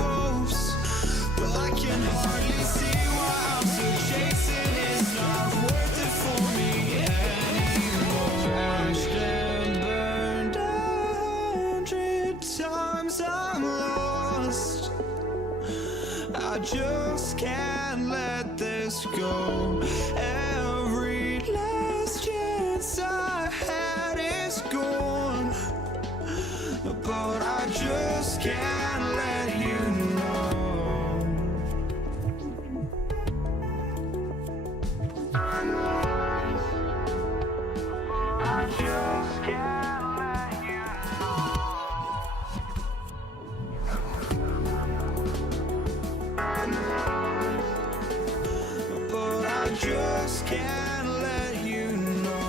hopes. Well, I can hardly see why I'm still chasing. It's not worth it for me anymore. Crashed and burned 100 times, I'm lost. I just can't let this go. Every last chance I had is gone, but I just can't let you know. I just can't let you know. But I just can't let you know.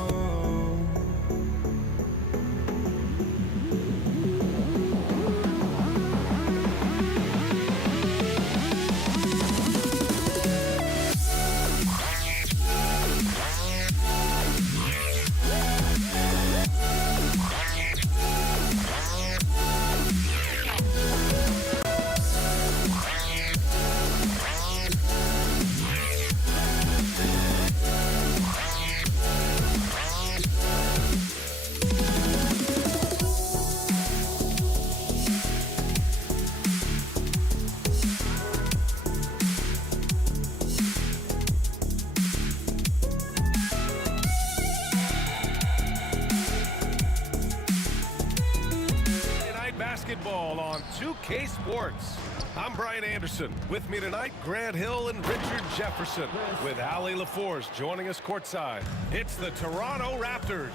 Basketball on 2K Sports. I'm Brian Anderson. With me tonight, Grant Hill and Richard Jefferson, with Allie LaForce joining us courtside. It's the Toronto Raptors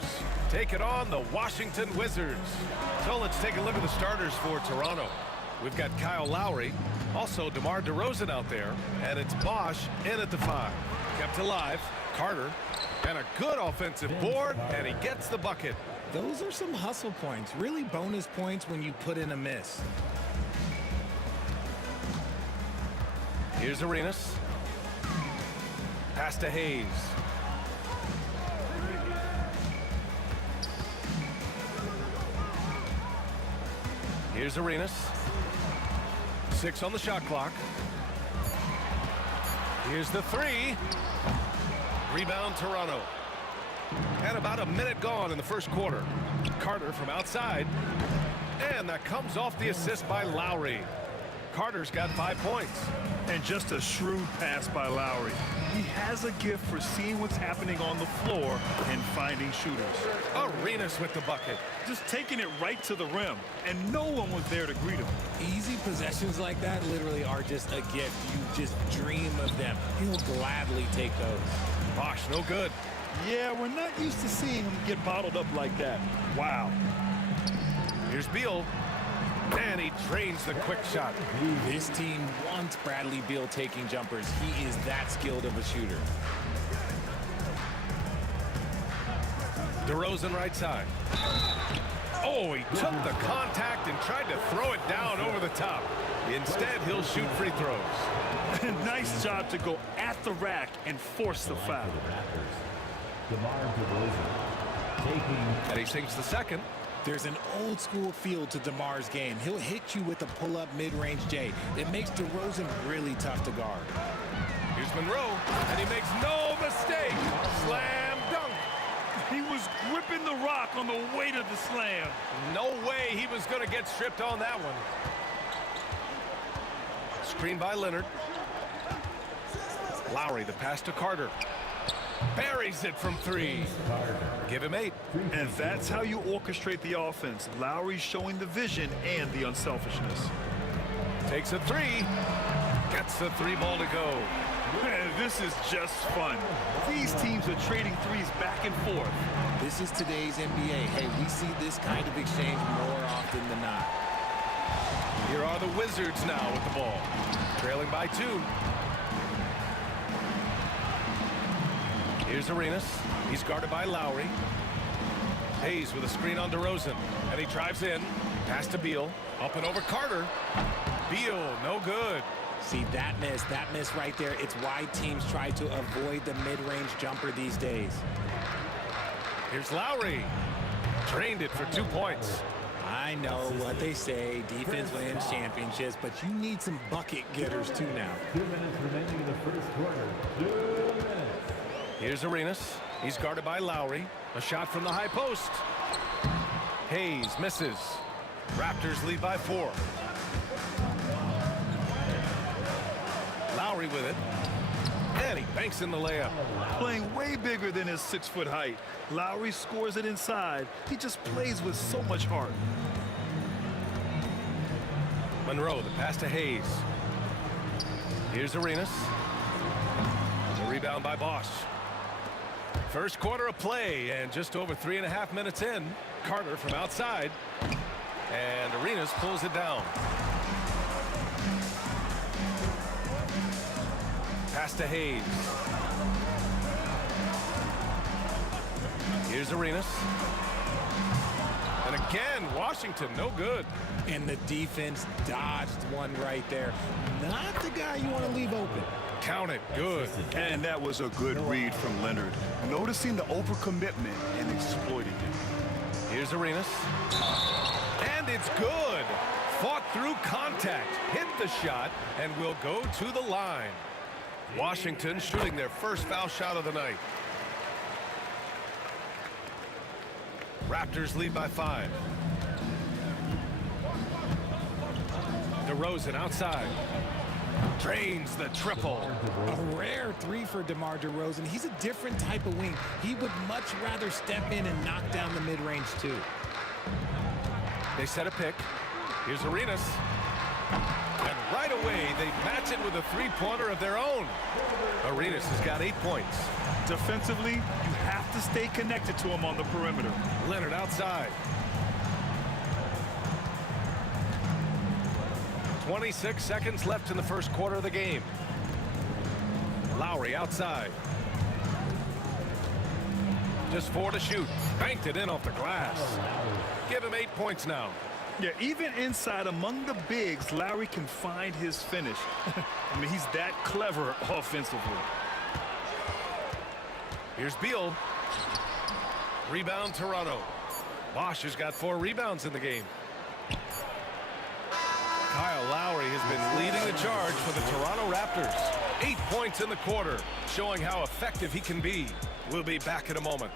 taking on the Washington Wizards. So let's take a look at the starters for Toronto. We've got Kyle Lowry, also DeMar DeRozan out there, and it's Bosch in at the 5. Kept alive, Carter, and a good offensive board, and he gets the bucket. Those are some hustle points, really bonus points when you put in a miss. Here's Arenas. Pass to Hayes. Here's Arenas. 6 on the shot clock. Here's the 3. Rebound Toronto. And about a minute gone in the first quarter. Carter from outside. And that comes off the assist by Lowry. Carter's got 5 points. And just a shrewd pass by Lowry. He has a gift for seeing what's happening on the floor and finding shooters. Arenas with the bucket. Just taking it right to the rim, and no one was there to greet him. Easy possessions like that literally are just a gift. You just dream of them. He'll gladly take those. Bosch, no good. Yeah, we're not used to seeing him get bottled up like that. Wow. Here's Beal. And he drains the quick shot. This team wants Bradley Beal taking jumpers. He is that skilled of a shooter. DeRozan right side. Oh, he took the contact and tried to throw it down over the top. Instead, he'll shoot free throws. Nice job to go at the rack and force the foul. And he sinks the second. There's an old school feel to DeMar's game. He'll hit you with a pull-up mid-range J. It makes DeRozan really tough to guard. Here's Monroe, and he makes no mistake. Slam dunk. He was gripping the rock on the way to the slam. No way he was going to get stripped on that one. Screen by Leonard. Lowry, the pass to Carter. Buries it from 3. Give him 8. And that's how you orchestrate the offense. Lowry showing the vision and the unselfishness. Takes a 3. Gets the 3 ball to go. Man, this is just fun. These teams are trading threes back and forth. This is today's NBA. Hey, we see this kind of exchange more often than not. Here are the Wizards now with the ball. Trailing by 2. Here's Arenas. He's guarded by Lowry. Hayes with a screen on DeRozan. And he drives in. Pass to Beal. Up and over Carter. Beal, no good. See, that miss right there, it's why teams try to avoid the mid-range jumper these days. Here's Lowry. Drained it for 2 points. I know what they say, defense wins championships, but you need some bucket getters too now. 2 minutes remaining in the first quarter. 2 minutes. Here's Arenas. He's guarded by Lowry. A shot from the high post. Hayes misses. Raptors lead by 4. Lowry with it. And he banks in the layup. Playing way bigger than his 6-foot height. Lowry scores it inside. He just plays with so much heart. Monroe, the pass to Hayes. Here's Arenas. The rebound by Bosch. First quarter of play, and just over 3.5 minutes in. Carter from outside. And Arenas pulls it down. Pass to Hayes. Here's Arenas. And again, Washington, no good. And the defense dodged one right there. Not the guy you want to leave open. Count it, good. And that was a good read from Leonard. Noticing the overcommitment and exploiting it. Here's Arenas. And it's good. Fought through contact, hit the shot, and will go to the line. Washington shooting their first foul shot of the night. Raptors lead by 5. DeRozan outside. Drains the triple. A rare 3 for DeMar DeRozan. He's a different type of wing. He would much rather step in and knock down the mid-range too. They set a pick. Here's Arenas. And right away, they match it with a three-pointer of their own. Arenas has got 8 points. Defensively, you have to stay connected to him on the perimeter. Leonard outside. 26 seconds left in the first quarter of the game. Lowry outside. Just 4 to shoot. Banked it in off the glass. Give him 8 points now. Yeah, even inside among the bigs, Lowry can find his finish. I mean, he's that clever offensively. Here's Beal. Rebound, Toronto. Bosch has got 4 rebounds in the game. Kyle Lowry has been leading the charge for the Toronto Raptors. 8 points in the quarter, showing how effective he can be. We'll be back in a moment.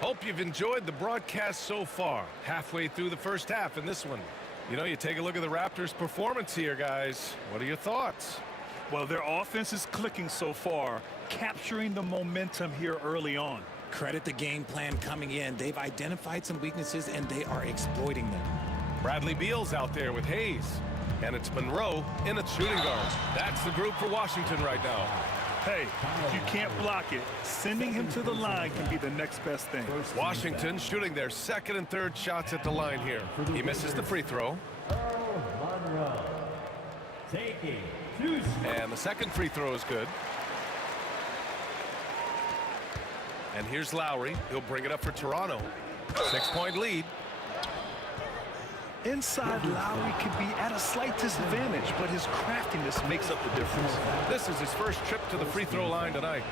Hope you've enjoyed the broadcast so far. Halfway through the first half in this one. You know, you take a look at the Raptors' performance here, guys. What are your thoughts? Well, their offense is clicking so far, capturing the momentum here early on. Credit the game plan coming in. They've identified some weaknesses, and they are exploiting them. Bradley Beal's out there with Hayes. And it's Monroe in its shooting guard. That's the group for Washington right now. Hey, if you can't block it, sending him to the line can be the next best thing. Washington shooting their second and third shots at the line here. He misses the free throw. Monroe taking 2 shots. And the second free throw is good. And here's Lowry. He'll bring it up for Toronto. 6-point lead. Inside, Lowry could be at a slight disadvantage, but his craftiness makes up the difference. This is his first trip to the free throw line tonight.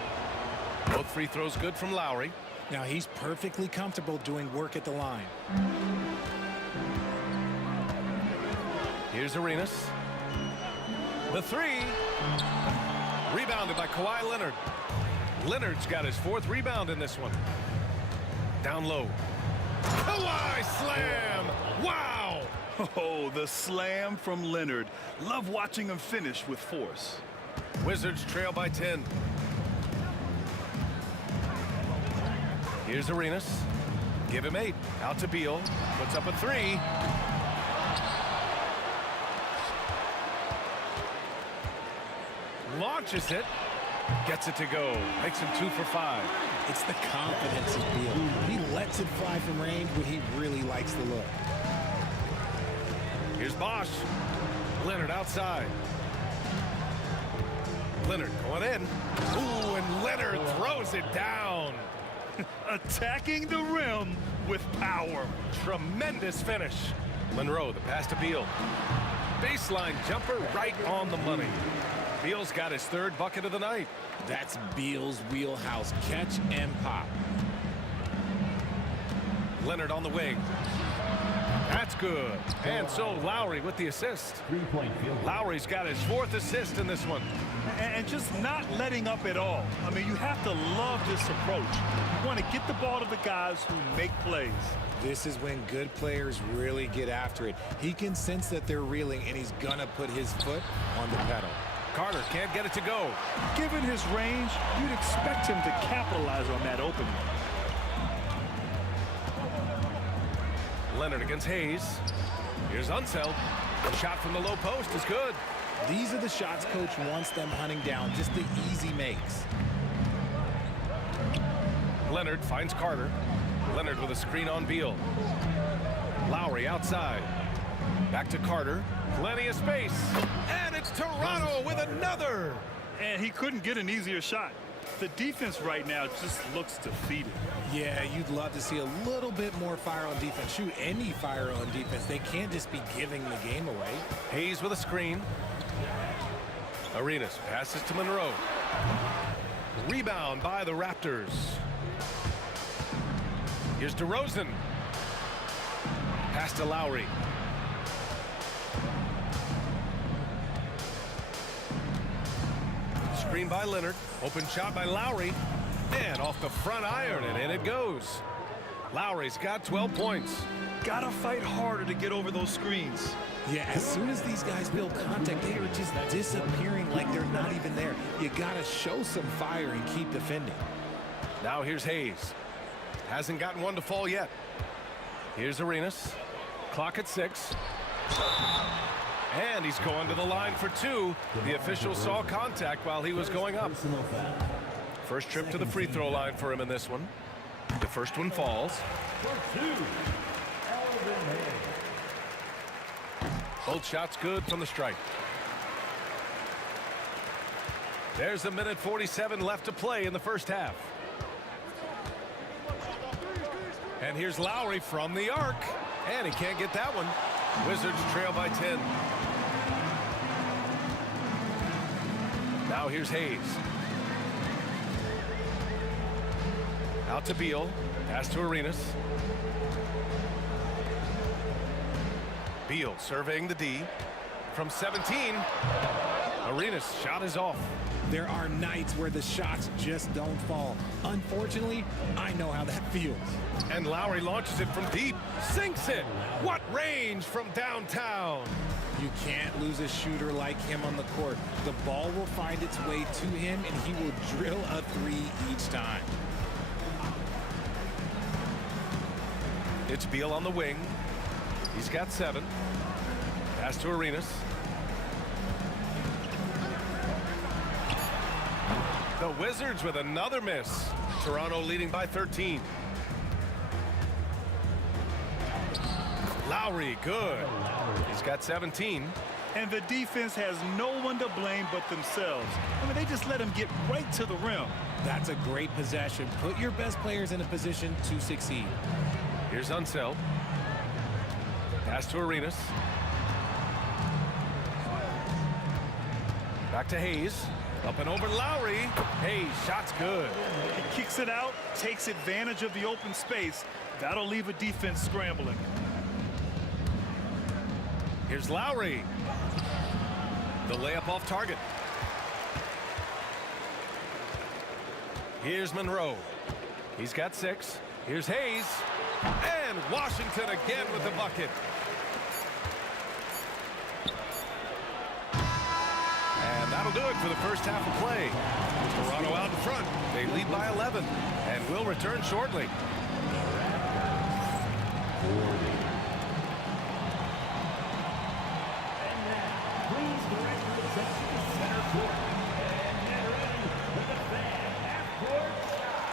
Both free throws good from Lowry. Now he's perfectly comfortable doing work at the line. Here's Arenas. The 3. Rebounded by Kawhi Leonard. Leonard's got his 4th rebound in this one. Down low. Kawhi slam! Wow! Oh, the slam from Leonard. Love watching him finish with force. Wizards trail by 10. Here's Arenas. Give him 8. Out to Beal. Puts up a 3. Launches it. Gets it to go. Makes him 2 for 5. It's the confidence of Beal. He lets it fly from range when he really likes the look. Here's Bosch. Leonard outside. Leonard going in. Ooh, and Leonard throws it down. Attacking the rim with power. Tremendous finish. Monroe, the pass to Beal. Baseline jumper right on the money. Beal's got his third bucket of the night. That's Beal's wheelhouse. Catch and pop. Leonard on the wing. That's good. And so Lowry with the assist. 3-point field goal. Lowry's got his fourth assist in this one. And just not letting up at all. I mean, you have to love this approach. You want to get the ball to the guys who make plays. This is when good players really get after it. He can sense that they're reeling, and he's gonna put his foot on the pedal. Carter can't get it to go. Given his range, you'd expect him to capitalize on that opening. Leonard against Hayes. Here's Unseld. The shot from the low post is good. These are the shots coach wants them hunting down, just the easy makes. Leonard finds Carter. Leonard with a screen on Beal. Lowry outside. Back to Carter. Plenty of space. And it's Toronto with another. And he couldn't get an easier shot. The defense right now just looks defeated. Yeah, you'd love to see a little bit more fire on defense. Shoot, any fire on defense. They can't just be giving the game away. Hayes with a screen. Arenas passes to Monroe. Rebound by the Raptors. Here's DeRozan. Pass to Lowry. Screen by Leonard. Open shot by Lowry. And off the front iron, and in it goes. Lowry's got 12 points. Gotta fight harder to get over those screens. Yeah, as soon as these guys build contact, they are just disappearing like they're not even there. You gotta show some fire and keep defending. Now here's Hayes. Hasn't gotten one to fall yet. Here's Arenas. Clock at 6. And he's going to the line for 2. The official saw contact while he was going up. Personal foul. First trip to the free throw line for him in this one. The first one falls. For 2, Elvin Hayes. Both shots good from the stripe. There's a minute 47 left to play in the first half. And here's Lowry from the arc. And he can't get that one. Wizards trail by 10. Now here's Hayes. Out to Beal. Pass to Arenas. Beal surveying the D. From 17. Arenas' shot is off. There are nights where the shots just don't fall. Unfortunately, I know how that feels. And Lowry launches it from deep. Sinks it. What range from downtown. You can't lose a shooter like him on the court. The ball will find its way to him, and he will drill a 3 each time. It's Beal on the wing. He's got 7. Pass to Arenas. The Wizards with another miss. Toronto leading by 13. Lowry, good. He's got 17. And the defense has no one to blame but themselves. I mean, they just let him get right to the rim. That's a great possession. Put your best players in a position to succeed. Here's Unseld. Pass to Arenas. Back to Hayes. Up and over Lowry. Hayes, shot's good. He kicks it out, takes advantage of the open space. That'll leave a defense scrambling. Here's Lowry. The layup off target. Here's Monroe. He's got 6. Here's Hayes. And Washington again with the bucket. And that'll do it for the first half of play. Toronto out in front. They lead by 11. And will return shortly. And now, please direct your attention to center court. And get ready for the fan half-court shot.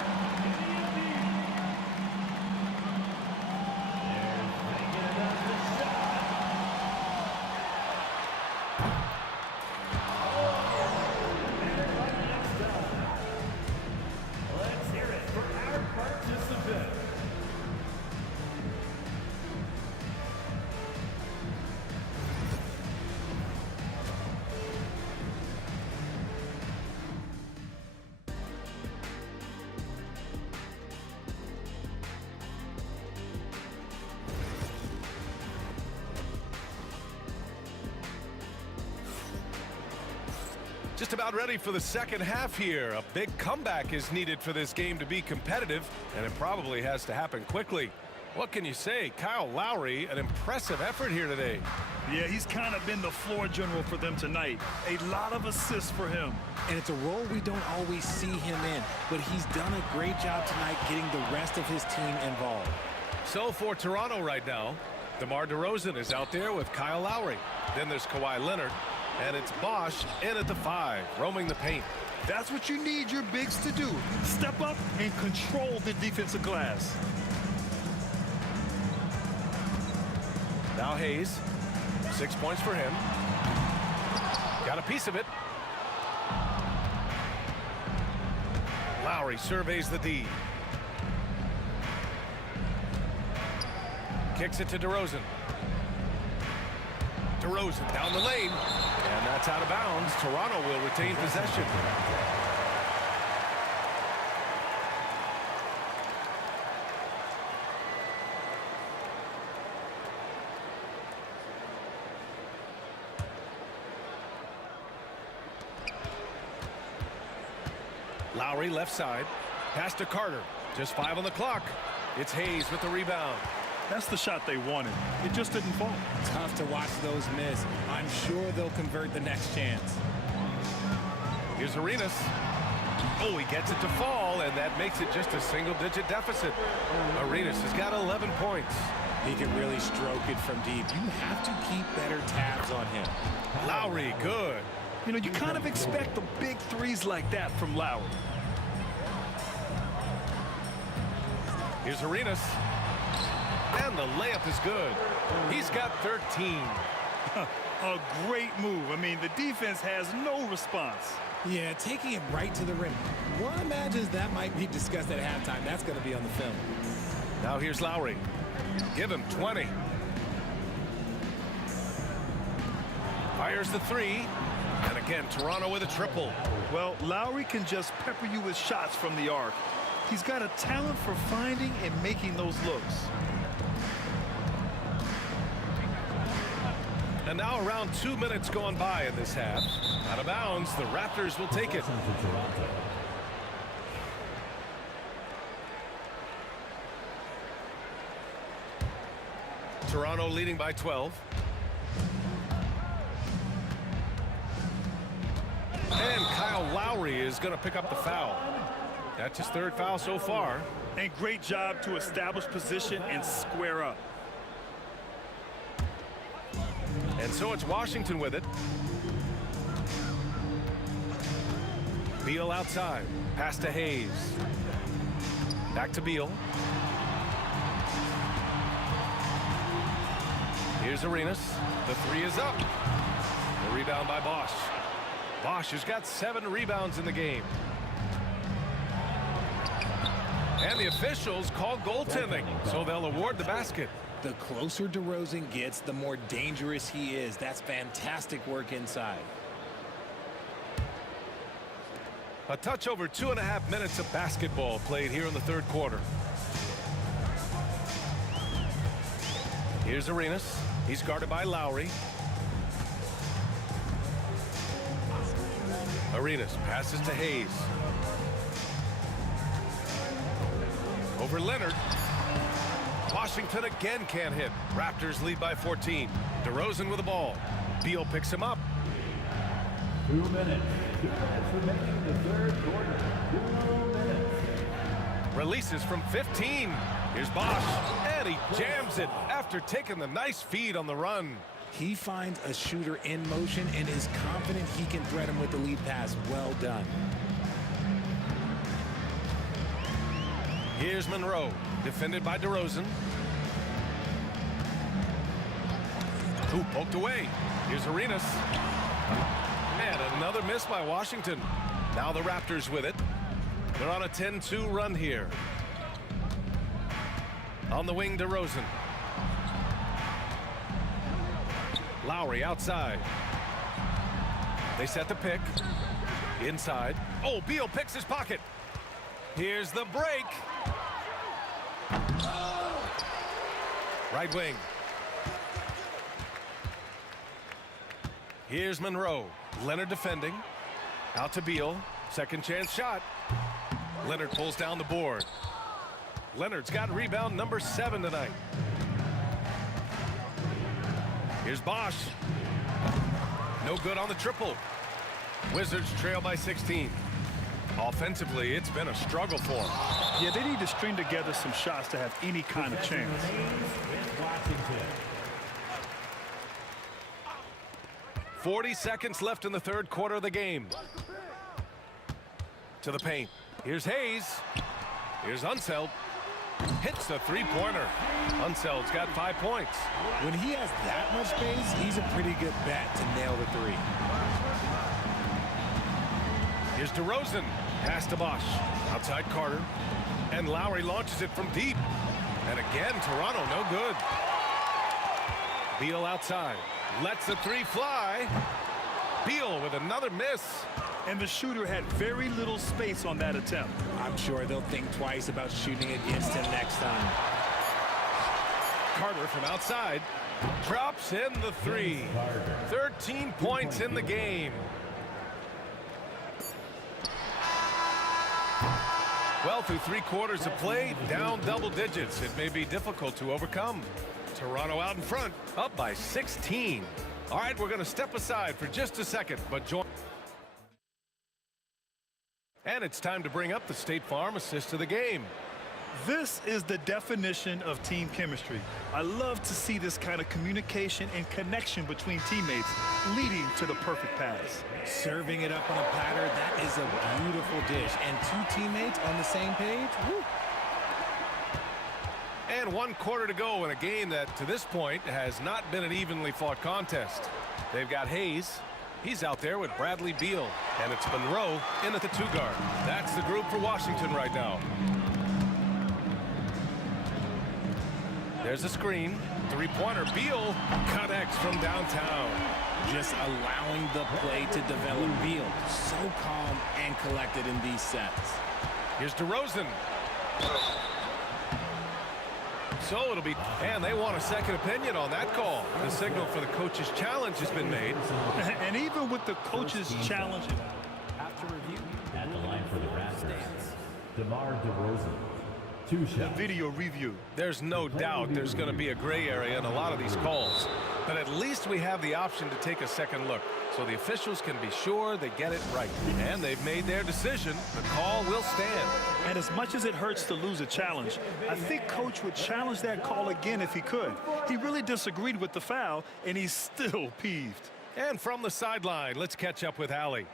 They're thinking about the shot. Oh, and by the next time. Let's hear it for our part just about ready for the second half here. A big comeback is needed for this game to be competitive, and it probably has to happen quickly. What can you say? Kyle Lowry, an impressive effort here today. Yeah, he's kind of been the floor general for them tonight. A lot of assists for him. And it's a role we don't always see him in, but he's done a great job tonight getting the rest of his team involved. So for Toronto right now, DeMar DeRozan is out there with Kyle Lowry. Then there's Kawhi Leonard, and it's Bosch in at the 5, roaming the paint. That's what you need your bigs to do. Step up and control the defensive glass. Now Hayes, 6 points for him. Got a piece of it. Lowry surveys the D. Kicks it to DeRozan. DeRozan down the lane. And that's out of bounds. Toronto will retain possession. Lowry left side. Pass to Carter. Just 5 on the clock. It's Hayes with the rebound. That's the shot they wanted. It just didn't fall. Tough to watch those miss. I'm sure they'll convert the next chance. Here's Arenas. Oh, he gets it to fall, and that makes it just a single-digit deficit. Arenas has got 11 points. He can really stroke it from deep. You have to keep better tabs on him. Lowry, good. You know, you kind of expect the big threes like that from Lowry. Here's Arenas. And the layup is good. He's got 13. A great move. I mean, the defense has no response. Yeah, taking it right to the rim. One imagines that might be discussed at halftime. That's going to be on the film. Now here's Lowry. Give him 20. Fires the 3. And again, Toronto with a triple. Well, Lowry can just pepper you with shots from the arc. He's got a talent for finding and making those looks. And now around 2 minutes gone by in this half. Out of bounds, the Raptors will take it. Toronto leading by 12. And Kyle Lowry is going to pick up the foul. That's his 3rd foul so far. And great job to establish position and square up. And so it's Washington with it. Beal outside. Pass to Hayes. Back to Beal. Here's Arenas. The 3 is up. The rebound by Bosch. Bosch has got 7 rebounds in the game. And the officials call goaltending, so they'll award the basket. The closer DeRozan gets, the more dangerous he is. That's fantastic work inside. A touch over 2.5 minutes of basketball played here in the 3rd quarter. Here's Arenas. He's guarded by Lowry. Arenas passes to Hayes. Over Leonard. Washington again can't hit. Raptors lead by 14. DeRozan with the ball. Beal picks him up. 2 minutes. 2 minutes remaining in the 3rd quarter. 2 minutes. Releases from 15. Here's Bosch. And he jams it after taking the nice feed on the run. He finds a shooter in motion and is confident he can thread him with the lead pass. Well done. Here's Monroe, defended by DeRozan. Who poked away. Here's Arenas. And another miss by Washington. Now the Raptors with it. They're on a 10-2 run here. On the wing, DeRozan. Lowry outside. They set the pick. Inside. Oh, Beal picks his pocket. Here's the break. Right wing. Here's Monroe. Leonard defending. Out to Beal. Second chance shot. Leonard pulls down the board. Leonard's got rebound number 7 tonight. Here's Bosch. No good on the triple. Wizards trail by 16. Offensively, it's been a struggle for them. Yeah, they need to string together some shots to have any kind of chance. 40 seconds left in the third quarter of the game. To the paint. Here's Hayes. Here's Unseld. Hits the three-pointer. Unseld's got 5 points. When he has that much space, he's a pretty good bet to nail the three. Here's DeRozan. Pass to Bosch. Outside Carter. And Lowry launches it from deep. And again, Toronto no good. Beal outside. Lets the three fly. Beal with another miss. And the shooter had very little space on that attempt. I'm sure they'll think twice about shooting against him next time. Carter from outside. Drops in the three. 13 points in the game. Well, through 3 quarters of play, down double digits. It may be difficult to overcome. Toronto out in front, up by 16. All right, we're going to step aside for just a second, but join. And it's time to bring up the State Farm assist of the game. This is the definition of team chemistry. I love to see this kind of communication and connection between teammates leading to the perfect pass. Serving it up on a platter, that is a beautiful dish. And 2 teammates on the same page, woo. And 1 quarter to go in a game that, to this point, has not been an evenly fought contest. They've got Hayes. He's out there with Bradley Beal. And it's Monroe in at the 2 guard. That's the group for Washington right now. There's a screen. Three-pointer. Beal connects from downtown. Just allowing the play to develop. Beal, so calm and collected in these sets. Here's DeRozan. So it'll be, and they want a second opinion on that call. The signal for the coach's challenge has been made. And even with the coach's challenge. After review, at the line for the Raptors, DeMar DeRozan. 2 shots. Video review. There's no doubt there's going to be a gray area in a lot of these calls. But at least we have the option to take a second look, so the officials can be sure they get it right. And they've made their decision. The call will stand. And as much as it hurts to lose a challenge, I think Coach would challenge that call again if he could. He really disagreed with the foul, and he's still peeved. And from the sideline, let's catch up with Allie.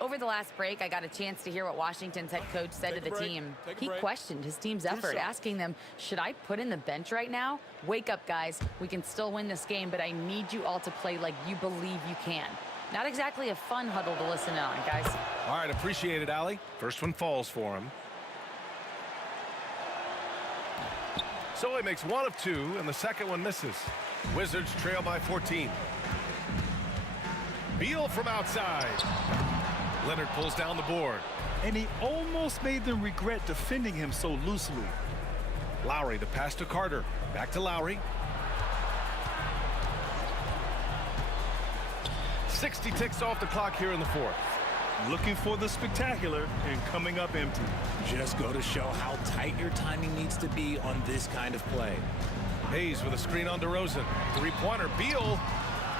Over the last break, I got a chance to hear what Washington's head coach said to the team. He questioned his team's effort, asking them, should I put in the bench right now? Wake up, guys. We can still win this game, but I need you all to play like you believe you can. Not exactly a fun huddle to listen on, guys. All right, appreciate it, Allie. First one falls for him. So he makes 1 of 2, and the second one misses. Wizards trail by 14. Beal from outside. Leonard pulls down the board. And he almost made them regret defending him so loosely. Lowry, the pass to Carter. Back to Lowry. 60 ticks off the clock here in the 4th. Looking for the spectacular and coming up empty. Just go to show how tight your timing needs to be on this kind of play. Hayes with a screen on DeRozan. Three-pointer, Beal.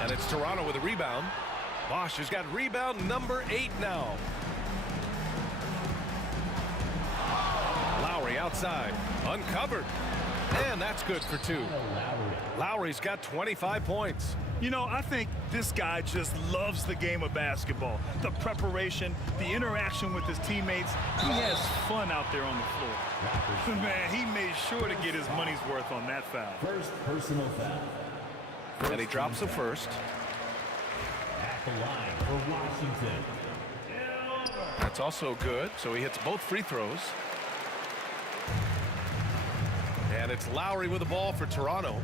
And it's Toronto with a rebound. Bosch has got rebound number 8 now. Lowry outside. Uncovered. And that's good for 2. Lowry's got 25 points. You know, I think this guy just loves the game of basketball. The preparation, the interaction with his teammates. He has fun out there on the floor. Man, he made sure to get his money's worth on that foul. First personal foul. And he drops the first. At the line for Washington. That's also good. So he hits both free throws. And it's Lowry with the ball for Toronto.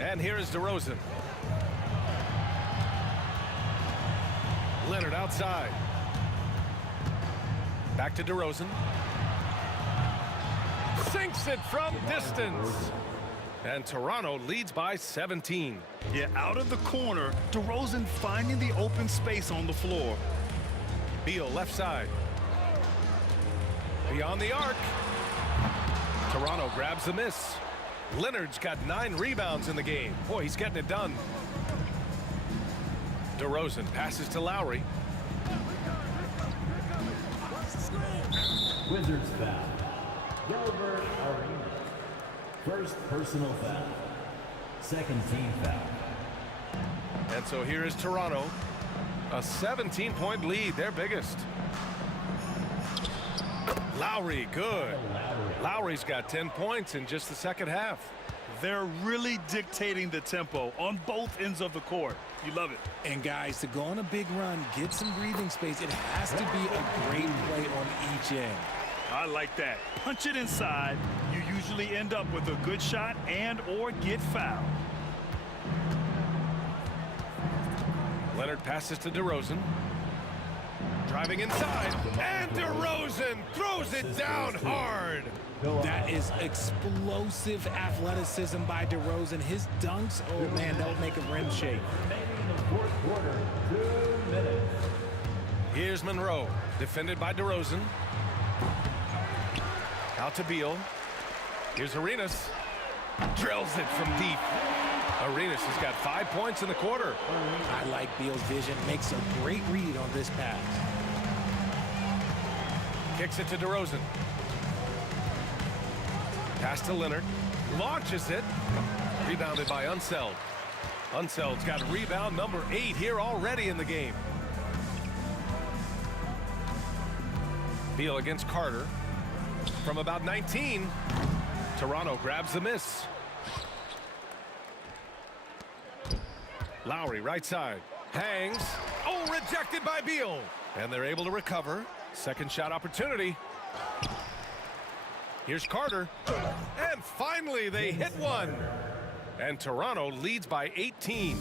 And here is DeRozan. Leonard outside. Back to DeRozan. Sinks it from distance. And Toronto leads by 17. Yeah, out of the corner, DeRozan finding the open space on the floor. Beal left side. Beyond the arc. Toronto grabs the miss. Leonard's got 9 rebounds in the game. Boy, he's getting it done. DeRozan passes to Lowry. Wizards foul. Gilbert Arenas. First personal foul. Second team foul. And so here is Toronto. A 17-point lead, their biggest. Lowry, good. Lowry's got 10 points in just the second half. They're really dictating the tempo on both ends of the court. You love it. And guys, to go on a big run, get some breathing space, it has to be a great play on each end. I like that. Punch it inside. You usually end up with a good shot and or get fouled. Leonard passes to DeRozan. Driving inside. And DeRozan throws it down hard. That is explosive athleticism by DeRozan. His dunks, oh man, that'll make a rim shake. Remaining in the fourth quarter, 2 minutes. Here's Monroe, defended by DeRozan. Out to Beal. Here's Arenas. Drills it from deep. Arenas has got 5 points in the quarter. I like Beal's vision. Makes a great read on this pass. Kicks it to DeRozan. Pass to Leonard. Launches it. Rebounded by Unseld. Unseld's got rebound number 8 here already in the game. Beal against Carter. From about 19. Toronto grabs the miss. Lowry right side. Hangs. Oh, rejected by Beal. And they're able to recover. Second shot opportunity. Here's Carter. And finally they hit one. And Toronto leads by 18.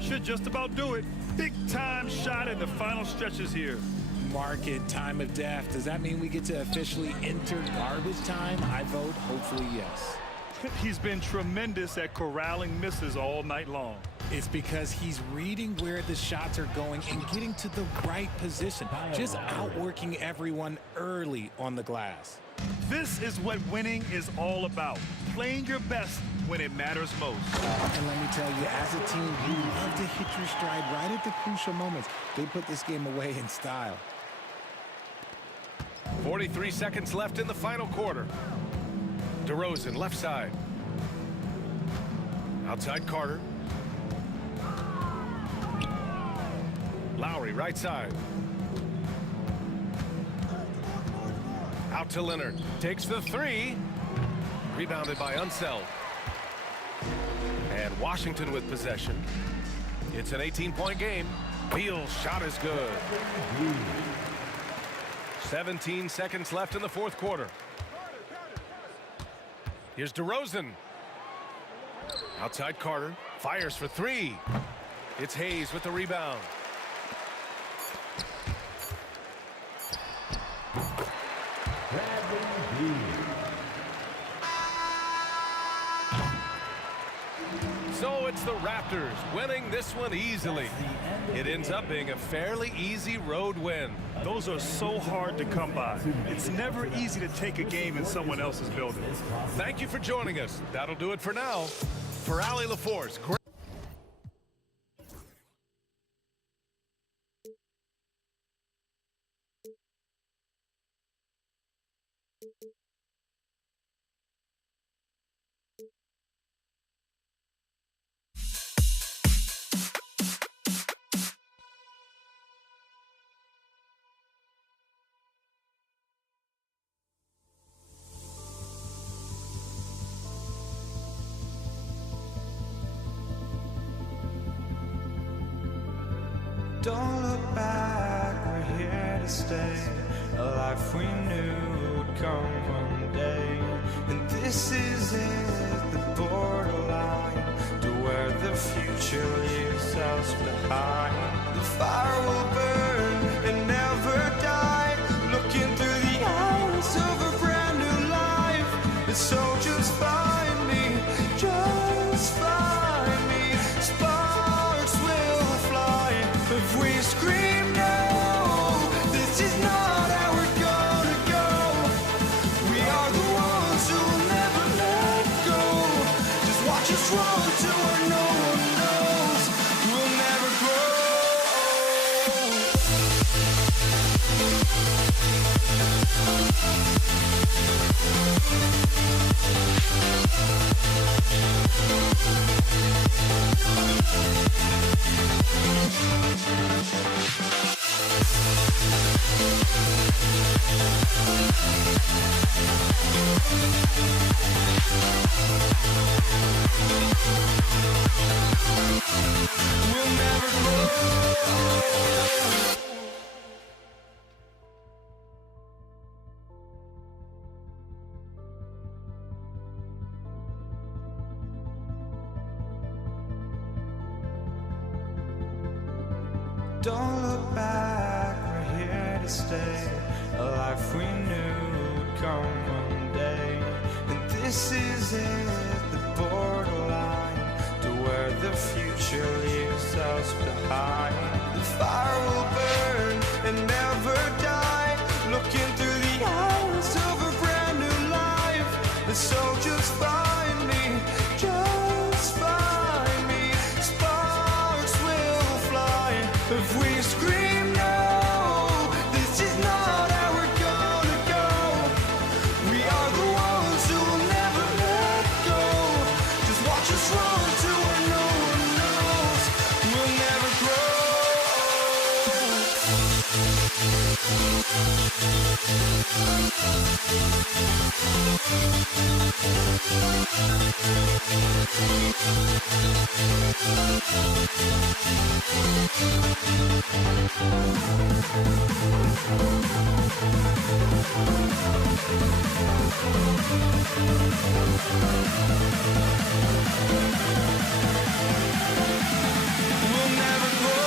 Should just about do it. Big time shot in the final stretches here. Market time of death. Does that mean we get to officially enter garbage time? I vote hopefully yes. He's been tremendous at corralling misses all night long. It's because he's reading where the shots are going and getting to the right position. Just outworking everyone early on the glass. This is what winning is all about. Playing your best when it matters most. And let me tell you, as a team, you love to hit your stride right at the crucial moments. They put this game away in style. 43 seconds left in the final quarter. DeRozan left side. Outside Carter. Lowry right side. Out to Leonard. Takes the 3. Rebounded by Unseld. And Washington with possession. It's an 18-point game. Beal's shot is good. 17 seconds left in the fourth quarter. Here's DeRozan. Outside Carter. Fires for 3. It's Hayes with the rebound. So it's the Raptors winning this one easily. It ends up being a fairly easy road win. Those are so hard to come by. It's never easy to take a game in someone else's building. Thank you for joining us. That'll do it for now. For Allie LaForce. Don't look back, we're here to stay. A life we knew would come one day. And this is it, the borderline to where the future leaves us behind. The fire will burn and never die. Looking through the eyes of a brand new life. And so just find me. us run to where no one knows. We'll never grow. We'll never grow. Don't look back, we're here to stay. A life we knew would come one day. And this is it, the borderline to where the future leaves us behind. The fire will burn and never die, looking through the eyes of a brand new life. And so just find me, just find me. Sparks will fly if we scream no. This is not how we're gonna go. We are the ones who will never let go. Just watch us run to where no one knows. We'll never grow. We'll never grow.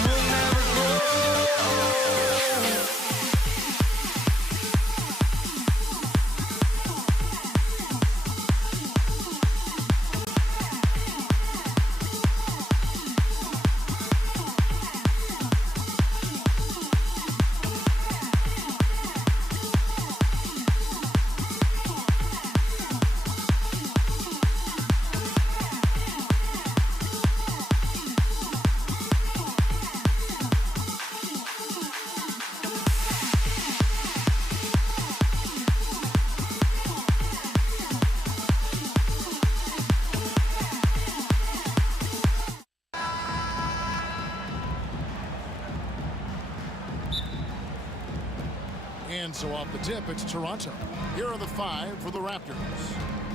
We'll never grow. And so off the tip, it's Toronto. Here are the five for the Raptors.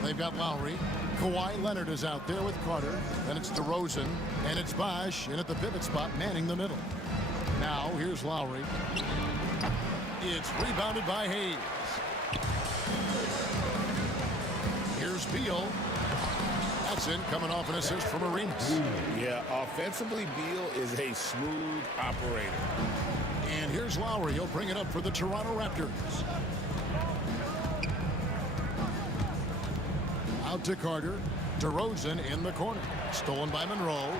They've got Lowry. Kawhi Leonard is out there with Carter. Then it's DeRozan. And it's Bosh in at the pivot spot, manning the middle. Now, here's Lowry. It's rebounded by Hayes. Here's Beal. That's in, coming off an assist from Arenas. Yeah, offensively, Beal is a smooth operator. And here's Lowry. He'll bring it up for the Toronto Raptors. Out to Carter. DeRozan in the corner. Stolen by Monroe.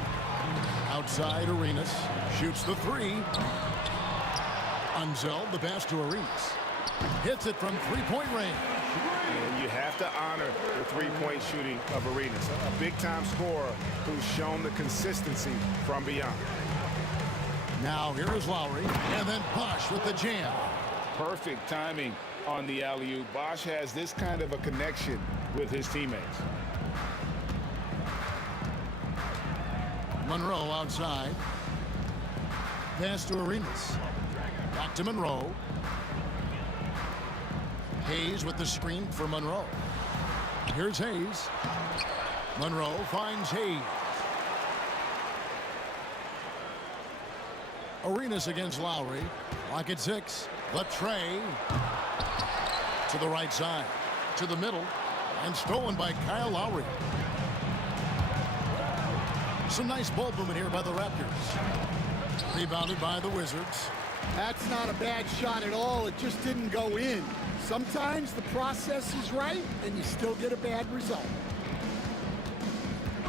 Outside Arenas. Shoots the three. Unzel, the pass to Arenas. Hits it from three-point range. And you have to honor the three-point shooting of Arenas. A big-time scorer who's shown the consistency from beyond. Now here is Lowry, and then Bosh with the jam. Perfect timing on the alley-oop. Bosh has this kind of a connection with his teammates. Monroe outside. Pass to Arenas. Back to Monroe. Hayes with the screen for Monroe. Here's Hayes. Monroe finds Hayes. Arenas against Lowry. Lock at 6. Latrey to the right side. To the middle. And stolen by Kyle Lowry. Some nice ball movement here by the Raptors. Rebounded by the Wizards. That's not a bad shot at all. It just didn't go in. Sometimes the process is right, and you still get a bad result.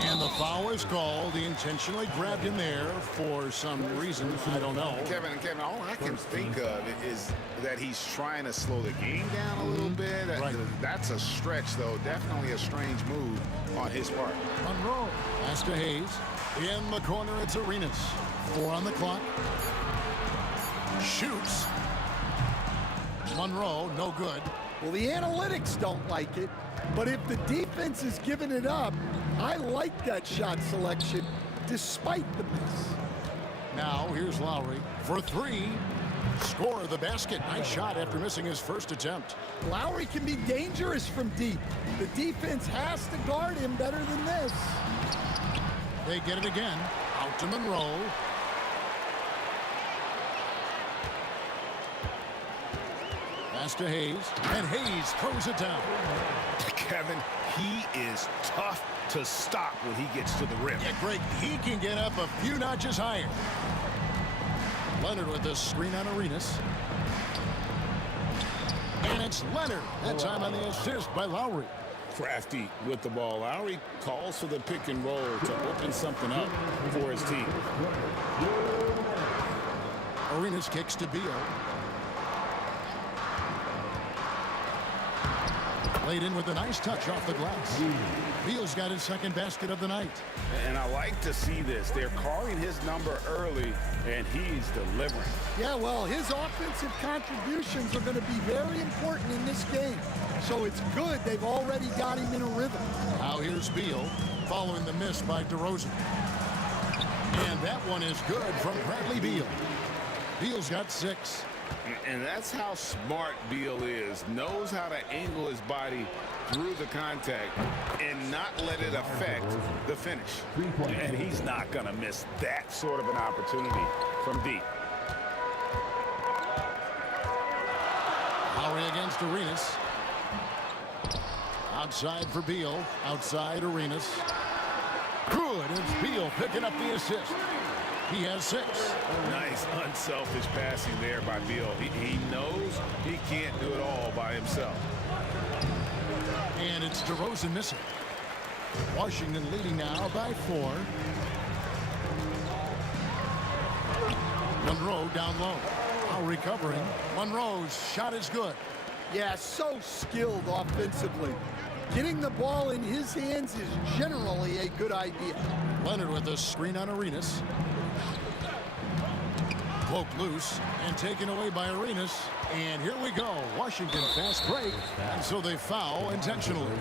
And the foul is called. He intentionally grabbed him there for some reason. I don't know. Kevin, all I can think of is that he's trying to slow the game down a little bit. Right. That's a stretch, though. Definitely a strange move on his part. Monroe. Pass to Hayes. In the corner, it's Arenas. 4 on the clock. Shoots. Monroe, no good. Well, the analytics don't like it, but if the defense is giving it up, I like that shot selection despite the miss. Now, here's Lowry for 3. Score the basket. Nice shot after missing his first attempt. Lowry can be dangerous from deep. The defense has to guard him better than this. They get it again. Out to Monroe. Pass to Hayes. And Hayes throws it down. Kevin, he is tough to stop when he gets to the rim. Yeah, Greg, he can get up a few notches higher. Leonard with the screen on Arenas. And it's Leonard. That time on the assist by Lowry. Crafty with the ball. Lowry calls for the pick and roll to open something up for his team. Arenas kicks to Beal. Laid in with a nice touch off the glass. Beal's got his second basket of the night. And I like to see this. They're calling his number early, and he's delivering. Yeah, well, his offensive contributions are going to be very important in this game. So it's good they've already got him in a rhythm. Now here's Beal following the miss by DeRozan. And that one is good from Bradley Beal. Beal's got 6. And that's how smart Beal is. Knows how to angle his body through the contact and not let it affect the finish. And he's not going to miss that sort of an opportunity from deep. Lowry against Arenas. Outside for Beal. Outside Arenas. Good. It's Beal picking up the assist. He has 6. Nice unselfish passing there by Beal. He knows he can't do it all by himself. And it's DeRozan missing. Washington leading now by 4. Monroe down low. Now recovering. Monroe's shot is good. Yeah, so skilled offensively. Getting the ball in his hands is generally a good idea. Leonard with a screen on Arenas. Poked loose and taken away by Arenas. And here we go. Washington fast break. And so they foul intentionally.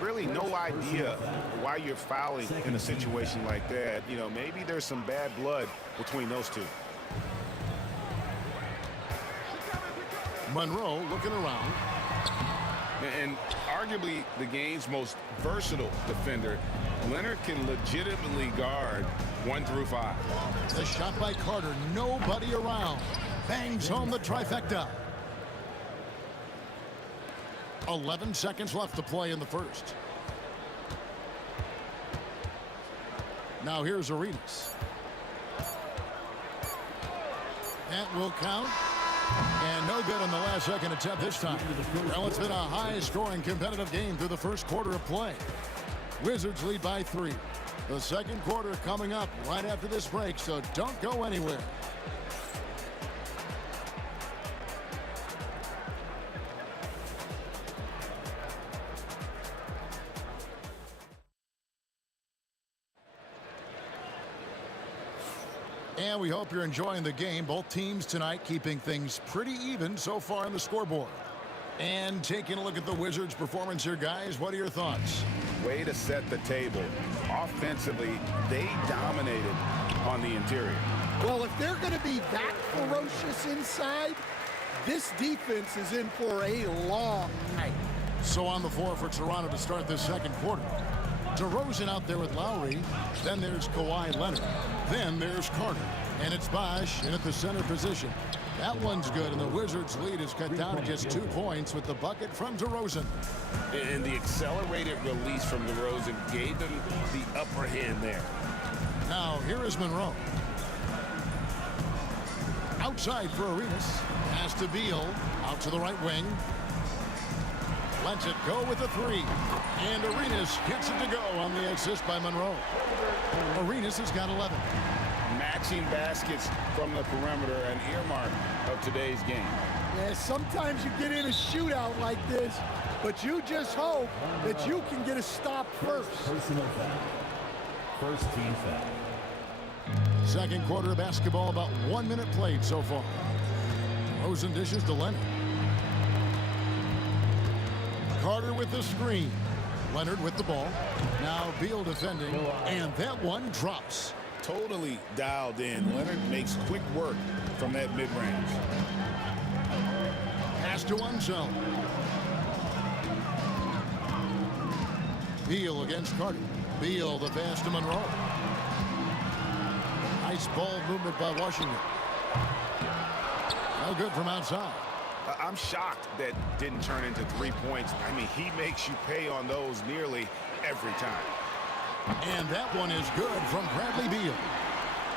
Really no idea why you're fouling in a situation like that. You know, maybe there's some bad blood between those two. Monroe looking around. And arguably the game's most versatile defender, Leonard can legitimately guard 1 through 5. The shot by Carter. Nobody around. Bangs home the trifecta. 11 seconds left to play in the first. Now here's Arenas. That will count. And no good on the last second attempt this time. Well, it's been a high-scoring competitive game through the first quarter of play. Wizards lead by 3. The second quarter coming up right after this break, so don't go anywhere. And we hope you're enjoying the game. Both teams tonight keeping things pretty even so far on the scoreboard. And taking a look at the Wizards' performance here, guys, what are your thoughts? Way to set the table. Offensively, they dominated on the interior. Well, if they're going to be that ferocious inside, this defense is in for a long night. So on the floor for Toronto to start this second quarter. DeRozan out there with Lowry. Then there's Kawhi Leonard. Then there's Carter. And it's Bosh in at the center position. That one's good, and the Wizards' lead is cut down to just 2 points with the bucket from DeRozan. And the accelerated release from DeRozan gave them the upper hand there. Now, here is Monroe. Outside for Arenas. Pass to Beal. Out to the right wing. Lets it go with a 3. And Arenas gets it to go on the assist by Monroe. Arenas has got 11. Matching baskets from the perimeter, an earmark of today's game. Yeah, sometimes you get in a shootout like this, but you just hope that you can get a stop first. Personal foul. First team foul. Second quarter of basketball, about 1 minute played so far. Rosen dishes to Leonard. Carter with the screen. Leonard with the ball. Now Beal defending, and that one drops. Totally dialed in. Leonard makes quick work from that mid-range. Pass to Unseld. Beal against Carter. Beal the pass to Monroe. Nice ball movement by Washington. No good from outside. I'm shocked that didn't turn into 3 points. I mean, he makes you pay on those nearly every time. And that one is good from Bradley Beal.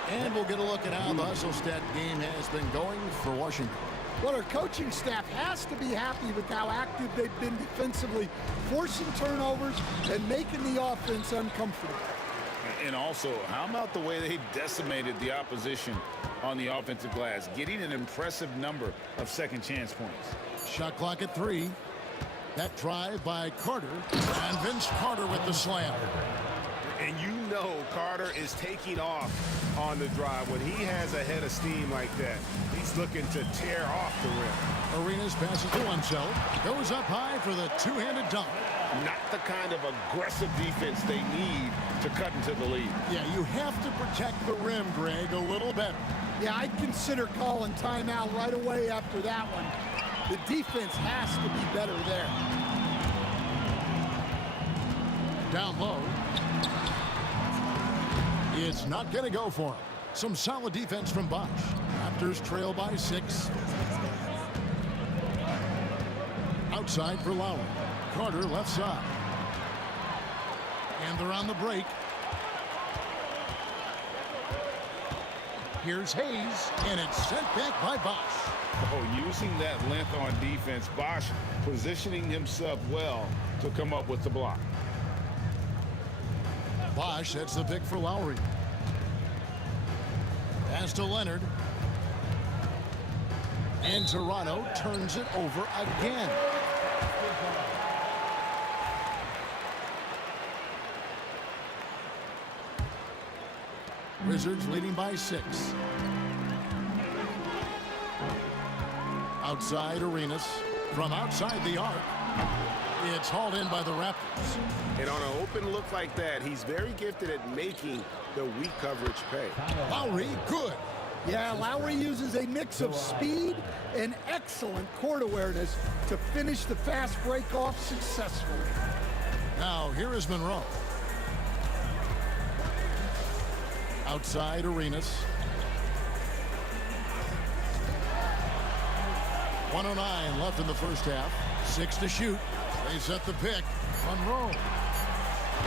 And we'll get a look at how the hustle stat game has been going for Washington. Well, our coaching staff has to be happy with how active they've been defensively, forcing turnovers and making the offense uncomfortable. And also, how about the way they decimated the opposition on the offensive glass, getting an impressive number of second chance points. Shot clock at 3. That drive by Carter, and Vince Carter with the slam. And you know Carter is taking off on the drive. When he has a head of steam like that, he's looking to tear off the rim. Arenas passes to Unseld. Goes up high for the two-handed dunk. Not the kind of aggressive defense they need to cut into the lead. Yeah, you have to protect the rim, Greg, a little better. Yeah, I'd consider calling timeout right away after that one. The defense has to be better there. Down low. It's not going to go for him. Some solid defense from Bosh. Raptors trail by 6. Outside for Lowry. Carter left side. And they're on the break. Here's Hayes, and it's sent back by Bosh. Oh, using that length on defense, Bosh positioning himself well to come up with the block. Bosh sets the pick for Lowry. Pass to Leonard. And Toronto turns it over again. Wizards leading by 6. Outside Arenas. From outside the arc. It's hauled in by the Raptors. And on an open look like that, he's very gifted at making the weak coverage pay. Lowry, good. Yeah, Lowry uses a mix of speed and excellent court awareness to finish the fast break off successfully. Now, here is Monroe. Outside Arenas. 1:09 left in the first half. 6 to shoot. They set the pick. Monroe.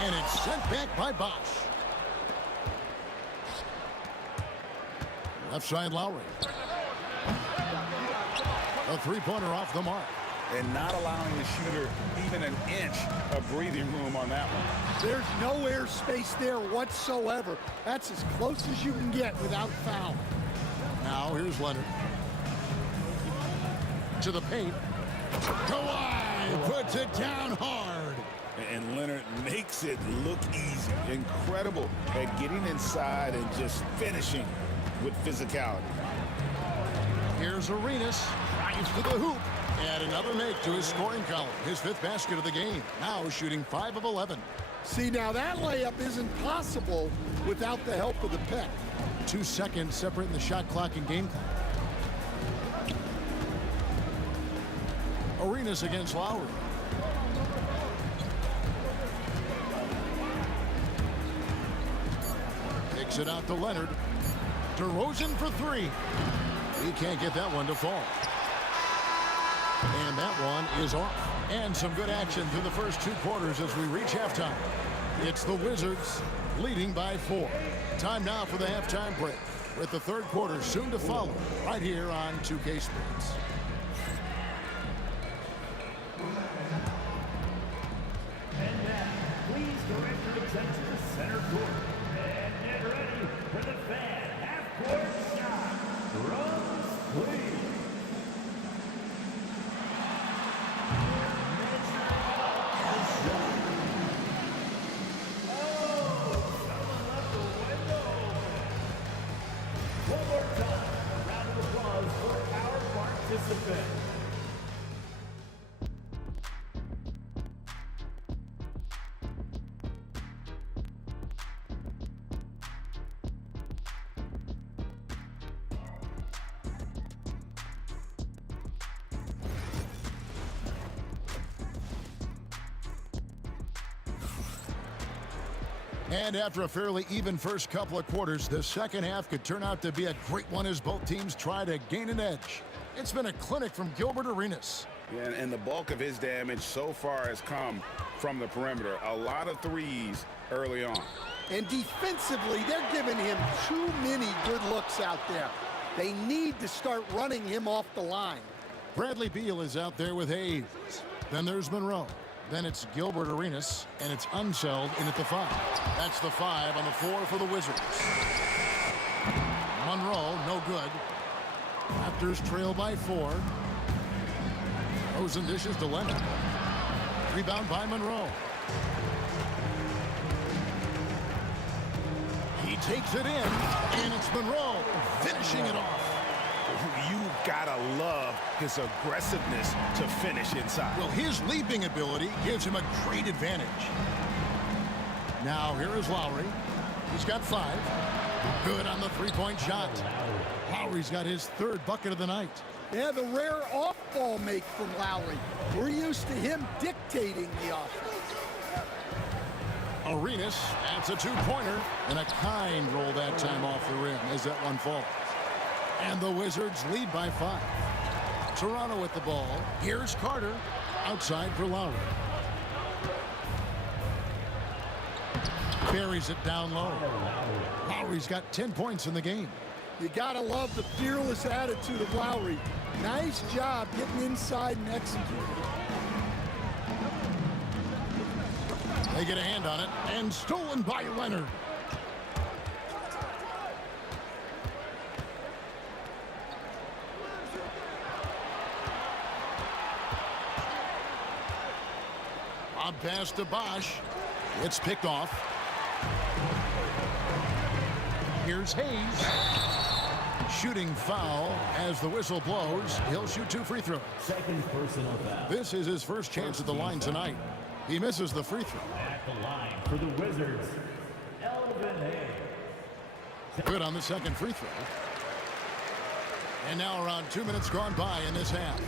And it's sent back by Bosh. Left side Lowry. A three-pointer off the mark. And not allowing the shooter even an inch of breathing room on that one. There's no air space there whatsoever. That's as close as you can get without foul. Now here's Leonard. To the paint. Kawhi puts it down hard. And Leonard makes it look easy. Incredible at getting inside and just finishing with physicality. Here's Arenas. Drives to the hoop. And another make to his scoring column. His 5th basket of the game. Now shooting 5 of 11. See, now that layup isn't possible without the help of the pick. 2 seconds separating the shot clock and game clock. Arenas against Lowry. Kicks it out to Leonard. DeRozan for three. He can't get that one to fall. And that one is off. And some good action through the first 2 quarters as we reach halftime. It's the Wizards leading by 4. Time now for the halftime break, with the third quarter soon to follow right here on 2K Sports. And now, please direct your attention to center court. And get ready for the fan half-court shot. Rose, please. One more time, a round of applause for our participant. And after a fairly even first couple of quarters, the second half could turn out to be a great one as both teams try to gain an edge. It's been a clinic from Gilbert Arenas. Yeah, and the bulk of his damage so far has come from the perimeter. A lot of threes early on. And defensively, they're giving him too many good looks out there. They need to start running him off the line. Bradley Beal is out there with Hayes. Then there's Monroe. Then it's Gilbert Arenas, and it's Unseld in at the 5. That's the 5 on the floor for the Wizards. Monroe, no good. Raptors trail by 4. Rosen dishes to Leonard. Rebound by Monroe. He takes it in, and it's Monroe finishing it off. You gotta love his aggressiveness to finish inside. Well, his leaping ability gives him a great advantage. Now here is Lowry. He's got 5. Good on the three-point shot. Lowry's got his 3rd bucket of the night. Yeah, the rare off-ball make from Lowry. We're used to him dictating the offense. Arenas adds a 2-pointer, and a kind roll that time off the rim as that one falls. And the Wizards lead by 5. Toronto with the ball. Here's Carter. Outside for Lowry. Buries it down low. Lowry's got 10 points in the game. You gotta love the fearless attitude of Lowry. Nice job getting inside and executing. They get a hand on it, and stolen by Leonard. On pass to Bosch. It's picked off. Here's Hayes. Shooting foul as the whistle blows. He'll shoot 2 free throws. Second personal foul. This is his first chance at the line tonight. He misses the free throw. At the line for the Wizards, Elvin Hayes. Good on the second free throw. And now around 2 minutes gone by in this half.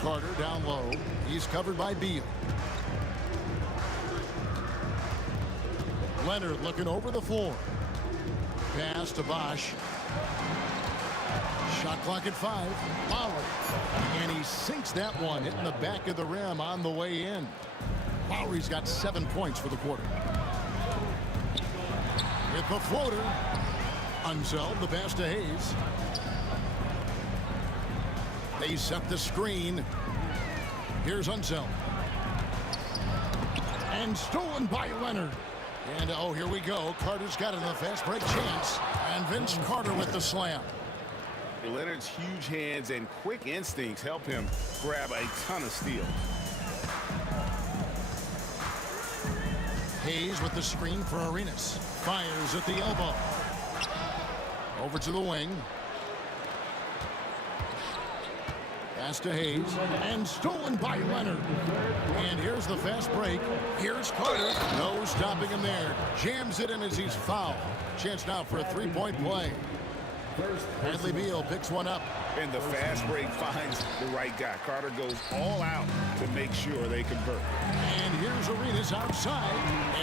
Carter down low. He's covered by Beal. Leonard looking over the floor. Pass to Bosch. Shot clock at 5. Lowry. And he sinks that one, hitting the back of the rim on the way in. Lowry's got 7 points for the quarter. With the floater. Unseld, the pass to Hayes. They set the screen. Here's Unseld. And stolen by Leonard. And oh, here we go. Carter's got it in the fast break chance. And Vince Carter with the slam. Leonard's huge hands and quick instincts help him grab a ton of steals. Hayes with the screen for Arenas. Fires at the elbow. Over to the wing. Pass to Hayes. And stolen by Leonard. And here's the fast break. Here's Carter. No stopping him there. Jams it in as he's fouled. Chance now for a 3-point play. Bradley Beal picks one up. And the fast break finds the right guy. Carter goes all out to make sure they convert. And here's Arenas outside.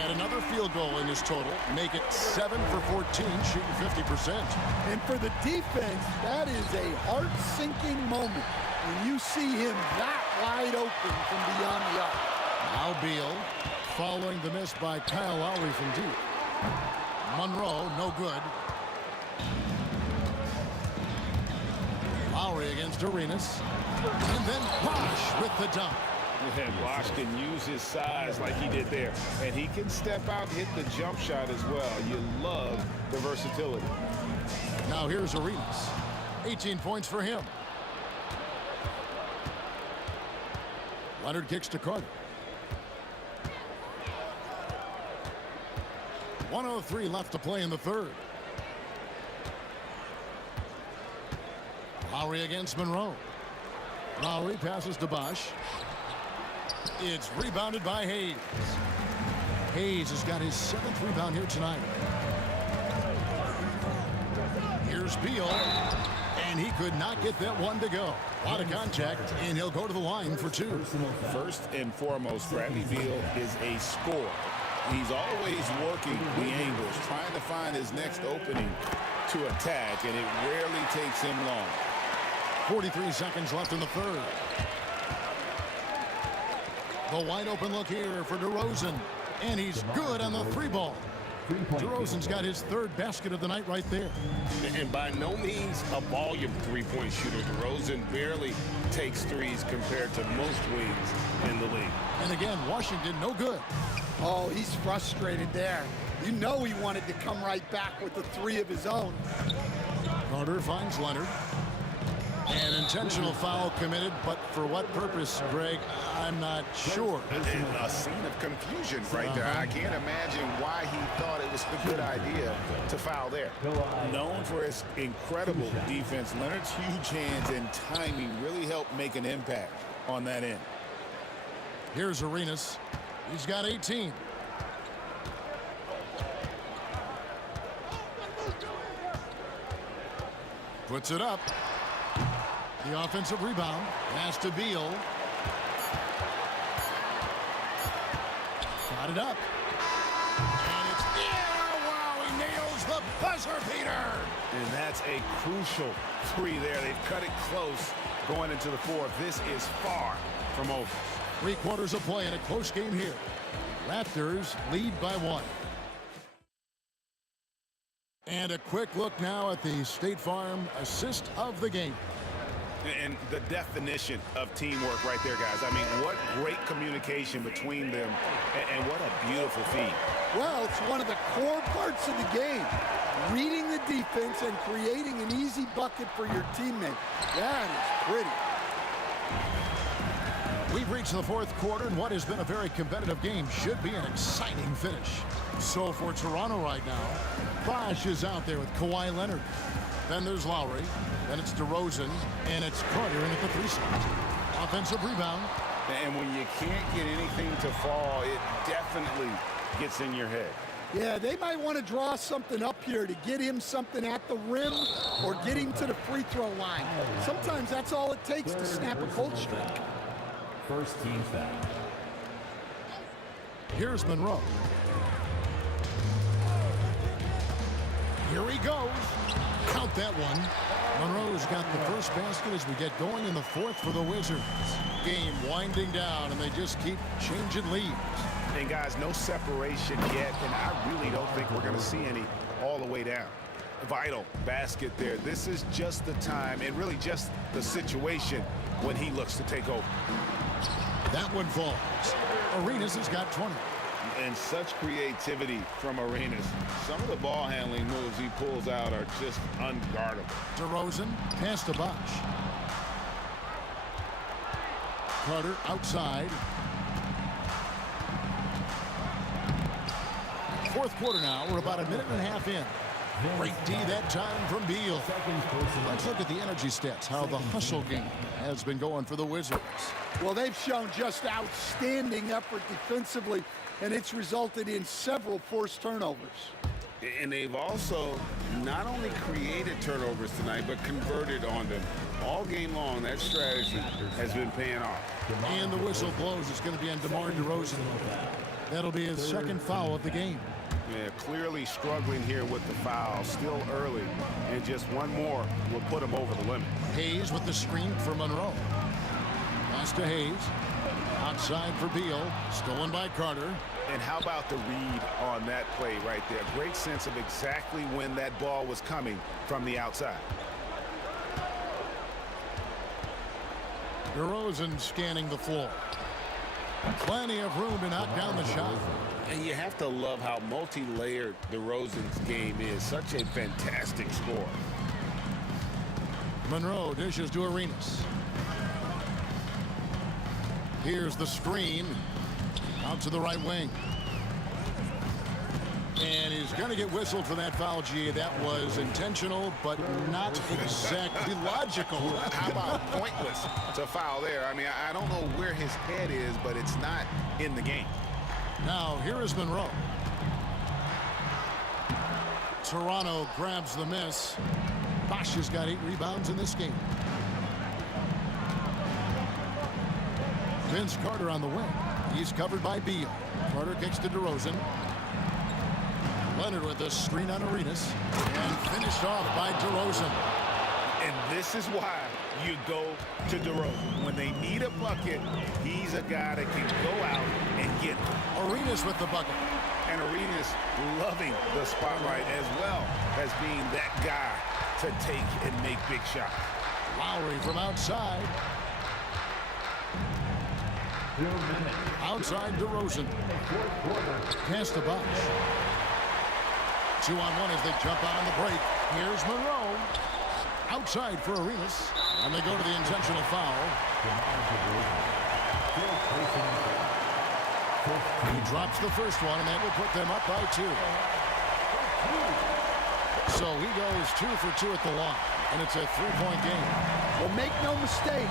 And another field goal in his total. Make it 7 for 14, shooting 50%. And for the defense, that is a heart-sinking moment when you see him that wide open from beyond the arc. Now Beal following the miss by Kyle Lowry from deep. Monroe, no good. Lowry against Arenas. And then Bosch with the dunk. And Bosch can use his size like he did there. And he can step out and hit the jump shot as well. You love the versatility. Now here's Arenas. 18 points for him. Leonard kicks to Carter. 1:03 left to play in the third. Lowry against Monroe. Lowry passes to Bosch. It's rebounded by Hayes. Hayes has got his 7th rebound here tonight. Here's Beal. And he could not get that one to go. A lot of contact, and he'll go to the line for 2. First and foremost, Bradley Beal is a scorer. He's always working the angles, trying to find his next opening to attack, and it rarely takes him long. 43 seconds left in the third. The wide open look here for DeRozan. And he's good on the 3-ball. DeRozan's got his 3rd basket of the night right there. And by no means a volume three-point shooter. DeRozan barely takes threes compared to most wings in the league. And again, Washington no good. Oh, he's frustrated there. You know he wanted to come right back with the 3 of his own. Carter finds Leonard. An intentional foul committed, but for what purpose, Greg? I'm not sure. And a scene of confusion right there. I can't imagine why he thought it was a good idea to foul there. Known for his incredible defense, Leonard's huge hands and timing really helped make an impact on that end. Here's Arenas. He's got 18. Puts it up. The offensive rebound. Pass to Beal. Got it up. And it's wow, he nails the buzzer beater. And that's a crucial 3 there. They've cut it close going into the 4th. This is far from over. 3 quarters of play in a close game here. Raptors lead by 1. And a quick look now at the State Farm assist of the game. And the definition of teamwork right there, guys. I mean, what great communication between them, and what a beautiful feed. Well, it's one of the core parts of the game. Reading the defense and creating an easy bucket for your teammate. That is pretty. We've reached the 4th quarter, and what has been a very competitive game should be an exciting finish. So for Toronto right now, Bosch is out there with Kawhi Leonard. Then there's Lowry. Then it's DeRozan. And it's Carter in at the 3 spot. Offensive rebound. And when you can't get anything to fall, it definitely gets in your head. Yeah, they might want to draw something up here to get him something at the rim or get him to the free throw line. Sometimes that's all it takes to snap a cold streak. First team foul. Here's Monroe. Here he goes. Count that one. Monroe's got the first basket as we get going in the 4th for the Wizards. Game winding down, and they just keep changing leads. And guys, no separation yet, and I really don't think we're going to see any all the way down. Vital basket there. This is just the time, and really just the situation when he looks to take over. That one falls. Arenas has got 20. And such creativity from Arenas. Some of the ball handling moves he pulls out are just unguardable. DeRozan, pass to Bosch. Carter outside. 4th quarter now. We're about a minute and a half in. Great D that time from Beal. Let's look at the energy stats, how the hustle game has been going for the Wizards. Well, they've shown just outstanding effort defensively, and it's resulted in several forced turnovers. And they've also not only created turnovers tonight, but converted on them. All game long, that strategy has been paying off. And the whistle blows. It's going to be on DeMar DeRozan. That'll be his second foul of the game. Yeah, clearly struggling here with the foul. Still early. And just one more will put him over the limit. Hayes with the screen for Monroe. Pass to Hayes. Outside for Beal. Stolen by Carter. And how about the read on that play right there? Great sense of exactly when that ball was coming from the outside. DeRozan scanning the floor. Plenty of room to knock down the shot. And you have to love how multi-layered DeRozan's game is. Such a fantastic score. Monroe dishes to Arenas. Here's the screen. Out to the right wing. And he's going to get whistled for that foul, G. That was intentional, but not exactly logical. How about pointless to foul there? I mean, I don't know where his head is, but it's not in the game. Now, here is Monroe. Toronto grabs the miss. Bosch has got 8 rebounds in this game. Vince Carter on the wing. He's covered by Beal. Carter kicks to DeRozan. Leonard with the screen on Arenas. And finished off by DeRozan. And this is why you go to DeRozan. When they need a bucket, he's a guy that can go out and get it. Arenas with the bucket. And Arenas loving the spotlight as well as being that guy to take and make big shots. Lowry from outside. Outside DeRozan. Pass to Bosch. 2-on-1 as they jump out on the break. Here's Monroe. Outside for Arenas. And they go to the intentional foul. He drops the first one, and that will put them up by 2. So he goes 2 for 2 at the line. And it's a 3-point game. Well, make no mistake,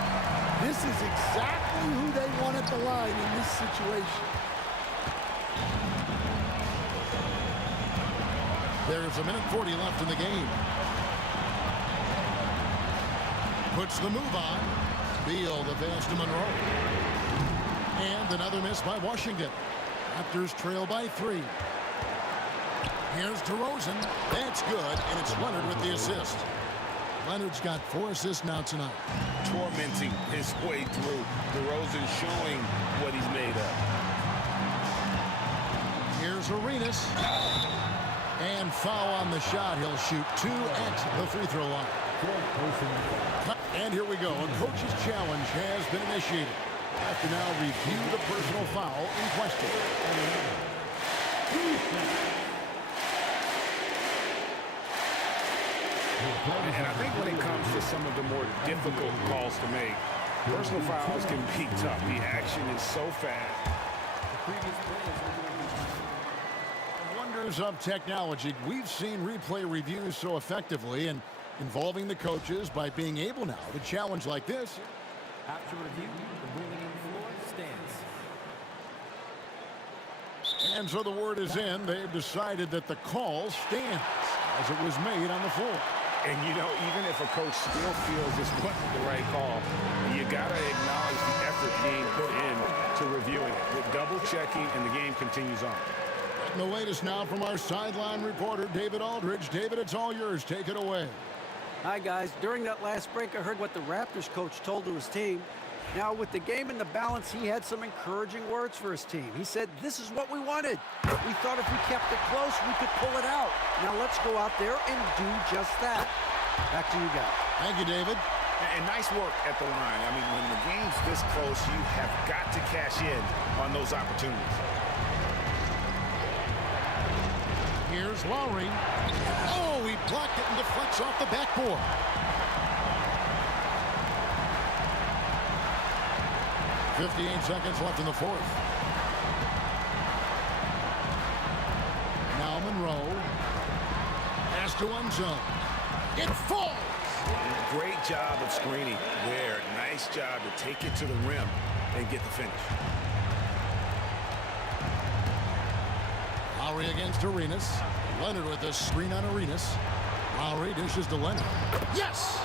this is exactly who they want at the line in this situation. There's 1:40 left in the game. Puts the move on. Beal the pass to Monroe. And another miss by Washington. Raptors trail by 3. Here's DeRozan. That's good, and it's Leonard with the assist. Leonard's got 4 assists now tonight. Tormenting his way through. DeRozan showing what he's made of. Here's Arenas. And foul on the shot. He'll shoot 2 at the free throw line. And here we go. A coach's challenge has been initiated. Have to now review the personal foul in question. And I think when it comes to some of the more difficult calls to make, personal fouls can be tough. The action is so fast. Wonders of technology. We've seen replay reviews so effectively and involving the coaches by being able now to challenge like this. After review, the ruling on the floor stands. And so the word is in. They've decided that the call stands as it was made on the floor. And, you know, even if a coach still feels this wasn't the right call, you got to acknowledge the effort being put in to reviewing it. With double-checking, and the game continues on. And the latest now from our sideline reporter, David Aldridge. David, it's all yours. Take it away. Hi, guys. During that last break, I heard what the Raptors coach told to his team. Now, with the game in the balance, he had some encouraging words for his team. He said, this is what we wanted. We thought if we kept it close, we could pull it out. Now, let's go out there and do just that. Back to you guys. Thank you, David. And nice work at the line. I mean, when the game's this close, you have got to cash in on those opportunities. Here's Lowry. Oh, he blocked it and deflects off the backboard. .58 seconds left in the fourth. Now Monroe has to end zone. It falls. Great job of screening there. Nice job to take it to the rim and get the finish. Lowry against Arenas. Leonard with the screen on Arenas. Lowry dishes to Leonard. Yes!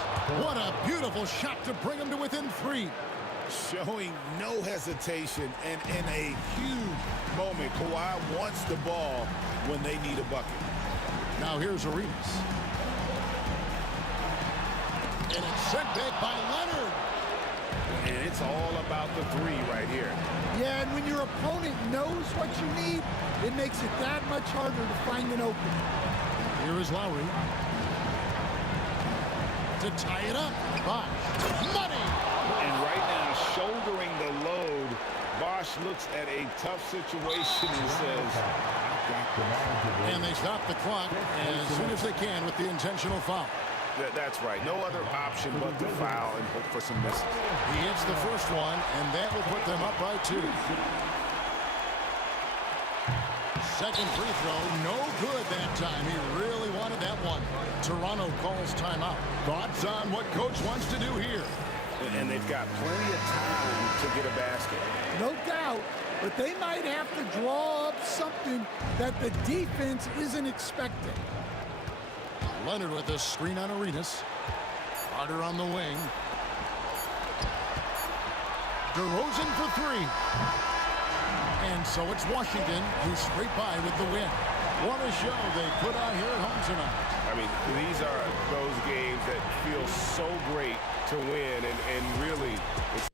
What a beautiful shot to bring him to within 3. Showing no hesitation, and in a huge moment, Kawhi wants the ball when they need a bucket. Now here's Arenas. And it's sent back by Leonard. And it's all about the 3 right here. Yeah, and when your opponent knows what you need, it makes it that much harder to find an opening. Here is Lowry. To tie it up. Bosh. Money! And right now, shouldering the load, Bosh looks at a tough situation and says, "I got this." And they stop the clock as soon as they can with the intentional foul. That's right. No other option but to foul and hope for some misses. He hits the first one, and that will put them up by 2. Second free throw, no good that time. He really wanted that one. Toronto calls timeout. Thoughts on what coach wants to do here? And they've got plenty of time to get a basket. No doubt, but they might have to draw up something that the defense isn't expecting. Leonard with the screen on Arenas. Carter on the wing. DeRozan for 3. And so it's Washington who's straight by with the win. What a show they put on here at home tonight. I mean, these are those games that feel so great to win, and really, it's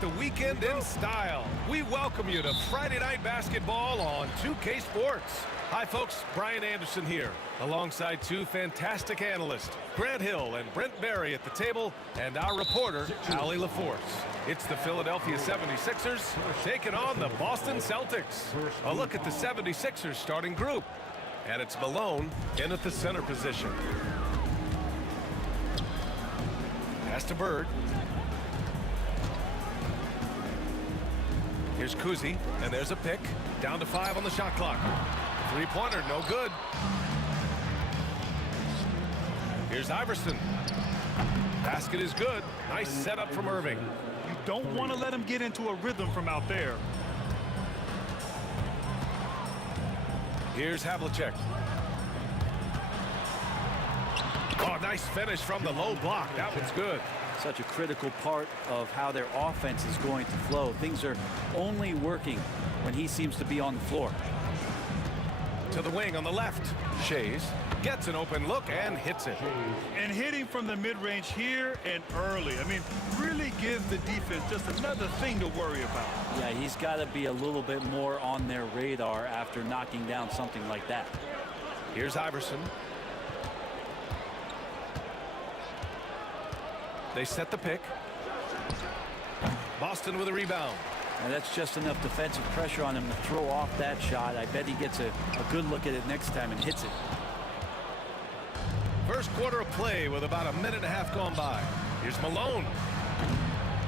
The weekend in style. We welcome you to Friday Night Basketball on 2K Sports. Hi folks, Brian Anderson here, alongside two fantastic analysts, Grant Hill and Brent Barry at the table, and our reporter, Allie LaForce. It's the Philadelphia 76ers taking on the Boston Celtics. A look at the 76ers starting group, and it's Malone in at the center position. Pass to Bird. Here's Kuzi, and there's a pick. Down to 5 on the shot clock. Three-pointer, no good. Here's Iverson. Basket is good. Nice setup from Irving. You don't want to let him get into a rhythm from out there. Here's Havlicek. Oh, nice finish from the low block. That one's good. Such a critical part of how their offense is going to flow. Things are only working when he seems to be on the floor. To the wing on the left. Shays gets an open look and hits it. And hitting from the mid-range here and early. I mean, really gives the defense just another thing to worry about. Yeah, he's got to be a little bit more on their radar after knocking down something like that. Here's Iverson. They set the pick. Boston with a rebound. And that's just enough defensive pressure on him to throw off that shot. I bet he gets a good look at it next time and hits it. First quarter of play with about a minute and a half gone by. Here's Malone.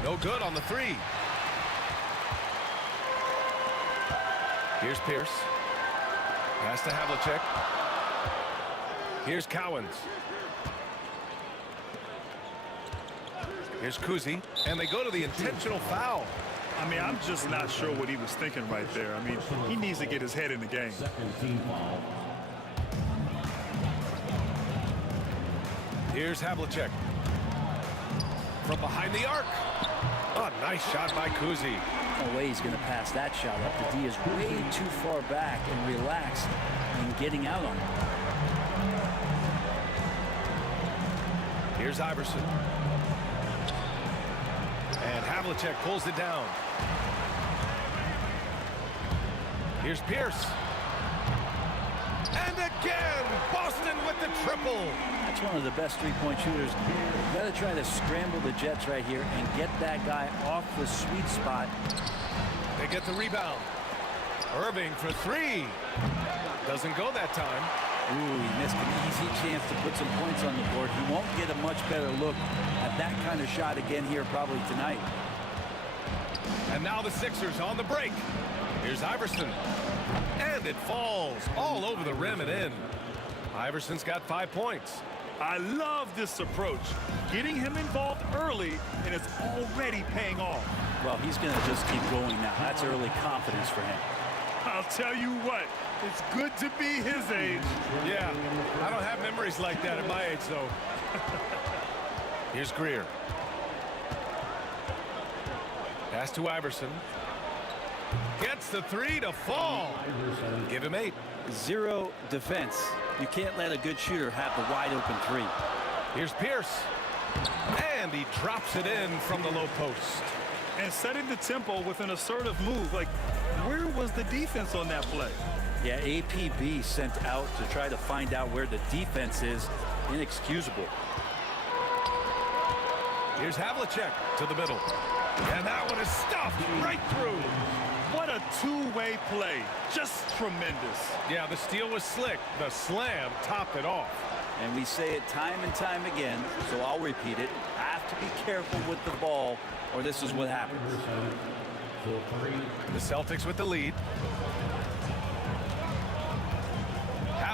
No good on the three. Here's Pierce. Pass to Havlicek. Here's Cowens. Here's Kuzi, and they go to the intentional foul. I mean, I'm just not sure what he was thinking right there. I mean, he needs to get his head in the game. Here's Havlicek. From behind the arc. Oh, nice shot by Kuzi. No way he's going to pass that shot up. The D is way too far back and relaxed in getting out on it. Here's Iverson. And Havlicek pulls it down. Here's Pierce. And again, Boston with the triple. That's one of the best three-point shooters. You've got to try to scramble the Jets right here and get that guy off the sweet spot. They get the rebound. Irving for three. Doesn't go that time. Ooh, he missed an easy chance to put some points on the board. He won't get a much better look at that kind of shot again here probably tonight. And now the Sixers on the break. Here's Iverson. And it falls all over the rim and in. Iverson's got 5 points. I love this approach. Getting him involved early, and it's already paying off. Well, he's going to just keep going now. That's early confidence for him. I'll tell you what, it's good to be his age. Yeah, I don't have memories like that at my age, though. Here's Greer. Pass to Iverson. Gets the three to fall. Give him 8. Zero defense. You can't let a good shooter have the wide open three. Here's Pierce. And he drops it in from the low post. And setting the tempo with an assertive move. Like, where was the defense on that play? Yeah, APB sent out to try to find out where the defense is. Inexcusable. Here's Havlicek to the middle. And that one is stuffed right through. What a two-way play. Just tremendous. Yeah, the steal was slick. The slam topped it off. And we say it time and time again, so I'll repeat it. Have to be careful with the ball, or this is what happens. The Celtics with the lead.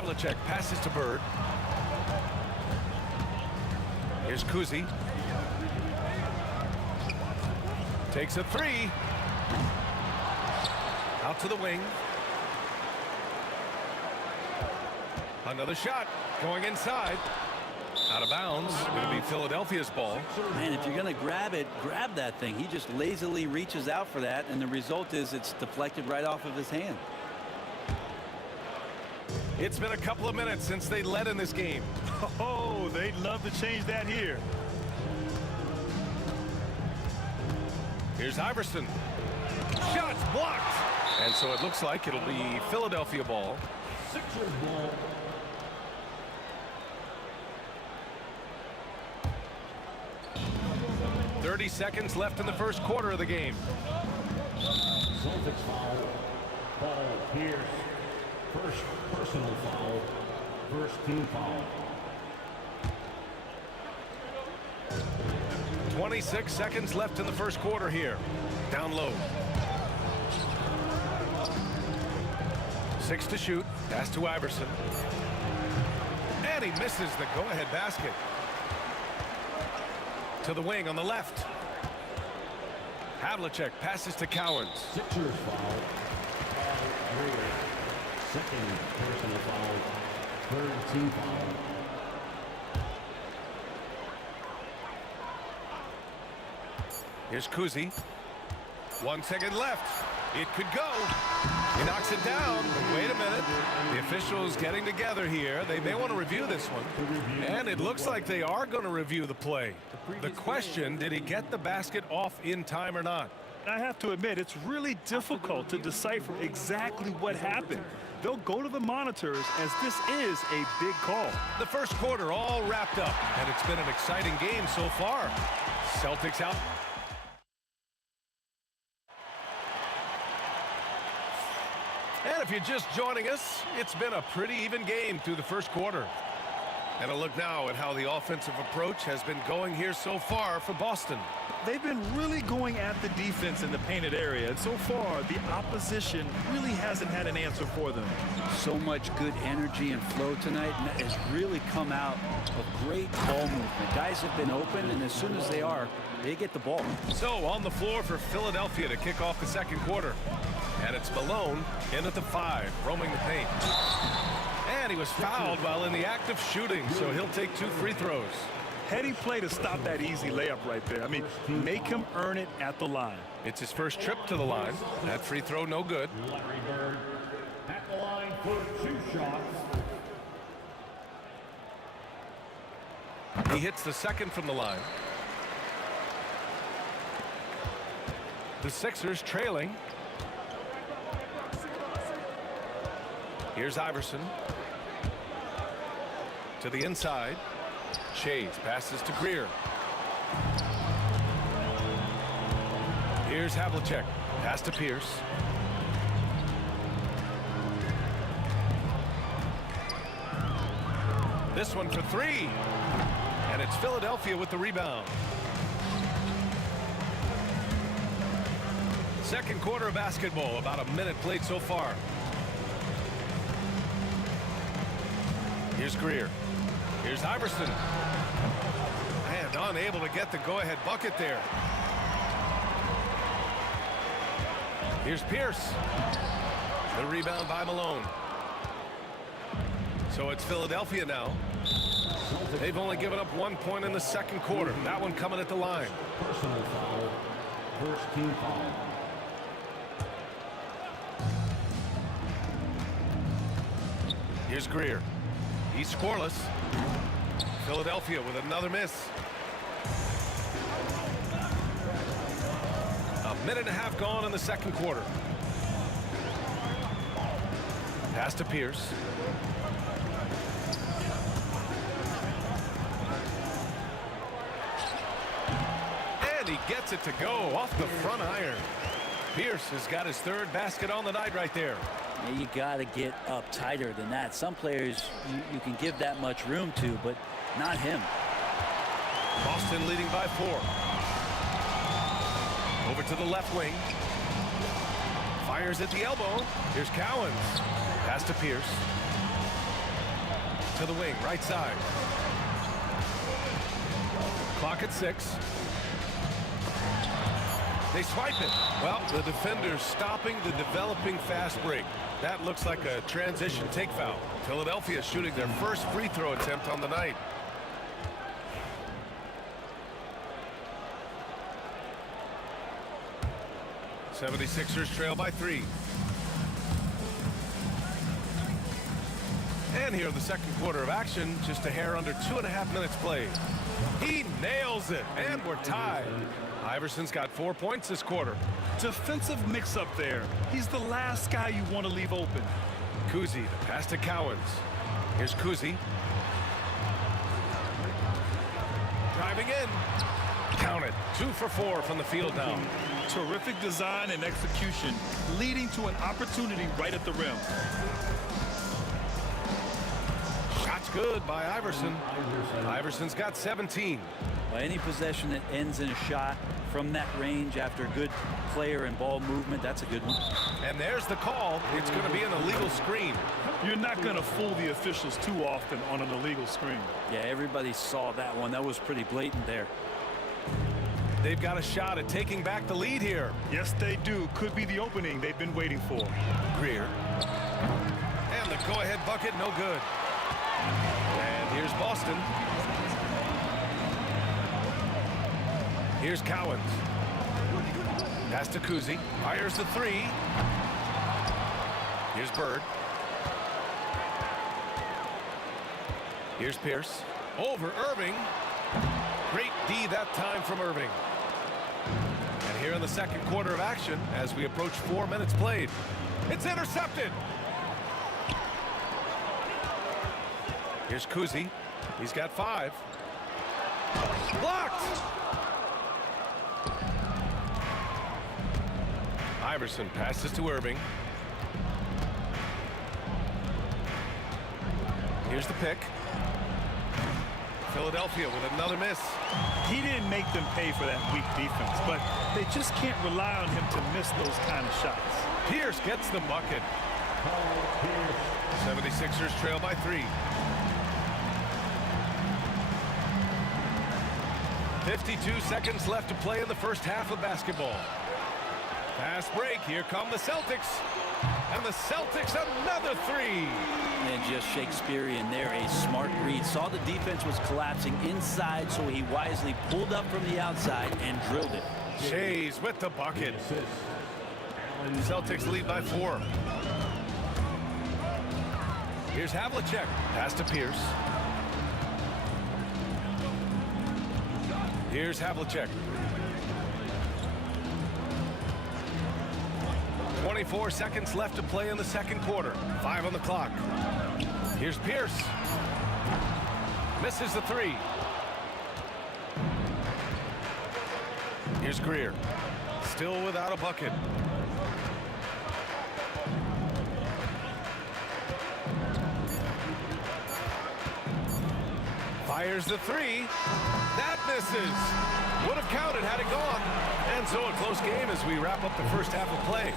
Havlicek passes to Bird. Here's Kuzi. Takes a three. Out to the wing. Another shot going inside. Out of bounds. Going to be Philadelphia's ball. Man, if you're going to grab it, grab that thing. He just lazily reaches out for that, and the result is it's deflected right off of his hand. It's been a couple of minutes since they led in this game. Oh, they'd love to change that here. Here's Iverson. Shots blocked. And so it looks like it'll be Philadelphia ball. Sixers ball. .30 seconds left in the first quarter of the game. Celtics foul. Ball Pierce. First personal foul. First team foul. 26 seconds left in the first quarter here. Down low. 6 to shoot. Pass to Iverson. And he misses the go-ahead basket. To the wing on the left. Havlicek passes to Cowens. Sixers foul. Greer. Second personal foul. Third team foul. Here's Kuzi. 1 second left. It could go. He knocks it down. Wait a minute. The officials getting together here. They may want to review this one. And it looks like they are going to review the play. The question, did he get the basket off in time or not? I have to admit, it's really difficult to decipher exactly what happened. They'll go to the monitors as this is a big call. The first quarter all wrapped up, and it's been an exciting game so far. Celtics out. And if you're just joining us, it's been a pretty even game through the first quarter. And a look now at how the offensive approach has been going here so far for Boston. They've been really going at the defense in the painted area, and so far the opposition really hasn't had an answer for them. So much good energy and flow tonight, and that has really come out of great ball movement. Guys have been open, and as soon as they are, they get the ball. So on the floor for Philadelphia to kick off the second quarter. And it's Malone in at the 5, roaming the paint. And he was fouled while in the act of shooting, so he'll take 2 free throws. Heady play to stop that easy layup right there. I mean, make him earn it at the line. It's his first trip to the line. That free throw no good. Larry Bird at the line for 2 shots. He hits the second from the line. The Sixers trailing. Here's Iverson. To the inside. Shades passes to Greer. Here's Havlicek. Pass to Pierce. This one for 3. And it's Philadelphia with the rebound. Second quarter of basketball. About a minute played so far. Here's Greer. Here's Iverson. And unable to get the go-ahead bucket there. Here's Pierce. The rebound by Malone. So it's Philadelphia now. They've only given up 1 point in the second quarter. That one coming at the line. Personal foul. First team foul. Here's Greer. He's scoreless. Philadelphia with another miss. A minute and a half gone in the second quarter. Pass to Pierce. And he gets it to go off the front iron. Pierce has got his 3rd basket on the night right there. Yeah, you got to get up tighter than that. Some players you can give that much room to, but not him. Boston leading by 4. Over to the left wing. Fires at the elbow. Here's Cowens. Pass to Pierce. To the wing, right side. Clock at 6. They swipe it. Well, the defender's stopping the developing fast break. That looks like a transition take foul. Philadelphia shooting their first free throw attempt on the night. '76ers trail by 3. And here in the second quarter of action, just a hair under 2.5 minutes played. He nails it, and we're tied. Iverson's got 4 points this quarter. Defensive mix-up there. He's the last guy you want to leave open. Kuzi, the pass to Cowens. Here's Kuzi. Driving in. Count it. 2 for 4 from the field now. Terrific design and execution, leading to an opportunity right at the rim. Shot's good by Iverson. Iverson's got 17. Well, any possession that ends in a shot from that range after good player and ball movement, that's a good one. And there's the call. It's going to be an illegal screen. You're not going to fool the officials too often on an illegal screen. Yeah, everybody saw that one. That was pretty blatant there. They've got a shot at taking back the lead here. Yes, they do. Could be the opening they've been waiting for. Greer. And the go-ahead bucket, no good. And here's Boston. Here's Cowens. Pass to Kuzi. Fires the 3. Here's Bird. Here's Pierce. Over Irving. Great D that time from Irving. And here in the second quarter of action, as we approach 4 minutes played, it's intercepted. Here's Kuzi. He's got 5. Blocked. Iverson passes to Irving. Here's the pick. Philadelphia with another miss. He didn't make them pay for that weak defense, but they just can't rely on him to miss those kind of shots. Pierce gets the bucket. 76ers trail by 3. 52 seconds left to play in the first half of basketball. Fast break. Here come the Celtics. And the Celtics another 3. And just Shakespearean there, a smart read. Saw the defense was collapsing inside, so he wisely pulled up from the outside and drilled it. Shays with the bucket. Celtics lead by 4. Here's Havlicek. Pass to Pierce. Here's Havlicek. 24 seconds left to play in the second quarter. 5 on the clock. Here's Pierce. Misses the 3. Here's Greer. Still without a bucket. Fires the 3. That misses. Would have counted had it gone. And so a close game as we wrap up the first half of play.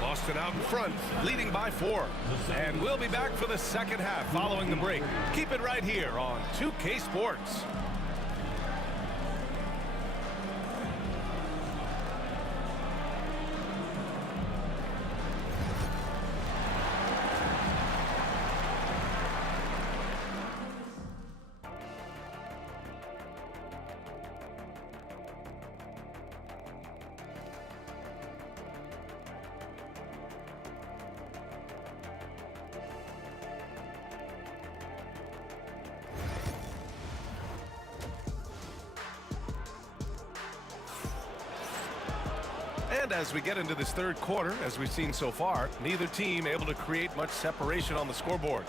Boston out in front, leading by 4. And we'll be back for the second half following the break. Keep it right here on 2K Sports. And as we get into this third quarter, as we've seen so far, neither team able to create much separation on the scoreboard.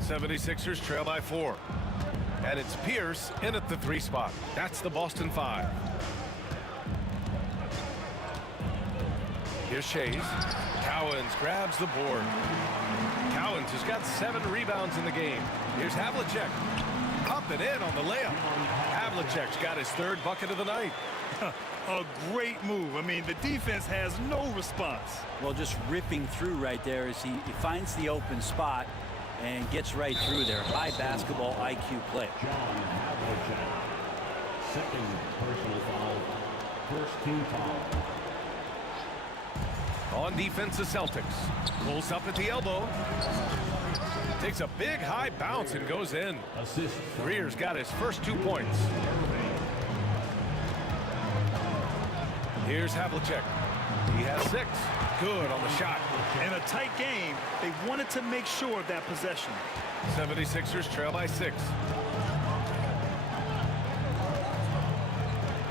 76ers trail by 4. And it's Pierce in at the 3 spot. That's the Boston 5. Here's Shays. Cowens grabs the board. Cowens has got 7 rebounds in the game. Here's Havlicek. Up and in on the layup. Havlicek's got his 3rd bucket of the night. A great move. I mean, the defense has no response. Well, just ripping through right there as he finds the open spot and gets right through there. High basketball IQ play. Second personal foul. First team foul. On defense, the Celtics. Pulls up at the elbow. Takes a big high bounce and goes in. Assist. Greer's got his first 2 points. Here's Havlicek. He has 6. Good on the shot. In a tight game, they wanted to make sure of that possession. 76ers trail by 6.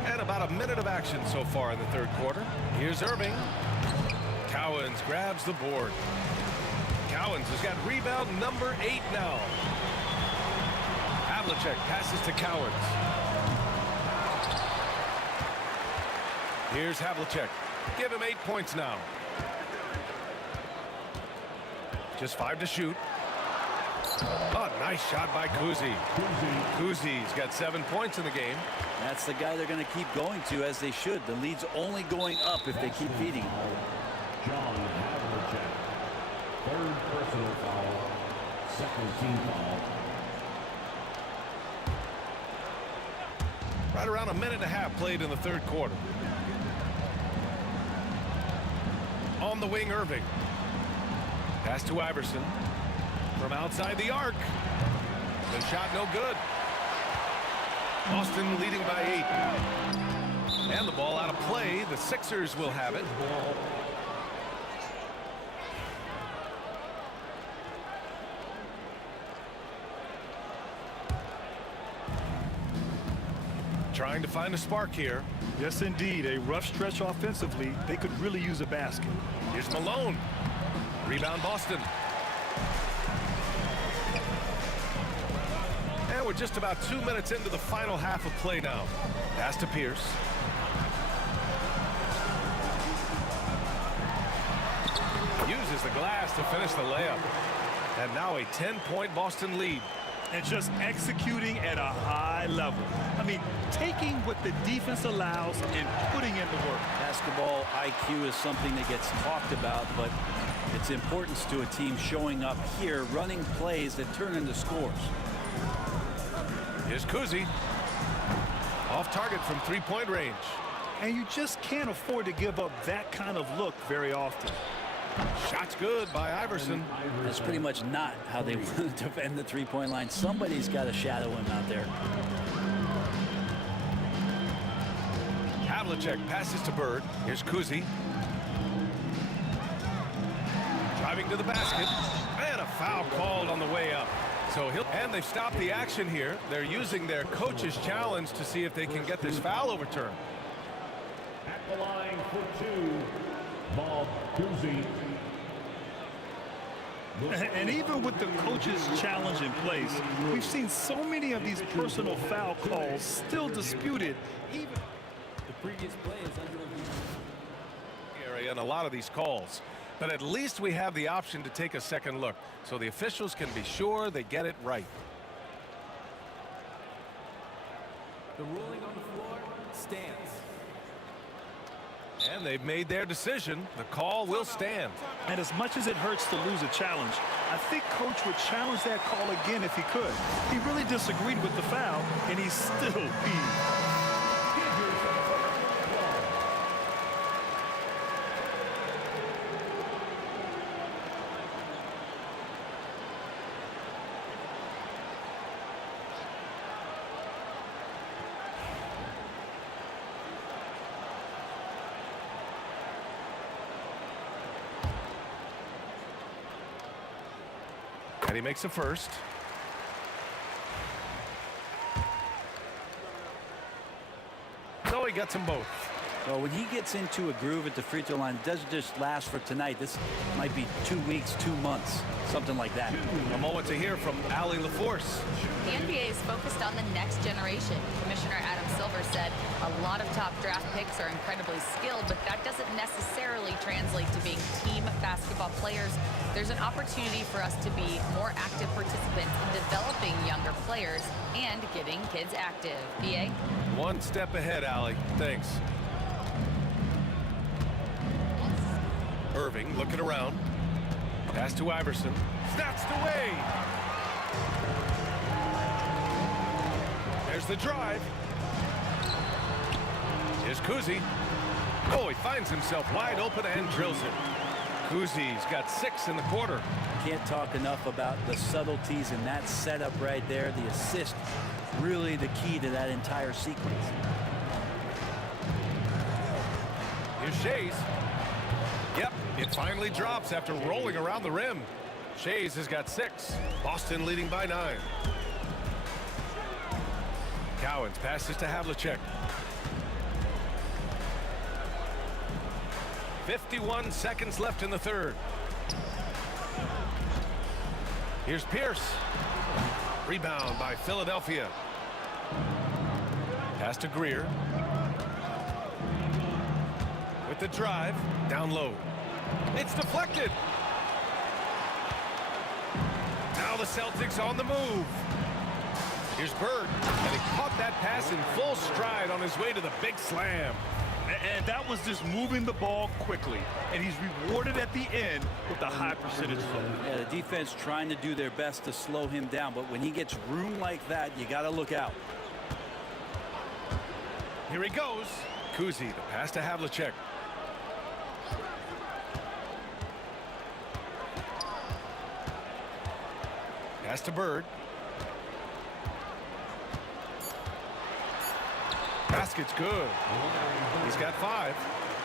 And about a minute of action so far in the third quarter. Here's Irving. Cowens grabs the board. Cowens has got rebound number 8 now. Havlicek passes to Cowens. Here's Havlicek. Give him 8 points now. Just 5 to shoot. Oh, nice shot by Kuzi. Kuzi's got 7 points in the game. That's the guy they're going to keep going to, as they should. The lead's only going up if they keep feeding him. John Havlicek. Third personal foul. Second team foul. Right around a minute and a half played in the third quarter. On the wing, Irving. Pass to Iverson. From outside the arc. The shot no good. Boston leading by 8. And the ball out of play. The Sixers will have it. Trying to find a spark here. Yes, indeed. A rough stretch offensively. They could really use a basket. Here's Malone. Rebound Boston. And we're just about 2 minutes into the final half of play now. Pass to Pierce. Uses the glass to finish the layup. And now a 10-point Boston lead. And just executing at a high level. I mean, taking what the defense allows and putting in the work. Basketball IQ is something that gets talked about, but its importance to a team showing up here, running plays that turn into scores. Here's Kuzi. Off target from 3-point range. And you just can't afford to give up that kind of look very often. Shot's good by Iverson. That's pretty much not how they want to defend the three-point line. Somebody's got to shadow him out there. Havlicek passes to Bird. Here's Kuzi. Driving to the basket. And a foul called on the way up. So and they've stopped the action here. They're using their coach's challenge to see if they can get this foul overturned. At the line for 2, Bob Cousy. And even with the coach's challenge in place, we've seen so many of these personal foul calls still disputed. Even the previous play is under area and a lot of these calls. But at least we have the option to take a second look, so the officials can be sure they get it right. The ruling on the floor stands. And they've made their decision. The call will stand. And as much as it hurts to lose a challenge, I think Coach would challenge that call again if he could. He really disagreed with the foul, and he's still peeved. And he makes a first. So he gets them both. Well, when he gets into a groove at the free throw line, it doesn't just last for tonight. This might be 2 weeks, 2 months, something like that. A moment to hear from Allie LaForce. The NBA is focused on the next generation. Commissioner Adam Silver said a lot of top draft picks are incredibly skilled, but that doesn't necessarily translate to being team basketball players. There's an opportunity for us to be more active participants in developing younger players and getting kids active. PA? One step ahead, Allie. Thanks. Irving looking around. Pass to Iverson. Snatched away. There's the drive. Here's Kuzi. Oh, he finds himself wide open and drills it. Kuzi's got 6 in the quarter. Can't talk enough about the subtleties in that setup right there. The assist, really the key to that entire sequence. Here's Shays. Yep, it finally drops after rolling around the rim. Shays has got 6. Boston leading by 9. Cowens passes to Havlicek. 51 seconds left in the third. Here's Pierce. Rebound by Philadelphia. Pass to Greer. With the drive, down low. It's deflected. Now the Celtics on the move. Here's Bird, and he caught that pass in full stride on his way to the big slam. And that was just moving the ball quickly. And he's rewarded at the end with a high percentage flow. Yeah, the defense trying to do their best to slow him down, but when he gets room like that, you got to look out. Here he goes. Kuzi, the pass to Havlicek. Pass to Bird. Basket's good. He's got 5.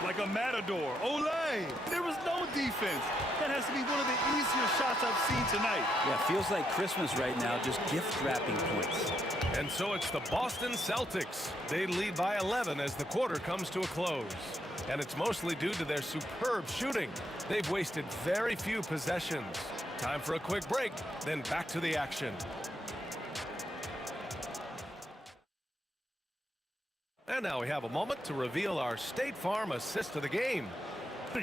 Like a matador. Olay! There was no defense. That has to be one of the easiest shots I've seen tonight. Yeah, feels like Christmas right now, just gift-wrapping points. And so it's the Boston Celtics. They lead by 11 as the quarter comes to a close. And it's mostly due to their superb shooting. They've wasted very few possessions. Time for a quick break, then back to the action. And now we have a moment to reveal our State Farm assist of the game.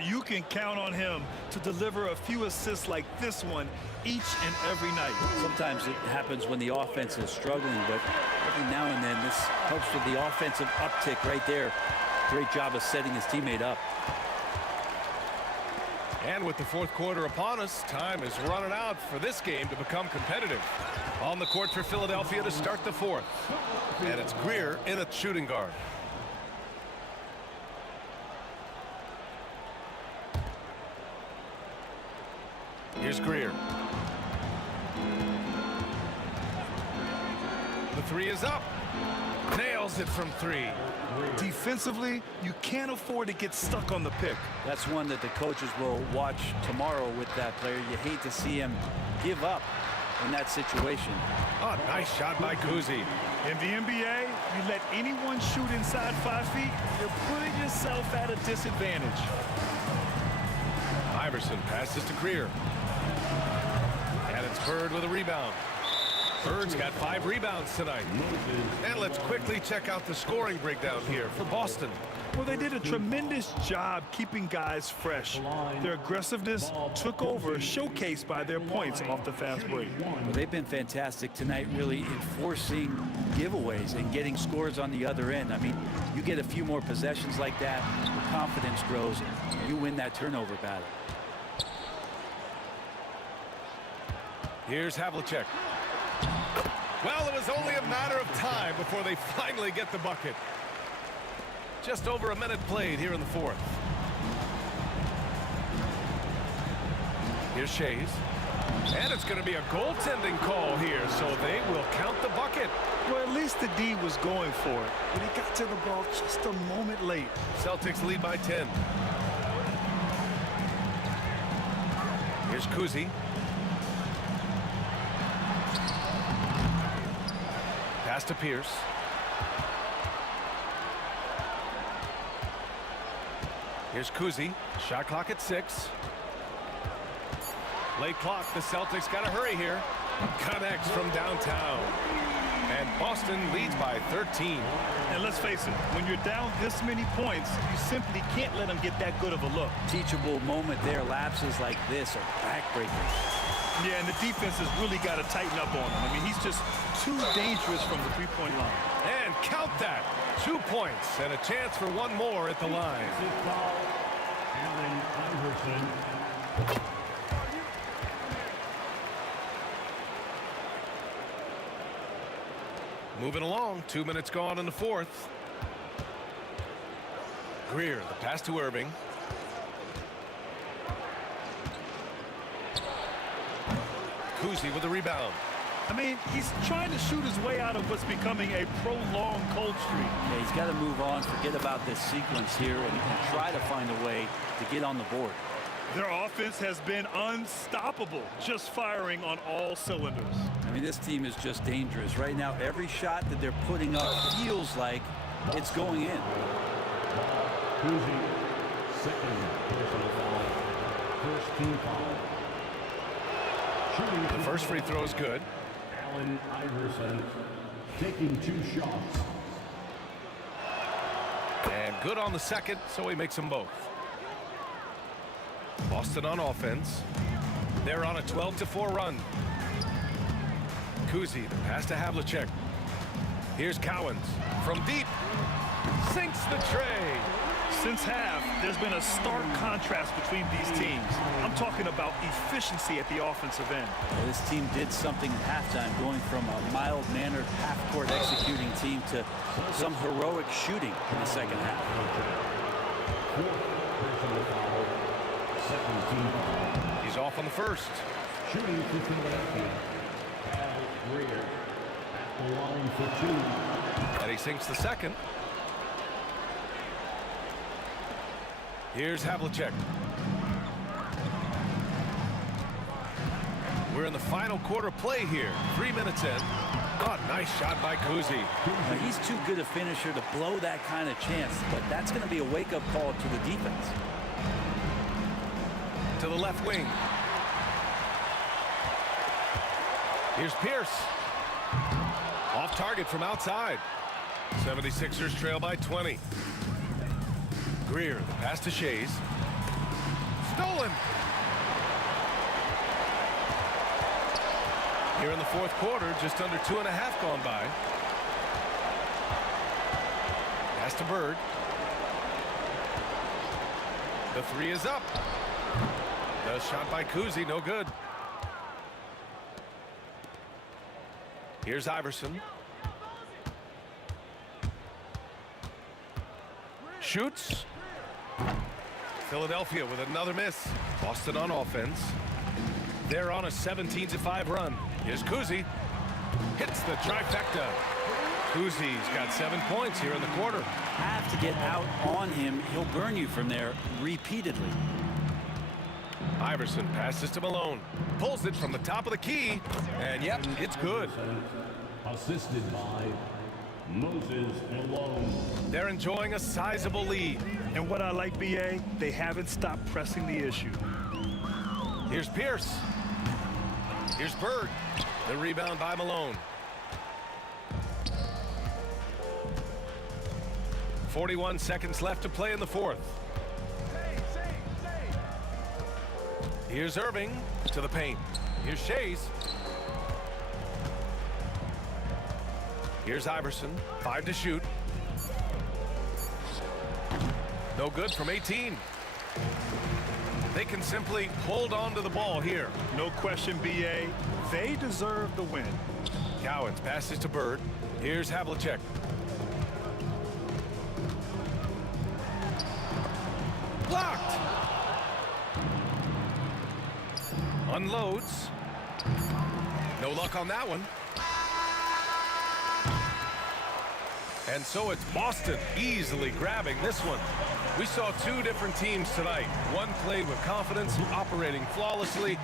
You can count on him to deliver a few assists like this one each and every night. Sometimes it happens when the offense is struggling, but every now and then this helps with the offensive uptick right there. Great job of setting his teammate up. And with the fourth quarter upon us, time is running out for this game to become competitive. On the court for Philadelphia to start the fourth. And it's Greer in at shooting guard. Here's Greer. The 3 is up. Nails it from 3. Defensively, you can't afford to get stuck on the pick. That's one that the coaches will watch tomorrow with that player. You hate to see him give up in that situation. Oh, nice shot by Kuzi. In the NBA, you let anyone shoot inside 5 feet, you're putting yourself at a disadvantage. Iverson passes to Greer. And it's Bird with a rebound. Bird's got 5 rebounds tonight. And let's quickly check out the scoring breakdown here for Boston. Well, they did a tremendous job keeping guys fresh. Their aggressiveness took over, showcased by their points off the fast break. Well, they've been fantastic tonight, really enforcing giveaways and getting scores on the other end. I mean, you get a few more possessions like that, your confidence grows, you win that turnover battle. Here's Havlicek. Well, it was only a matter of time before they finally get the bucket. Just over a minute played here in the fourth. Here's Shays. And it's going to be a goaltending call here, so they will count the bucket. Well, at least the D was going for it, but he got to the ball just a moment late. Celtics lead by 10. Here's Kuzi. Pass to Pierce. Here's Kuzi. Shot clock at 6. Late clock. The Celtics got to hurry here. Connects from downtown. And Boston leads by 13. And let's face it, when you're down this many points, you simply can't let them get that good of a look. Teachable moment there. Lapses like this are backbreakers. Yeah, and the defense has really got to tighten up on him. I mean, he's just too dangerous from the three-point line. And count that. 2 points and a chance for one more at the line. Moving along, 2 minutes gone in the fourth. Greer, the pass to Irving. Kuzi with the rebound. I mean, he's trying to shoot his way out of what's becoming a prolonged cold streak. Yeah, he's got to move on, forget about this sequence here, and try to find a way to get on the board. Their offense has been unstoppable, just firing on all cylinders. I mean, this team is just dangerous. Right now, every shot that they're putting up feels like it's going in. Kuzi, second personal foul. First team foul. The first free throw is good. Allen Iverson taking 2 shots. And good on the second, so he makes them both. Boston on offense. They're on a 12-4 run. Kuzi, the pass to Havlicek. Here's Cowens from deep. Sinks the tray. Since half, there's been a stark contrast between these teams. I'm talking about efficiency at the offensive end. Well, this team did something at halftime, going from a mild-mannered half-court executing team to some heroic shooting in the second half. He's off on the first. Shooting for Philadelphia. Al Greer at the line for 2. And he sinks the second. Here's Havlicek. We're in the final quarter play here. 3 minutes in. Oh, nice shot by Kuzi. Now, he's too good a finisher to blow that kind of chance, but that's going to be a wake-up call to the defense. To the left wing. Here's Pierce. Off target from outside. 76ers trail by 20. Greer, the pass to Shays. Stolen. Here in the fourth quarter, just under 2.5 gone by. Pass to Bird. The three is up. The shot by Kuzi, no good. Here's Iverson. Shoots. Philadelphia with another miss. Boston on offense. They're on a 17-5 run. Here's Kuzi. Hits the trifecta. Kuzi's got 7 points here in the quarter. Have to get out on him. He'll burn you from there repeatedly. Iverson passes to Malone. Pulls it from the top of the key. And yep, it's good. Assisted by Moses Malone. They're enjoying a sizable lead. And what I like, BA, they haven't stopped pressing the issue. Here's Pierce. Here's Bird. The rebound by Malone. 41 seconds left to play in the fourth. Here's Irving to the paint. Here's Shays. Here's Iverson. 5 to shoot. No good from 18. They can simply hold on to the ball here. No question, BA. They deserve the win. Cowens passes to Bird. Here's Havlicek. Blocked. Unloads. No luck on that one. And so it's Boston easily grabbing this one. We saw 2 different teams tonight. One played with confidence, operating flawlessly.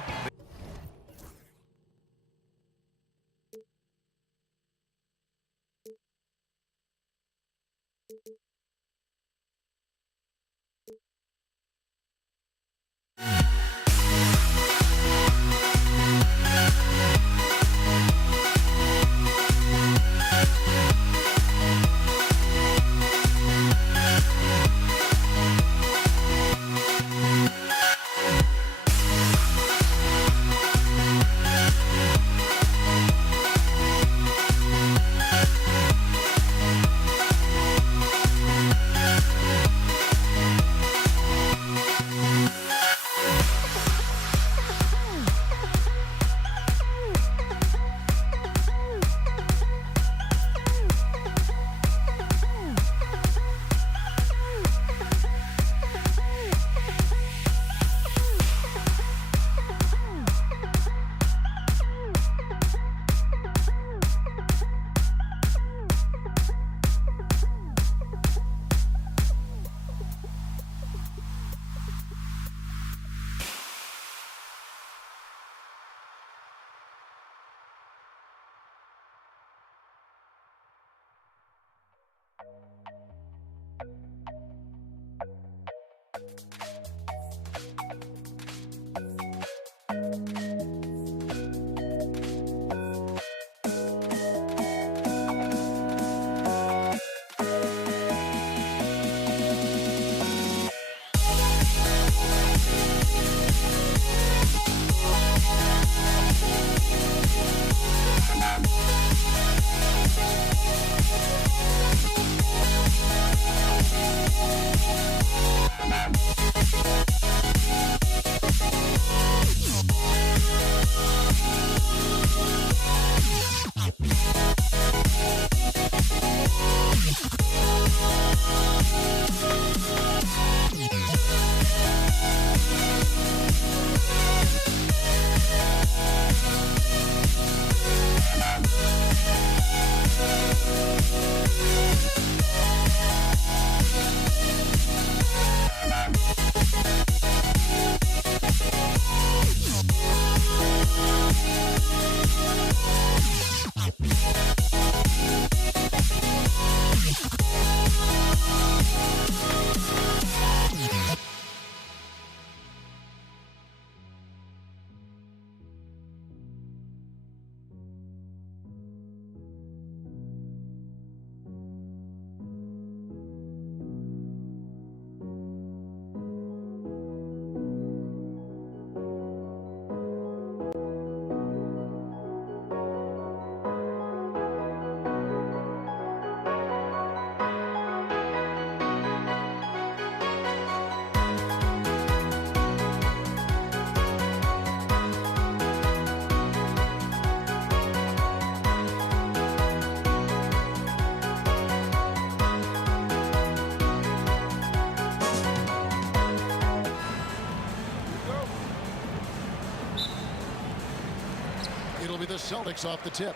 the Celtics off the tip.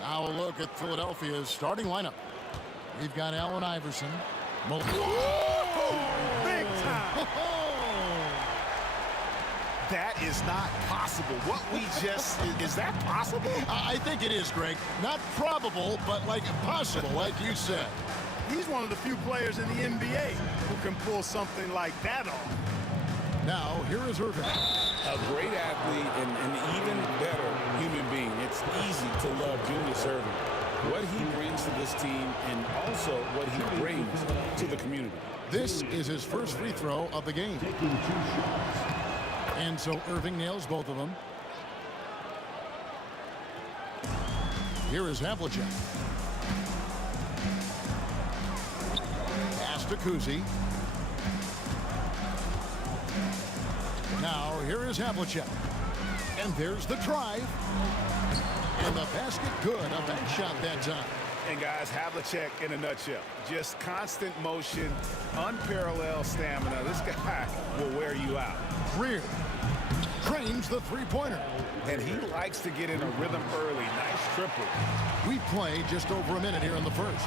Now a look at Philadelphia's starting lineup. We've got Allen Iverson. Big time. That is not possible. What we just, is that possible? I think it is, Greg. Not probable, but like possible, like you said. He's one of the few players in the NBA who can pull something like that off. Now, here is Irving. A great athlete and an even better human being. It's easy to love Julius Irving. What he brings to this team and also what he brings to the community. This is his first free throw of the game. And so Irving nails both of them. Here is Havlicek. Pass to Kuzi. Now here is Havlicek. And there's the drive. And the basket good. A bank shot that time. And guys, Havlicek in a nutshell. Just constant motion, unparalleled stamina. This guy will wear you out. Greer trains the three-pointer. And he likes to get in a rhythm early. Nice triple. We play just over a minute here in the first.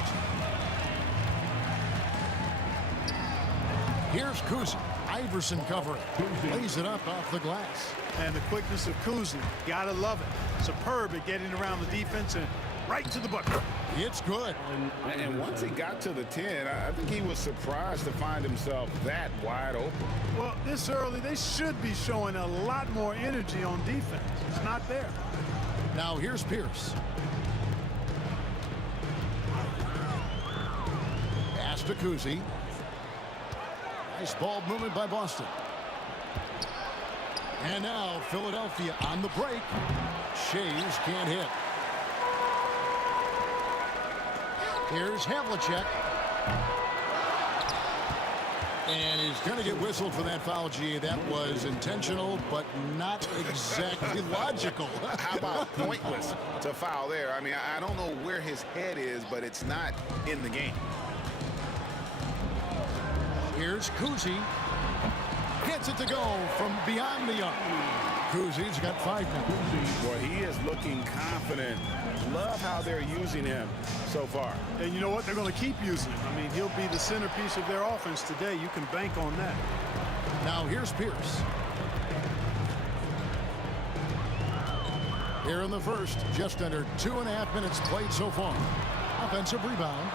Here's Kuzi. Iverson covering. Lays it up off the glass. And the quickness of Kuzi, gotta love it. Superb at getting around the defense and right to the bucket. It's good. And once he got to the 10, I think he was surprised to find himself that wide open. Well, this early, they should be showing a lot more energy on defense. It's not there. Now here's Pierce. Pass to Kuzi. Nice ball movement by Boston. And now Philadelphia on the break. Shays can't hit. Here's Havlicek. And he's going to get whistled for that foul, G. That was intentional, but not exactly logical. How about pointless to foul there? I mean, I don't know where his head is, but it's not in the game. Here's Kuzi. Gets it to go from beyond the arc. Kuzi's got 5 now. Boy, he is looking confident. Love how they're using him so far. And you know what? They're going to keep using him. I mean, he'll be the centerpiece of their offense today. You can bank on that. Now here's Pierce. Here in the first, just under 2.5 minutes played so far. Offensive rebound.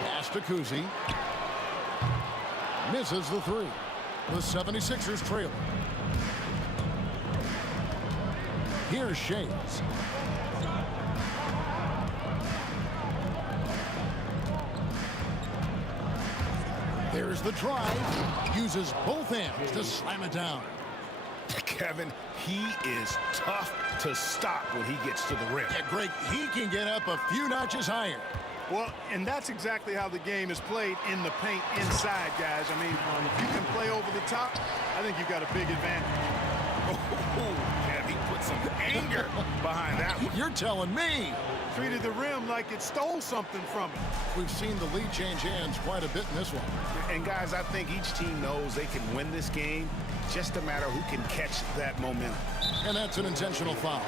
Pass to Kuzi. Misses the 3. The 76ers trail. Here's Shays. There's the drive. Uses both hands to slam it down. Kevin, he is tough to stop when he gets to the rim. Yeah, Greg, he can get up a few notches higher. Well, and that's exactly how the game is played in the paint inside, guys. I mean, if you can play over the top, I think you've got a big advantage. Oh, yeah, he put some anger behind that one. You're telling me. Treated the rim like it stole something from it. We've seen the lead change hands quite a bit in this one. And guys, I think each team knows they can win this game. Just a matter who can catch that momentum. And that's an intentional foul.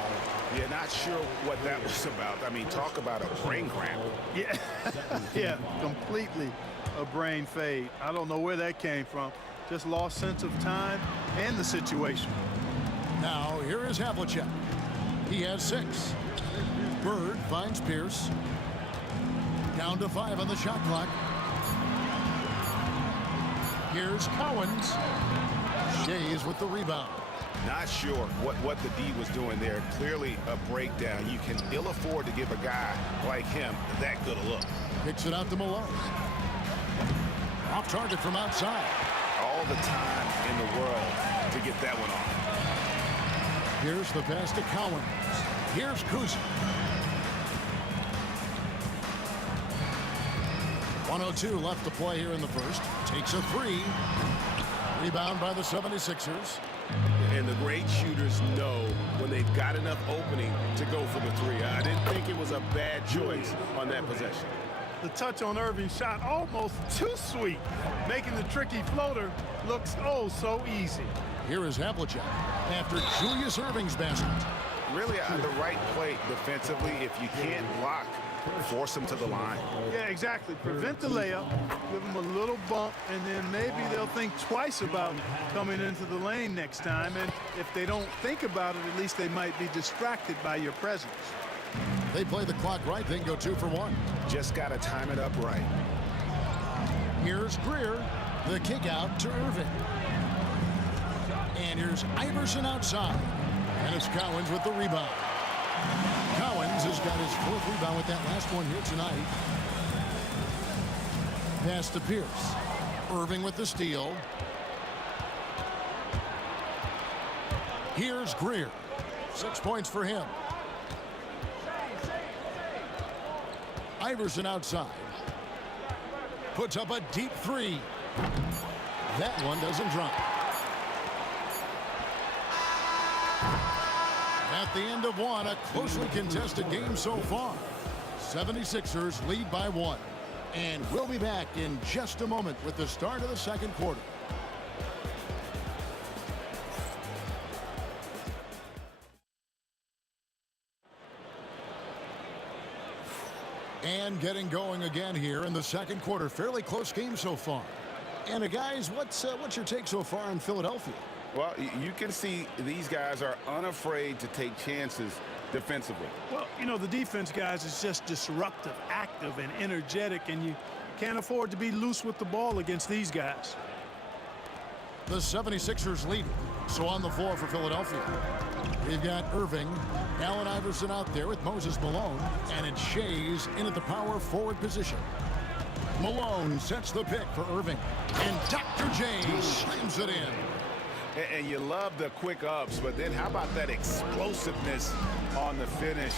Yeah, not sure what that was about. I mean, talk about a brain cramp. Yeah, yeah, completely a brain fade. I don't know where that came from. Just lost sense of time and the situation. Now, here is Havlicek. He has 6. Bird finds Pierce. Down to 5 on the shot clock. Here's Cowens. Shays with the rebound. Not sure what the D was doing there. Clearly a breakdown. You can ill afford to give a guy like him that good a look. Kicks it out to Malone. Off target from outside. All the time in the world to get that one off. Here's the pass to Cowens. Here's Kuzi. 1:02 left to play here in the first. Takes a 3. Rebound by the 76ers. And the great shooters know when they've got enough opening to go for the 3. I didn't think it was a bad choice on that possession. The touch on Irving's shot almost too sweet, making the tricky floater looks oh so easy. Here is Havlicek after Julius Irving's basket. Really the right play defensively. If you can't block, force him to the line. Yeah, exactly. Prevent the layup, give them a little bump, and then maybe they'll think twice about coming into the lane next time. And if they don't think about it, at least they might be distracted by your presence. They play the clock right, they can go 2 for 1. Just got to time it up right. Here's Greer, the kick out to Irving. And here's Iverson outside. And it's Cowens with the rebound. Cowens has got his 4th rebound with that last one here tonight. Pass to Pierce. Irving with the steal. Here's Greer. 6 points for him. Iverson outside. Puts up a deep 3. That one doesn't drop. At the end of one, a closely contested game so far. 76ers lead by 1. And we'll be back in just a moment with the start of the second quarter. And getting going again here in the second quarter. Fairly close game so far. And guys, what's your take so far on Philadelphia? Well, you can see these guys are unafraid to take chances defensively. Well, you know, the defense, guys, is just disruptive, active, and energetic, and you can't afford to be loose with the ball against these guys. The 76ers lead. So on the floor for Philadelphia, we've got Irving, Allen Iverson out there with Moses Malone, and it's Shays in at the power forward position. Malone sets the pick for Irving, and Dr. J slams it in. And you love the quick ups, but then how about that explosiveness on the finish?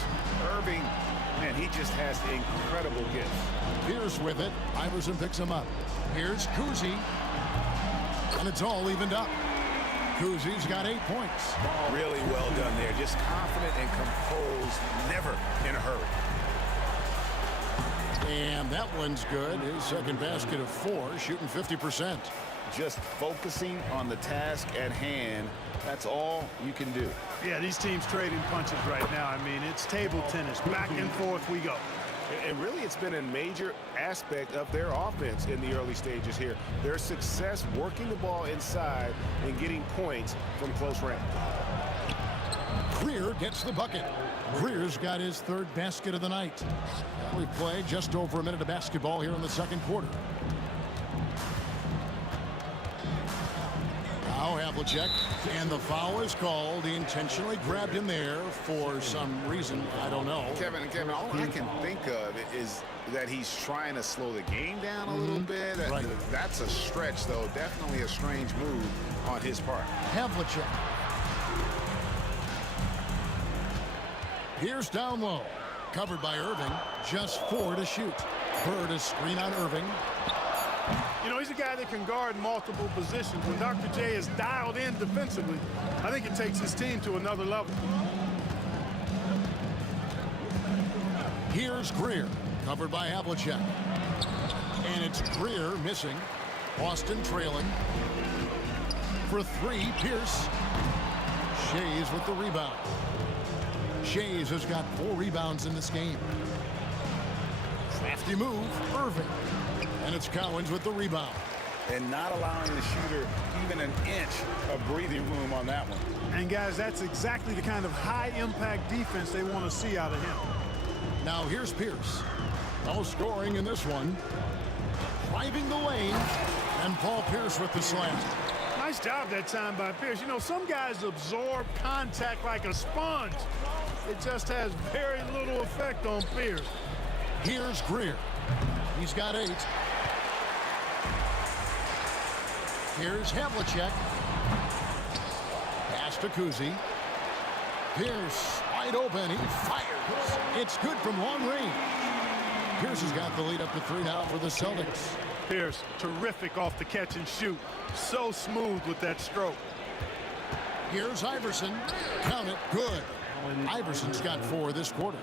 Irving, man, he just has incredible gifts. Pierce with it. Iverson picks him up. Here's Kuzi. And it's all evened up. Kuzi's got 8 points. Really well done there. Just confident and composed, never in a hurry. And that one's good. His second basket of 4, shooting 50%. Just focusing on the task at hand. That's all you can do. Yeah, these teams trading punches right now. I mean, it's table tennis. Back and forth we go. And really, it's been a major aspect of their offense in the early stages here. Their success working the ball inside and getting points from close range. Greer gets the bucket. Greer's got his 3rd basket of the night. We've played just over a minute of basketball here in the second quarter. Now Havlicek, and the foul is called. He intentionally grabbed him there for some reason. I don't know. Kevin, all I can think of is that he's trying to slow the game down a little bit. Right. That's a stretch, though. Definitely a strange move on his part. Havlicek. Here's down low. Covered by Irving. Just 4 to shoot. Bird is screen on Irving. You know, he's a guy that can guard multiple positions. When Dr. J is dialed in defensively, I think it takes his team to another level. Here's Greer, covered by Havlicek. And it's Greer missing. Boston trailing. For 3, Pierce. Shays with the rebound. Shays has got 4 rebounds in this game. Crafty move, Irving. And it's Cowens with the rebound. And not allowing the shooter even an inch of breathing room on that one. And, guys, that's exactly the kind of high-impact defense they want to see out of him. Now here's Pierce. No scoring in this one. Driving the lane. And Paul Pierce with the slam. Nice job that time by Pierce. You know, some guys absorb contact like a sponge. It just has very little effect on Pierce. Here's Greer. He's got 8. Here's Havlicek. Pass to Kuzi. Pierce wide open. He fires. It's good from long range. Pierce has got the lead up to 3 now for the Celtics. Pierce, terrific off the catch and shoot. So smooth with that stroke. Here's Iverson. Count it. Good. Iverson's got 4 this quarter.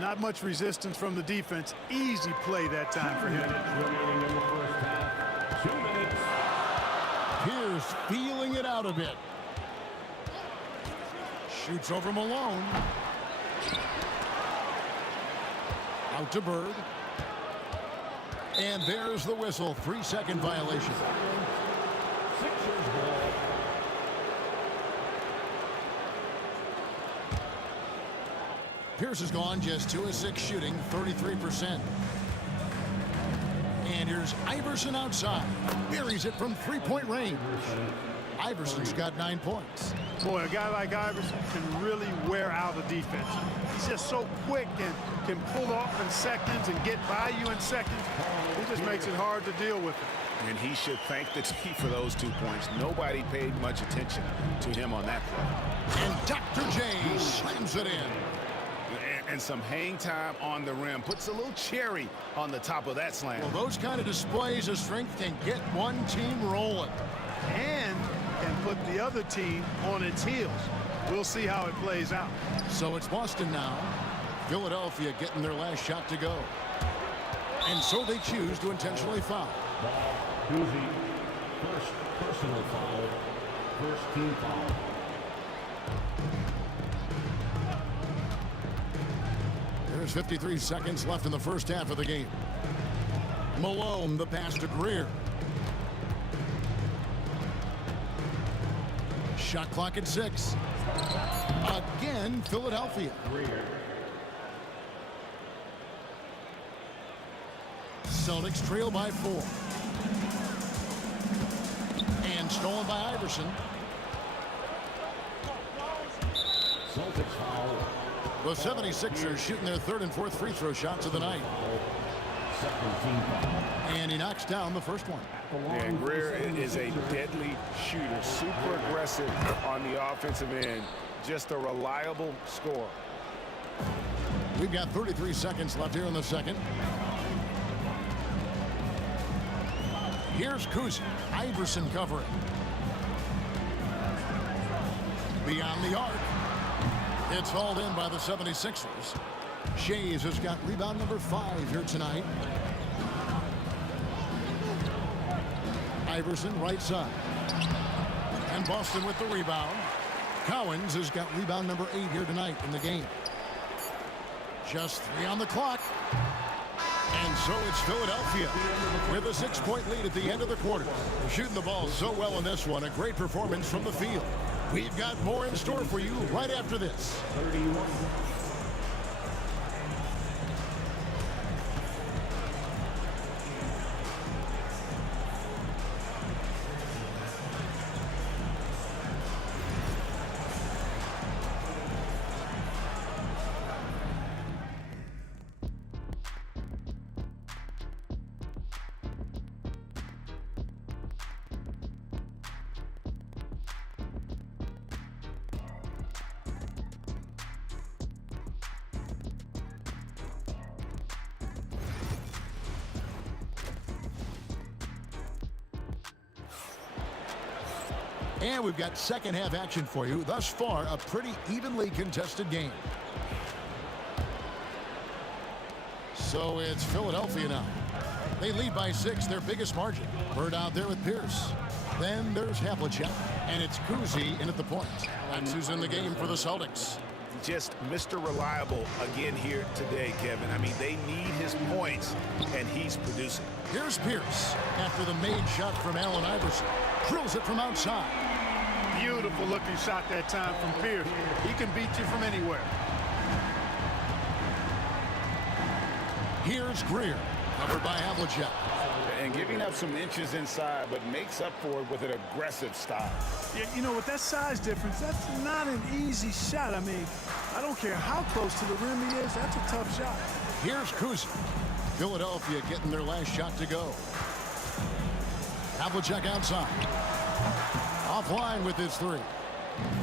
Not much resistance from the defense. Easy play that time for him. Remaining in the first half. 2 minutes. Pierce feeling it out a bit. Shoots over Malone. Out to Bird. And there's the whistle. 3-second violation. Sixers ball. Pierce has gone just 2 of 6 shooting, 33%. And here's Iverson outside. Buries it from 3-point range. Iverson's got 9 points. Boy, a guy like Iverson can really wear out a defense. He's just so quick and can pull off in seconds and get by you in seconds. He just makes it hard to deal with him. And he should thank the team for those 2 points. Nobody paid much attention to him on that play. And Dr. J slams it in. And some hang time on the rim. Puts a little cherry on the top of that slam. Well, those kind of displays of strength can get one team rolling. And can put the other team on its heels. We'll see how it plays out. So it's Boston now. Philadelphia getting their last shot to go. And so they choose to intentionally foul. Kuzi, first personal foul, first team foul. There's 53 seconds left in the first half of the game. Malone, the pass to Greer. Shot clock at 6. Again, Philadelphia. Celtics trail by 4. And stolen by Iverson. Celtics foul. The 76ers shooting their 3rd and 4th free throw shots of the night. Second team foul. And he knocks down the first one. And Greer is a deadly shooter. Super aggressive on the offensive end. Just a reliable scorer. We've got 33 seconds left here in the second. Here's Kuzi. Iverson covering. Beyond the arc. It's hauled in by the 76ers. Shays has got rebound number 5 here tonight. Iverson right side. And Boston with the rebound. Cowens has got rebound number 8 here tonight in the game. Just 3 on the clock. And so it's Philadelphia with a 6-point lead at the end of the quarter. They're shooting the ball so well in this one. A great performance from the field. We've got more in store for you right after this. 31. And we've got second half action for you. Thus far, a pretty evenly contested game. So it's Philadelphia now. They lead by 6, their biggest margin. Bird out there with Pierce. Then there's Havlicek, and it's Kuzi in at the point. That's who's in the game for the Celtics. Just Mr. Reliable again here today, Kevin. I mean, they need his points, and he's producing. Here's Pierce after the made shot from Allen Iverson. Drills it from outside. Beautiful looking shot that time from Pierce. He can beat you from anywhere. Here's Greer, covered by Havlicek. And giving up some inches inside, but makes up for it with an aggressive style. Yeah, you know, with that size difference, that's not an easy shot. I mean, I don't care how close to the rim he is, that's a tough shot. Here's Kuzi. Philadelphia getting their last shot to go. Havlicek outside. Offline with his 3.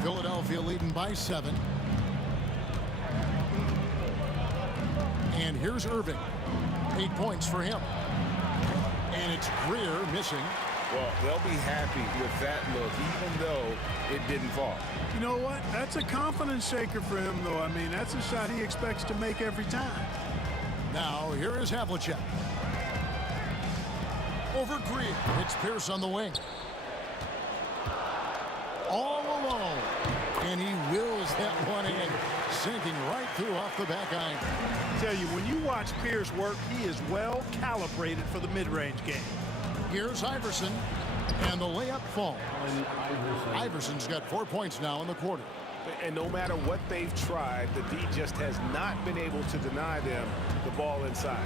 Philadelphia leading by 7. And here's Irving. 8 points for him. And it's Greer missing. Well, they'll be happy with that look, even though it didn't fall. You know what? That's a confidence shaker for him, though. I mean, that's a shot he expects to make every time. Now, here is Havlicek. Over Green. It's Pierce on the wing. All alone. And he wills that one in, sinking right through off the back iron. Tell you, when you watch Pierce work, he is well calibrated for the mid-range game. Here's Iverson, and the layup falls. Iverson's got 4 points now in the quarter. And no matter what they've tried, the D just has not been able to deny them the ball inside.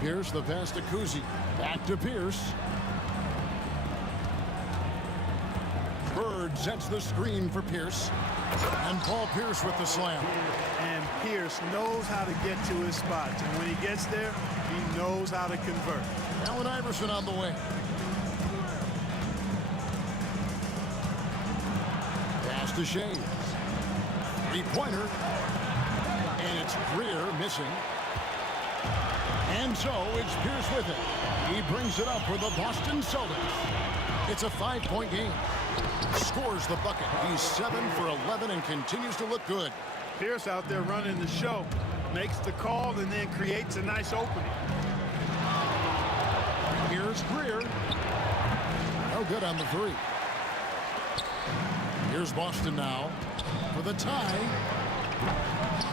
Pierce, the pass to Kuzi. Back to Pierce. Bird sets the screen for Pierce. And Paul Pierce with the slam. And Pierce knows how to get to his spots. And when he gets there, he knows how to convert. Allen Iverson on the wing. Pass to Shays. Three-pointer. And it's Greer missing. And so it's Pierce with it. He brings it up for the Boston Celtics. It's a 5-point game. Scores the bucket. He's 7 for 11 and continues to look good. Pierce out there running the show. Makes the call and then creates a nice opening. Here's Greer. No good on the three. Here's Boston now for the tie.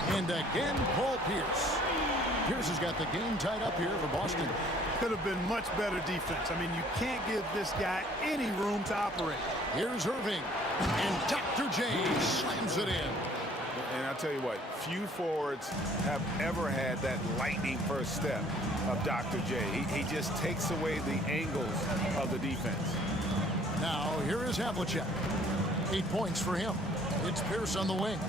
And again, Paul Pierce. Pierce has got the game tied up here for Boston. Could have been much better defense. I mean, you can't give this guy any room to operate. Here's Irving. And Dr. J slams it in. And I'll tell you what, few forwards have ever had that lightning first step of Dr. J. He just takes away the angles of the defense. Now, here is Havlicek. 8 points for him. It's Pierce on the wing.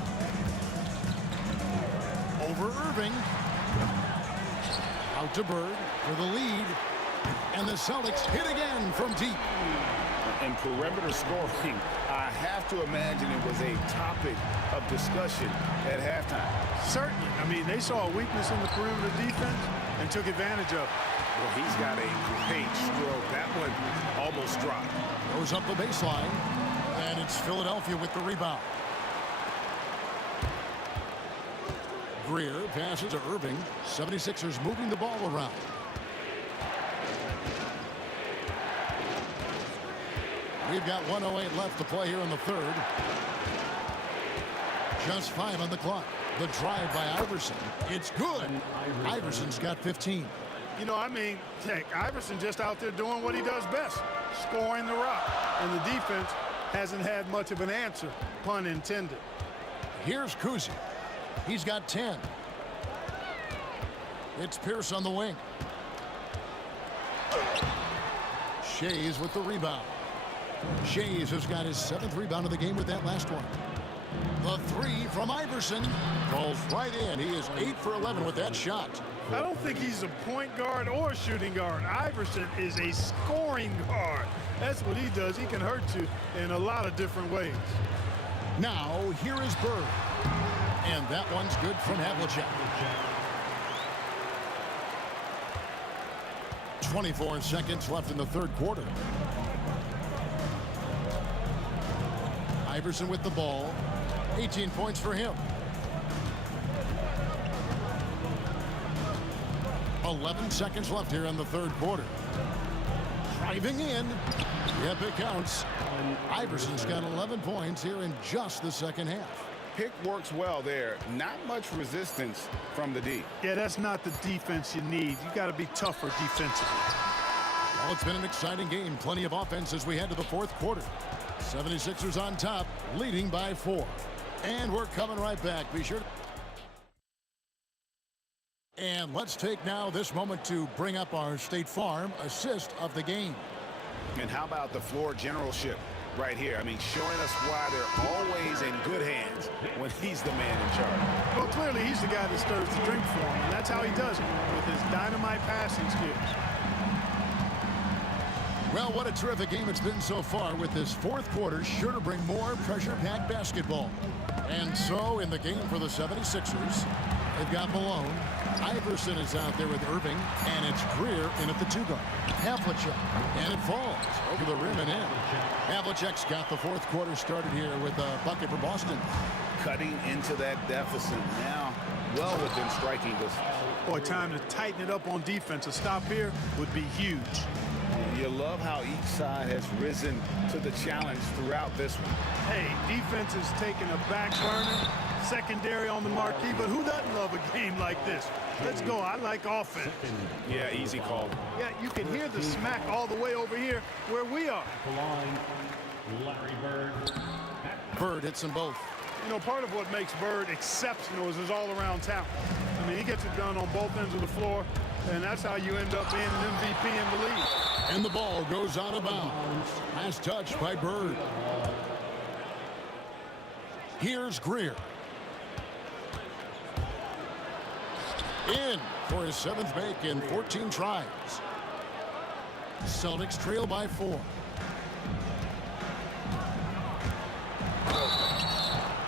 Over Irving. Out to Bird for the lead. And the Celtics hit again from deep. And perimeter scoring, I have to imagine it was a topic of discussion at halftime. Certainly. I mean, they saw a weakness in the perimeter defense and took advantage of it. Well, he's got a great stroke. That one almost dropped. Goes up the baseline. And it's Philadelphia with the rebound. Greer passes to Irving. 76ers moving the ball around. We've got 1:08 left to play here in the third. Just 5 on the clock. The drive by Iverson. It's good. Iverson's got 15. You know, I mean, heck, Iverson just out there doing what he does best, scoring the rock. And the defense hasn't had much of an answer, pun intended. Here's Kuzi. He's got 10. It's Pierce on the wing. Shays with the rebound. Shays has got his 7th rebound of the game with that last one. The three from Iverson falls right in. He is 8 for 11 with that shot. I don't think he's a point guard or a shooting guard. Iverson is a scoring guard. That's what he does. He can hurt you in a lot of different ways. Now, here is Bird. And that one's good from Havlicek. 24 seconds left in the third quarter. Iverson with the ball. 18 points for him. 11 seconds left here in the third quarter. Driving in. Yep, it counts. Iverson's got 11 points here in just the second half. Pick works well there. Not much resistance from the D. Yeah, that's not the defense you need. You got to be tougher defensively. Well, it's been an exciting game. Plenty of offense as we head to the fourth quarter. 76ers on top, leading by 4. And we're coming right back. Be sure to... And let's take now this moment to bring up our State Farm assist of the game. And how about the floor generalship right here? I mean, showing us why they're always in good hands when he's the man in charge. Well, clearly he's the guy that stirs the drink for him, and that's how he does it, with his dynamite passing skills. Well, what a terrific game it's been so far, with this fourth quarter sure to bring more pressure-packed basketball. And so in the game for the 76ers, they've got Malone. Iverson is out there with Irving, and it's Greer in at the 2-guard. Havlicek, and it falls over the rim and in. Havlicek's got the fourth quarter started here with a bucket for Boston. Cutting into that deficit now, well within striking distance. Boy, time to tighten it up on defense. A stop here would be huge. You love how each side has risen to the challenge throughout this one. Hey, defense is taking a back burner, secondary on the marquee, but who doesn't love a game like this? Let's go. I like offense. Yeah, easy call. Yeah, you can hear the smack all the way over here where we are. Larry Bird. Bird hits them both. You know, part of what makes Bird exceptional is his all-around talent. I mean, he gets it done on both ends of the floor, and that's how you end up being an MVP in the league. And the ball goes out of bounds. Last touch by Bird. Here's Greer. In for his 7th make in 14 tries. Celtics trail by 4.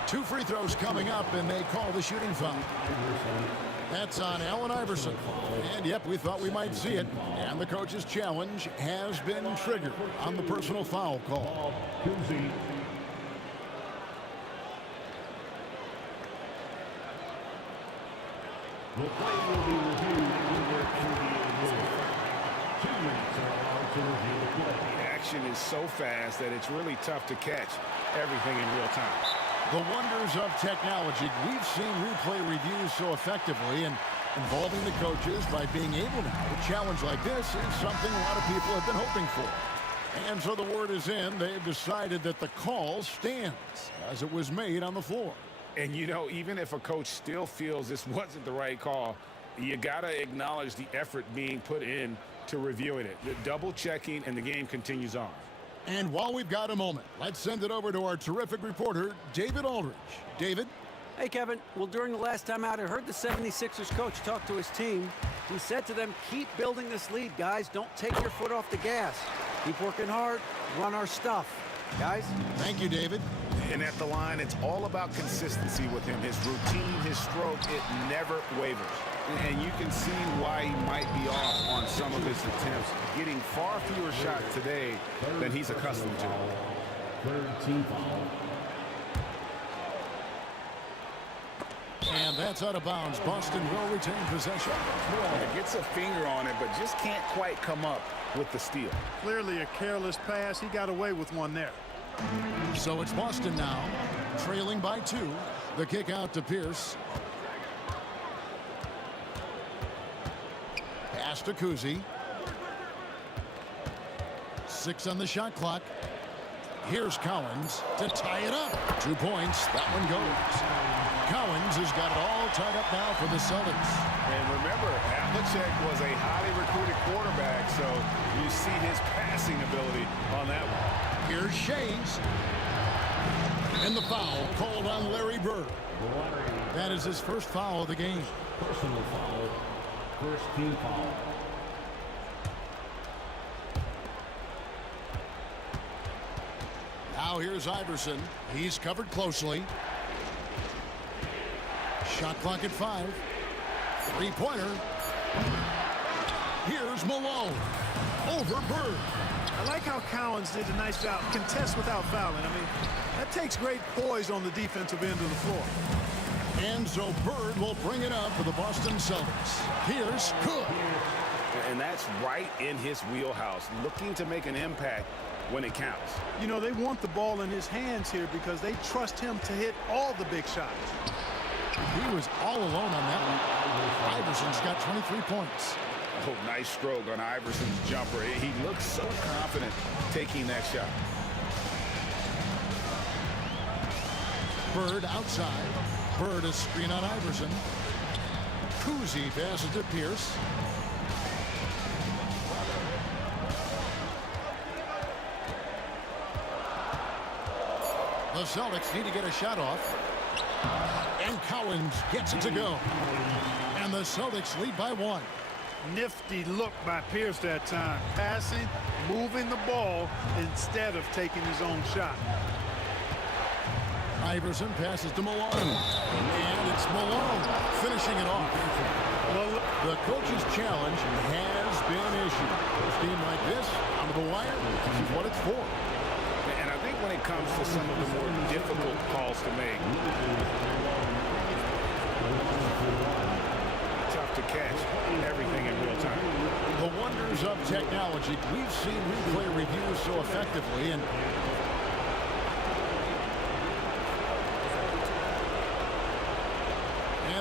Two free throws coming up, and they call the shooting foul. That's on Allen Iverson. And, yep, we thought we might see it. And the coach's challenge has been triggered on the personal foul call. The play will be reviewed under NBA rules. 2 minutes are allowed to review the play. The action is so fast that it's really tough to catch everything in real time. The wonders of technology. We've seen replay reviews so effectively, and involving the coaches by being able to have a challenge like this is something a lot of people have been hoping for. And so the word is in. They've decided that the call stands as it was made on the floor. And, you know, even if a coach still feels this wasn't the right call, you got to acknowledge the effort being put in to reviewing it. The double checking, and the game continues on. And while we've got a moment, let's send it over to our terrific reporter, David Aldridge. David? Hey, Kevin. Well, during the last time out, I heard the 76ers coach talk to his team. He said to them, keep building this lead, guys. Don't take your foot off the gas. Keep working hard. Run our stuff. Guys? Thank you, David. And at the line, it's all about consistency with him. His routine, his stroke, it never wavers. And you can see why he might be off on some of his attempts, getting far fewer shots today than he's accustomed to. Third team foul. And that's out of bounds. Boston will retain possession. Gets a finger on it, but just can't quite come up with the steal. Clearly a careless pass. He got away with one there. So it's Boston now, trailing by 2. The kick out to Pierce. Pass to Kuzi. 6 on the shot clock. Here's Collins to tie it up. 2 points. That one goes. Collins has got it all tied up now for the Celtics. And remember, Havlicek was a highly recruited quarterback, so you see his passing ability on that one. Here's Shays. And the foul called on Larry Bird. That is his first foul of the game. Personal foul. First team foul. Now here's Iverson. He's covered closely. Shot clock at 5. 3-pointer. Here's Malone. Over Bird. I like how Collins did a nice job. Contest without fouling. I mean, that takes great poise on the defensive end of the floor. And so Bird will bring it up for the Boston Celtics. Here's Cook. And that's right in his wheelhouse, looking to make an impact when it counts. You know, they want the ball in his hands here because they trust him to hit all the big shots. He was all alone on that one. Iverson's got 23 points. Oh, nice stroke on Iverson's jumper. He looks so confident taking that shot. Bird outside. Bird a screen on Iverson. Kuzi passes to Pierce. The Celtics need to get a shot off. And Collins gets it to go. And the Celtics lead by 1. Nifty look by Pierce that time. Passing, moving the ball instead of taking his own shot. Iverson passes to Malone. And it's Malone finishing it off. Well, the coach's challenge has been issued. A team like this, on the wire, this is what it's for. And I think when it comes to some of the more difficult calls to make, tough to catch everything in real time. The wonders of technology. We've seen replay reviews so effectively, and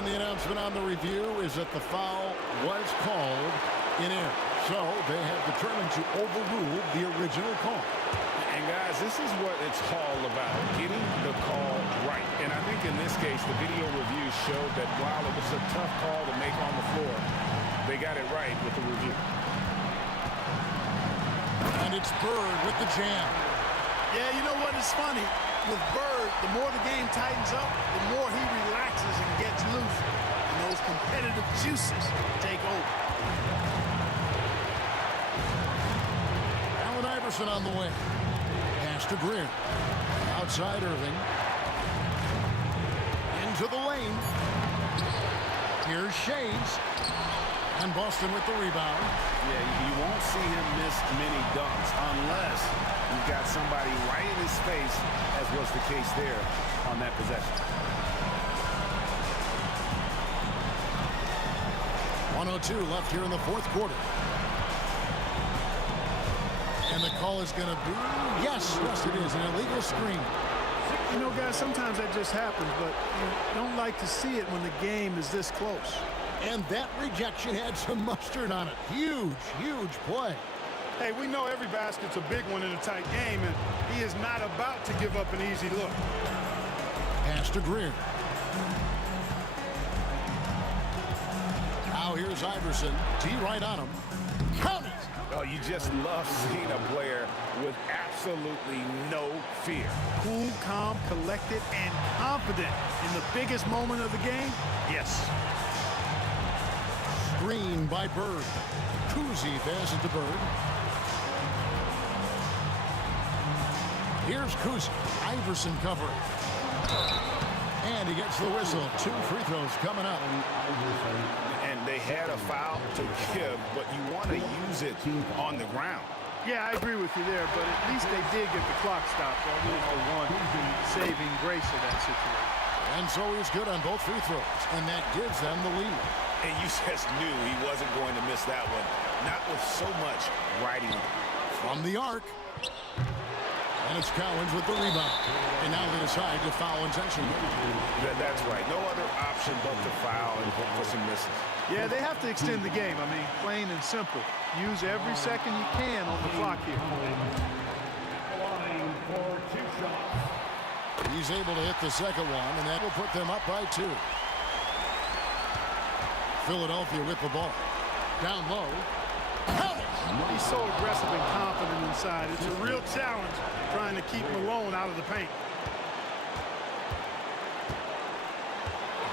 the announcement on the review is that the foul was called in error. So they have determined to overrule the original call. And guys, this is what it's all about, getting the call right. And I think in this case, the video review showed that while it was a tough call to make on the floor, they got it right with the review. And it's Bird with the jam. Yeah, you know what is funny? With Bird, the more the game tightens up, the more he relaxes and gets loose. And those competitive juices take over. Allen Iverson on the way. Pass to Greer. Outside Irving. Into the lane. Here's Shades. And Boston with the rebound. Yeah, you won't see him miss many dunks unless you've got somebody right in his face, as was the case there on that possession. 1:02 left here in the fourth quarter. And the call is going to be, yes, it is, an illegal screen. You know, guys, sometimes that just happens, but you don't like to see it when the game is this close. And that rejection had some mustard on it. Huge, huge play. Hey, we know every basket's a big one in a tight game, and he is not about to give up an easy look. Pass to Greer. Now here's Iverson. T right on him. Count it! Oh, you just love seeing a player with absolutely no fear. Cool, calm, collected, and confident in the biggest moment of the game? Yes. Screen by Bird. Kuzi passes to Bird. Here's Kuzi. Iverson covering. And he gets the whistle. 2 free throws coming up. And they had a foul to give, but you want to use it on the ground. Yeah, I agree with you there, but at least they did get the clock stopped. That was the one saving grace of that situation. And so he's good on both free throws, and that gives them the lead. And you just knew he wasn't going to miss that one. Not with so much riding from the arc. And it's Cowens with the rebound. And now they decide to foul intentionally. That's right. No other option but to foul and for some misses. Yeah, they have to extend the game. I mean, plain and simple. Use every second you can on the clock here. He's able to hit the second one, and that will put them up by 2. Philadelphia with the ball. Down low. He's so aggressive and confident inside. It's a real challenge trying to keep Malone out of the paint.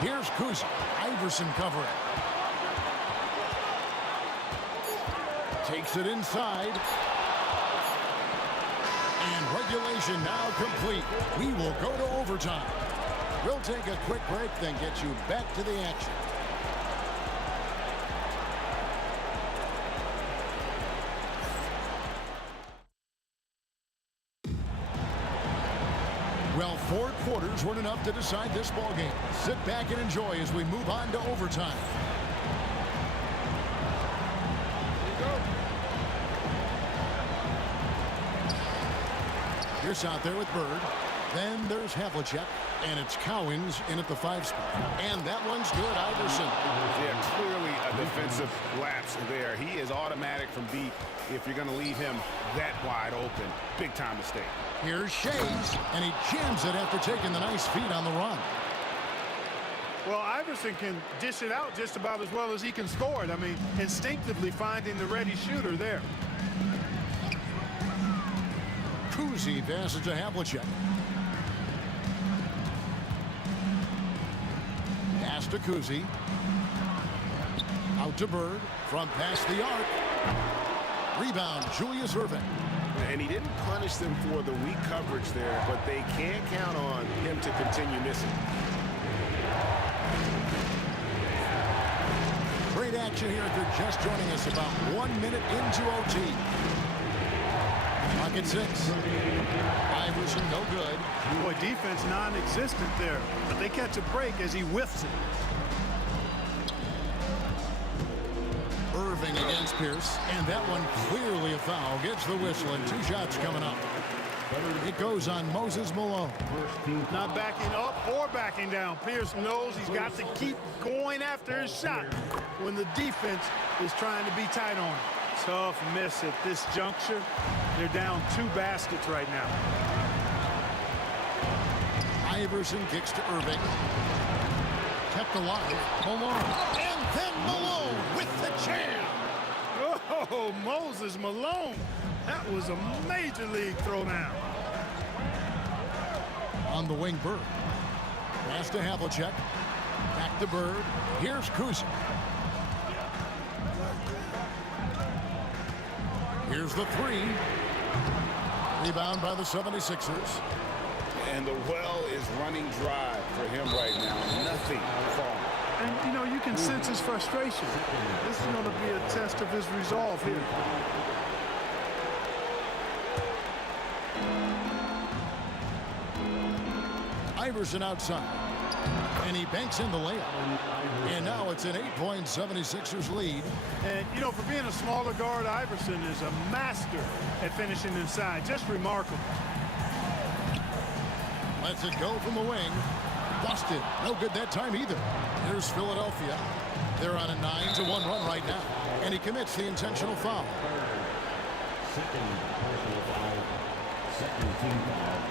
Here's Kuzi. Iverson covering. Takes it inside. And regulation now complete. We will go to overtime. We'll take a quick break, then get you back to the action. Well, 4 quarters weren't enough to decide this ball game. Sit back and enjoy as we move on to overtime. Pierce out there with Bird. Then there's Havlicek, and it's Cowens in at the 5 spot. And that one's good, Iverson. Yeah, clearly a defensive lapse there. He is automatic from deep if you're going to leave him that wide open. Big time mistake. Here's Shades, and he jams it after taking the nice feed on the run. Well, Iverson can dish it out just about as well as he can score it. I mean, instinctively finding the ready shooter there. Kuzi passes to Havlicek. Pass to Kuzi. Out to Bird from past the arc. Rebound, Julius Irving. And he didn't punish them for the weak coverage there, but they can't count on him to continue missing. Great action here if you're just joining us, about 1 minute into OT. Clock at 6. Iverson, no good. Boy, defense non-existent there, but they catch a break as he whiffs it. Irving against Pierce, and that one clearly a foul. Gets the whistle, and 2 shots coming up. It goes on Moses Malone. Not backing up or backing down. Pierce knows he's got to keep going after his shot when the defense is trying to be tight on him. Tough miss at this juncture. They're down 2 baskets right now. Iverson kicks to Irving. Kept alive. Malone. And then Malone with the jam. Oh, Moses Malone. That was a major league throwdown. On the wing, Bird. Pass to Havlicek. Back to Bird. Here's Kuzic. Here's the 3. Rebound by the 76ers. And the well is running dry for him right now. Nothing falling. And, you know, you can sense his frustration. This is going to be a test of his resolve here. Iverson outside. And he banks in the layup. And now it's an 8-point 76ers lead. And, you know, for being a smaller guard, Iverson is a master at finishing inside. Just remarkable. Lets it go from the wing. Busted. No good that time either. Here's Philadelphia. They're on a 9-1 run right now. And he commits the intentional foul. Second personal foul. Second team foul.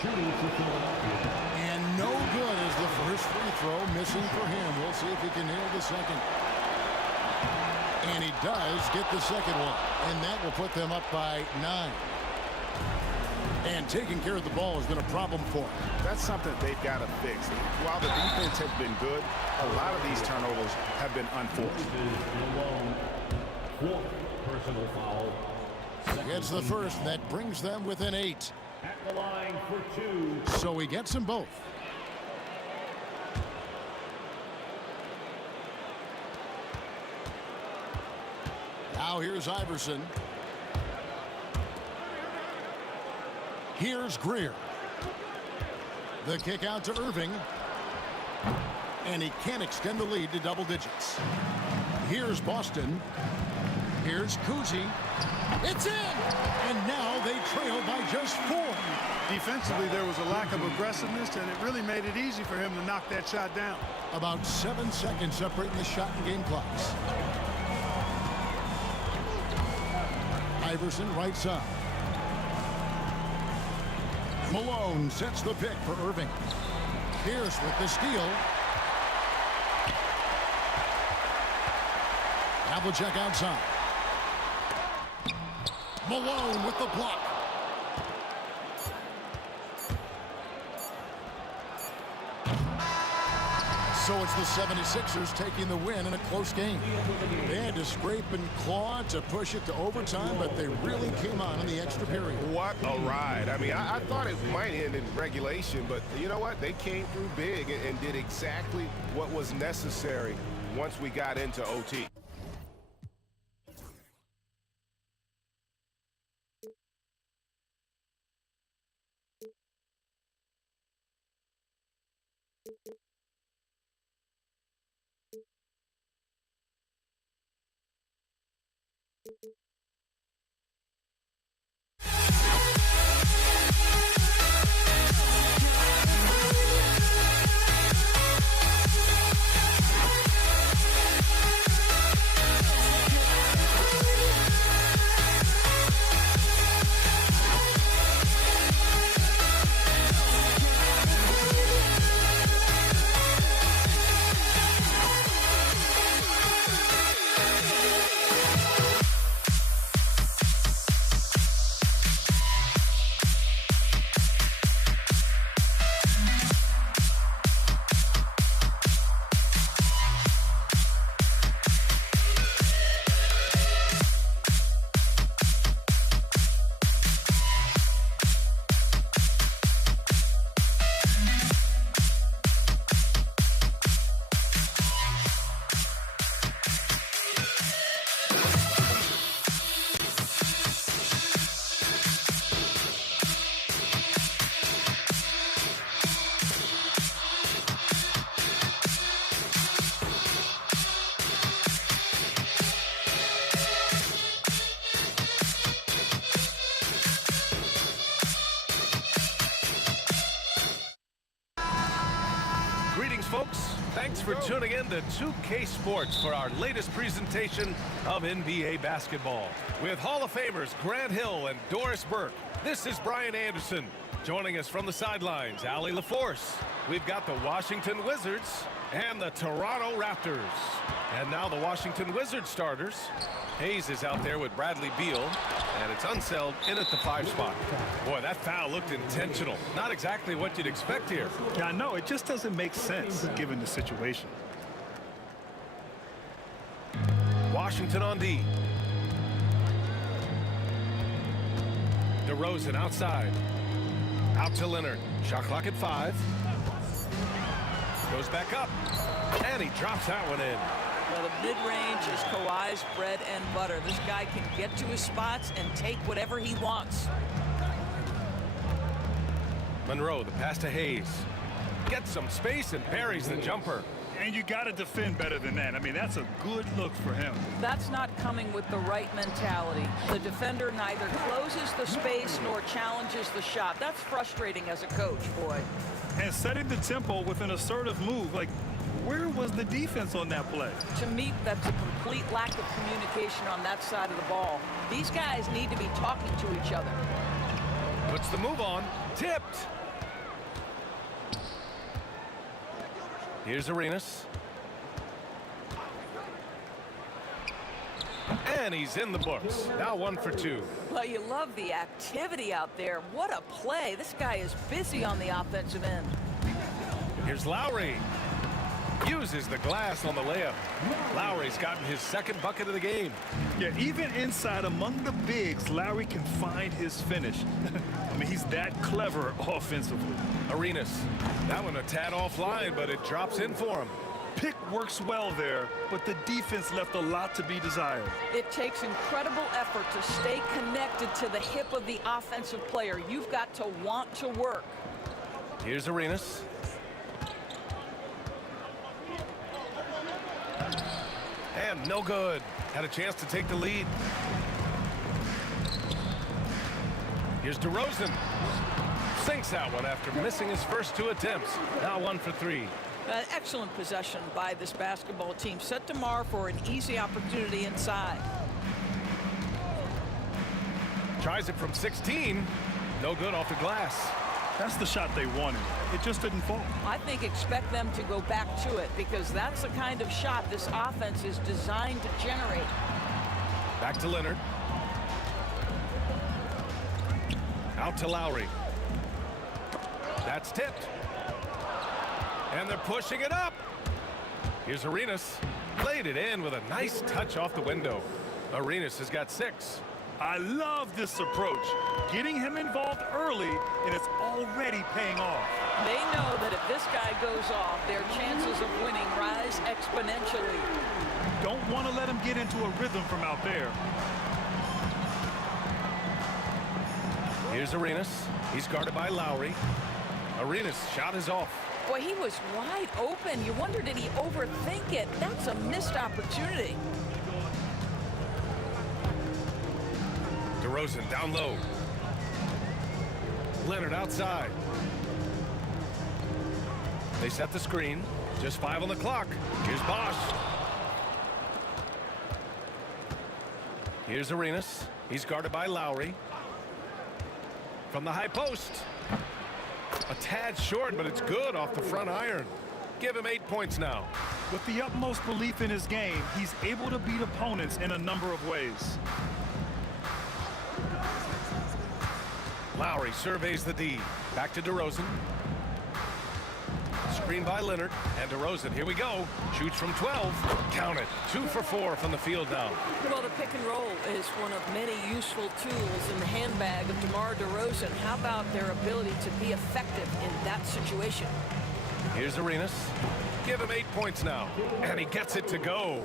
Shooting for Philadelphia. And no good as the first free throw missing for him. We'll see if he can nail the second. And he does get the second one. And that will put them up by 9. And taking care of the ball has been a problem for him. That's something they've got to fix. While the defense has been good, a lot of these turnovers have been unforced. Fourth personal foul. Gets the first. That brings them within 8. At the line for 2. So he gets them both. Now here's Iverson. Here's Greer. The kick out to Irving. And he can't extend the lead to double digits. Here's Boston. Here's Kuzi. It's in! And now they trail by just 4. Defensively, there was a lack of aggressiveness, and it really made it easy for him to knock that shot down. About 7 seconds separating the shot and game clocks. Iverson right side. Malone sets the pick for Irving. Pierce with the steal. Havlicek outside. Malone with the block. So it's the 76ers taking the win in a close game. They had to scrape and claw to push it to overtime, but they really came on in the extra period. What a ride. I mean, I thought it might end in regulation, but you know what? They came through big and did exactly what was necessary once we got into OT. Thanks for tuning in to 2K Sports for our latest presentation of NBA basketball. With Hall of Famers Grant Hill and Doris Burke, this is Brian Anderson. Joining us from the sidelines, Allie LaForce. We've got the Washington Wizards and the Toronto Raptors. And now the Washington Wizards starters. Hayes is out there with Bradley Beal, and it's Unseld in at the 5 spot. Boy, that foul looked intentional. Not exactly what you'd expect here. Yeah, I know. It just doesn't make sense given the situation. Washington on D. DeRozan outside. Out to Leonard. Shot clock at 5. Goes back up. And he drops that one in. Well, the mid-range is Kawhi's bread and butter. This guy can get to his spots and take whatever he wants. Monroe, the pass to Hayes. Gets some space and buries the jumper. And you got to defend better than that. I mean, that's a good look for him. That's not coming with the right mentality. The defender neither closes the space nor challenges the shot. That's frustrating as a coach, boy. And setting the tempo with an assertive move. Like, where was the defense on that play? To me, that's a complete lack of communication on that side of the ball. These guys need to be talking to each other. Puts the move on. Tipped. Here's Arenas. And he's in the books. Now 1 for 2. Well, you love the activity out there. What a play. This guy is busy on the offensive end. Here's Lowry. Uses the glass on the layup. Lowry's gotten his 2nd bucket of the game. Yeah, even inside among the bigs, Lowry can find his finish. I mean, he's that clever offensively. Arenas. That one a tad offline, but it drops in for him. Pick works well there, but the defense left a lot to be desired. It takes incredible effort to stay connected to the hip of the offensive player. You've got to want to work. Here's Arenas. And no good. Had a chance to take the lead. Here's DeRozan. Sinks that one after missing his first 2 attempts. Now 1 for 3. Excellent possession by this basketball team. Set to mar for an easy opportunity inside. Tries it from 16. No good off the glass. That's the shot they wanted. It just didn't fall. I think expect them to go back to it because that's the kind of shot this offense is designed to generate. Back to Leonard. Out to Lowry. That's tipped. And they're pushing it up. Here's Arenas. Played it in with a nice touch off the window. Arenas has got 6. I love this approach. Getting him involved early, and it's already paying off. They know that if this guy goes off, their chances of winning rise exponentially. Don't want to let him get into a rhythm from out there. Here's Arenas. He's guarded by Lowry. Arenas' shot is off. Boy, he was wide open. You wonder, did he overthink it? That's a missed opportunity. DeRozan down low. Leonard outside. They set the screen. Just 5 on the clock. Here's Bosch. Here's Arenas. He's guarded by Lowry. From the high post. A tad short, but it's good off the front iron. Give him 8 points now. With the utmost belief in his game, he's able to beat opponents in a number of ways. Lowry surveys the D. Back to DeRozan. Screen by Leonard. And DeRozan, here we go. Shoots from 12. Count it. 2 for 4 from the field now. Well, the pick and roll is one of many useful tools in the handbag of DeMar DeRozan. How about their ability to be effective in that situation? Here's Arenas. Give him 8 points now. And he gets it to go.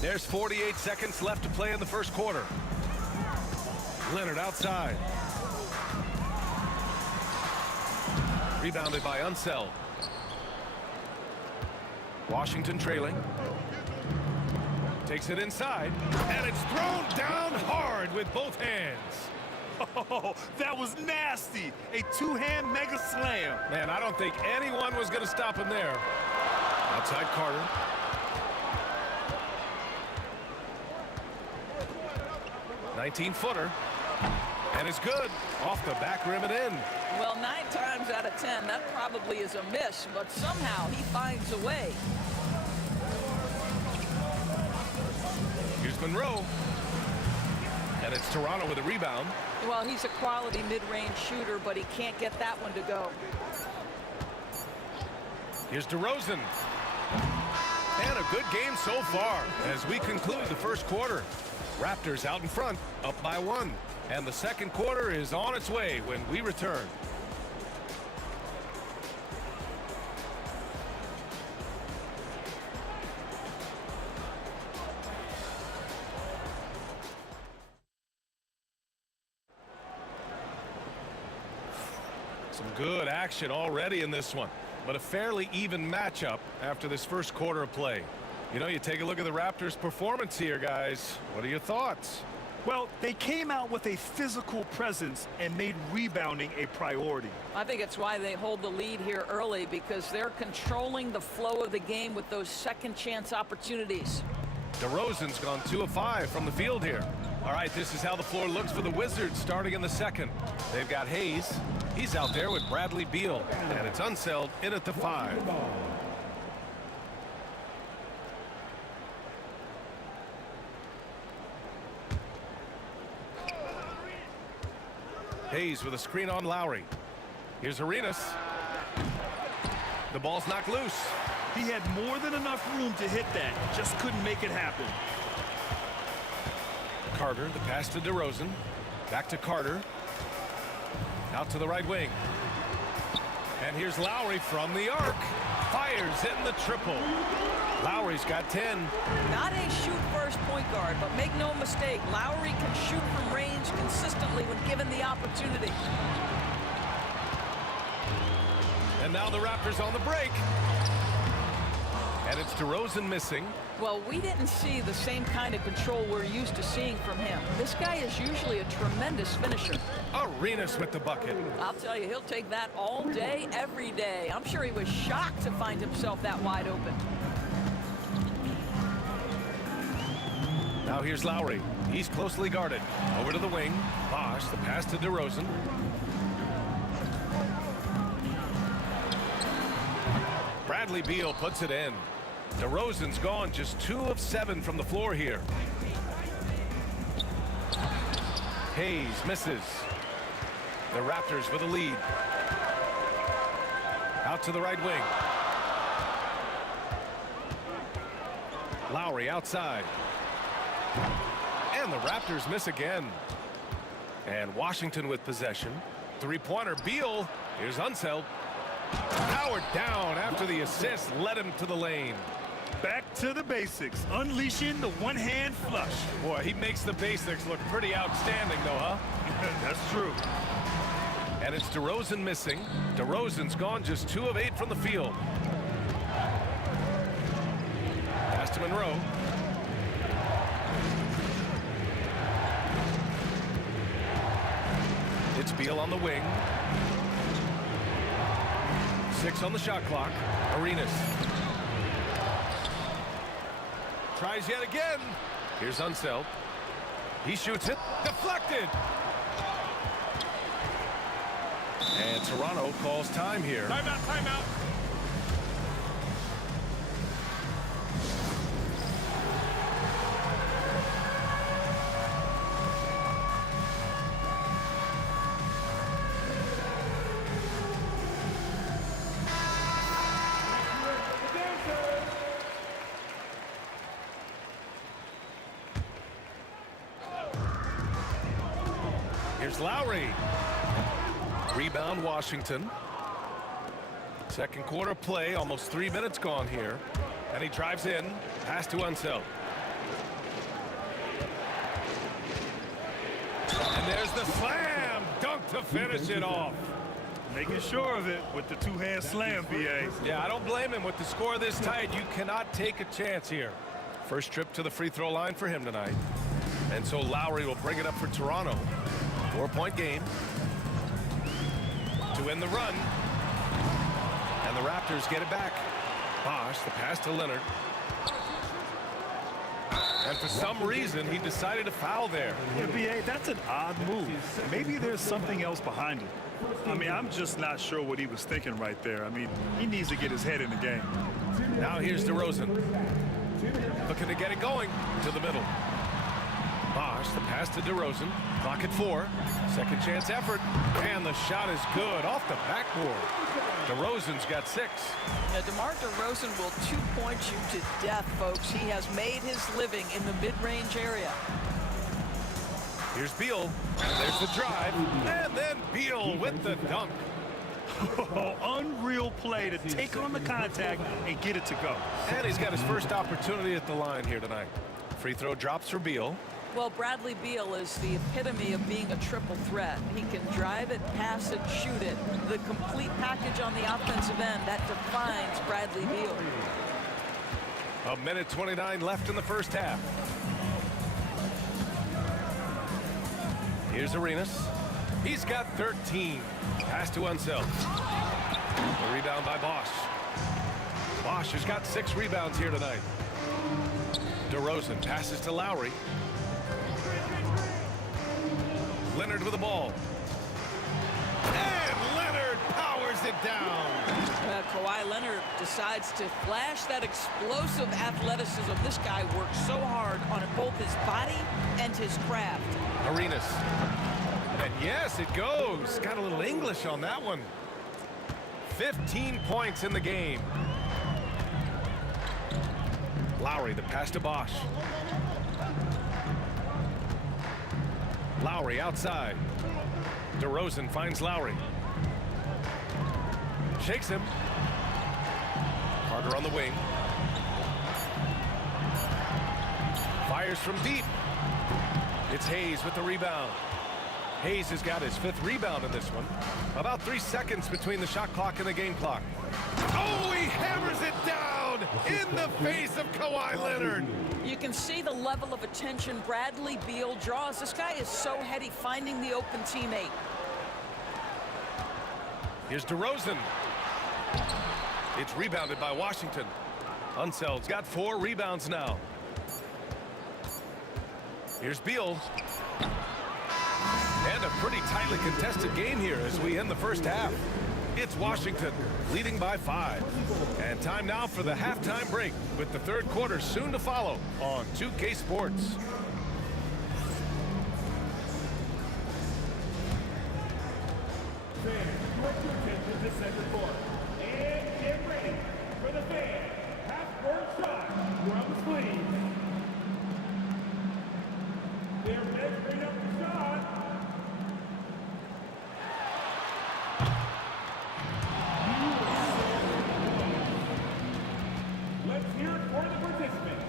There's 48 seconds left to play in the first quarter. Leonard outside. Rebounded by Unseld. Washington trailing. Takes it inside. And it's thrown down hard with both hands. Oh, that was nasty. A two-hand mega slam. Man, I don't think anyone was going to stop him there. Outside Carter. (19-footer). And it's good. Off the back rim and in. Well, 9 times out of 10, that probably is a miss, but somehow he finds a way. Here's Monroe. And it's Toronto with a rebound. Well, he's a quality mid-range shooter, but he can't get that one to go. Here's DeRozan. And a good game so far as we conclude the first quarter. Raptors out in front, up by 1. And the second quarter is on its way when we return. Some good action already in this one, but a fairly even matchup after this first quarter of play. You know, you take a look at the Raptors' performance here, guys. What are your thoughts? Well, they came out with a physical presence and made rebounding a priority. I think it's why they hold the lead here early, because they're controlling the flow of the game with those second chance opportunities. DeRozan's gone 2 of 5 from the field here. All right, this is how the floor looks for the Wizards starting in the second. They've got Hayes. He's out there with Bradley Beal, and it's Unseld in at the 5. Hayes with a screen on Lowry. Here's Arenas. The ball's knocked loose. He had more than enough room to hit that. Just couldn't make it happen. Carter, the pass to DeRozan. Back to Carter. Out to the right wing. And here's Lowry from the arc. Fires in the triple. Lowry's got 10. Not a shoot-first point guard, but make no mistake, Lowry can shoot from range consistently when given the opportunity. And now the Raptors on the break. And it's DeRozan missing. Well, we didn't see the same kind of control we're used to seeing from him. This guy is usually a tremendous finisher. Arenas with the bucket. I'll tell you, he'll take that all day, every day. I'm sure he was shocked to find himself that wide open. Now here's Lowry. He's closely guarded. Over to the wing. Bosh, the pass to DeRozan. Bradley Beal puts it in. DeRozan's gone just 2 of 7 from the floor here. Hayes misses. The Raptors with a lead. Out to the right wing. Lowry outside. And the Raptors miss again. And Washington with possession. Three-pointer. Beal. Here's Unseld. Powered down after the assist led him to the lane. Back to the basics. Unleashing the one-hand flush. Boy, he makes the basics look pretty outstanding, though, huh? That's true. And it's DeRozan missing. DeRozan's gone just 2 of 8 from the field. Pass to Monroe. It's Beal on the wing. 6 on the shot clock. Arenas. Tries yet again. Here's Unseld. He shoots it. Deflected. And Toronto calls time here. Timeout, timeout. Here's Lowry. Rebound Washington. Second quarter play, almost 3 minutes gone here. And he drives in. Pass to Unseld. And there's the slam. Dunk to finish it off. Making sure of it with the two-hand slam, B.A. Yeah, I don't blame him. With the score this tight, you cannot take a chance here. First trip to the free throw line for him tonight. And so Lowry will bring it up for Toronto. 4-point game to win the run. And the Raptors get it back. Bosch, the pass to Leonard. And for some reason, he decided to foul there. Yeah, B.A., that's an odd move. Maybe there's something else behind it. I mean, I'm just not sure what he was thinking right there. I mean, he needs to get his head in the game. Now here's DeRozan. Looking to get it going to the middle. Bosch, the pass to DeRozan. Clock at 4. Second chance effort. And the shot is good off the backboard. DeRozan's got 6. Now, DeMar DeRozan will 2-point you to death, folks. He has made his living in the mid-range area. Here's Beal. There's the drive. And then Beal with the dunk. Unreal play to take on the contact and get it to go. And he's got his first opportunity at the line here tonight. Free throw drops for Beal. Well, Bradley Beal is the epitome of being a triple threat. He can drive it, pass it, shoot it. The complete package on the offensive end, that defines Bradley Beal. 1:29 left in the first half. Here's Arenas. He's got 13. Pass to Unseld. The rebound by Bosch. Bosch has got 6 rebounds here tonight. DeRozan passes to Lowry. Leonard with the ball. And Leonard powers it down. Kawhi Leonard decides to flash that explosive athleticism. This guy works so hard on both his body and his craft. Arenas. And yes, it goes. Got a little English on that one. 15 points in the game. Lowry, the pass to Bosch. Lowry outside. DeRozan finds Lowry. Shakes him. Carter on the wing. Fires from deep. It's Hayes with the rebound. Hayes has got his 5th rebound in this one. About 3 seconds between the shot clock and the game clock. Oh, he hammers it down in the face of Kawhi Leonard. You can see the level of attention Bradley Beal draws. This guy is so heady finding the open teammate. Here's DeRozan. It's rebounded by Washington. Unseld's got 4 rebounds now. Here's Beal. And a pretty tightly contested game here as we end the first half. It's Washington leading by 5. And time now for the halftime break with the third quarter soon to follow on 2K Sports. Direct your attention to center court. And get ready for the fan half-court shot from the sleeve. They're measuring up the shot. Let's hear it for the participants.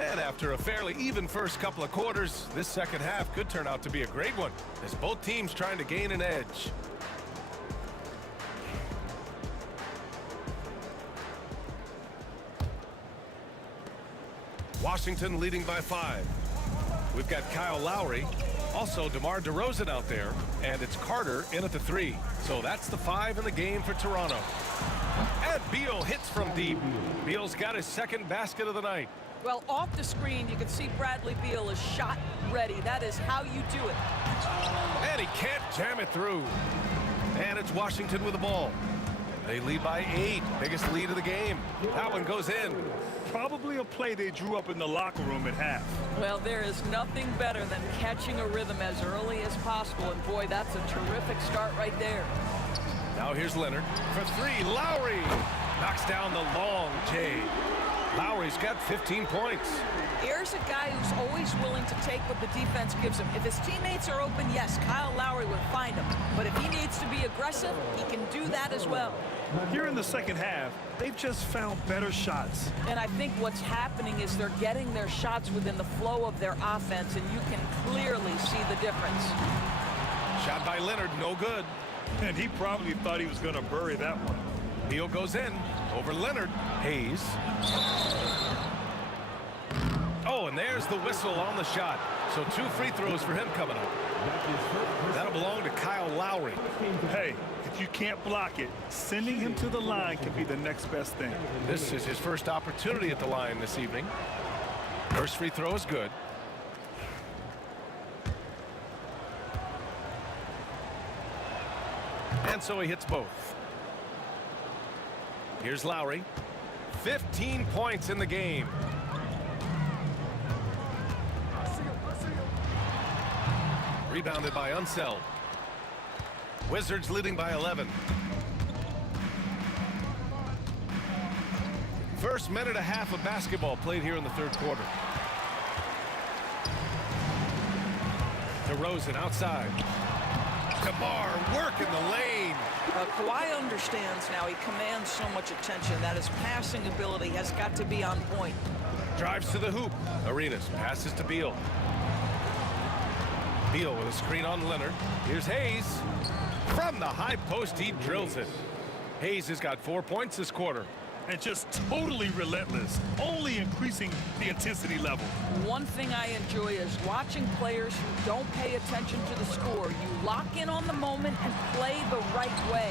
And after a fairly even first couple of quarters, this second half could turn out to be a great one as both teams trying to gain an edge. Washington leading by 5. We've got Kyle Lowry, also DeMar DeRozan out there, and it's Carter in at the 3. So that's the 5 in the game for Toronto. And Beal hits from deep. Beal's got his 2nd basket of the night. Well, off the screen, you can see Bradley Beal is shot ready. That is how you do it. And he can't jam it through. And it's Washington with the ball. They lead by 8. Biggest lead of the game. That one goes in. Probably a play they drew up in the locker room at half. Well, there is nothing better than catching a rhythm as early as possible. And boy, that's a terrific start right there. Now here's Leonard for 3. Lowry knocks down the long J. Lowry's got 15 points. Here's a guy who's always willing to take what the defense gives him. If his teammates are open, yes, Kyle Lowry will find him. But if he needs to be aggressive, he can do that as well. Here in the second half, they've just found better shots. And I think what's happening is they're getting their shots within the flow of their offense, and you can clearly see the difference. Shot by Leonard, no good. And he probably thought he was going to bury that one. Beal goes in over Leonard. Hayes. Oh, and there's the whistle on the shot. So 2 free throws for him coming up. That'll belong to Kyle Lowry. Hey, if you can't block it, sending him to the line can be the next best thing. This is his first opportunity at the line this evening. First free throw is good. And so he hits both. Here's Lowry. 15 points in the game. Rebounded by Unseld. Wizards leading by 11. First minute and a half of basketball played here in the third quarter. DeRozan outside. DeMar working the lane. Kawhi understands now. He commands so much attention that his passing ability has got to be on point. Drives to the hoop. Arenas passes to Beal. Beal with a screen on Leonard. Here's Hayes. From the high post, he drills it. Hayes has got 4 points this quarter. And just totally relentless, only increasing the intensity level. One thing I enjoy is watching players who don't pay attention to the score. You lock in on the moment and play the right way.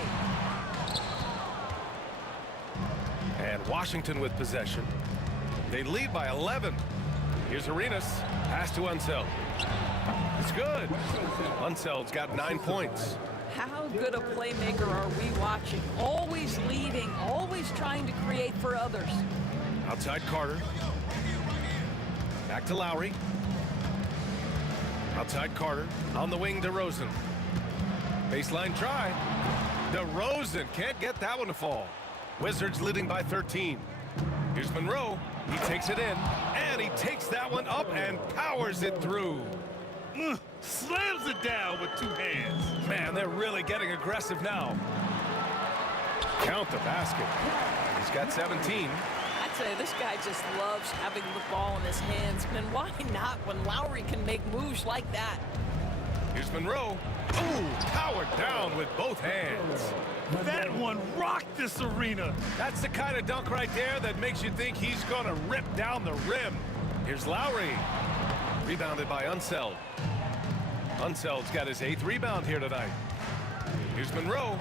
And Washington with possession. They lead by 11. Here's Arenas. Pass to Unseld. It's good. Unseld's got 9 points. How good a playmaker are we watching? Always leading, always trying to create for others. Outside Carter. Back to Lowry. Outside Carter. On the wing, DeRozan. Baseline try. DeRozan can't get that one to fall. Wizards leading by 13. Here's Monroe. He takes it in, and he takes that one up and powers it through. Slams it down with 2 hands. Man, they're really getting aggressive now. Count the basket. He's got 17. I'd say this guy just loves having the ball in his hands. And why not when Lowry can make moves like that? Here's Monroe. Ooh, powered down with both hands. That one rocked this arena. That's the kind of dunk right there that makes you think he's going to rip down the rim. Here's Lowry. Rebounded by Unseld. Unseld's got his 8th rebound here tonight. Here's Monroe.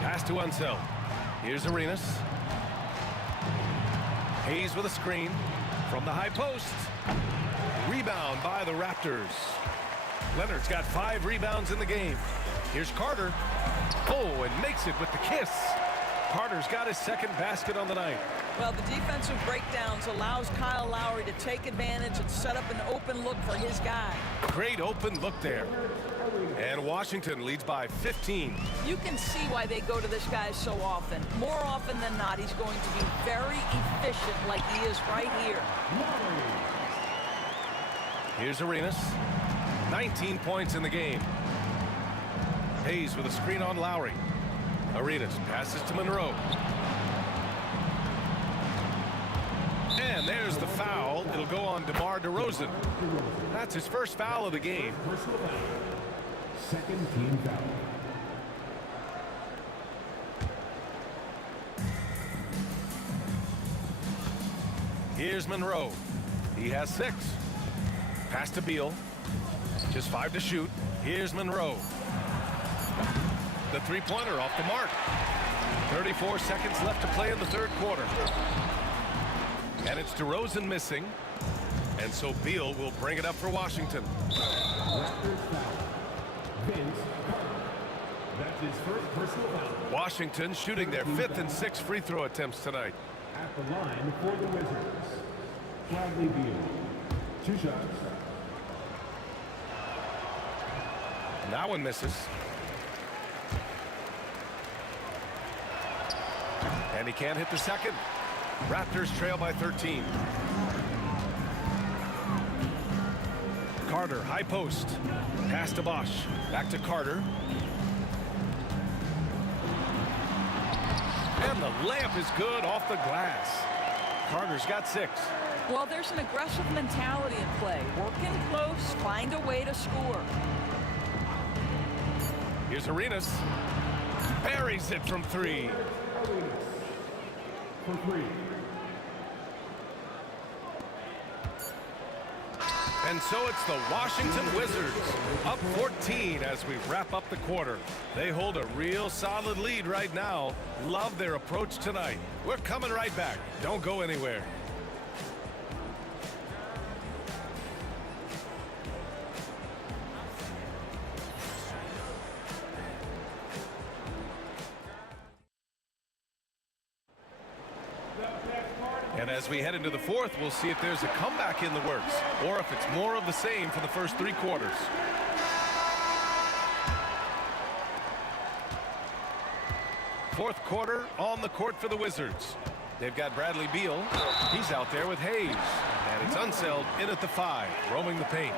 Pass to Unseld. Here's Arenas. Hayes with a screen from the high post. Rebound by the Raptors. Leonard's got 5 rebounds in the game. Here's Carter. Oh, and makes it with the kiss. Carter's got his 2nd basket on the night. Well, the defensive breakdowns allows Kyle Lowry to take advantage and set up an open look for his guy. Great open look there. And Washington leads by 15. You can see why they go to this guy so often. More often than not, he's going to be very efficient like he is right here. Here's Arenas. 19 points in the game. Hayes with a screen on Lowry. Arenas passes to Monroe. And there's the foul. It'll go on DeMar DeRozan. That's his first foul of the game. Second team foul. Here's Monroe. He has 6. Pass to Beal. Just 5 to shoot. Here's Monroe. The 3-pointer off the mark. 34 seconds left to play in the third quarter. And it's DeRozan missing. And so Beal will bring it up for Washington. That's his first personal foul. Washington shooting their 5th and 6th free throw attempts tonight. At the line for the Wizards, Bradley Beal. 2 shots. That one misses. And he can't hit the second. Raptors trail by 13. Carter, high post. Pass to Bosch. Back to Carter. And the layup is good off the glass. Carter's got 6. Well, there's an aggressive mentality in play. Working close, find a way to score. Here's Arenas. Buries it from 3. For 3. And so it's the Washington Wizards up 14 as we wrap up the quarter. They hold a real solid lead right now. Love their approach tonight. We're coming right back. Don't go anywhere. And as we head into the 4th, we'll see if there's a comeback in the works or if it's more of the same for the first 3 quarters. Fourth quarter on the court for the Wizards. They've got Bradley Beal. He's out there with Hayes. And it's Unseld in at the 5, roaming the paint.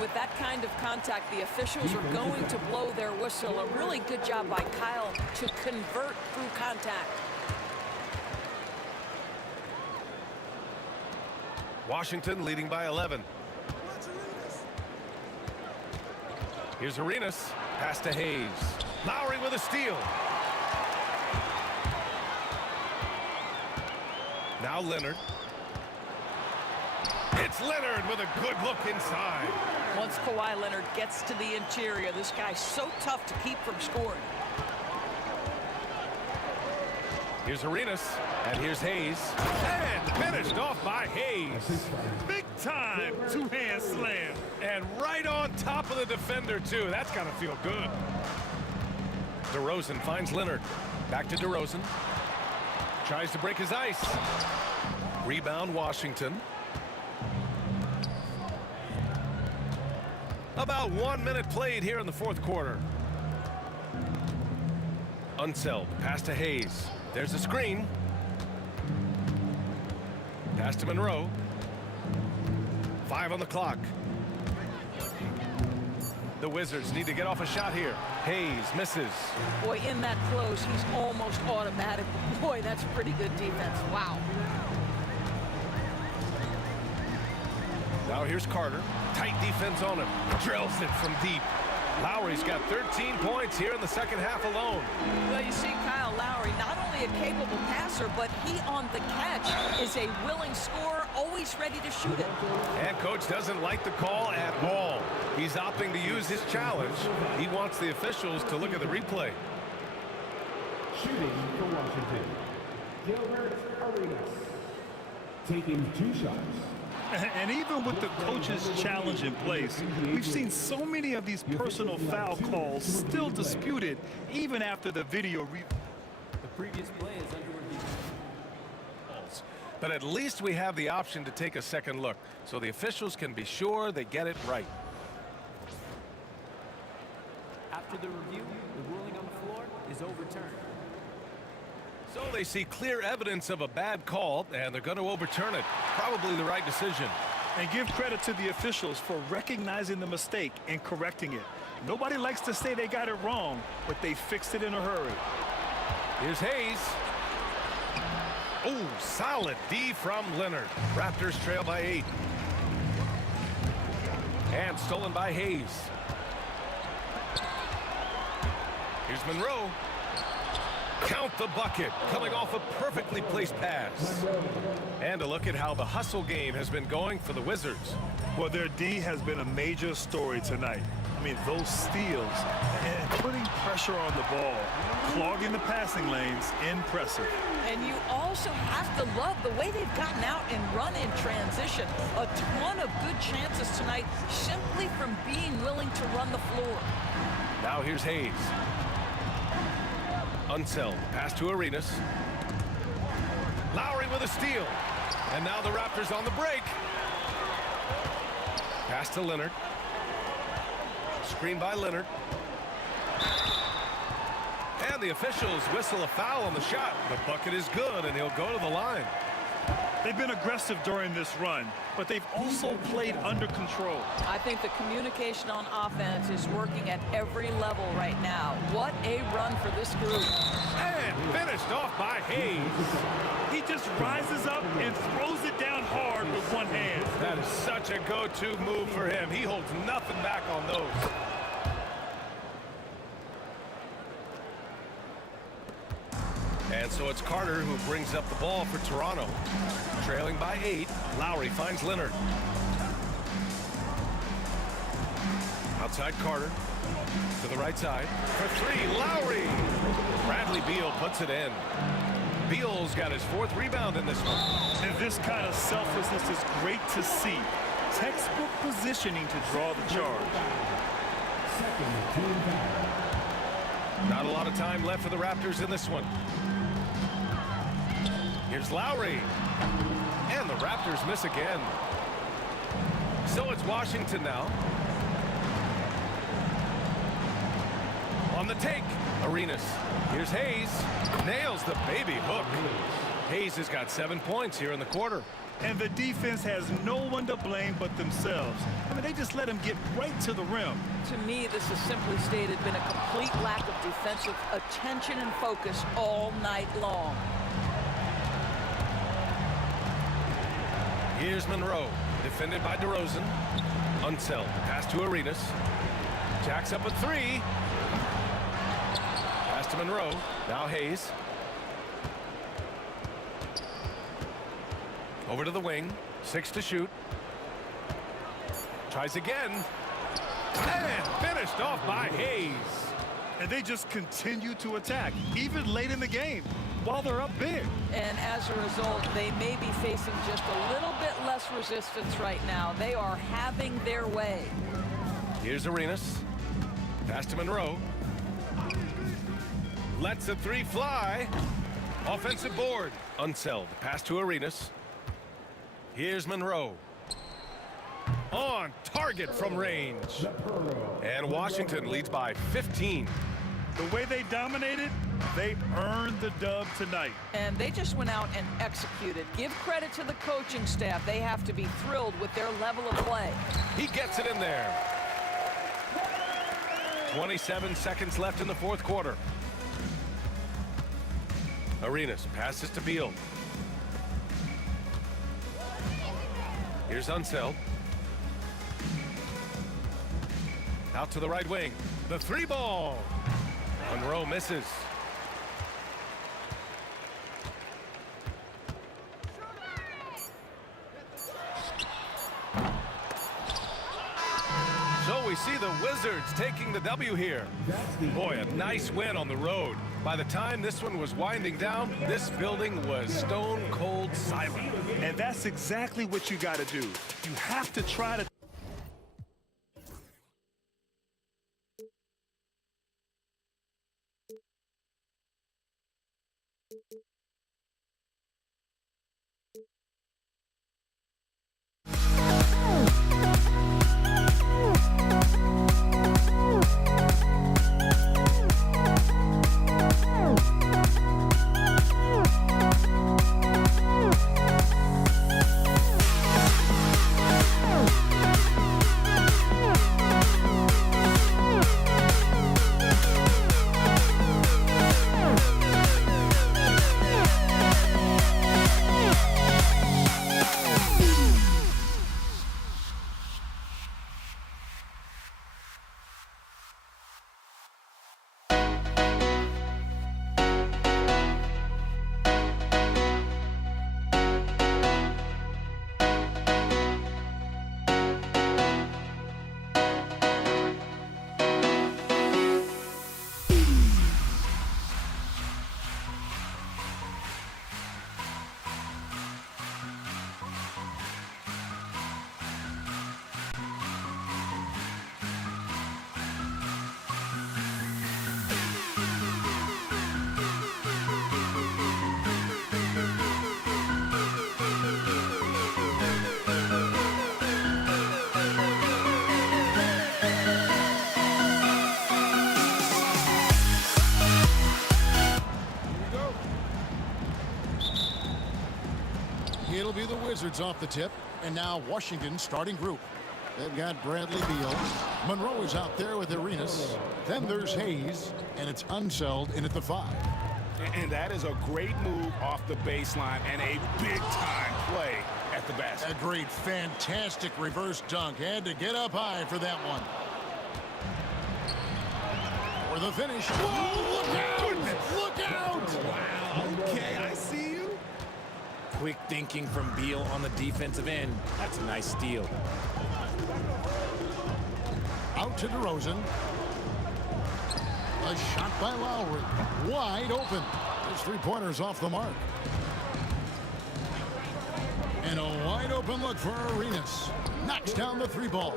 With that kind of contact, the officials are going to blow their whistle. A really good job by Kyle to convert through contact. Washington leading by 11. Here's Arenas. Pass to Hayes. Lowry with a steal. Now Leonard. It's Leonard with a good look inside. Once Kawhi Leonard gets to the interior, this guy's so tough to keep from scoring. Here's Arenas, and here's Hayes. And finished off by Hayes. Big time 2-hand slam. And right on top of the defender, too. That's got to feel good. DeRozan finds Leonard. Back to DeRozan. Tries to break his ice. Rebound, Washington. About 1 minute played here in the 4th quarter. Unseld. Pass to Hayes. There's a screen. Pass to Monroe. 5 on the clock. The Wizards need to get off a shot here. Hayes misses. Boy, in that close, he's almost automatic. Boy, that's pretty good defense. Wow. Now here's Carter. Tight defense on him. Drills it from deep. Lowry's got 13 points here in the second half alone. Well, you see Kyle Lowry, not only a capable passer, but he on the catch is a willing scorer, always ready to shoot it. And coach doesn't like the call at all. He's opting to use his challenge. He wants the officials to look at the replay. Shooting for Washington, Gilbert Arenas. Taking 2 shots. And even with the coach's challenge in place, we've seen so many of these personal foul calls still disputed even after the video review. The previous play is under review. But at least we have the option to take a second look, so the officials can be sure they get it right. After the review, the ruling on the floor is overturned. So they see clear evidence of a bad call, and they're going to overturn it. Probably the right decision. And give credit to the officials for recognizing the mistake and correcting it. Nobody likes to say they got it wrong, but they fixed it in a hurry. Here's Hayes. Oh, solid D from Leonard. Raptors trail by 8. And stolen by Hayes. Here's Monroe. Count the bucket, coming off a perfectly placed pass. And a look at how the hustle game has been going for the Wizards. Well, their D has been a major story tonight. I mean, those steals and putting pressure on the ball, clogging the passing lanes, impressive. And you also have to love the way they've gotten out and run in transition. A ton of good chances tonight simply from being willing to run the floor. Now here's Hayes. Unseld. Pass to Arenas. Lowry with a steal. And now the Raptors on the break. Pass to Leonard. Screen by Leonard. And the officials whistle a foul on the shot. The bucket is good, and he'll go to the line. They've been aggressive during this run, but they've also played under control. I think the communication on offense is working at every level right now. What a run for this group. And finished off by Hayes. He just rises up and throws it down hard with one hand. That is such a go-to move for him. He holds nothing back on those. And so it's Carter who brings up the ball for Toronto. Trailing by 8, Lowry finds Leonard. Outside Carter to the right side. For 3, Lowry. Bradley Beal puts it in. Beal's got his 4th rebound in this one. And this kind of selflessness is great to see. Textbook positioning to draw the charge. Not a lot of time left for the Raptors in this one. Here's Lowry. And the Raptors miss again. So it's Washington now. On the take, Arenas. Here's Hayes. Nails the baby hook. Hayes has got 7 points here in the quarter. And the defense has no one to blame but themselves. I mean, they just let him get right to the rim. To me, this has simply stated been a complete lack of defensive attention and focus all night long. Here's Monroe, defended by DeRozan. Unseld. Pass to Arenas. Jacks up a 3. Pass to Monroe. Now Hayes. Over to the wing. 6 to shoot. Tries again. And finished off by Hayes. And they just continue to attack, even late in the game, while they're up big. And as a result, they may be facing just a little bit less resistance right now. They are having their way. Here's Arenas. Pass to Monroe. Lets the 3 fly. Offensive board. Unseld. Pass to Arenas. Here's Monroe. On target from range. And Washington leads by 15. The way they dominated, they earned the dub tonight. And they just went out and executed. Give credit to the coaching staff. They have to be thrilled with their level of play. He gets it in there. 27 seconds left in the 4th quarter. Arenas passes to Beal. Here's Unseld. Out to the right wing. The 3 ball. Monroe misses. So we see the Wizards taking the W here. Boy, a nice win on the road. By the time this one was winding down, this building was stone cold silent. And that's exactly what you got to do. You have to try to be the Wizards off the tip. And now Washington starting group. They've got Bradley Beal. Monroe is out there with Arenas. Then there's Hayes, and it's Unseld in at the 5. And that is a great move off the baseline and a big-time play at the basket. A great, fantastic reverse dunk. Had to get up high for that one. For the finish. Whoa, look out! Look out! Wow, okay, I see you. Quick thinking from Beal on the defensive end. That's a nice steal. Out to DeRozan. A shot by Lowry. Wide open. His three-pointer's off the mark. And a wide open look for Arenas. Knocks down the 3-ball.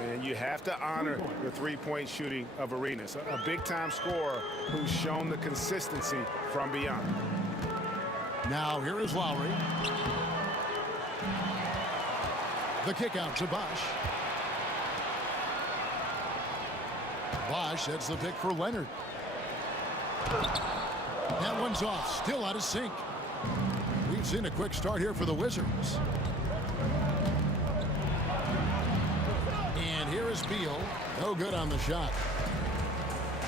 And you have to honor the three-point shooting of Arenas. A big-time scorer who's shown the consistency from beyond. Now here is Lowry. The kick out to Bosch. Bosch sets the pick for Leonard. That one's off, still out of sync. We've seen a quick start here for the Wizards. And here is Beal. No good on the shot.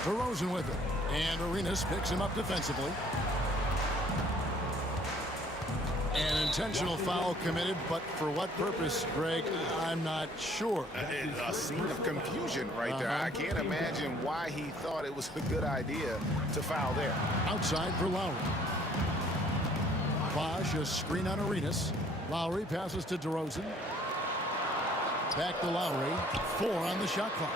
DeRozan with it. And Arenas picks him up defensively. An intentional foul committed, but for what purpose, Greg, I'm not sure. A scene of confusion right there. I can't imagine why he thought it was a good idea to foul there. Outside for Lowry. Bosch, a screen on Arenas. Lowry passes to DeRozan. Back to Lowry. 4 on the shot clock.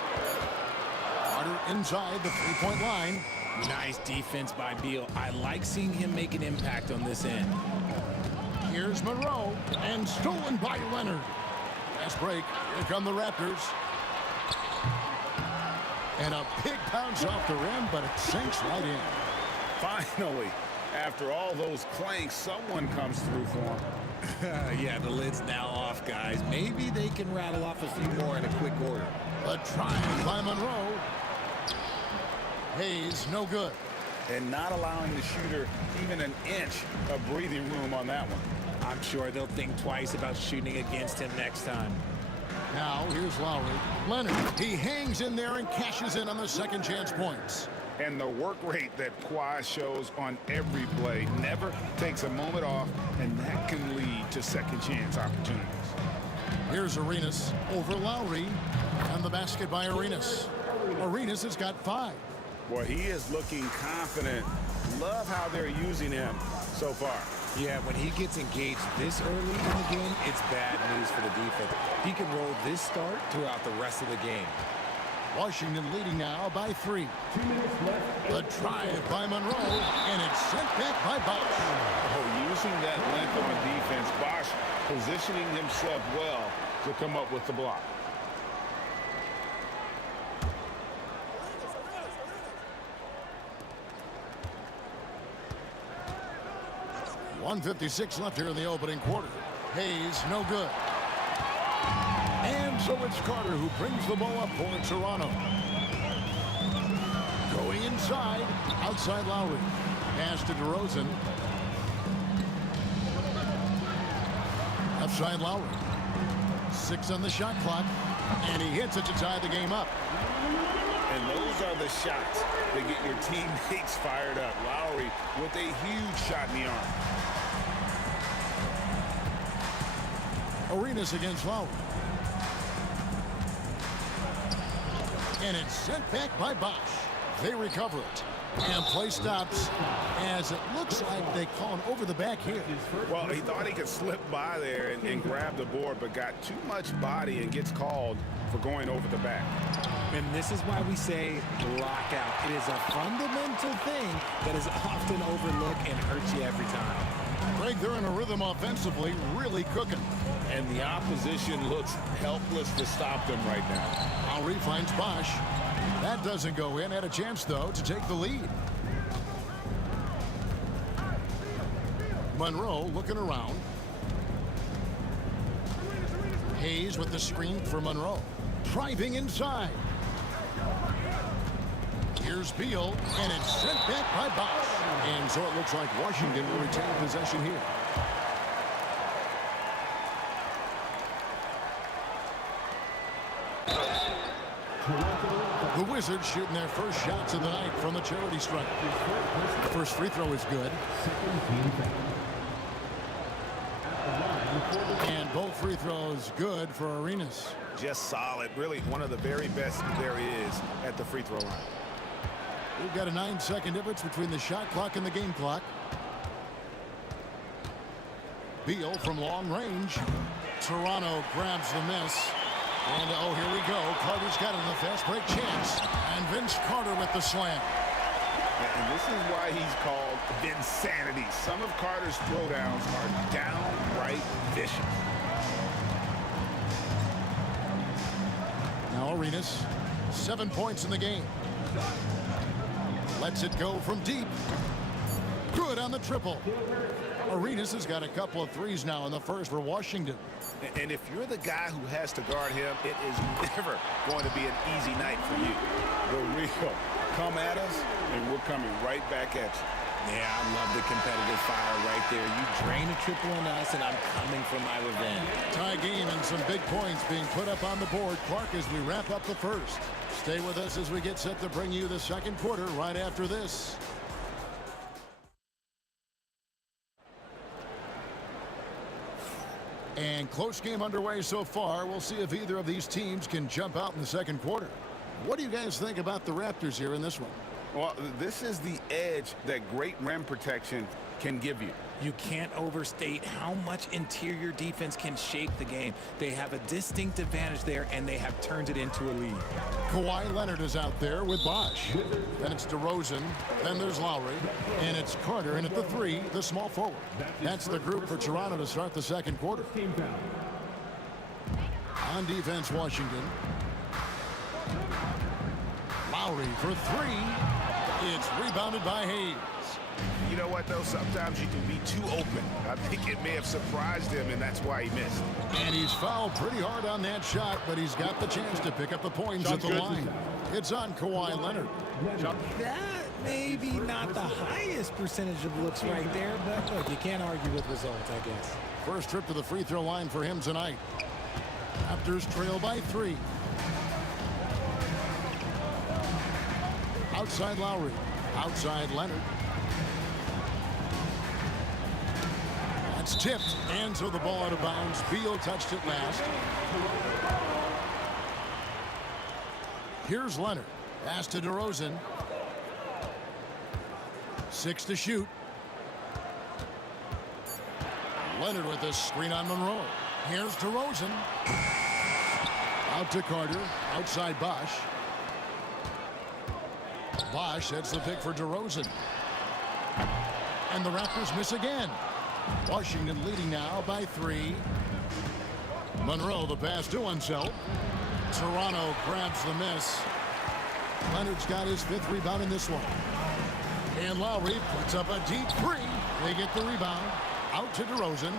Carter inside the 3-point line. Nice defense by Beal. I like seeing him make an impact on this end. Here's Monroe, and stolen by Leonard. Fast break. Here come the Raptors. And a big bounce off the rim, but it sinks right in. Finally, after all those clanks, someone comes through for him. Yeah, the lid's now off, guys. Maybe they can rattle off a few more in a quick order. A try by Monroe. Hayes, no good. And not allowing the shooter even an inch of breathing room on that one. I'm sure they'll think twice about shooting against him next time. Now, here's Lowry. Leonard, he hangs in there and cashes in on the second chance points. And the work rate that Kawhi shows on every play never takes a moment off, and that can lead to second chance opportunities. Here's Arenas over Lowry, and the basket by Arenas. Arenas has got 5. Boy, he is looking confident. Love how they're using him so far. Yeah, when he gets engaged this early in the game, it's bad news for the defense. He can roll this start throughout the rest of the game. Washington leading now by 3. 2 minutes left. The drive by Monroe, and it's sent back by Bosch. Oh, using that length on defense, Bosch positioning himself well to come up with the block. .156 left here in the opening quarter. Hayes, no good. And so it's Carter who brings the ball up for Toronto. Going inside, outside Lowry. Pass to DeRozan. Left side Lowry. 6 on the shot clock. And he hits it to tie the game up. And those are the shots that get your teammates fired up. Lowry with a huge shot in the arm. Arenas against Lowry. And it's sent back by Bosch. They recover it. And play stops as it looks like they call him over the back here. Well, he thought he could slip by there and grab the board, but got too much body and gets called for going over the back. And this is why we say lockout. It is a fundamental thing that is often overlooked and hurts you every time. Greg, they're in a rhythm offensively, really cooking. And the opposition looks helpless to stop them right now. Lowry finds Bosch. That doesn't go in. Had a chance, though, to take the lead. Monroe looking around. Hayes with the screen for Monroe. Driving inside. Here's Beal, and it's sent back by Bosch. And so it looks like Washington will retain possession here. The Wizards shooting their first shots of the night from the charity stripe. The first free throw is good. And both free throws good for Arenas. Just solid. Really one of the very best there is at the free throw line. We've got a 9-second difference between the shot clock and the game clock. Beal from long range. Toronto grabs the miss. And oh, here we go. Carter's got it in the fast break chance. And Vince Carter with the slam. And this is why he's called Vinsanity. Some of Carter's throwdowns are downright vicious. Now Arenas, 7 points in the game. Lets it go from deep. Good on the triple. Arenas has got a couple of threes now in the first for Washington. And if you're the guy who has to guard him, it is never going to be an easy night for you. The real come at us, and we're coming right back at you. Yeah, I love the competitive fire right there. You drain a triple on us, and I'm coming for my revenge. Tie game and some big points being put up on the board. Clark, as we wrap up the first. Stay with us as we get set to bring you the second quarter right after this. And close game underway so far. We'll see if either of these teams can jump out in the second quarter. What do you guys think about the Raptors here in this one? Well, this is the edge that great rim protection can give you. You can't overstate how much interior defense can shape the game. They have a distinct advantage there, and they have turned it into a lead. Kawhi Leonard is out there with Bosh. Then it's DeRozan. Then there's Lowry. And it's Carter in at the 3, the small forward. That's the group for Toronto to start the second quarter. On defense, Washington. Lowry for 3. It's rebounded by Hayes. You know what, though? Sometimes you can be too open. I think it may have surprised him, and that's why he missed. And he's fouled pretty hard on that shot, but he's got the chance to pick up the points at the line. It's on Kawhi Leonard. That may be not the highest percentage of looks right there, but look, you can't argue with results, I guess. First trip to the free throw line for him tonight. Raptors trail by 3. Outside Lowry. Outside Leonard. That's tipped, and so the ball out of bounds. Beal touched it last. Here's Leonard. Pass to DeRozan. 6 to shoot. Leonard with a screen on Monroe. Here's DeRozan. Out to Carter. Outside Bosh. Bosh sets the pick for DeRozan. And the Raptors miss again. Washington leading now by 3. Monroe the pass to Unseld. Toronto grabs the miss. Leonard's got his 5th rebound in this one. And Lowry puts up a deep 3. They get the rebound. Out to DeRozan.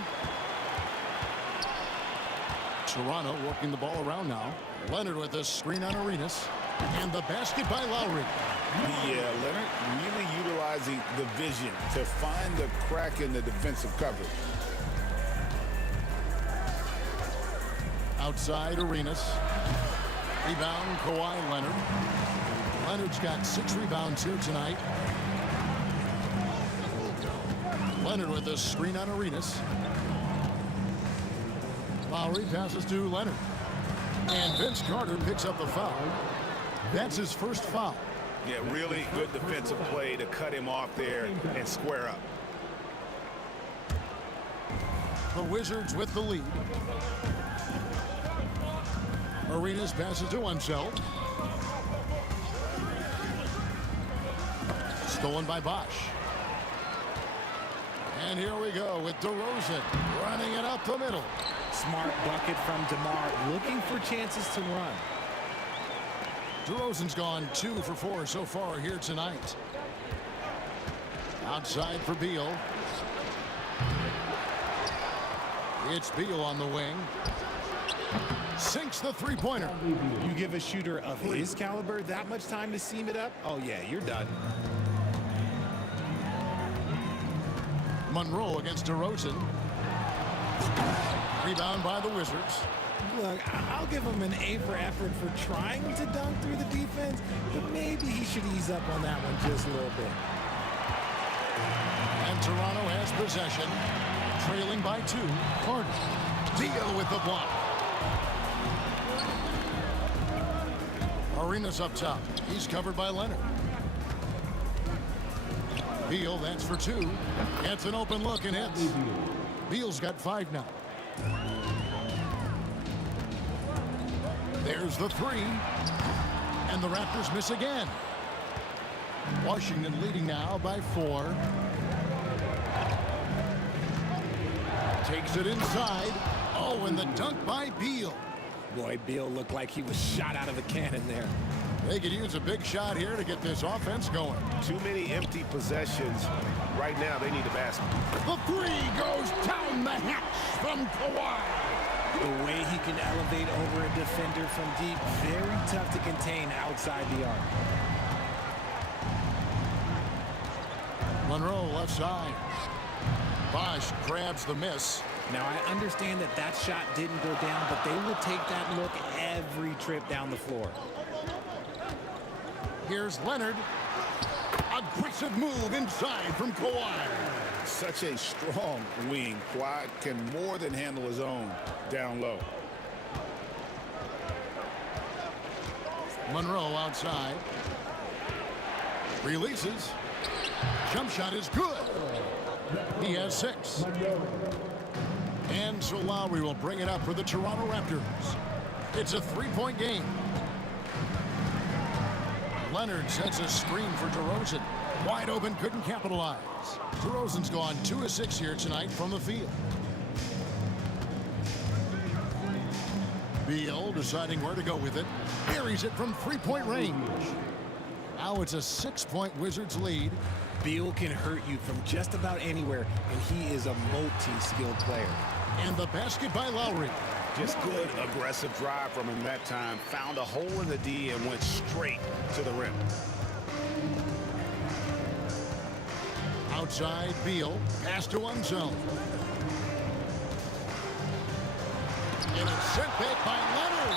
Toronto working the ball around now. Leonard with a screen on Arenas. And the basket by Lowry. Yeah, Leonard really utilizing the vision to find the crack in the defensive coverage. Outside Arenas. Rebound Kawhi Leonard. Leonard's got 6 rebounds here tonight. Leonard with a screen on Arenas. Lowry passes to Leonard. And Vince Carter picks up the foul. That's his first foul. Yeah, really good defensive play to cut him off there and square up. The Wizards with the lead. Arenas passes to Unseld. Stolen by Bosh. And here we go with DeRozan running it up the middle. Smart bucket from DeMar, looking for chances to run. DeRozan's gone 2 for 4 so far here tonight. Outside for Beal. It's Beal on the wing. Sinks the 3-pointer. You give a shooter of his caliber that much time to seam it up? Oh, yeah, you're done. Monroe against DeRozan. Rebound by the Wizards. Look, I'll give him an A for effort for trying to dunk through the defense, but maybe he should ease up on that one just a little bit. And Toronto has possession, trailing by 2. Carter, Beal with the block. Arenas up top. He's covered by Leonard. Beal, that's for 2. Gets an open look and hits. Beal's got 5 now. There's the 3. And the Raptors miss again. Washington leading now by 4. Takes it inside. Oh, and the dunk by Beal. Boy, Beal looked like he was shot out of a cannon there. They could use a big shot here to get this offense going. Too many empty possessions. Right now, they need a basket. The 3 goes down the hatch from Kawhi. The way he can elevate over a defender from deep, very tough to contain outside the arc. Monroe left side. Bosch grabs the miss. Now, I understand that that shot didn't go down, but they will take that look every trip down the floor. Here's Leonard. Aggressive move inside from Kawhi. Such a strong wing. Kawhi can more than handle his own down low. Monroe outside. Releases. Jump shot is good. He has 6. And so Lowry will bring it up for the Toronto Raptors. It's a 3-point game. Leonard sets a screen for DeRozan. Wide open, couldn't capitalize. DeRozan's gone 2 of 6 here tonight from the field. Beal deciding where to go with it. Buries it from 3-point range. Now it's a 6-point Wizards lead. Beal can hurt you from just about anywhere, and he is a multi-skilled player. And the basket by Lowry. Just good aggressive drive from him that time. Found a hole in the D and went straight to the rim. Outside Beal. Pass to one zone. And it's sent back by Leonard.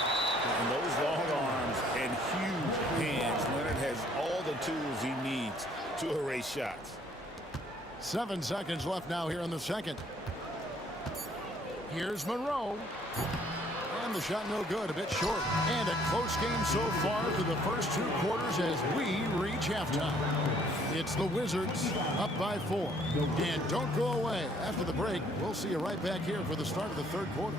And those long arms and huge hands. Leonard has all the tools he needs to erase shots. 7 seconds left now here in the second. Here's Monroe. And the shot no good, a bit short. And a close game so far through the first 2 quarters as we reach halftime. It's the Wizards up by 4. And don't go away. After the break, we'll see you right back here for the start of the third quarter.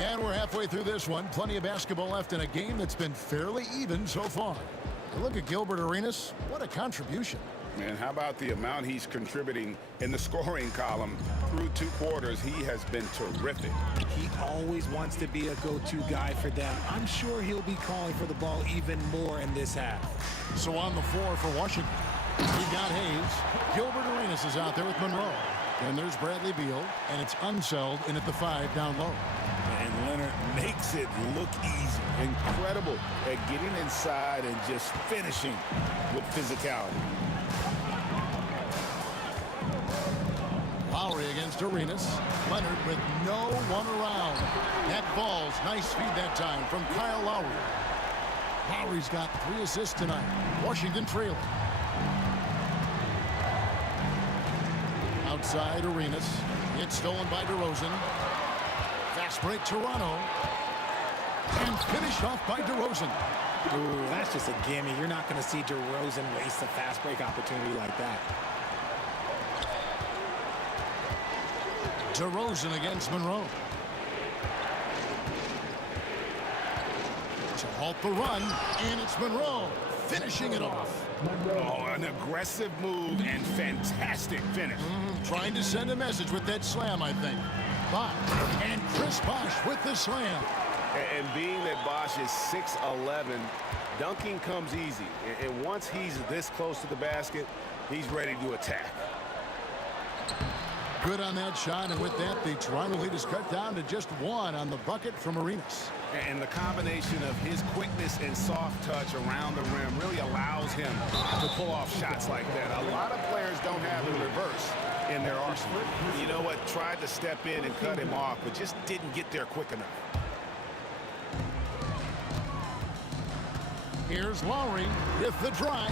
And we're halfway through this one. Plenty of basketball left in a game that's been fairly even so far. And look at Gilbert Arenas. What a contribution. And how about the amount he's contributing in the scoring column through 2 quarters? He has been terrific. He always wants to be a go-to guy for them. I'm sure he'll be calling for the ball even more in this half. So on the floor for Washington, we've got Hayes. Gilbert Arenas is out there with Monroe. And there's Bradley Beal, and it's Unseld in at the 5 down low. And Leonard makes it look easy. Incredible at getting inside and just finishing with physicality. Lowry against Arenas. Leonard with no one around. That ball's nice feed that time from Kyle Lowry. Lowry's got 3 assists tonight. Washington trailing. Outside Arenas. It's stolen by DeRozan. Fast break Toronto. And finished off by DeRozan. Ooh, that's just a gimme. You're not going to see DeRozan waste a fast break opportunity like that. DeRozan against Monroe. To halt the run, and it's Monroe. finishing it off. Oh, an aggressive move and fantastic finish. Trying to send a message with that slam, I think. Bosch, and Chris Bosch with the slam. And being that Bosch is 6'11", dunking comes easy. And once he's this close to the basket, he's ready to attack. Good on that shot, and with that, the Toronto lead is cut down to just 1 on the bucket from Arenas. And the combination of his quickness and soft touch around the rim really allows him to pull off shots like that. A lot of players don't have the reverse in their arsenal. You know what? Tried to step in and cut him off, but just didn't get there quick enough. Here's Lowry with the drive.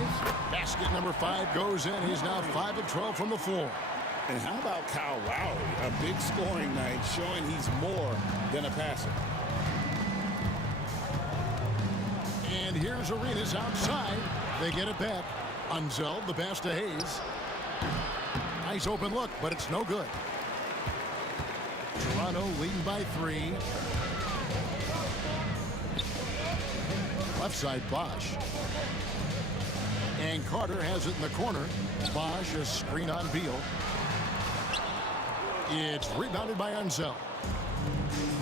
Basket number 5 goes in. He's now 5 of 12 from the floor. And how about Kyle Lowry? A big scoring night showing he's more than a passer. And here's Arenas outside. They get it back. Unzeld, the pass to Hayes. Nice open look, but it's no good. Toronto leading by 3. Left side, Bosch. And Carter has it in the corner. Bosch, a screen on Beal. It's rebounded by Unzeld.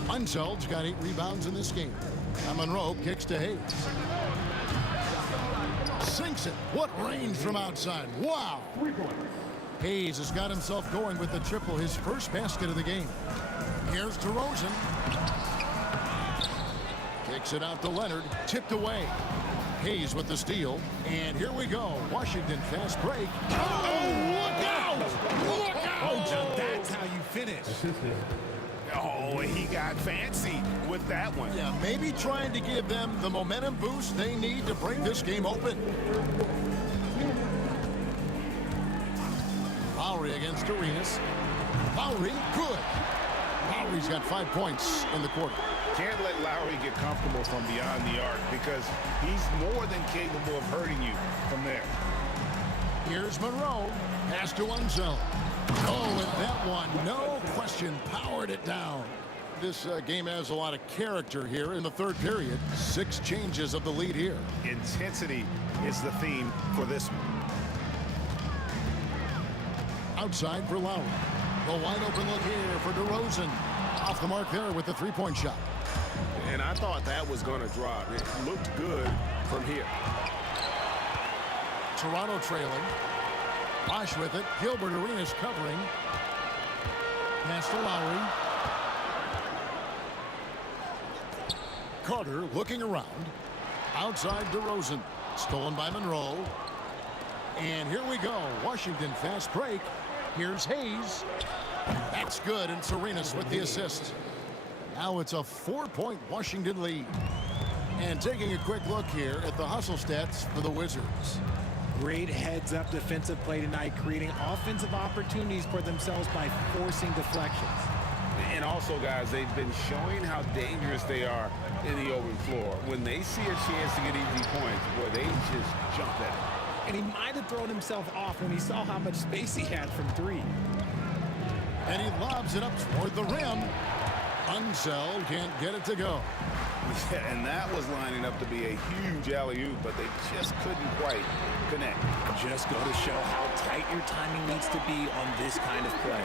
Unzeld's got 8 rebounds in this game. Now Monroe kicks to Hayes. Sinks it. What range from outside. Wow. Hayes has got himself going with the triple, his first basket of the game. Here's DeRozan. Kicks it out to Leonard. Tipped away. Hayes with the steal. And here we go. Washington fast break. Oh, look out! Look out! Oh, that's how you finish. Oh, he got fancy with that one. Yeah, maybe trying to give them the momentum boost they need to break this game open. Lowry against Arenas. Lowry, good. Lowry's got 5 points in the quarter. Can't let Lowry get comfortable from beyond the arc because he's more than capable of hurting you from there. Here's Monroe. Pass to Unzeld. Oh, and that one, no question, powered it down. This game has a lot of character here in the third period. 6 changes of the lead here. Intensity is the theme for this one. Outside for Lowry. The wide open look here for DeRozan. Off the mark there with the 3-point shot. And I thought that was going to drop. It looked good from here. Toronto trailing. Bosch with it. Gilbert Arenas covering. Pass to Lowry. Carter looking around. Outside DeRozan. Stolen by Monroe. And here we go. Washington fast break. Here's Hayes. That's good, and Arenas with the assist. Now it's a 4-point Washington lead. And taking a quick look here at the hustle stats for the Wizards. Great heads-up defensive play tonight, creating offensive opportunities for themselves by forcing deflections. And also, guys, they've been showing how dangerous they are in the open floor. When they see a chance to get easy points, boy, they just jump at it. And he might have thrown himself off when he saw how much space he had from 3. And he lobs it up toward the rim. Unzeld can't get it to go. Yeah, and that was lining up to be a huge alley-oop, but they just couldn't quite connect. Just go to show how tight your timing needs to be on this kind of play.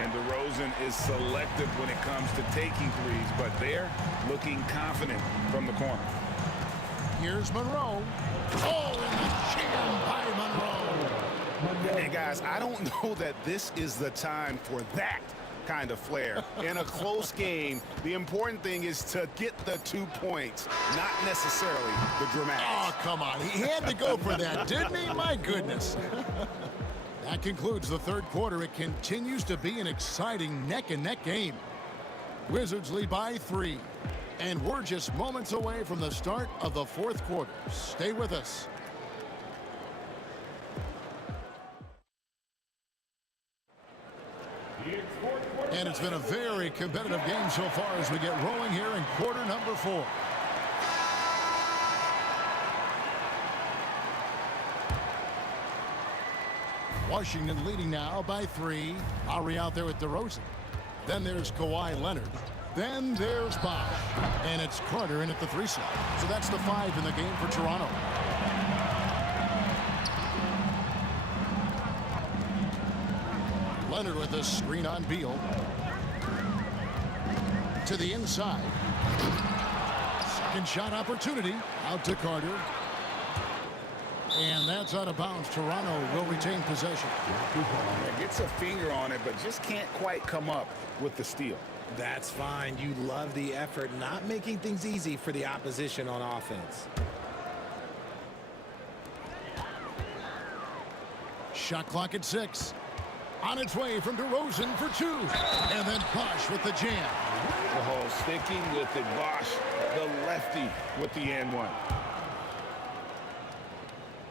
And DeRozan is selective when it comes to taking threes, but they're looking confident from the corner. Here's Monroe. Oh, and the jam by Monroe. And guys, I don't know that this is the time for that kind of flair. In a close game, the important thing is to get the 2 points, not necessarily the dramatics. Oh, come on. He had to go for that, didn't he? My goodness. That concludes the third quarter. It continues to be an exciting neck-and-neck game. Wizards lead by 3. And we're just moments away from the start of the fourth quarter. Stay with us. And it's been a very competitive game so far as we get rolling here in quarter number 4. Washington leading now by 3. Lowry out there with DeRozan. Then there's Kawhi Leonard. Then there's Bosch. And it's Carter in at the 3 slot. So that's the 5 in the game for Toronto. Leonard with a screen on Beal. To the inside. Second shot opportunity. Out to Carter. And that's out of bounds. Toronto will retain possession. Gets a finger on it, but just can't quite come up with the steal. That's fine. You love the effort, not making things easy for the opposition on offense. Shot clock at 6. On its way from DeRozan for 2. And then Bosch with the jam. Oh, sticking with it, Bosch, the lefty with the and one.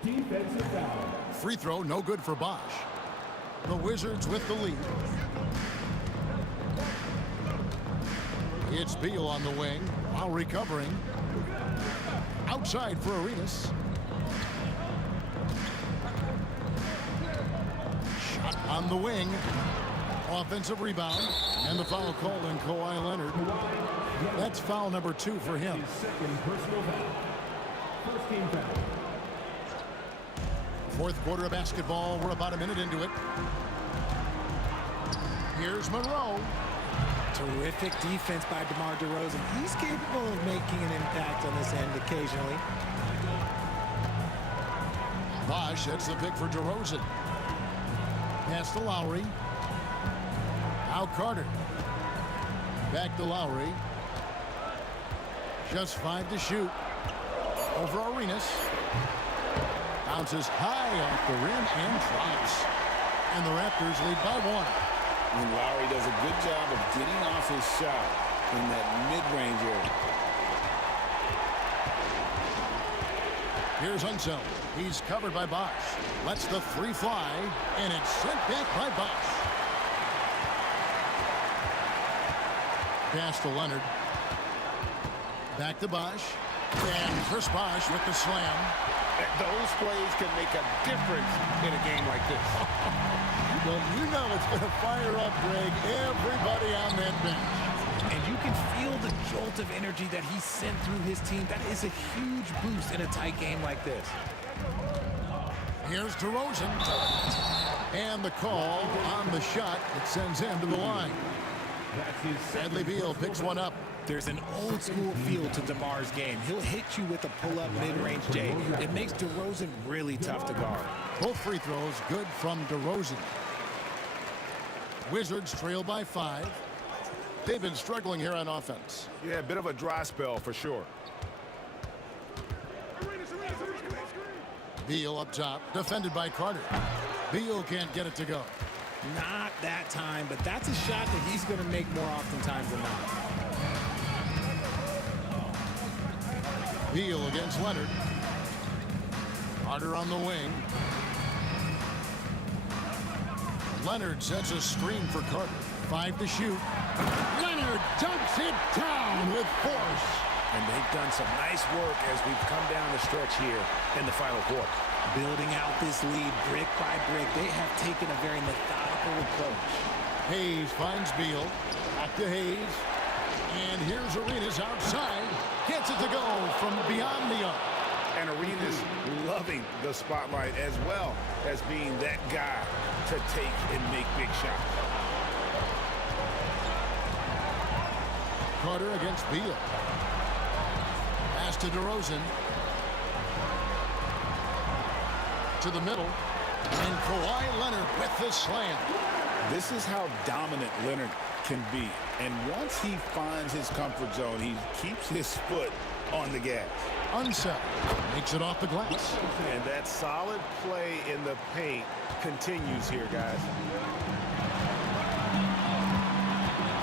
Defensive foul. Free throw, no good for Bosch. The Wizards with the lead. It's Beal on the wing while recovering. Outside for Arenas. Shot on the wing. Offensive rebound. And the foul called on Kawhi Leonard. That's foul number 2 for him. His second personal foul. First team foul. Fourth quarter of basketball. We're about a minute into it. Here's Monroe. Terrific defense by DeMar DeRozan. He's capable of making an impact on this end occasionally. Bosch, that's the pick for DeRozan. Pass to Lowry. Now Carter. Back to Lowry. Just 5 to shoot. Over Arenas. Bounces high off the rim and drops. And the Raptors lead by 1. And Lowry does a good job of getting off his shot in that mid-range area. Here's Unseld. He's covered by Bosch. Lets the 3 fly, and it's sent back by Bosch. Pass to Leonard. Back to Bosch. And Chris Bosch with the slam. Those plays can make a difference in a game like this. Well, you know it's going to fire up, Greg, everybody on that bench. And you can feel the jolt of energy that he sent through his team. That is a huge boost in a tight game like this. Here's DeRozan. And the call on the shot that sends him to the line. Bradley Beal picks one up. There's an old school feel to DeMar's game. He'll hit you with a pull-up mid-range J. It makes DeRozan really tough to guard. Both free throws good from DeRozan. Wizards trail by 5. They've been struggling here on offense. Yeah, a bit of a dry spell for sure. Beal up top, defended by Carter. Beal can't get it to go. Not that time, but that's a shot that he's going to make more oftentimes than not. Beal against Leonard. Carter on the wing. Leonard sets a screen for Carter. 5 to shoot. Leonard dunks it down with force. And they've done some nice work as we've come down the stretch here in the final quarter. Building out this lead brick by brick. They have taken a very methodical approach. Hayes finds Beal. Back to Hayes. And here's Arenas outside. Gets it to go from beyond the arc. And Arenas loving the spotlight as well as being that guy to take and make big shots. Carter against Beal. Pass to DeRozan. To the middle. And Kawhi Leonard with the slam. This is how dominant Leonard can be. And once he finds his comfort zone, he keeps his foot on the gas. Unseld. Makes it off the glass. And that solid play in the paint continues here, guys.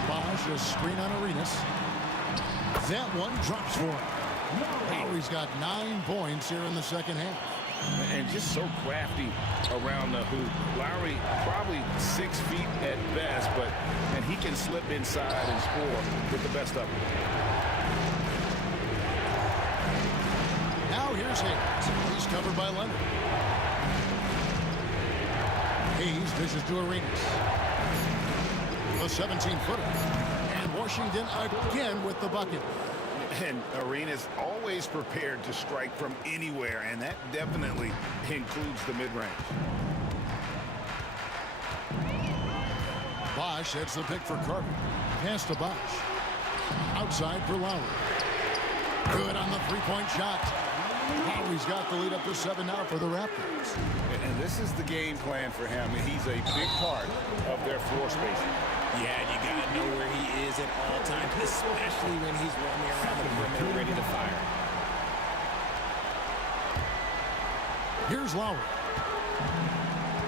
Bosch, a screen on Arenas. That one drops for him. Lowry's got 9 points here in the second half. And just so crafty around the hoop. Lowry probably 6 feet at best, and he can slip inside and score with the best of them. Now here's Hayes. He's covered by Leonard. Hayes dishes to Arenas. The 17-footer. And Washington again with the bucket. And Arenas always prepared to strike from anywhere, and that definitely includes the mid-range. Bosch heads the pick for Carter. Pass to Bosch. Outside for Lowry. Good on the three-point shot. Lowry's got the lead up to 7 now for the Raptors. And this is the game plan for him. He's a big part of their floor spacing. Yeah, you got to know where he is at all times, especially when he's roaming around the perimeter ready to fire. Here's Lowry.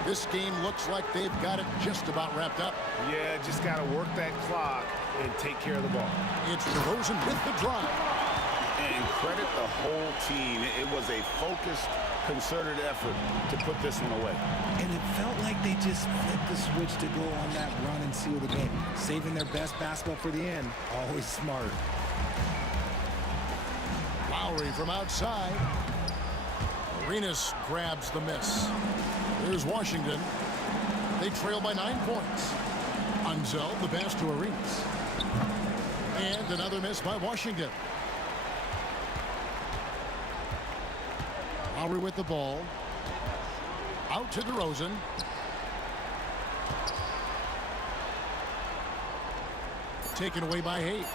This game looks like they've got it just about wrapped up. Yeah, just got to work that clock and take care of the ball. It's DeRozan with the drive. And credit the whole team. It was a focused, concerted effort to put this one away. And it felt like they just flipped the switch to go on that run and seal the game. Saving their best basketball for the end. Always smart. Lowry from outside. Arenas grabs the miss. Here's Washington. They trail by 9 points. Unzel, the pass to Arenas. And another miss by Washington. Lowry with the ball. Out to DeRozan. Taken away by Hayes.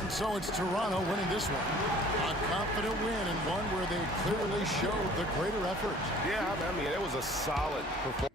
And so it's Toronto winning this one. A confident win and one where they clearly showed the greater effort. Yeah, I mean, it was a solid performance.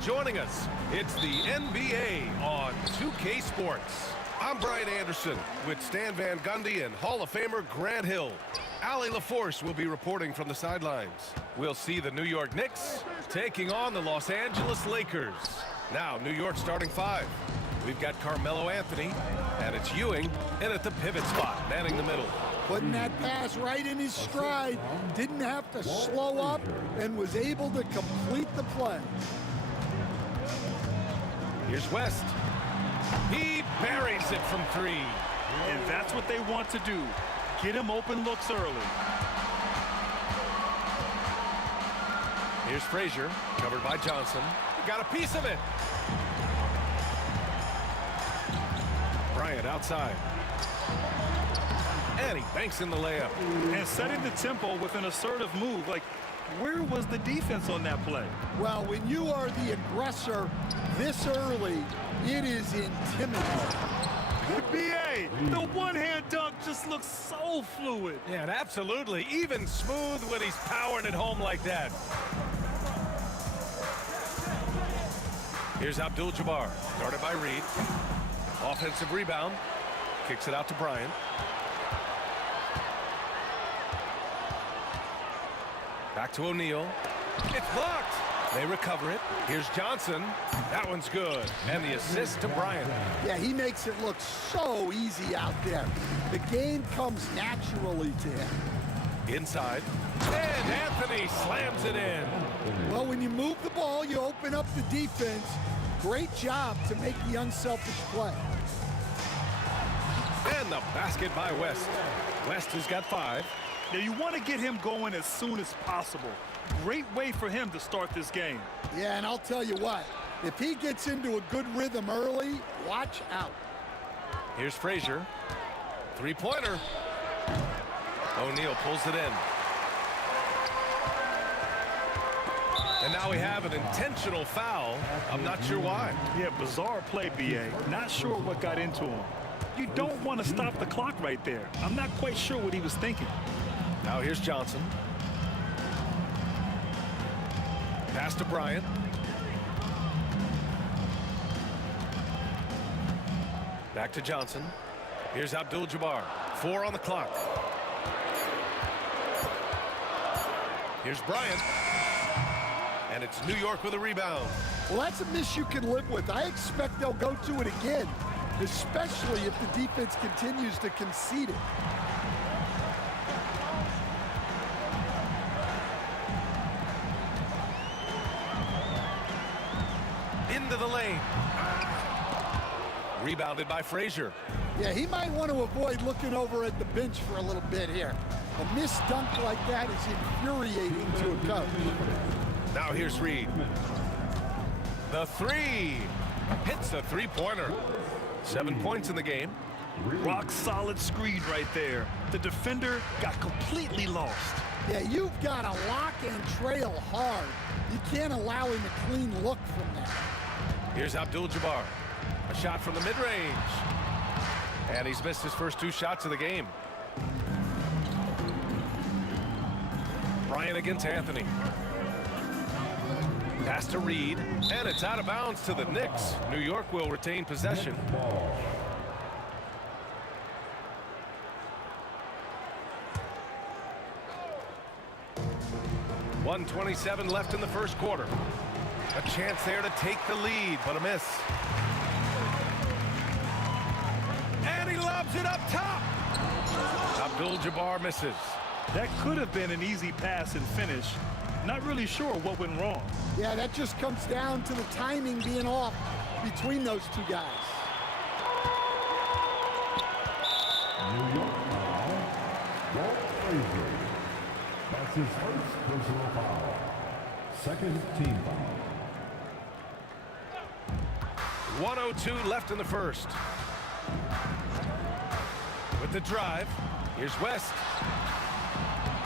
joining us. It's the NBA on 2K Sports. I'm Brian Anderson with Stan Van Gundy and Hall of Famer Grant Hill. Allie LaForce will be reporting from the sidelines. We'll see the New York Knicks taking on the Los Angeles Lakers. Now, New York starting five. We've got Carmelo Anthony, and it's Ewing in at the pivot spot, manning the middle. Putting that pass right in his stride. Didn't have to slow up and was able to complete the play. Here's West. He buries it from three. And that's what they want to do. Get him open looks early. Here's Frazier, covered by Johnson. Got a piece of it. Bryant outside. And he banks in the layup. And setting the tempo with an assertive move. Like, where was the defense on that play? Well, when you are the aggressor this early, it is intimidating. B.A., the one-hand dunk just looks so fluid. Yeah, and absolutely. Even smooth when he's powering it home like that. Here's Abdul-Jabbar, guarded by Reed. Offensive rebound. Kicks it out to Bryant. Back to O'Neal. It's blocked. They recover it. Here's Johnson. That one's good. And the assist to Bryant. Yeah, he makes it look so easy out there. The game comes naturally to him. Inside. And Anthony slams it in. Well, when you move the ball, you open up the defense. Great job to make the unselfish play. And the basket by West. West has got 5. Now, you want to get him going as soon as possible. Great way for him to start this game. Yeah, and I'll tell you what, if he gets into a good rhythm early, watch out. Here's Frazier. Three-pointer. O'Neal pulls it in. And now we have an intentional foul. I'm not sure why. Yeah, bizarre play, B.A. Not sure what got into him. You don't want to stop the clock right there. I'm not quite sure what he was thinking. Now here's Johnson. Pass to Bryant. Back to Johnson. Here's Abdul-Jabbar. 4 on the clock. Here's Bryant. And it's New York with a rebound. Well, that's a miss you can live with. I expect they'll go to it again, especially if the defense continues to concede it. Into the lane. Rebounded by Frazier. Yeah, he might want to avoid looking over at the bench for a little bit here. A missed dunk like that is infuriating to a coach. Now here's Reed. The three. Hits the three-pointer. 7 points in the game. Rock solid screen right there. The defender got completely lost. Yeah, you've got to lock and trail hard. You can't allow him a clean look from that. Here's Abdul-Jabbar. A shot from the mid-range. And he's missed his first 2 shots of the game. Bryant against Anthony. Pass to Reed. And it's out of bounds to the Knicks. New York will retain possession. .127 left in the first quarter. A chance there to take the lead, but a miss. And he lobs it up top. Abdul-Jabbar misses. That could have been an easy pass and finish. Not really sure what went wrong. Yeah, that just comes down to the timing being off between those two guys. New York foul. Walt Frazier. That's his first personal foul. Second team foul. 1:02 left in the first. With the drive, here's West.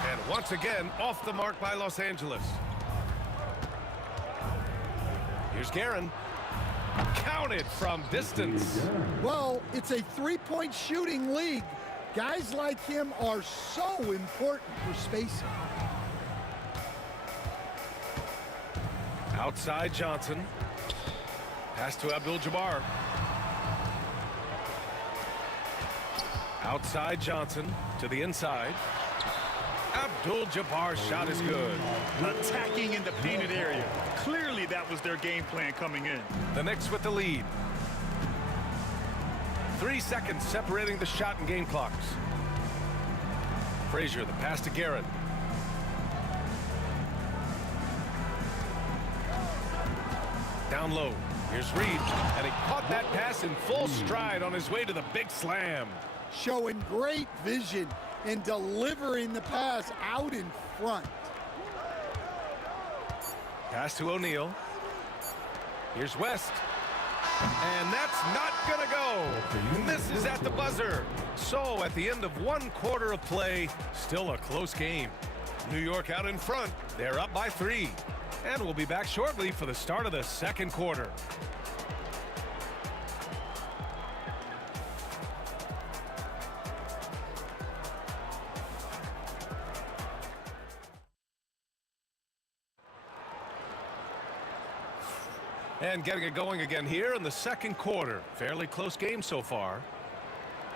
And once again, off the mark by Los Angeles. Here's Guerin. Counted from distance. Well, it's a three-point shooting league. Guys like him are so important for spacing. Outside Johnson. Pass to Abdul-Jabbar. Outside Johnson to the inside. Abdul-Jabbar's shot is good. Attacking in the painted area. Clearly that was their game plan coming in. The Knicks with the lead. 3 seconds separating the shot and game clocks. Frazier, the pass to Garrett. Down low. Here's Reed, and he caught that pass in full stride on his way to the big slam. Showing great vision and delivering the pass out in front. Pass to O'Neal. Here's West. And that's not gonna go. Misses at the buzzer. So at the end of 1 quarter of play, still a close game. New York out in front. They're up by 3. And we'll be back shortly for the start of the second quarter. And getting it going again here in the second quarter. Fairly close game so far.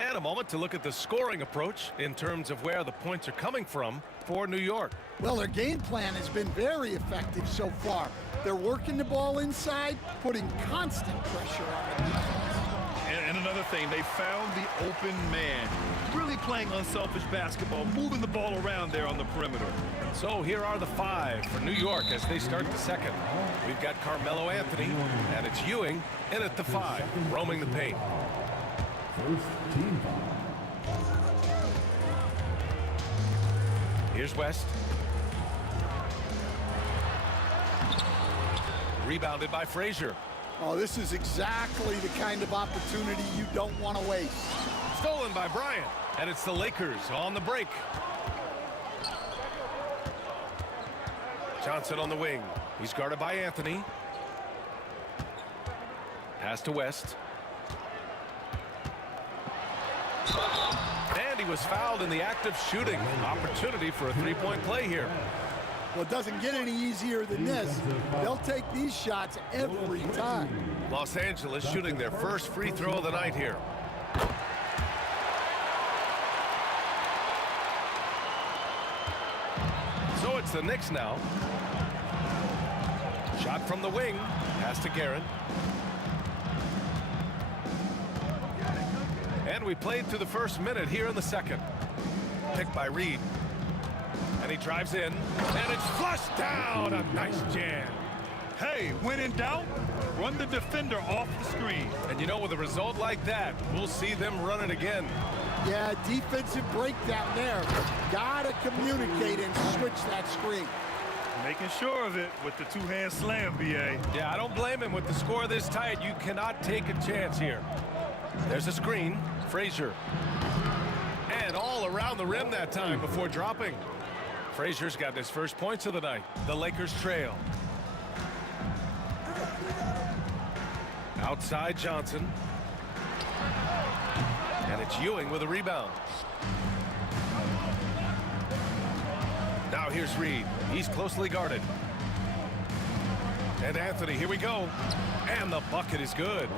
And a moment to look at the scoring approach in terms of where the points are coming from for New York. Well, their game plan has been very effective so far. They're working the ball inside, putting constant pressure on the defense. And another thing, they found the open man. Really playing unselfish basketball, moving the ball around there on the perimeter. So here are the 5 for New York as they start the second. We've got Carmelo Anthony, and it's Ewing in at the 5, roaming the paint. Here's West. Rebounded by Frazier. Oh, this is exactly the kind of opportunity you don't want to waste. Stolen by Bryant, and it's the Lakers on the break. Johnson on the wing. He's guarded by Anthony. Pass to West. And he was fouled in the act of shooting. Opportunity for a three-point play here. Well, it doesn't get any easier than this. They'll take these shots every time. Los Angeles shooting their first free throw of the night here. So it's the Knicks now. Shot from the wing. Pass to Garrett. And we played through the first minute here in the second. Picked by Reed. And he drives in. And it's flushed down. A nice jam. Hey, when in doubt, run the defender off the screen. And you know, with a result like that, we'll see them run it again. Yeah, defensive breakdown there. Gotta communicate and switch that screen. Making sure of it with the two-hand slam, B.A. Yeah, I don't blame him with the score this tight. You cannot take a chance here. There's a screen. Frazier. And all around the rim that time before dropping. Frazier's got his first points of the night. The Lakers trail. Outside Johnson. And it's Ewing with a rebound. Now here's Reed. He's closely guarded. And Anthony, here we go. And the bucket is good.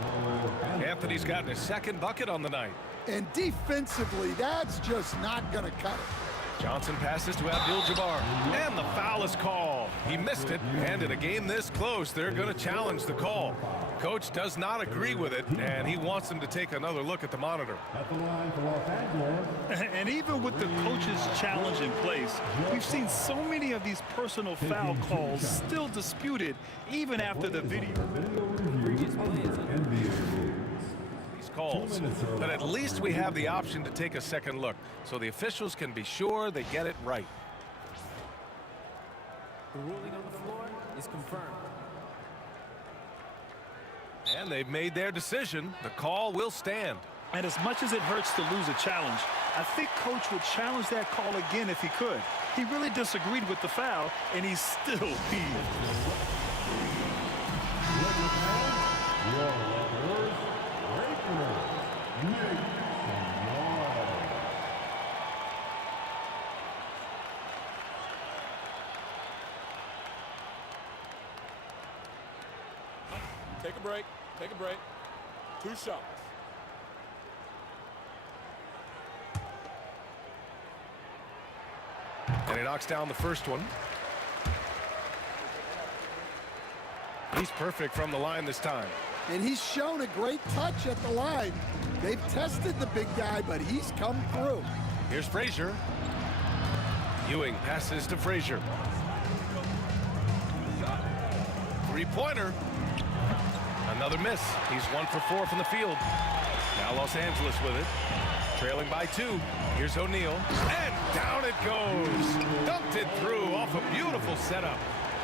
Anthony's gotten his second bucket on the night. And defensively, that's just not going to cut it. Johnson passes to Abdul-Jabbar. And the foul is called. He missed it. And in a game this close, they're going to challenge the call. Coach does not agree with it, and he wants them to take another look at the monitor. At the line for Los Angeles. And even with the coach's challenge in place, we've seen so many of these personal foul calls still disputed even after the video. These calls, but at least we have the option to take a second look, so the officials can be sure they get it right. The ruling on the floor is confirmed. And they've made their decision. The call will stand. And as much as it hurts to lose a challenge, I think Coach would challenge that call again if he could. He really disagreed with the foul, and he's still peeved. Take a break. Take a break. 2 shots. And he knocks down the first one. He's perfect from the line this time. And he's shown a great touch at the line. They've tested the big guy, but he's come through. Here's Frazier. Ewing passes to Frazier. Three-pointer. Another miss. He's 1 for 4 from the field. Now Los Angeles with it. Trailing by 2. Here's O'Neal. And down it goes. Dumped it through off a beautiful setup.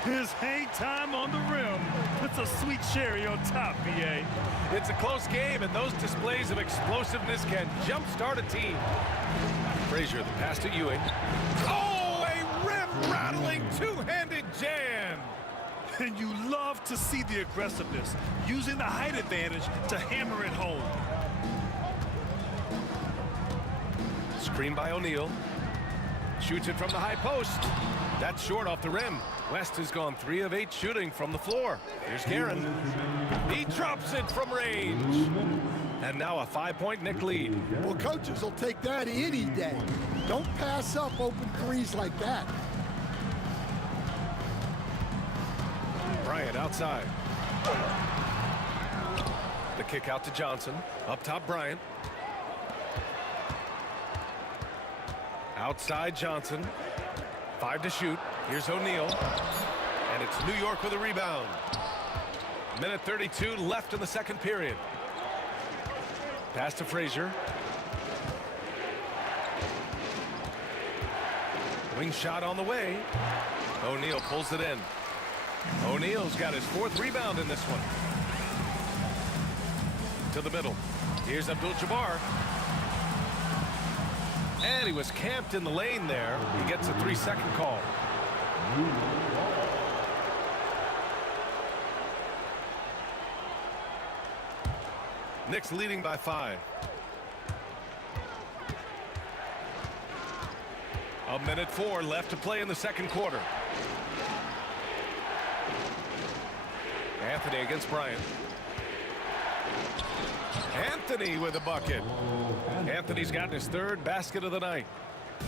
His hang time on the rim. It's a sweet cherry on top, BA. It's a close game, and those displays of explosiveness can jumpstart a team. Frazier, the pass to Ewing. Oh, a rim-rattling two-handed jam. And you love to see the aggressiveness, using the height advantage to hammer it home. Screen by O'Neal. Shoots it from the high post. That's short off the rim. West has gone 3 of 8 shooting from the floor. Here's Guerin. He drops it from range. And now a 5-point Knick lead. Well, coaches will take that any day. Don't pass up open threes like that. Bryant outside. The kick out to Johnson. Up top, Bryant. Outside Johnson. 5 to shoot. Here's O'Neal. And it's New York with a rebound. Minute 32 left in the second period. Pass to Frazier. Wing shot on the way. O'Neal pulls it in. O'Neal's got his 4th rebound in this one. To the middle. Here's Abdul-Jabbar. And he was camped in the lane there. He gets a 3-second call. Knicks leading by 5. A minute 4 left to play in the second quarter. Anthony against Bryant. Anthony with a bucket. Anthony's gotten his 3rd basket of the night.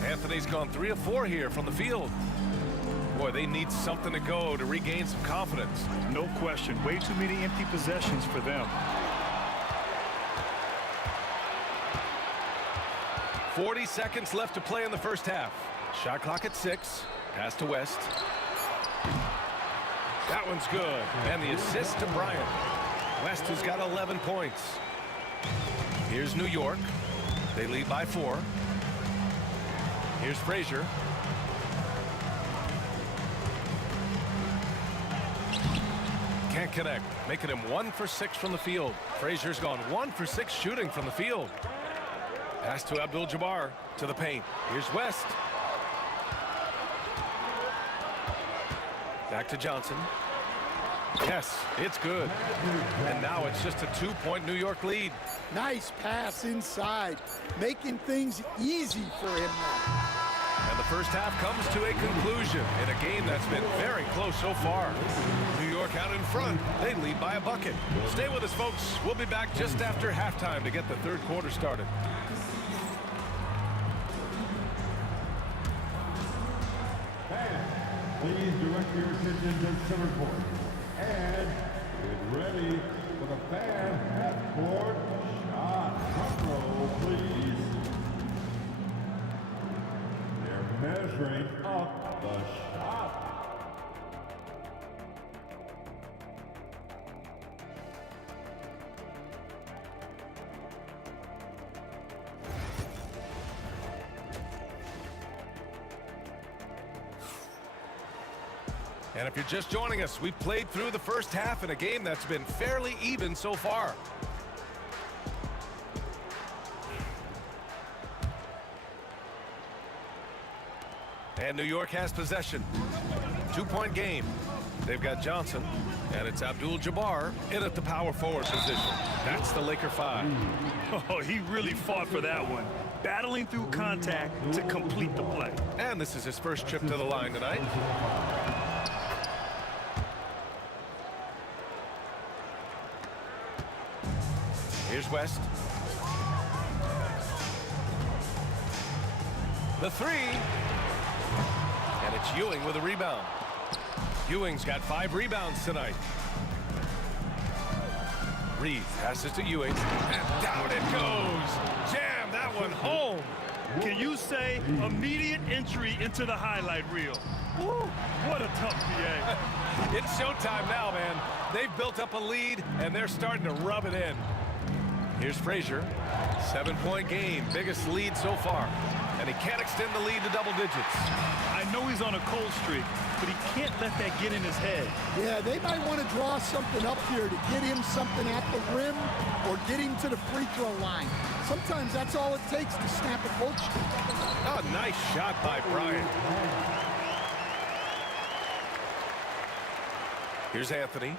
Anthony's gone 3 of 4 here from the field. Boy, they need something to go to regain some confidence. No question. Way too many empty possessions for them. 40 seconds left to play in the first half. Shot clock at 6. Pass to West. That one's good. And the assist to Bryant. West has got 11 points. Here's New York. They lead by 4. Here's Frazier. Can't connect, making him 1 for 6 from the field. Frazier's gone 1 for 6 shooting from the field. Pass to Abdul-Jabbar to the paint. Here's West. Back to Johnson. Yes, it's good. And now it's just a 2-point New York lead. Nice pass inside, making things easy for him now. And the first half comes to a conclusion in a game that's been very close so far. New York out in front. They lead by a bucket. Stay with us, folks. We'll be back just after halftime to get the third quarter started. Please direct your attention to center court. And get ready for the fan half-court shot. Front row, please. They're measuring up the shot. And if you're just joining us, we played through the first half in a game that's been fairly even so far. And New York has possession. 2-point game. They've got Johnson, and it's Abdul-Jabbar in at the power forward position. That's the Laker 5. Oh, he really fought for that one. Battling through contact to complete the play. And this is his first trip to the line tonight. Here's West. The three. And it's Ewing with a rebound. Ewing's got 5 rebounds tonight. Reed passes to Ewing. And down it goes. Jam that one home. Can you say immediate entry into the highlight reel? Woo, what a tough PA. It's showtime now, man. They've built up a lead, and they're starting to rub it in. Here's Frazier. 7-point game. Biggest lead so far. And he can't extend the lead to double digits. I know he's on a cold streak, but he can't let that get in his head. Yeah, they might want to draw something up here to get him something at the rim or get him to the free throw line. Sometimes that's all it takes to snap a cold streak. Oh, nice shot by Bryant. Here's Anthony.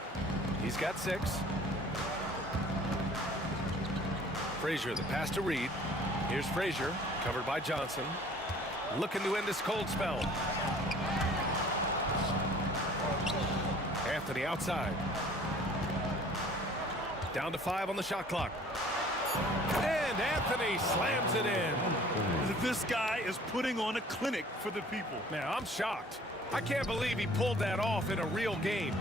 He's got 6. Frazier, the pass to Reed. Here's Frazier, covered by Johnson. Looking to end this cold spell. Anthony outside. Down to 5 on the shot clock. And Anthony slams it in. This guy is putting on a clinic for the people. Man, I'm shocked. I can't believe he pulled that off in a real game.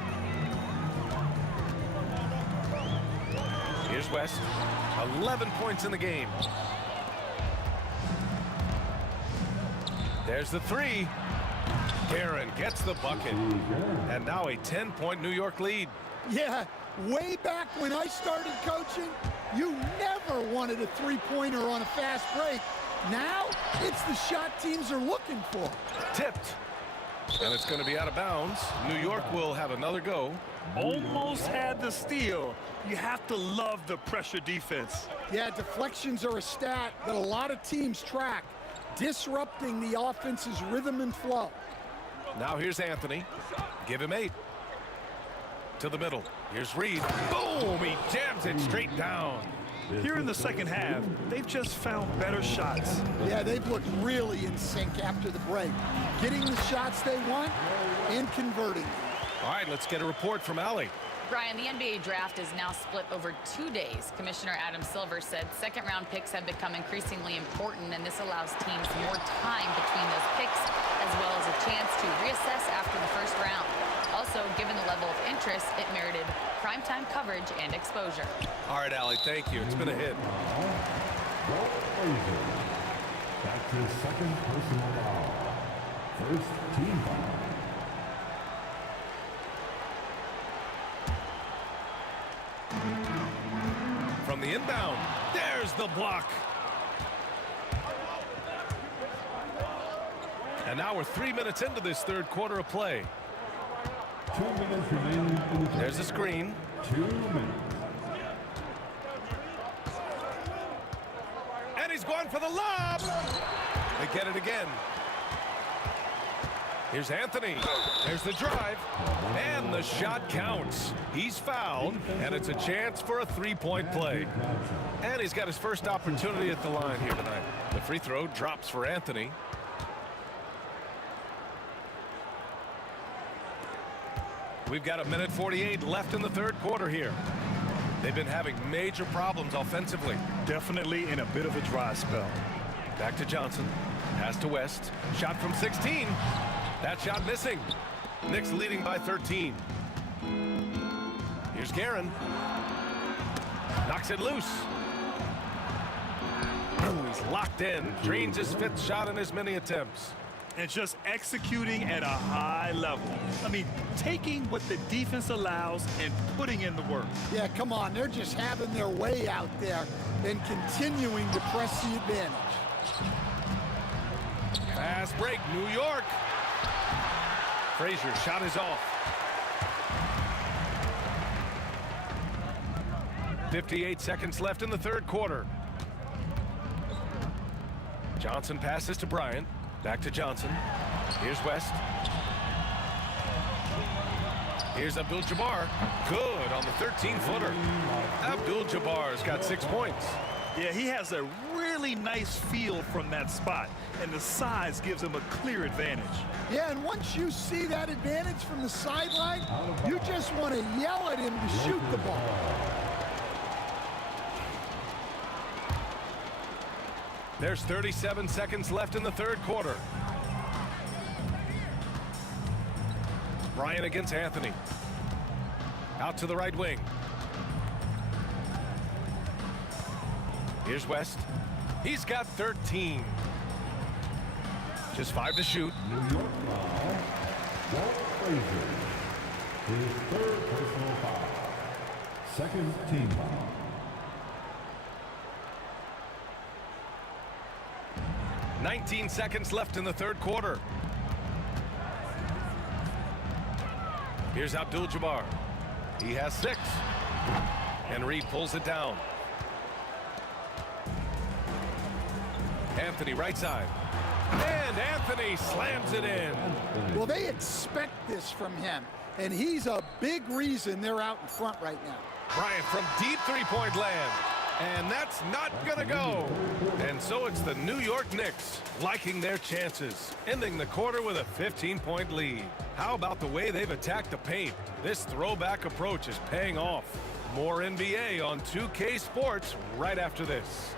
Here's West. 11 points in the game. There's the 3. Guerin gets the bucket. And now a 10-point New York lead. Yeah, way back when I started coaching, you never wanted a three-pointer on a fast break. Now, it's the shot teams are looking for. Tipped. And it's going to be out of bounds. New York will have another go. Almost had the steal. You have to love the pressure defense. Yeah, deflections are a stat that a lot of teams track, disrupting the offense's rhythm and flow. Now here's Anthony. Give him 8. To the middle. Here's Reed. Boom! He jams it straight down. Here in the second half, they've just found better shots. Yeah, they've looked really in sync after the break. Getting the shots they want and converting. All right, let's get a report from Allie. Brian, the NBA draft is now split over 2 days. Commissioner Adam Silver said second-round picks have become increasingly important, and this allows teams more time between those picks, as well as a chance to reassess after the first round. Also, given the level of interest, it merited primetime coverage and exposure. All right, Allie, thank you. It's been a hit. Back to his second personal foul. First team foul. From the inbound, there's the block. And now we're 3 minutes into this third quarter of play. 2 minutes remaining. There's a screen. 2 minutes. And he's going for the lob. They get it again. Here's Anthony. There's the drive. And the shot counts. He's fouled, and it's a chance for a three-point play. And he's got his first opportunity at the line here tonight. The free throw drops for Anthony. We've got 1:48 left in the third quarter here. They've been having major problems offensively. Definitely in a bit of a dry spell. Back to Johnson. Pass to West. Shot from 16. That shot missing. Knicks leading by 13. Here's Guerin. Knocks it loose. Ooh, he's locked in. Drains his 5th shot in as many attempts. And just executing at a high level. I mean, taking what the defense allows and putting in the work. Yeah, come on. They're just having their way out there and continuing to press the advantage. Fast break, New York. Frazier shot is off. 58 seconds left in the third quarter. Johnson passes to Bryant. Back to Johnson. Here's West. Here's Abdul-Jabbar. Good on the 13-footer. Abdul-Jabbar's got 6 points. Yeah, he has a really nice feel from that spot, and the size gives him a clear advantage. Yeah, and once you see that advantage from the sideline, you just want to yell at him to shoot the ball. There's 37 seconds left in the third quarter. Bryant against Anthony. Out to the right wing. Here's West. He's got 13. Just 5 to shoot. New York foul. Walt Frazier. His third personal foul. Second team foul. "19 seconds left in the third quarter. Here's Abdul-Jabbar. He has 6. And Reed pulls it down. Anthony right side. And Anthony slams it in. Well, they expect this from him, and he's a big reason they're out in front right now. Bryant from deep three-point land. And that's not gonna go. And so it's the New York Knicks liking their chances, ending the quarter with a 15-point lead. How about the way they've attacked the paint? This throwback approach is paying off. More NBA on 2K Sports right after this.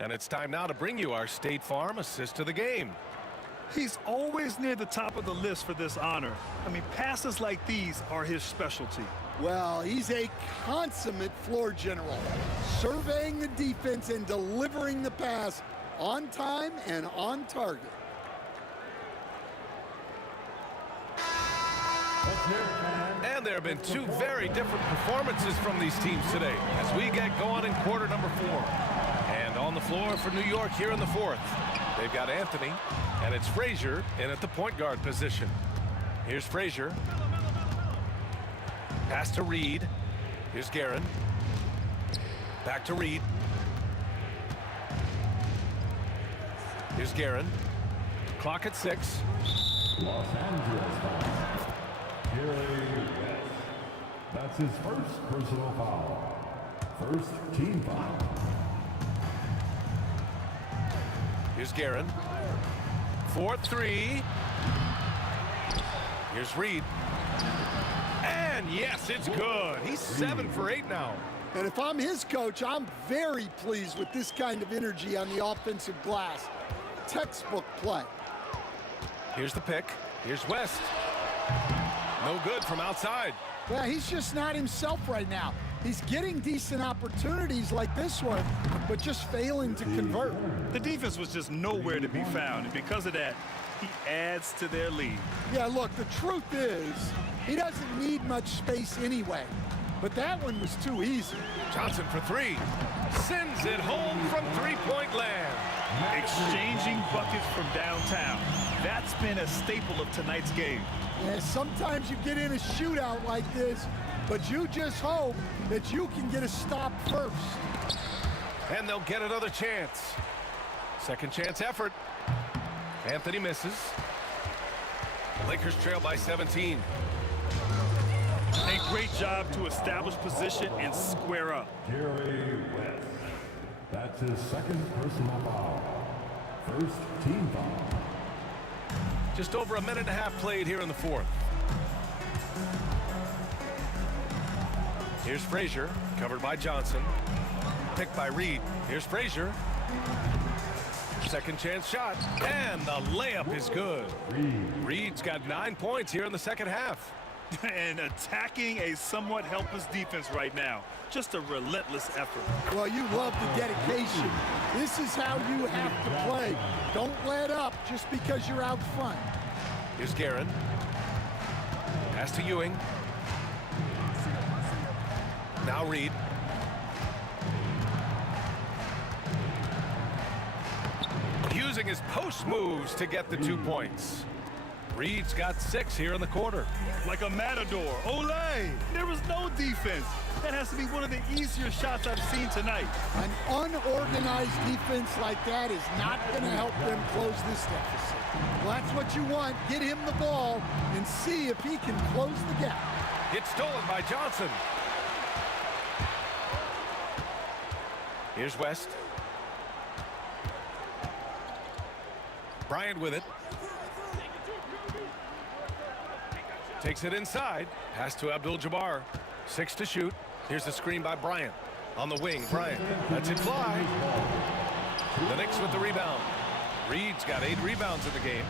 And it's time now to bring you our State Farm assist of the game. He's always near the top of the list for this honor. I mean, passes like these are his specialty. Well, he's a consummate floor general, surveying the defense and delivering the pass on time and on target. And there have been 2 very different performances from these teams today as we get going in quarter number 4. And on the floor for New York here in the 4th, they've got Anthony, and it's Frazier in at the point guard position. Here's Frazier. Pass to Reed. Here's Guerin. Back to Reed. Here's Guerin. Clock at 6. Los Angeles foul. Gary West. That's his first personal foul. First team foul. Here's Guerin. 4-3. Here's Reed. And yes, it's good. He's 7 for 8 now. And if I'm his coach, I'm very pleased with this kind of energy on the offensive glass. Textbook play. Here's the pick. Here's West. No good from outside. Well, he's just not himself right now. He's getting decent opportunities like this one, but just failing to convert. The defense was just nowhere to be found, and because of that, he adds to their lead. Yeah, look, the truth is, he doesn't need much space anyway, but that one was too easy. Johnson for 3. Sends it home from three-point land. Exchanging buckets from downtown. That's been a staple of tonight's game. Yeah, sometimes you get in a shootout like this, but you just hope that you can get a stop first. And they'll get another chance. Second chance effort. Anthony misses. Lakers trail by 17. A great job to establish position and square up. Gary West. That's his second personal foul. First team foul. Just over a minute and a half played here in the 4th. Here's Frazier, covered by Johnson. Picked by Reed. Here's Frazier. Second chance shot, and the layup is good. Reed's got 9 points here in the second half. And attacking a somewhat helpless defense right now. Just a relentless effort. Well, you love the dedication. This is how you have to play. Don't let up just because you're out front. Here's Guerin. Pass to Ewing. Now Reed. Using his post moves to get the 2 points. Reed's got 6 here in the quarter. Like a matador. Olé! There was no defense. That has to be one of the easier shots I've seen tonight. An unorganized defense like that is not going to help them close this deficit. Well, that's what you want. Get him the ball and see if he can close the gap. It's stolen by Johnson. Here's West. Bryant with it. Takes it inside. Pass to Abdul-Jabbar. 6 to shoot. Here's the screen by Bryant. On the wing, Bryant lets it fly. The Knicks with the rebound. Reed's got 8 rebounds in the game.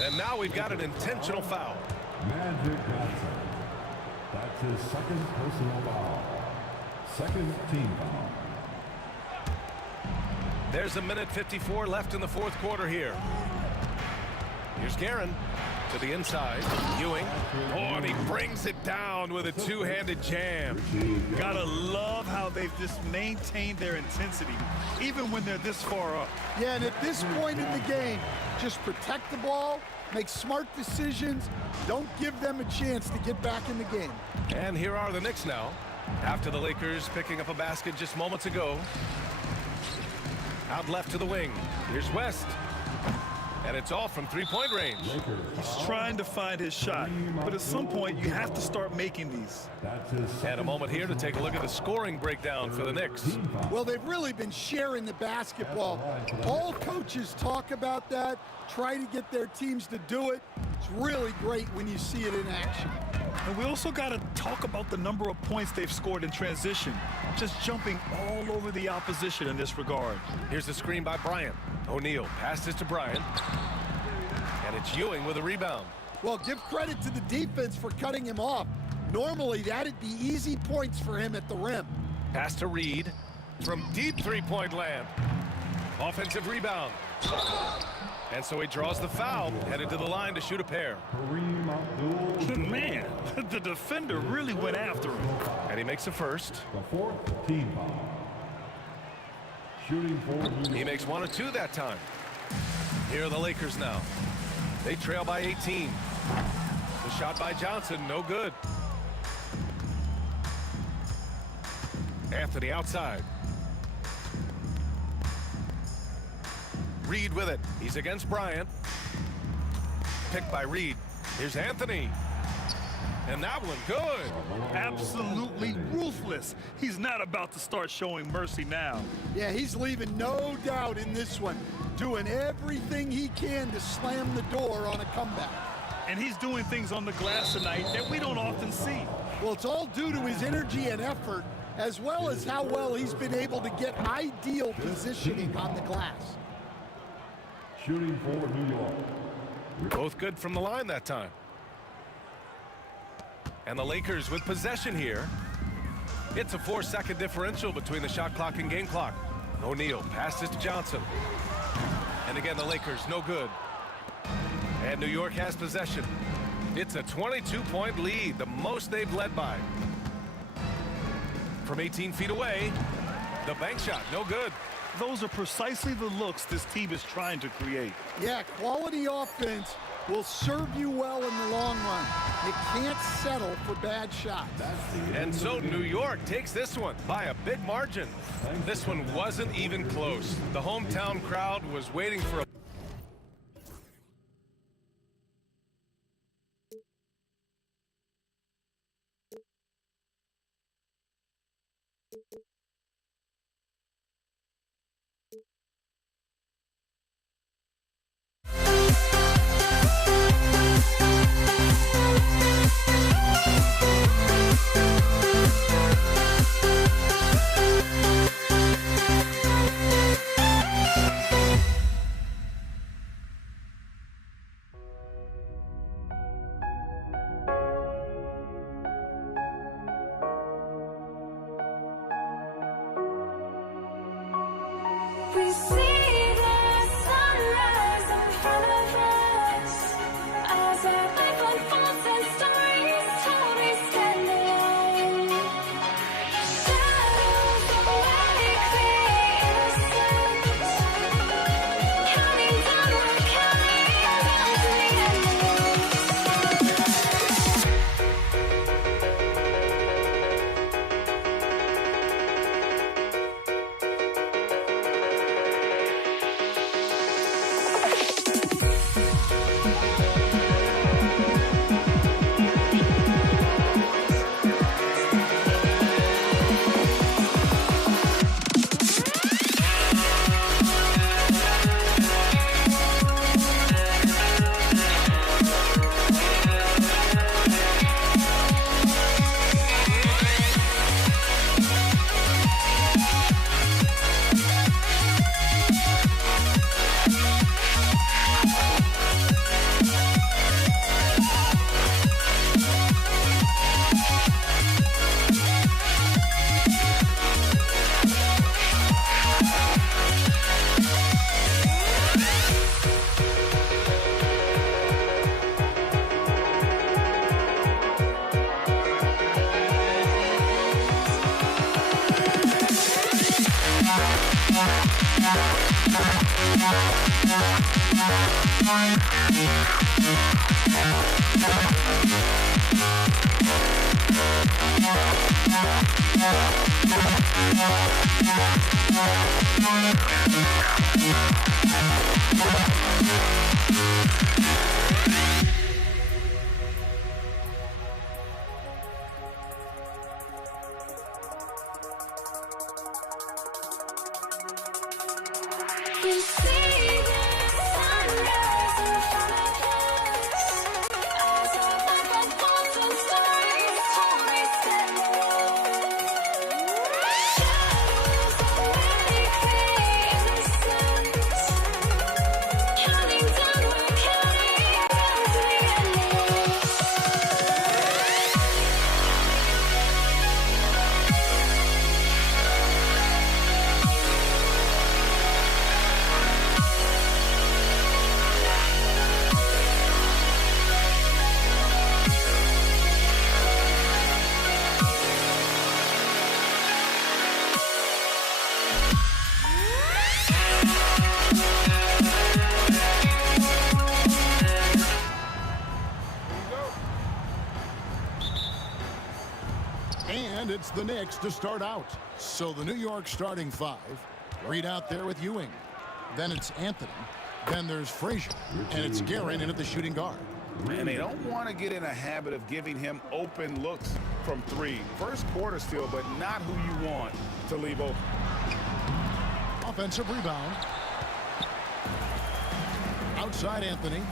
And now we've got an intentional foul. Magic Johnson. That's his second personal foul. Second team foul. There's a minute 54 left in the fourth quarter here. Here's Guerin to the inside. Ewing. Oh, and he brings it down with a two-handed jam. Gotta love how they've just maintained their intensity, even when they're this far up. Yeah, and at this point in the game, just protect the ball, make smart decisions, don't give them a chance to get back in the game. And here are the Knicks now, after the Lakers picking up a basket just moments ago. Out left to the wing. Here's West. And it's all from three-point range. He's trying to find his shot, but at some point you have to start making these. And a moment here to take a look at the scoring breakdown for the Knicks. Well, they've really been sharing the basketball. All coaches talk about that, try to get their teams to do it. It's really great when you see it in action. And we also got to talk about the number of points they've scored in transition, just jumping all over the opposition in this regard. Here's the screen by Bryant. O'Neal passes to Bryant. And it's Ewing with a rebound. Well, give credit to the defense for cutting him off. Normally, that'd be easy points for him at the rim. Pass to Reed from deep three-point land. Offensive rebound. And so he draws the foul, headed to the line to shoot a pair. Man, the defender really went after him. And he makes the first. The fourth team foul. Shooting for He makes 1 or 2 that time. Here are the Lakers now. They trail by 18. The shot by Johnson, no good. Anthony outside. Reed with it. He's against Bryant. Picked by Reed. Here's Anthony. And that one good. Absolutely ruthless. He's not about to start showing mercy now. Yeah, he's leaving no doubt in this one. Doing everything he can to slam the door on a comeback. And he's doing things on the glass tonight that we don't often see. Well, it's all due to his energy and effort, as well as how well he's been able to get ideal positioning on the glass. Shooting for New York. Both good from the line that time. And the Lakers with possession here. It's a 4-second differential between the shot clock and game clock. O'Neal passes to Johnson. And again, the Lakers no good. And New York has possession. It's a 22-point lead, the most they've led by. From 18 feet away, the bank shot, no good. Those are precisely the looks this team is trying to create. Yeah, quality offense will serve you well in the long run. You can't settle for bad shots. And so New York takes this one by a big margin. This one wasn't even close. The hometown crowd was waiting for a And it's the Knicks to start out. So the New York starting five. Reed out there with Ewing. Then it's Anthony. Then there's Frazier. And it's Guerin in at the shooting guard. And they don't want to get in a habit of giving him open looks from three. First quarter still, but not who you want to leave open. Offensive rebound. Outside Anthony.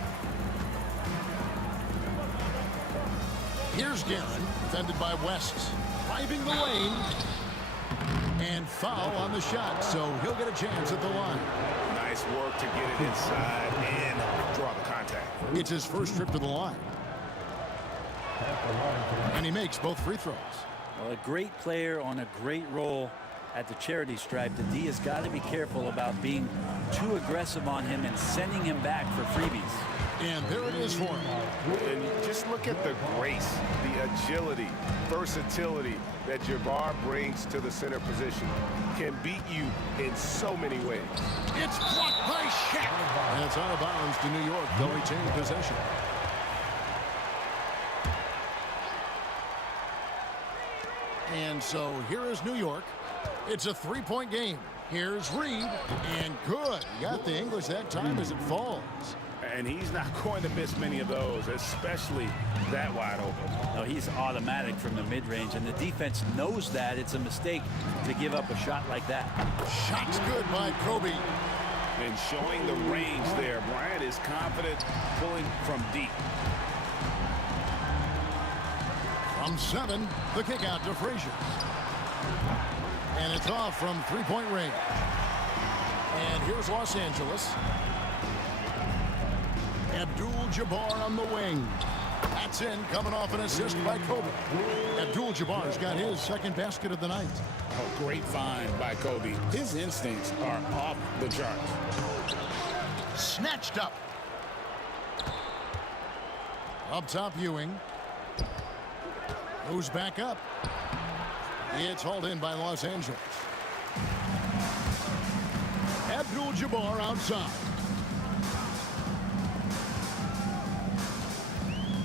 Here's Guerin, defended by West. Driving the lane. And foul on the shot, so he'll get a chance at the line. Nice work to get it inside and draw the contact. It's his first trip to the line. And he makes both free throws. Well, a great player on a great role at the charity stripe. The D has got to be careful about being too aggressive on him and sending him back for freebies. And there it is for him. And just look at the grace, the agility, versatility that Jabbar brings to the center position. Can beat you in so many ways. It's blocked by Shaq. And it's out of bounds to New York. They'll retain possession. And so here is New York. It's a three-point game. Here's Reed. And good. Got the English that time as it falls. And he's not going to miss many of those, especially that wide open. No, he's automatic from the mid-range, and the defense knows that. It's a mistake to give up a shot like that. Shot's good by Kobe. And showing the range there. Bryant is confident pulling from deep. From 7, the kick out to Frazier. And it's off from three-point range. And here's Los Angeles. Abdul-Jabbar on the wing. That's in, coming off an assist by Kobe. Abdul-Jabbar's got his second basket of the night. Oh, great find by Kobe. His instincts are off the charts. Snatched up. Up top, Ewing. Moves back up. It's hauled in by Los Angeles. Abdul-Jabbar outside.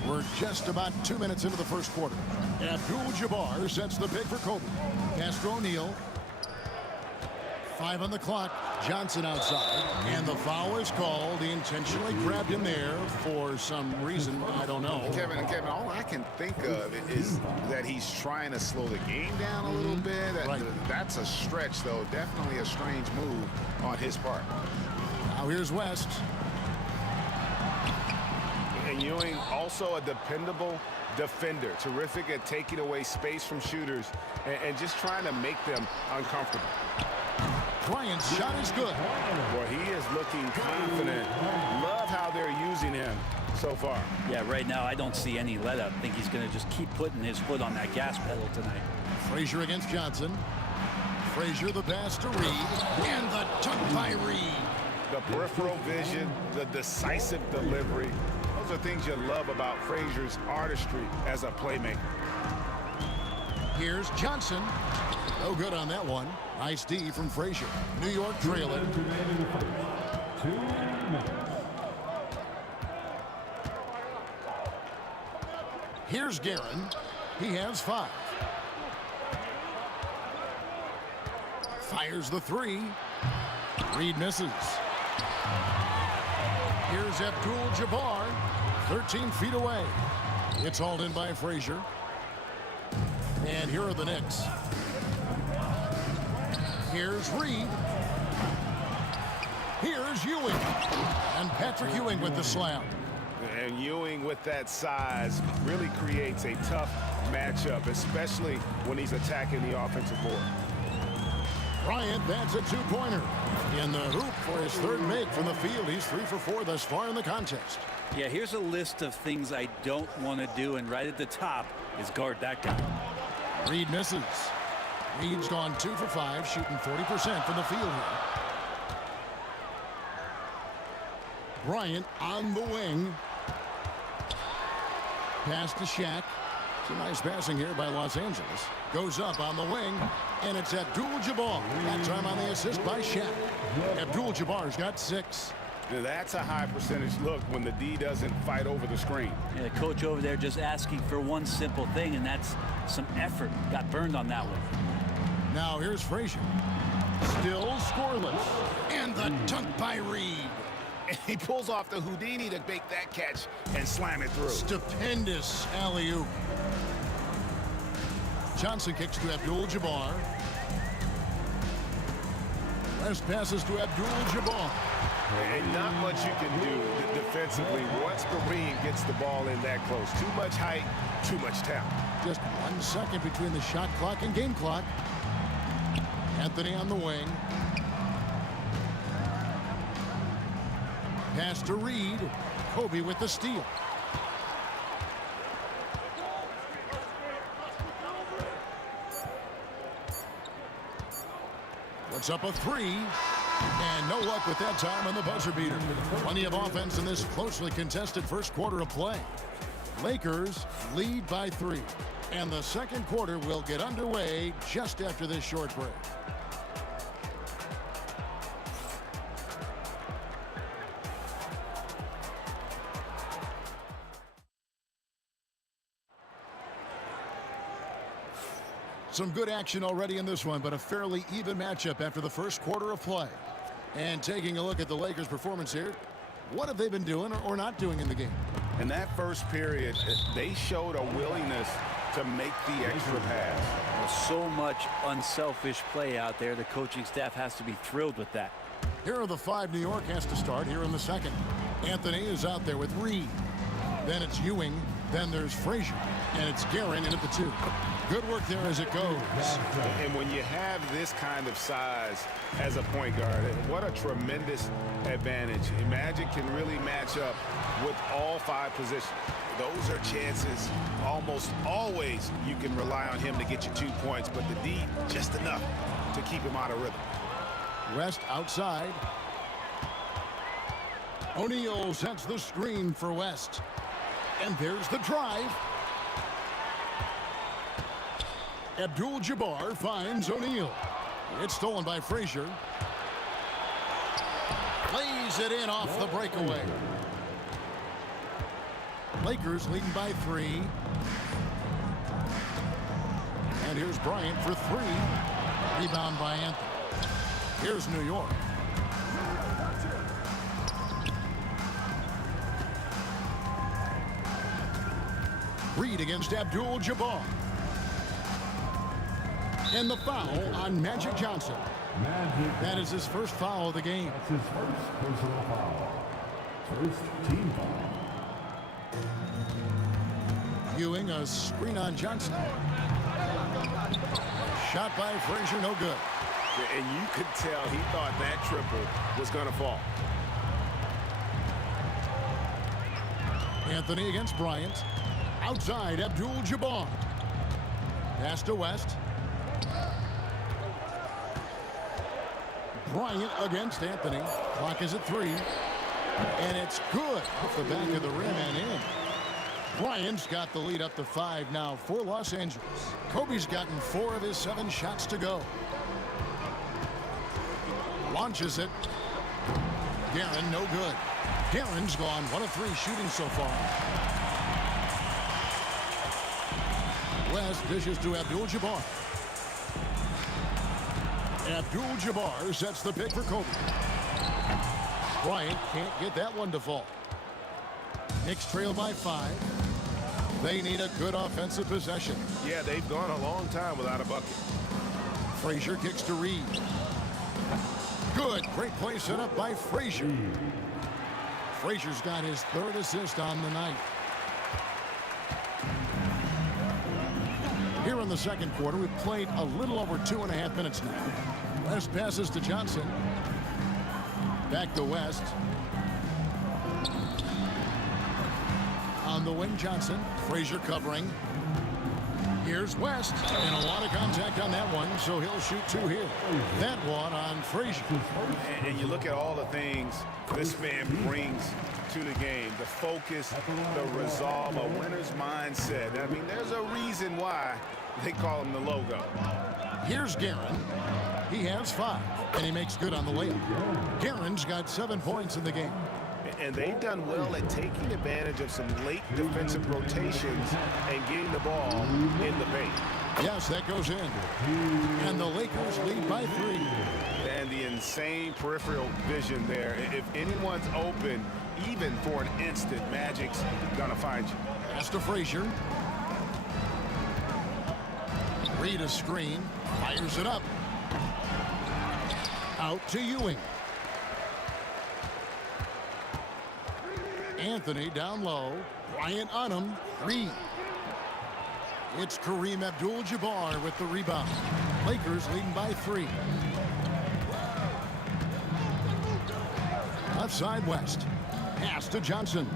We're just about 2 minutes into the first quarter. Abdul-Jabbar sets the pick for Kobe. Castro O'Neal. 5 on the clock. Johnson outside. And the foul is called. He intentionally grabbed him there for some reason. I don't know. Kevin, all I can think of is that he's trying to slow the game down a little bit. That's a stretch, though. Definitely a strange move on his part. Now here's West. And Ewing, also a dependable defender. Terrific at taking away space from shooters and just trying to make them uncomfortable. Bryant's shot is good. Boy, he is looking confident. Love how they're using him so far. Yeah, right now I don't see any let up. I think he's going to just keep putting his foot on that gas pedal tonight. Frazier against Johnson. Frazier the pass to Reed. And the dunk by Reed. The peripheral vision, the decisive delivery. Those are things you love about Frazier's artistry as a playmaker. Here's Johnson. No good on that one. Nice D from Frazier. New York trailing. 2 minutes. Here's Guerin. He has 5. Fires the 3. Reed misses. Here's Abdul-Jabbar, 13 feet away. It's hauled in by Frazier. And here are the Knicks. Here's Reed. Here's Ewing. And Patrick Ewing with the slam. And Ewing with that size really creates a tough matchup, especially when he's attacking the offensive board. Bryant bats a 2-pointer. In the hoop for his 3rd make from the field. He's 3 for 4 thus far in the contest. Yeah, here's a list of things I don't want to do, and right at the top is guard that guy. Reed misses. Reed's gone 2 for 5, shooting 40% from the field here. Bryant on the wing. Pass to Shaq. Some nice passing here by Los Angeles. Goes up on the wing, and it's Abdul-Jabbar. That time on the assist by Shaq. Abdul-Jabbar's got 6. That's a high percentage look when the D doesn't fight over the screen. Yeah, the coach over there just asking for one simple thing, and that's some effort. Got burned on that one. Now here's Frazier. Still scoreless. And the dunk by Reed. And he pulls off the Houdini to make that catch and slam it through. Stupendous alley-oop. Johnson kicks to Abdul-Jabbar. West passes to Abdul-Jabbar. And not much you can do defensively once Kareem gets the ball in that close. Too much height, too much talent. Just 1 second between the shot clock and game clock. Anthony on the wing. Pass to Reed. Kobe with the steal. Puts up a 3. And no luck with that time on the buzzer beater. Plenty of offense in this closely contested first quarter of play. Lakers lead by 3. And the second quarter will get underway just after this short break. Some good action already in this one, but a fairly even matchup after the first quarter of play. And taking a look at the Lakers' performance here, what have they been doing or not doing in the game? In that first period, they showed a willingness to make the extra pass. There's so much unselfish play out there. The coaching staff has to be thrilled with that. Here are the 5 New York has to start here in the second. Anthony is out there with Reed. Then it's Ewing. Then there's Frazier. And it's Guerin in at the 2. Good work there as it goes. And when you have this kind of size as a point guard, what a tremendous advantage. Magic can really match up with all 5 positions. Those are chances almost always you can rely on him to get you 2 points, but the D just enough to keep him out of rhythm. West outside. O'Neal sets the screen for West. And there's the drive. Abdul-Jabbar finds O'Neal. It's stolen by Frazier. Plays it in off the breakaway. Lakers leading by 3. And here's Bryant for 3. Rebound by Anthony. Here's New York. Reed against Abdul-Jabbar. And the foul on Magic Johnson. That is his first foul of the game. That's his first personal foul. First team foul. Ewing, a screen on Johnson. Shot by Frazier, no good. And you could tell he thought that triple was going to fall. Anthony against Bryant. Outside, Abdul-Jabbar. Pass to West. Bryant against Anthony. Clock is at 3. And it's good off the back of the rim and in. Bryant's got the lead up to 5 now for Los Angeles. Kobe's gotten 4 of his 7 shots to go. Launches it. Guerin, no good. Guerin's gone 1 of 3 shooting so far. West dishes to Abdul-Jabbar. Abdul-Jabbar sets the pick for Kobe. Bryant can't get that one to fall. Knicks trail by 5. They need a good offensive possession. Yeah, they've gone a long time without a bucket. Frazier kicks to Reed. Good. Great play set up by Frazier. Frazier's got his 3rd assist on the night. Here in the second quarter, we've played a little over 2.5 minutes now. West passes to Johnson. Back to West. On the wing, Johnson. Frazier covering. Here's West. And a lot of contact on that one, so he'll shoot 2 here. That one on Frazier. And you look at all the things this man brings to the game. The focus, the resolve, a winner's mindset. I mean, there's a reason why they call him the logo. Here's Guerin. He has 5, and he makes good on the layup. Guerin's got 7 points in the game. And they've done well at taking advantage of some late defensive rotations and getting the ball in the paint. Yes, that goes in. And the Lakers lead by 3. And the insane peripheral vision there. If anyone's open, even for an instant, Magic's gonna find you. Pass to Frazier. Reed a screen. Fires it up. Out to Ewing. Anthony down low. Bryant on him. Reed. It's Kareem Abdul-Jabbar with the rebound. Lakers leading by 3. Left side West. Pass to Johnson.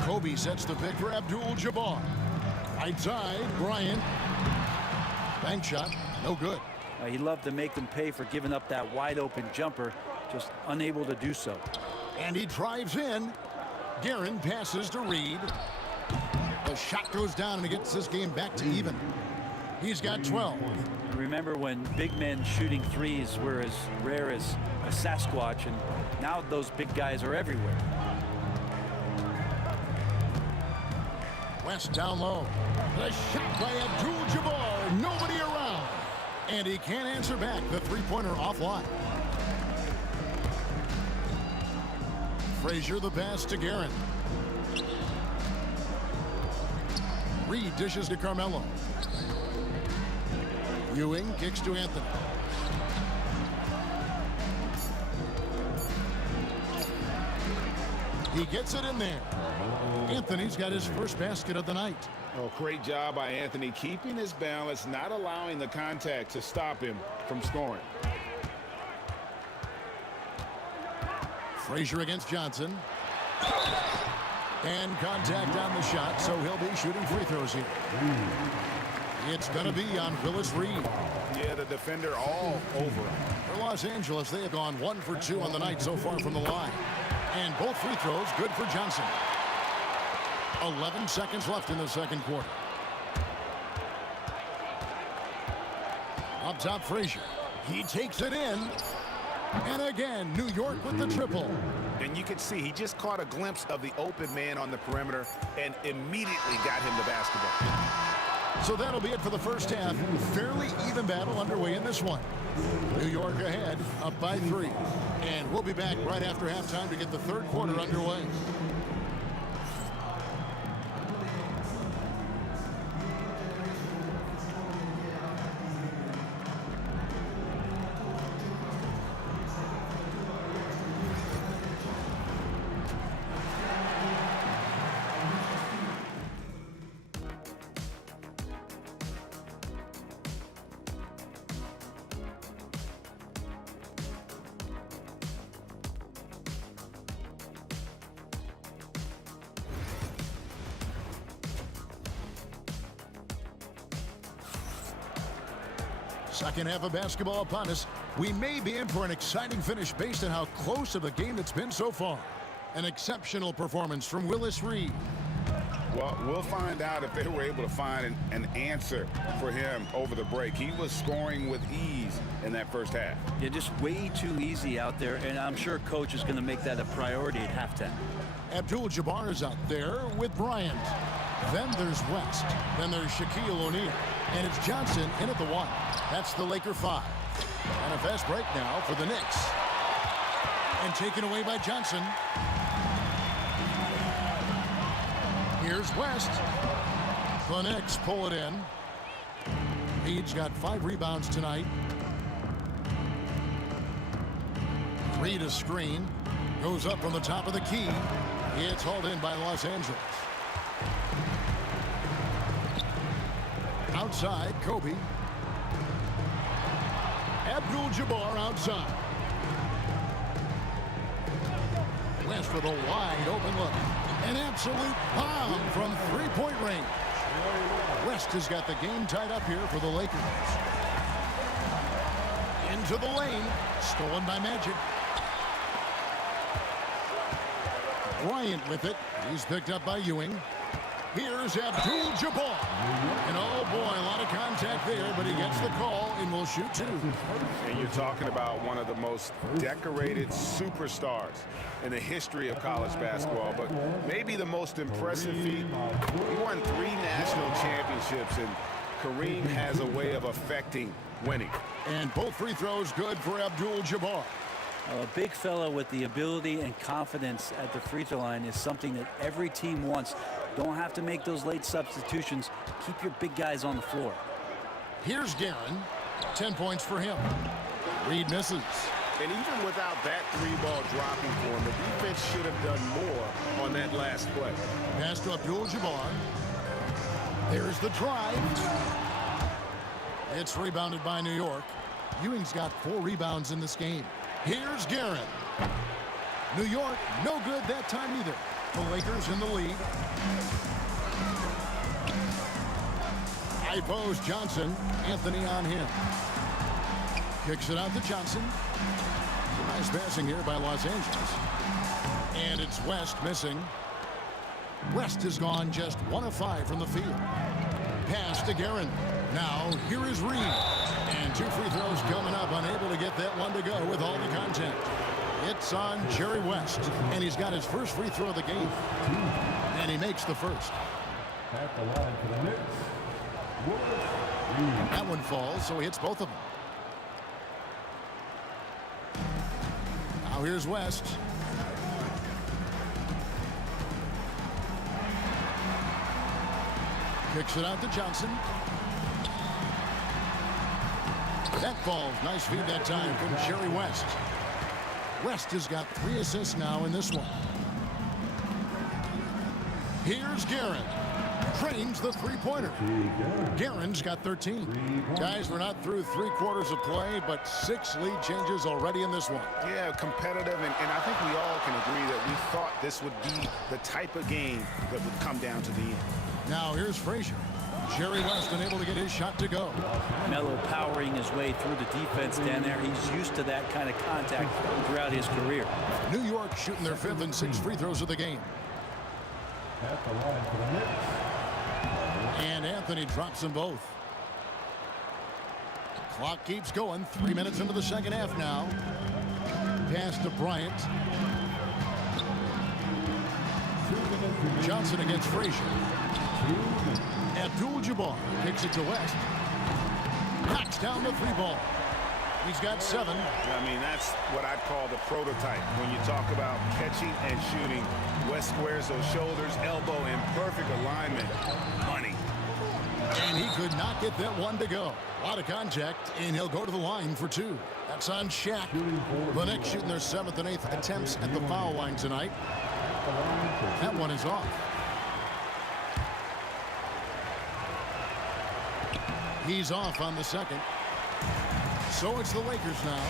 Kobe sets the pick for Abdul-Jabbar. Right side, Bryant. Bank shot, no good. He loved to make them pay for giving up that wide open jumper, just unable to do so. And he drives in. Guerin passes to Reed. The shot goes down and he gets this game back to even. He's got 12. Remember when big men shooting threes were as rare as a Sasquatch, and now those big guys are everywhere. West down low. The shot by Abdul-Jabbar. Nobody around. And he can't answer back. The three-pointer offline. Frazier the pass to Guerin. Reed dishes to Carmelo. Ewing kicks to Anthony. He gets it in there. Anthony's got his first basket of the night. Oh, great job by Anthony, keeping his balance, not allowing the contact to stop him from scoring. Frazier against Johnson. And contact on the shot, so he'll be shooting free throws here. It's going to be on Willis Reed. Yeah, the defender all over him. For Los Angeles, they have gone 1 for 2 on the night so far from the line. And both free throws good for Johnson. 11 seconds left in the second quarter. Up top, Frazier. He takes it in. And again, New York with the triple. And you can see he just caught a glimpse of the open man on the perimeter and immediately got him the basketball. So that'll be it for the first half. Fairly even battle underway in this one. New York ahead, up by 3. And we'll be back right after halftime to get the third quarter underway. Second half of basketball upon us. We may be in for an exciting finish based on how close of a game it's been so far. An exceptional performance from Willis Reed. Well, we'll find out if they were able to find an answer for him over the break. He was scoring with ease in that first half. Yeah, just way too easy out there, and I'm sure coach is going to make that a priority at halftime. Abdul-Jabbar is out there with Bryant. Then there's West. Then there's Shaquille O'Neal. And it's Johnson in at the 1. That's the Laker 5. And a fast break now for the Knicks. And taken away by Johnson. Here's West. The Knicks pull it in. He's got 5 rebounds tonight. Reed a screen. Goes up from the top of the key. It's hauled in by Los Angeles. Outside, Kobe. Abdul-Jabbar outside. West with a wide open look. An absolute bomb from three-point range. West has got the game tied up here for the Lakers. Into the lane. Stolen by Magic. Bryant with it. He's picked up by Ewing. Here's Abdul-Jabbar. And oh boy, a lot of contact there, but he gets the call and will shoot 2. And you're talking about one of the most decorated superstars in the history of college basketball, but maybe the most impressive feat. He won 3 national championships, and Kareem has a way of affecting winning. And both free throws good for Abdul-Jabbar. A big fella with the ability and confidence at the free throw line is something that every team wants. Don't have to make those late substitutions. Keep your big guys on the floor. Here's Guerin. 10 points for him. Reed misses. And even without that 3-ball dropping for him, the defense should have done more on that last play. Pass to Abdul-Jabbar. There's the drive. It's rebounded by New York. Ewing's got 4 rebounds in this game. Here's Guerin. New York, no good that time either. The Lakers in the lead. High post Johnson. Anthony on him. Kicks it out to Johnson. Nice passing here by Los Angeles. And it's West missing. West has gone just 1 of 5 from the field. Pass to Guerin. Now here is Reed. And 2 free throws coming up. Unable to get that one to go with all the contact. It's on Jerry West. And he's got his first free throw of the game. And he makes the first. At the line for the Knicks. That one falls, so he hits both of them. Now here's West. Kicks it out to Johnson. That falls. Nice feed that time from Jerry West. West has got 3 assists now in this one. Here's Guerin. Trains the three-pointer. Guerin's got 13. Guys, we're not through 3 quarters of play, but 6 lead changes already in this one. Yeah, competitive, and I think we all can agree that we thought this would be the type of game that would come down to the end. Now here's Frazier. Jerry West unable to get his shot to go. Melo powering his way through the defense down there. He's used to that kind of contact throughout his career. New York shooting their 5th and 6th free throws of the game. At the line for the Knicks. And Anthony drops them both. Clock keeps going. 3 minutes into the second half now. Pass to Bryant. Johnson against Frazier. Abdul-Jabbar kicks it to West. Knocks down the 3-ball. He's got 7. I mean, that's what I'd call the prototype. When you talk about catching and shooting, West squares those shoulders, elbow in perfect alignment. Money. And he could not get that one to go. A lot of contact, and he'll go to the line for 2. That's on Shaq. The Knicks shooting their 7th and 8th attempts at the foul line tonight. That one is off. He's off on the second. So it's the Lakers now.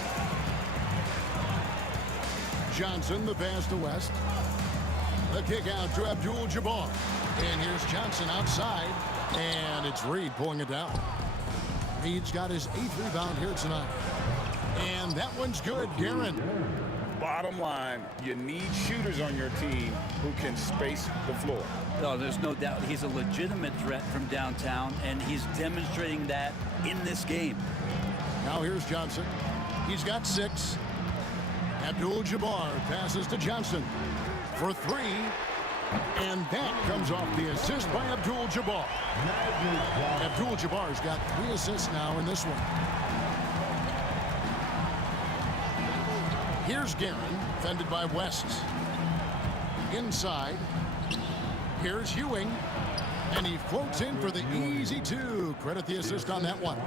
Johnson, the pass to West. The kick out to Abdul-Jabbar. And here's Johnson outside. And it's Reed pulling it down. Reed's got his 8th rebound here tonight. And that one's good. Guerin. Bottom line, you need shooters on your team who can space the floor. No, there's no doubt he's a legitimate threat from downtown, and he's demonstrating that in this game. Now here's Johnson. He's got 6. Abdul-Jabbar passes to Johnson for 3. And that comes off the assist by Abdul-Jabbar. Abdul-Jabbar's got 3 assists now in this one. Here's Guerin, fended by West. Inside. Here's Ewing. And he floats in for the easy 2. Credit the assist on that one.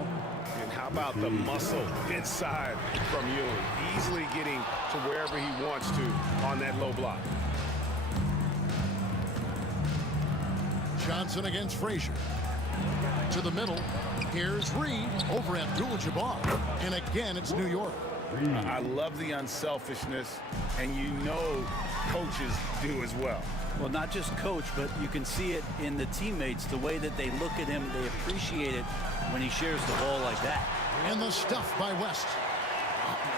And how about the muscle inside from Ewing? Easily getting to wherever he wants to on that low block. Johnson against Frazier. To the middle. Here's Reed over Abdul-Jabbar. And again, it's New York. I love the unselfishness, and you know coaches do as well. Well, not just coach, but you can see it in the teammates, the way that they look at him. They appreciate it when he shares the ball like that. And the stuff by West.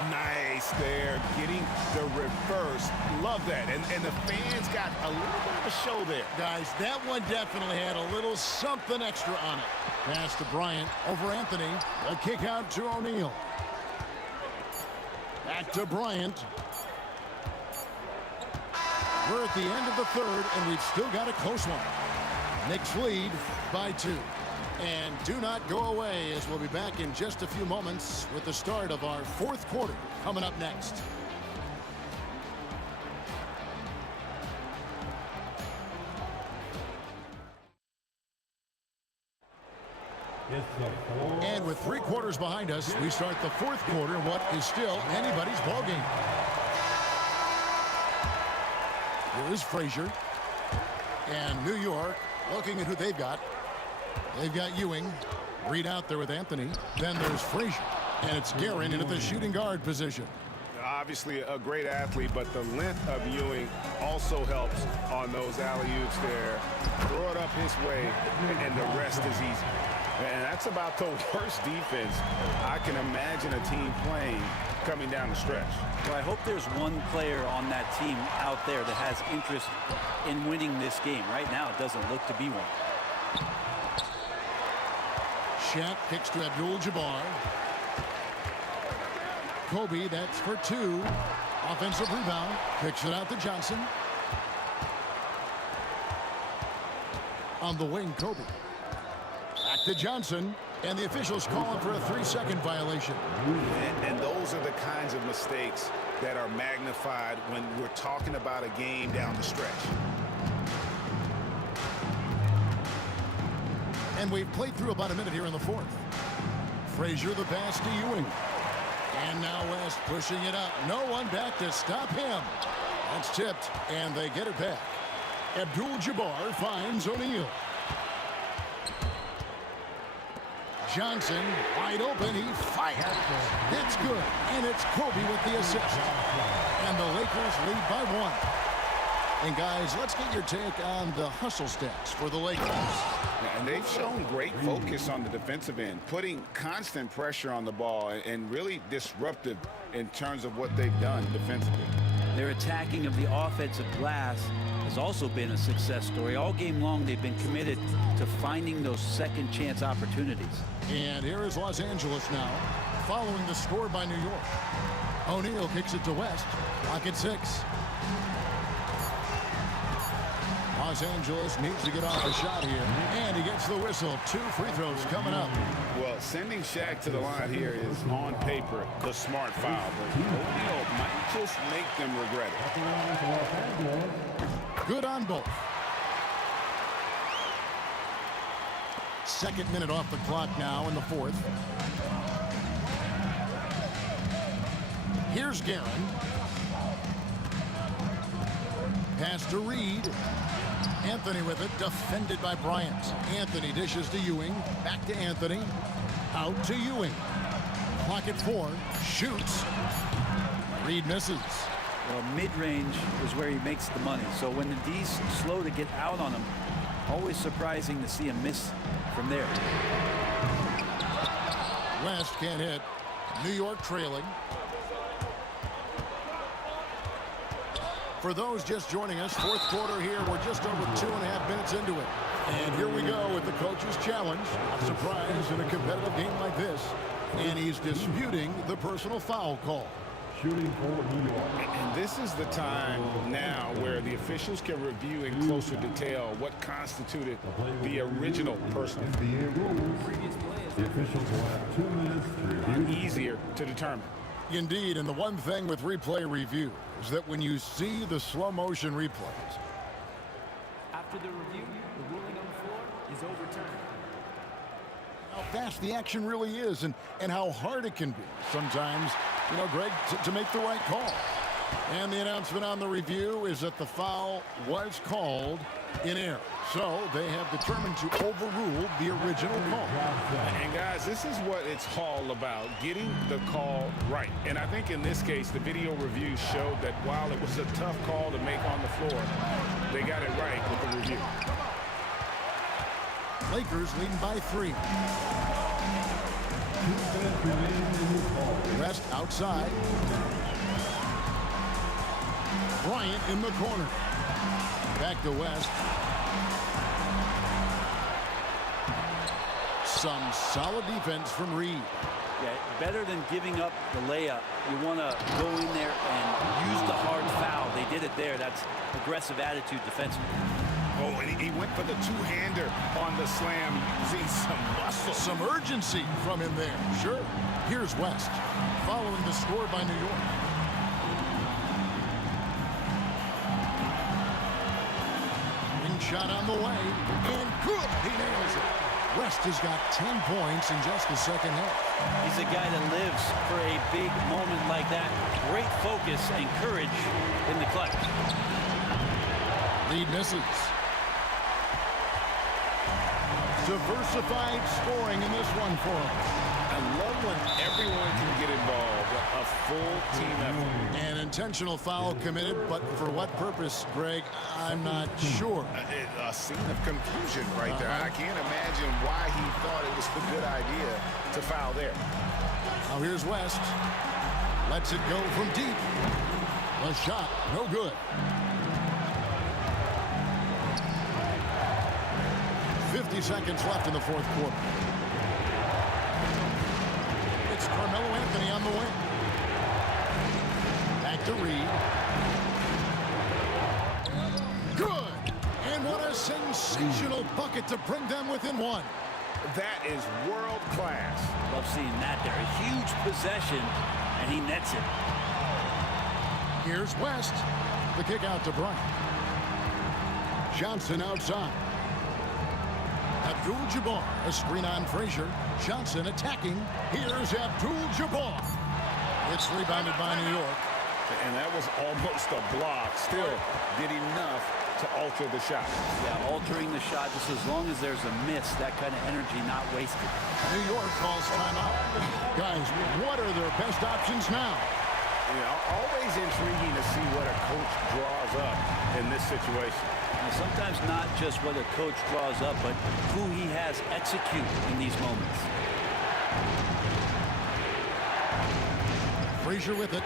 Nice there, getting the reverse. Love that. And the fans got a little bit of a show there. Guys, that one definitely had a little something extra on it. Pass to Bryant over Anthony. A kick out to O'Neal. Back to Bryant. We're at the end of the 3rd, and we've still got a close one. Knicks lead by 2. And do not go away, as we'll be back in just a few moments with the start of our 4th quarter coming up next. And with 3 quarters behind us, we start the 4th quarter in what is still anybody's ballgame. Here is Frazier. And New York looking at who they've got. They've got Ewing. Reed out there with Anthony. Then there's Frazier. And it's Guerin into the shooting guard position. Obviously a great athlete, but the length of Ewing also helps on those alley-oops there. Throw it up his way, and the rest is easy. And that's about the worst defense I can imagine a team playing coming down the stretch. Well, I hope there's one player on that team out there that has interest in winning this game. Right now, it doesn't look to be one. Shaq kicks to Abdul-Jabbar. Kobe, that's for 2. Offensive rebound. Kicks it out to Johnson. On the wing, Kobe. Back to Johnson. And the officials calling for a 3-second violation. And those are the kinds of mistakes that are magnified when we're talking about a game down the stretch. And we've played through about a minute here in the 4th. Frazier the pass to Ewing. And now West pushing it up. No one back to stop him. That's tipped, and they get it back. Abdul-Jabbar finds O'Neal. Johnson wide open. He fires. That's good. And it's Kobe with the assist. And the Lakers lead by 1. And guys, let's get your take on the hustle stats for the Lakers. And they've shown great focus on the defensive end, putting constant pressure on the ball and really disruptive in terms of what they've done defensively. Their attacking of the offensive glass has also been a success story. All game long, they've been committed to finding those second chance opportunities. And here is Los Angeles now, following the score by New York. O'Neal kicks it to West. Clock at 6. Los Angeles needs to get off a shot here. And he gets the whistle. 2 free throws coming up. Well, sending Shaq to the line here is, on paper, the smart foul. But O'Neal might just make them regret it. Good on both. 2nd minute off the clock now in the 4th. Here's Guerin. Pass to Reed. Anthony with it, defended by Bryant. Anthony dishes to Ewing. Back to Anthony. Out to Ewing. Clock at 4. Shoots. Reed misses. Well, mid-range is where he makes the money. So when the D's slow to get out on him, always surprising to see him miss from there. West can't hit. New York trailing. For those just joining us, fourth quarter here. We're just over 2.5 minutes into it. And here we go with the coach's challenge. A surprise in a competitive game like this. And he's disputing the personal foul call. Shooting for New York. And this is the time now where the officials can review in closer detail what constituted the original personal. NBA rules. The officials will have 2 minutes to review. Easier to determine. Indeed, and the one thing with replay review is that when you see the slow motion replays, after the review, the ruling on the floor is overturned. How fast the action really is and how hard it can be sometimes, you know, Greg, to make the right call. And the announcement on the review is that the foul was called in error. So they have determined to overrule the original call. And guys, this is what it's all about, getting the call right. And I think in this case, the video review showed that while it was a tough call to make on the floor, they got it right with the review. Lakers leading by 3. West outside. Bryant in the corner. Back to West. Some solid defense from Reed. Yeah, better than giving up the layup. You want to go in there and use the hard foul. They did it there. That's aggressive attitude defensively. Oh, and he went for the two-hander on the slam, using some muscle. Some urgency from him there. Sure. Here's West, following the score by New York. Wing shot on the way, and good. He nails it. West has got 10 points in just the second half. He's a guy that lives for a big moment like that. Great focus and courage in the clutch. Lead misses. Diversified scoring in this one for him. I love when everyone can get involved, a full team effort. An intentional foul committed, but for what purpose, Greg, I'm not sure. A scene of confusion right there. I can't imagine why he thought it was a good idea to foul there. Now here's West. Lets it go from deep. The shot, no good. 50 seconds left in the fourth quarter. It's Carmelo Anthony on the wing. Back to Reed. Good! And what a sensational bucket to bring them within one. That is world class. Love seeing that there. A huge possession, and he nets it. Here's West. The kick out to Bryant. Johnson outside. Abdul-Jabbar, a screen on Frazier. Johnson attacking. Here's Abdul-Jabbar. It's rebounded by New York. And that was almost a block. Still did enough to alter the shot. Yeah, altering the shot just as long as there's a miss. That kind of energy not wasted. New York calls timeout. Guys, what are their best options now? You know, always intriguing to see what a coach draws up in this situation. And sometimes not just what a coach draws up, but who he has execute in these moments. Frazier with it.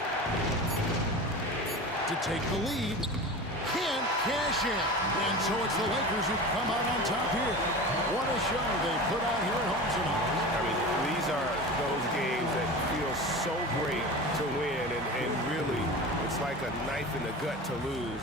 To take the lead. Can't cash in. And so it's the Lakers who come out on top here. What a show they put out here at home tonight. I mean, these are those games that feel so great to win, and really, it's like a knife in the gut to lose.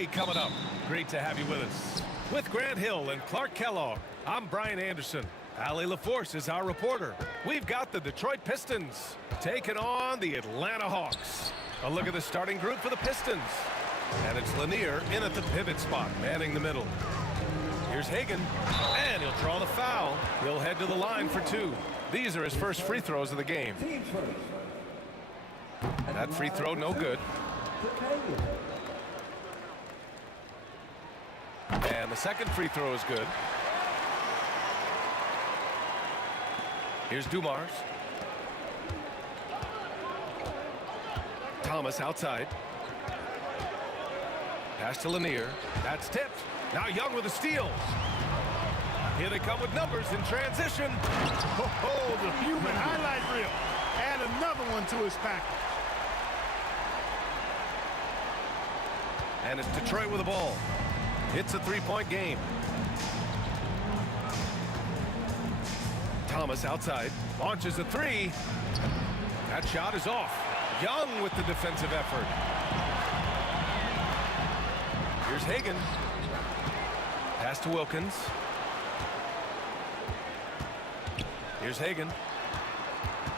play coming up. Great to have you with us. With Grant Hill and Clark Kellogg, I'm Brian Anderson. Allie LaForce is our reporter. We've got the Detroit Pistons taking on the Atlanta Hawks. A look at the starting group for the Pistons. And it's Lanier in at the pivot spot, manning the middle. Here's Hagan, and he'll draw the foul. He'll head to the line for 2. These are his first free throws of the game. That free throw, no good. And the second free throw is good. Here's Dumars. Thomas outside. Pass to Lanier. That's tipped. Now Young with a steal. Here they come with numbers in transition. Oh, the human highlight reel. Add another one to his package. And it's Detroit with the ball. It's a 3-point game. Thomas outside. Launches a 3. That shot is off. Young with the defensive effort. Here's Hagan. Pass to Wilkins. Here's Hagan.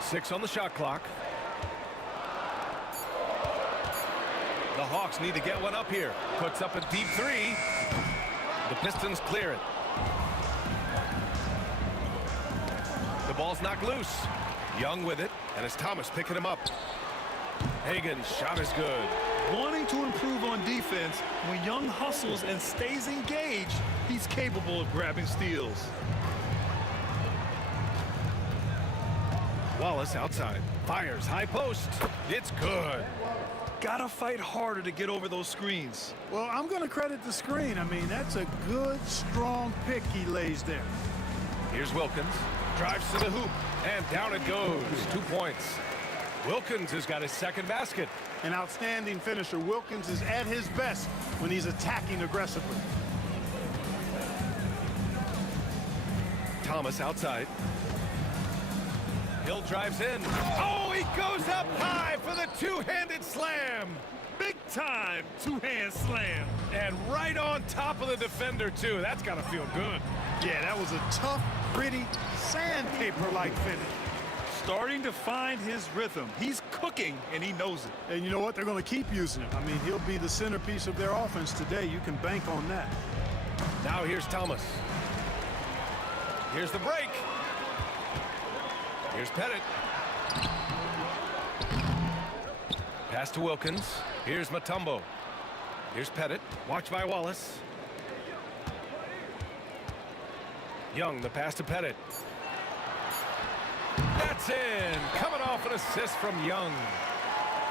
6 on the shot clock. The Hawks need to get one up here. Puts up a deep 3. The Pistons clear it. The ball's knocked loose. Young with it, and it's Thomas picking him up. Hagan's shot is good. Wanting to improve on defense, when Young hustles and stays engaged, he's capable of grabbing steals. Wallace outside. Fires high post. It's good. Gotta fight harder to get over those screens. Well, I'm going to credit the screen. I mean, that's a good, strong pick he lays there. Here's Wilkins. Drives to the hoop, and down it goes. 2 points. Wilkins has got his second basket. An outstanding finisher. Wilkins is at his best when he's attacking aggressively. Thomas outside. Hill drives in. Oh, he goes up high for the two-handed slam. Big time two-hand slam. And right on top of the defender, too. That's got to feel good. Yeah, that was a tough, pretty, sandpaper-like finish. Starting to find his rhythm. He's cooking, and he knows it. And you know what? They're going to keep using him. I mean, he'll be the centerpiece of their offense today. You can bank on that. Now here's Thomas. Here's the break. Here's Pettit. Pass to Wilkins. Here's Mutombo. Here's Pettit. Watched by Wallace. Young, the pass to Pettit. That's in. Coming off an assist from Young.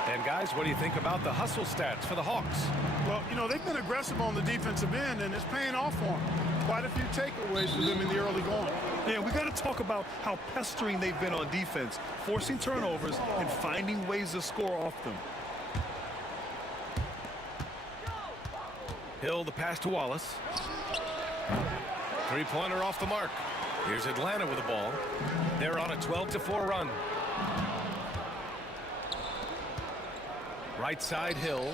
And guys, what do you think about the hustle stats for the Hawks? Well, you know, they've been aggressive on the defensive end, and it's paying off for them. Quite a few takeaways for them in the early going. Yeah, we got to talk about how pestering they've been on defense, forcing turnovers and finding ways to score off them. Hill, the pass to Wallace. Three-pointer off the mark. Here's Atlanta with the ball. They're on a 12-4 run. Right side, Hill.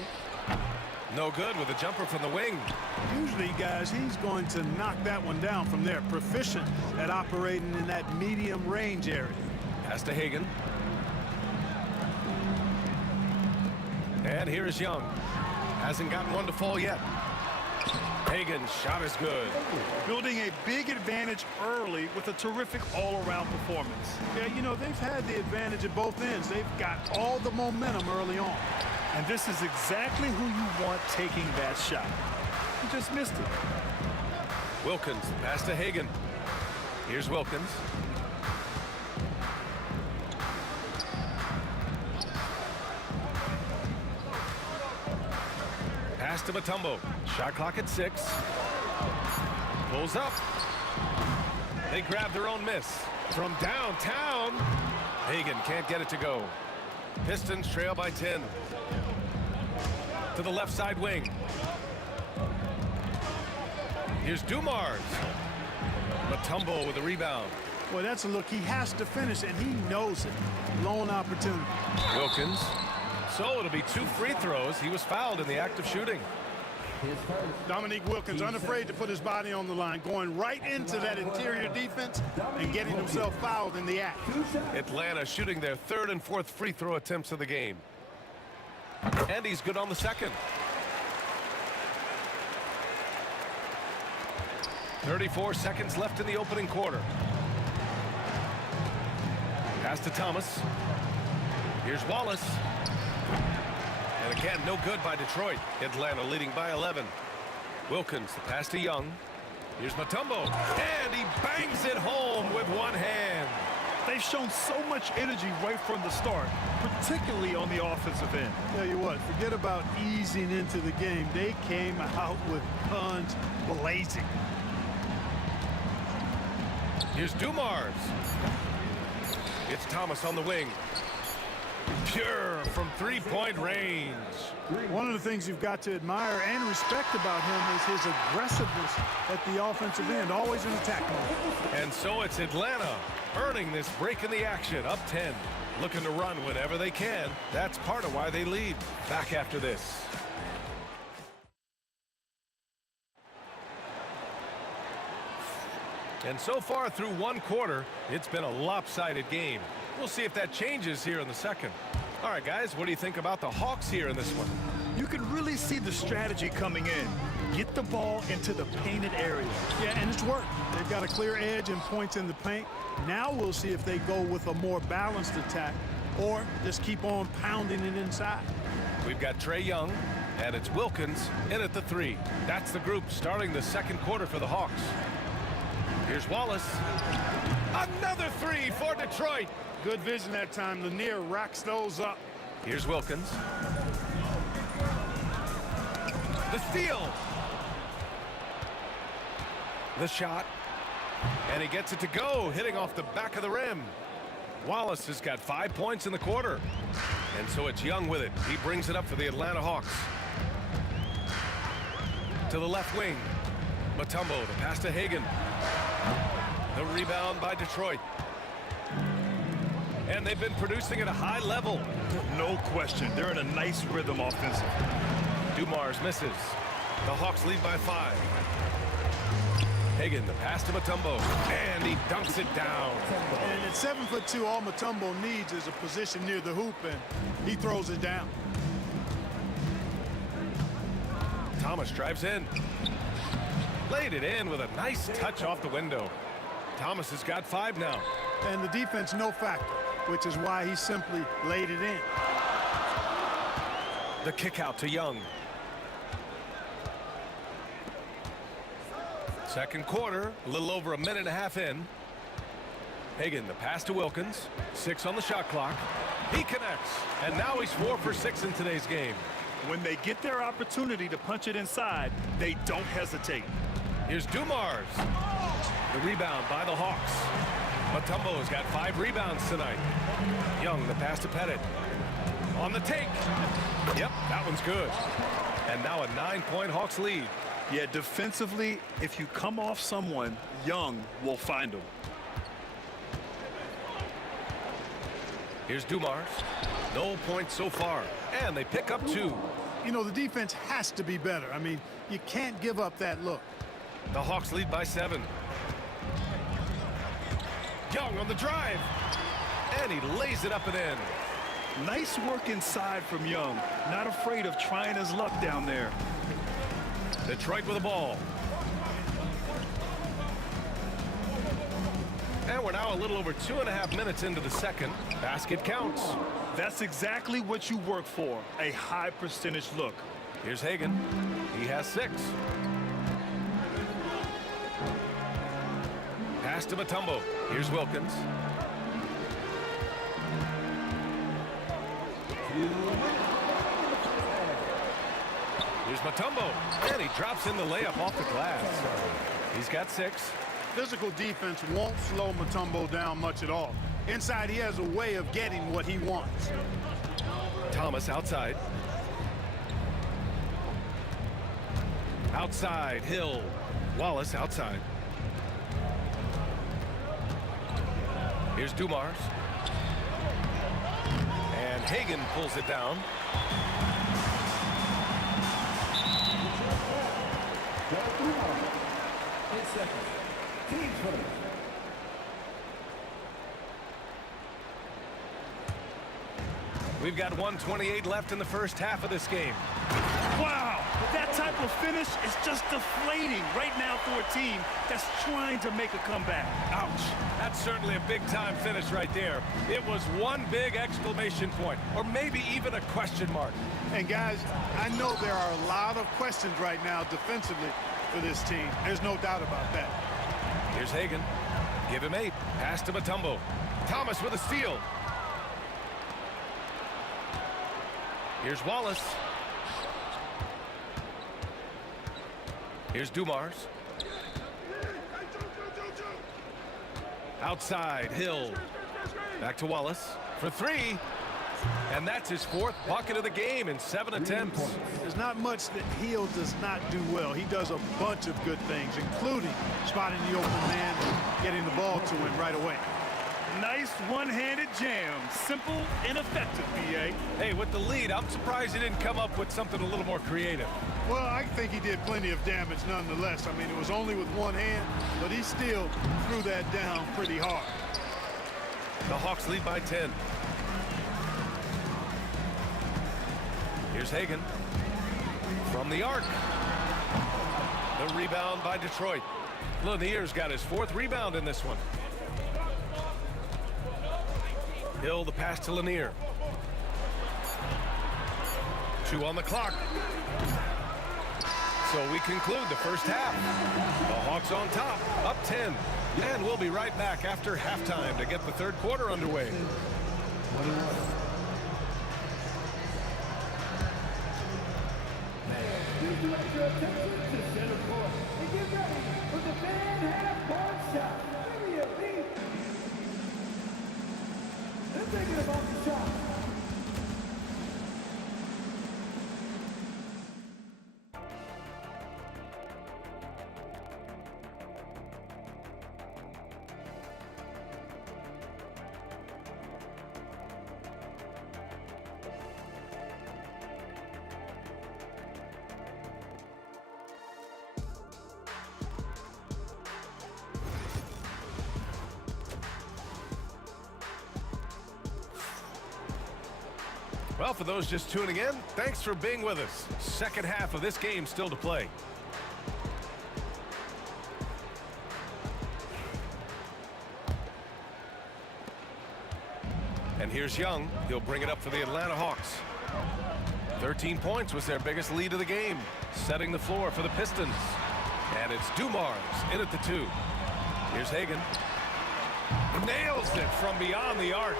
No good with a jumper from the wing. Usually, guys, he's going to knock that one down from there. Proficient at operating in that medium range area. Pass to Hagan. And here is Young. Hasn't gotten one to fall yet. Hagan's shot is good. Building a big advantage early with a terrific all-around performance. Yeah, you know, they've had the advantage at both ends. They've got all the momentum early on. And this is exactly who you want taking that shot. He just missed it. Wilkins, pass to Hagan. Here's Wilkins. Pass to Mutombo. Shot clock at 6. Pulls up. They grab their own miss. From downtown, Hagan can't get it to go. Pistons trail by 10. To the left side wing. Here's Dumars. Mutombo with the rebound. Well, that's a look he has to finish, and he knows it. Lone opportunity. Wilkins. So it'll be 2 free throws. He was fouled in the act of shooting. Dominique Wilkins unafraid to put his body on the line, going right into that interior defense and getting himself fouled in the act. Atlanta shooting their third and fourth free throw attempts of the game. And he's good on the second. 34 seconds left in the opening quarter. Pass to Thomas. Here's Wallace. And again, no good by Detroit. Atlanta leading by 11. Wilkins, the pass to Young. Here's Mutombo. And he bangs it home with one hand. They've shown so much energy right from the start, particularly on the offensive end. Tell you what, forget about easing into the game. They came out with guns blazing. Here's Dumars. It's Thomas on the wing. Pure from three-point range. One of the things you've got to admire and respect about him is his aggressiveness at the offensive end, always in attack mode. And so it's Atlanta earning this break in the action, up 10. Looking to run whenever they can. That's part of why they lead. Back after this. And so far through one quarter, it's been a lopsided game. We'll see if that changes here in the second. All right, guys, what do you think about the Hawks here in this one? You can really see the strategy coming in. Get the ball into the painted area. Yeah, and it's worked. They've got a clear edge and points in the paint. Now we'll see if they go with a more balanced attack or just keep on pounding it inside. We've got Trae Young, and it's Wilkins in at the three. That's the group starting the second quarter for the Hawks. Here's Wallace. Another three for Detroit. Good vision that time. Lanier racks those up. Here's Wilkins. The steal. The shot. And he gets it to go, hitting off the back of the rim. Wallace has got 5 points in the quarter. And so it's Young with it. He brings it up for the Atlanta Hawks. To the left wing. Mutombo, the pass to Hagan. The rebound by Detroit. And they've been producing at a high level. No question. They're in a nice rhythm offensively. Dumars misses. The Hawks lead by 5. Hagan, the pass to Mutombo. And he dunks it down. And at 7'2", all Mutombo needs is a position near the hoop, and he throws it down. Thomas drives in. Laid it in with a nice touch off the window. Thomas has got 5 now. And the defense no factor, which is why he simply laid it in. The kick out to Young. Second quarter, a little over a minute and a half in. Hagan, the pass to Wilkins. 6 on the shot clock. He connects, and now he's 4 for 6 in today's game. When they get their opportunity to punch it inside, they don't hesitate. Here's Dumars. The rebound by the Hawks. Mutombo's got 5 rebounds tonight. Young, the pass to Pettit. On the take. Yep, that one's good. And now a 9-point Hawks lead. Yeah, defensively, if you come off someone, Young will find them. Here's Dumars. No points so far. And they pick up 2. You know, the defense has to be better. I mean, you can't give up that look. The Hawks lead by 7. Young on the drive. And he lays it up and in. Nice work inside from Young. Not afraid of trying his luck down there. Detroit with the ball. And we're now a little over 2.5 minutes into the second. Basket counts. That's exactly what you work for, a high percentage look. Here's Hagan. He has 6. Pass to Mutombo. Here's Wilkins. Here's Mutombo. And he drops in the layup off the glass. He's got 6. Physical defense won't slow Mutombo down much at all. Inside, he has a way of getting what he wants. Thomas outside. Outside, Hill. Wallace outside. Here's Dumars. And Hagan pulls it down. In seconds. Team first. We've got 1:28 left in the first half of this game. Wow, that type of finish is just deflating right now for a team that's trying to make a comeback. Ouch. That's certainly a big-time finish right there. It was one big exclamation point, or maybe even a question mark. And guys, I know there are a lot of questions right now defensively for this team. There's no doubt about that. Here's Hagan. Give him 8. Pass to Mutombo. Thomas with a steal. Here's Wallace. Here's Dumars. Outside, Hill. Back to Wallace for 3. And that's his 4th bucket of the game in 7 attempts. There's not much that Hill does not do well. He does a bunch of good things, including spotting the open man and getting the ball to him right away. Nice one-handed jam. Simple and effective, B.A. Hey, with the lead, I'm surprised he didn't come up with something a little more creative. Well, I think he did plenty of damage nonetheless. I mean, it was only with one hand, but he still threw that down pretty hard. The Hawks lead by 10. Here's Hagan. From the arc. The rebound by Detroit. Lanier's got his 4th rebound in this one. Hill, the pass to Lanier. 2 on the clock. So we conclude the first half. The Hawks on top, up 10. And we'll be right back after halftime to get the 3rd quarter underway. Please direct your attention to center court and get ready for the fan half-court shot. Immediately. And thinking about the shot. Well, for those just tuning in, thanks for being with us. Second half of this game still to play. And here's Young. He'll bring it up for the Atlanta Hawks. 13 points was their biggest lead of the game, setting the floor for the Pistons. And it's Dumars in at the 2. Here's Hagan. Nails it from beyond the arc.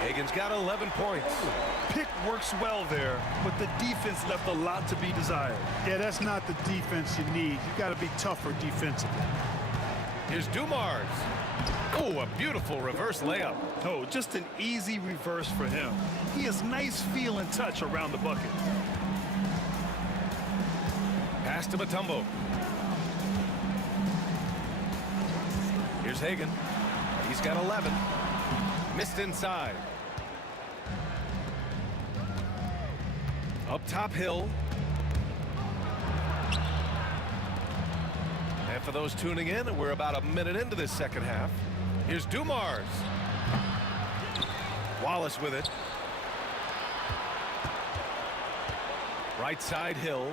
Hagan's got 11 points. Pick works well there, but the defense left a lot to be desired. Yeah, that's not the defense you need. You got to be tougher defensively. Here's Dumars. Oh, a beautiful reverse layup. Oh, just an easy reverse for him. He has nice feel and touch around the bucket. Pass to Mutombo. Here's Hagan. He's got 11. Missed inside. Up top, Hill. And for those tuning in, we're about a minute into this second half. Here's Dumars. Wallace with it. Right side, Hill.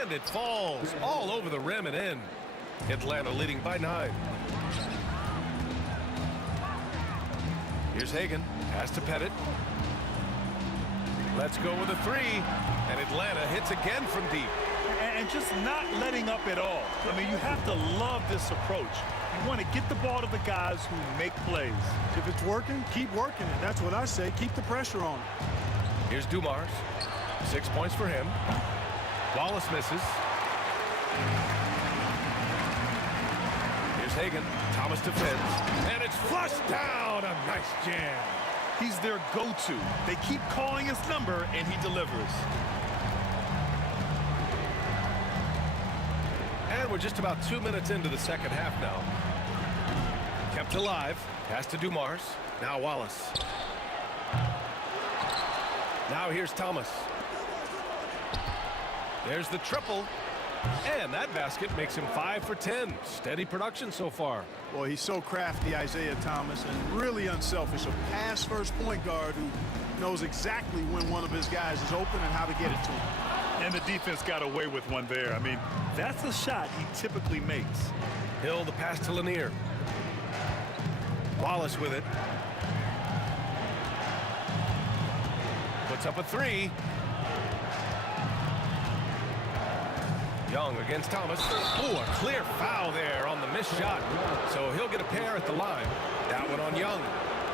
And it falls all over the rim and in. Atlanta leading by 9. Here's Hagan. Pass to Pettit. Let's go with a 3. And Atlanta hits again from deep. And just not letting up at all. I mean, you have to love this approach. You want to get the ball to the guys who make plays. If it's working, keep working it. That's what I say. Keep the pressure on it. Here's Dumars. 6 points for him. Wallace misses. Here's Hagan. Thomas defends. And it's flushed down. A nice jam. He's their go-to. They keep calling his number, and he delivers. And we're just about 2 minutes into the second half now. Kept alive. Pass to Dumars. Now Wallace. Now here's Thomas. There's the triple. And that basket makes him 5 for 10. Steady production so far. Well, he's so crafty, Isaiah Thomas, and really unselfish. A pass-first point guard who knows exactly when one of his guys is open and how to get it to him. And the defense got away with one there. I mean, that's a shot he typically makes. Hill, the pass to Lanier. Wallace with it. Puts up a three. Young against Thomas. Ooh, a clear foul there on the missed shot. So he'll get a pair at the line. That one on Young.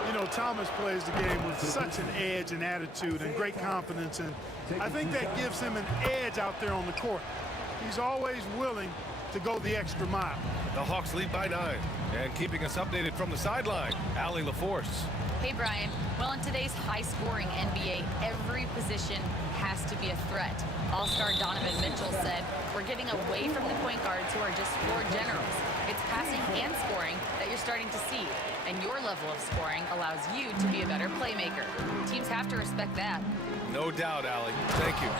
You know, Thomas plays the game with such an edge and attitude and great confidence, and I think that gives him an edge out there on the court. He's always willing to go the extra mile. The Hawks lead by 9. And keeping us updated from the sideline, Allie LaForce. Hey, Brian. Well, in today's high-scoring NBA, every position has to be a threat. All-star Donovan Mitchell said, we're getting away from the point guards who are just floor generals. It's passing and scoring that you're starting to see. And your level of scoring allows you to be a better playmaker. Teams have to respect that. No doubt, Allie. Thank you.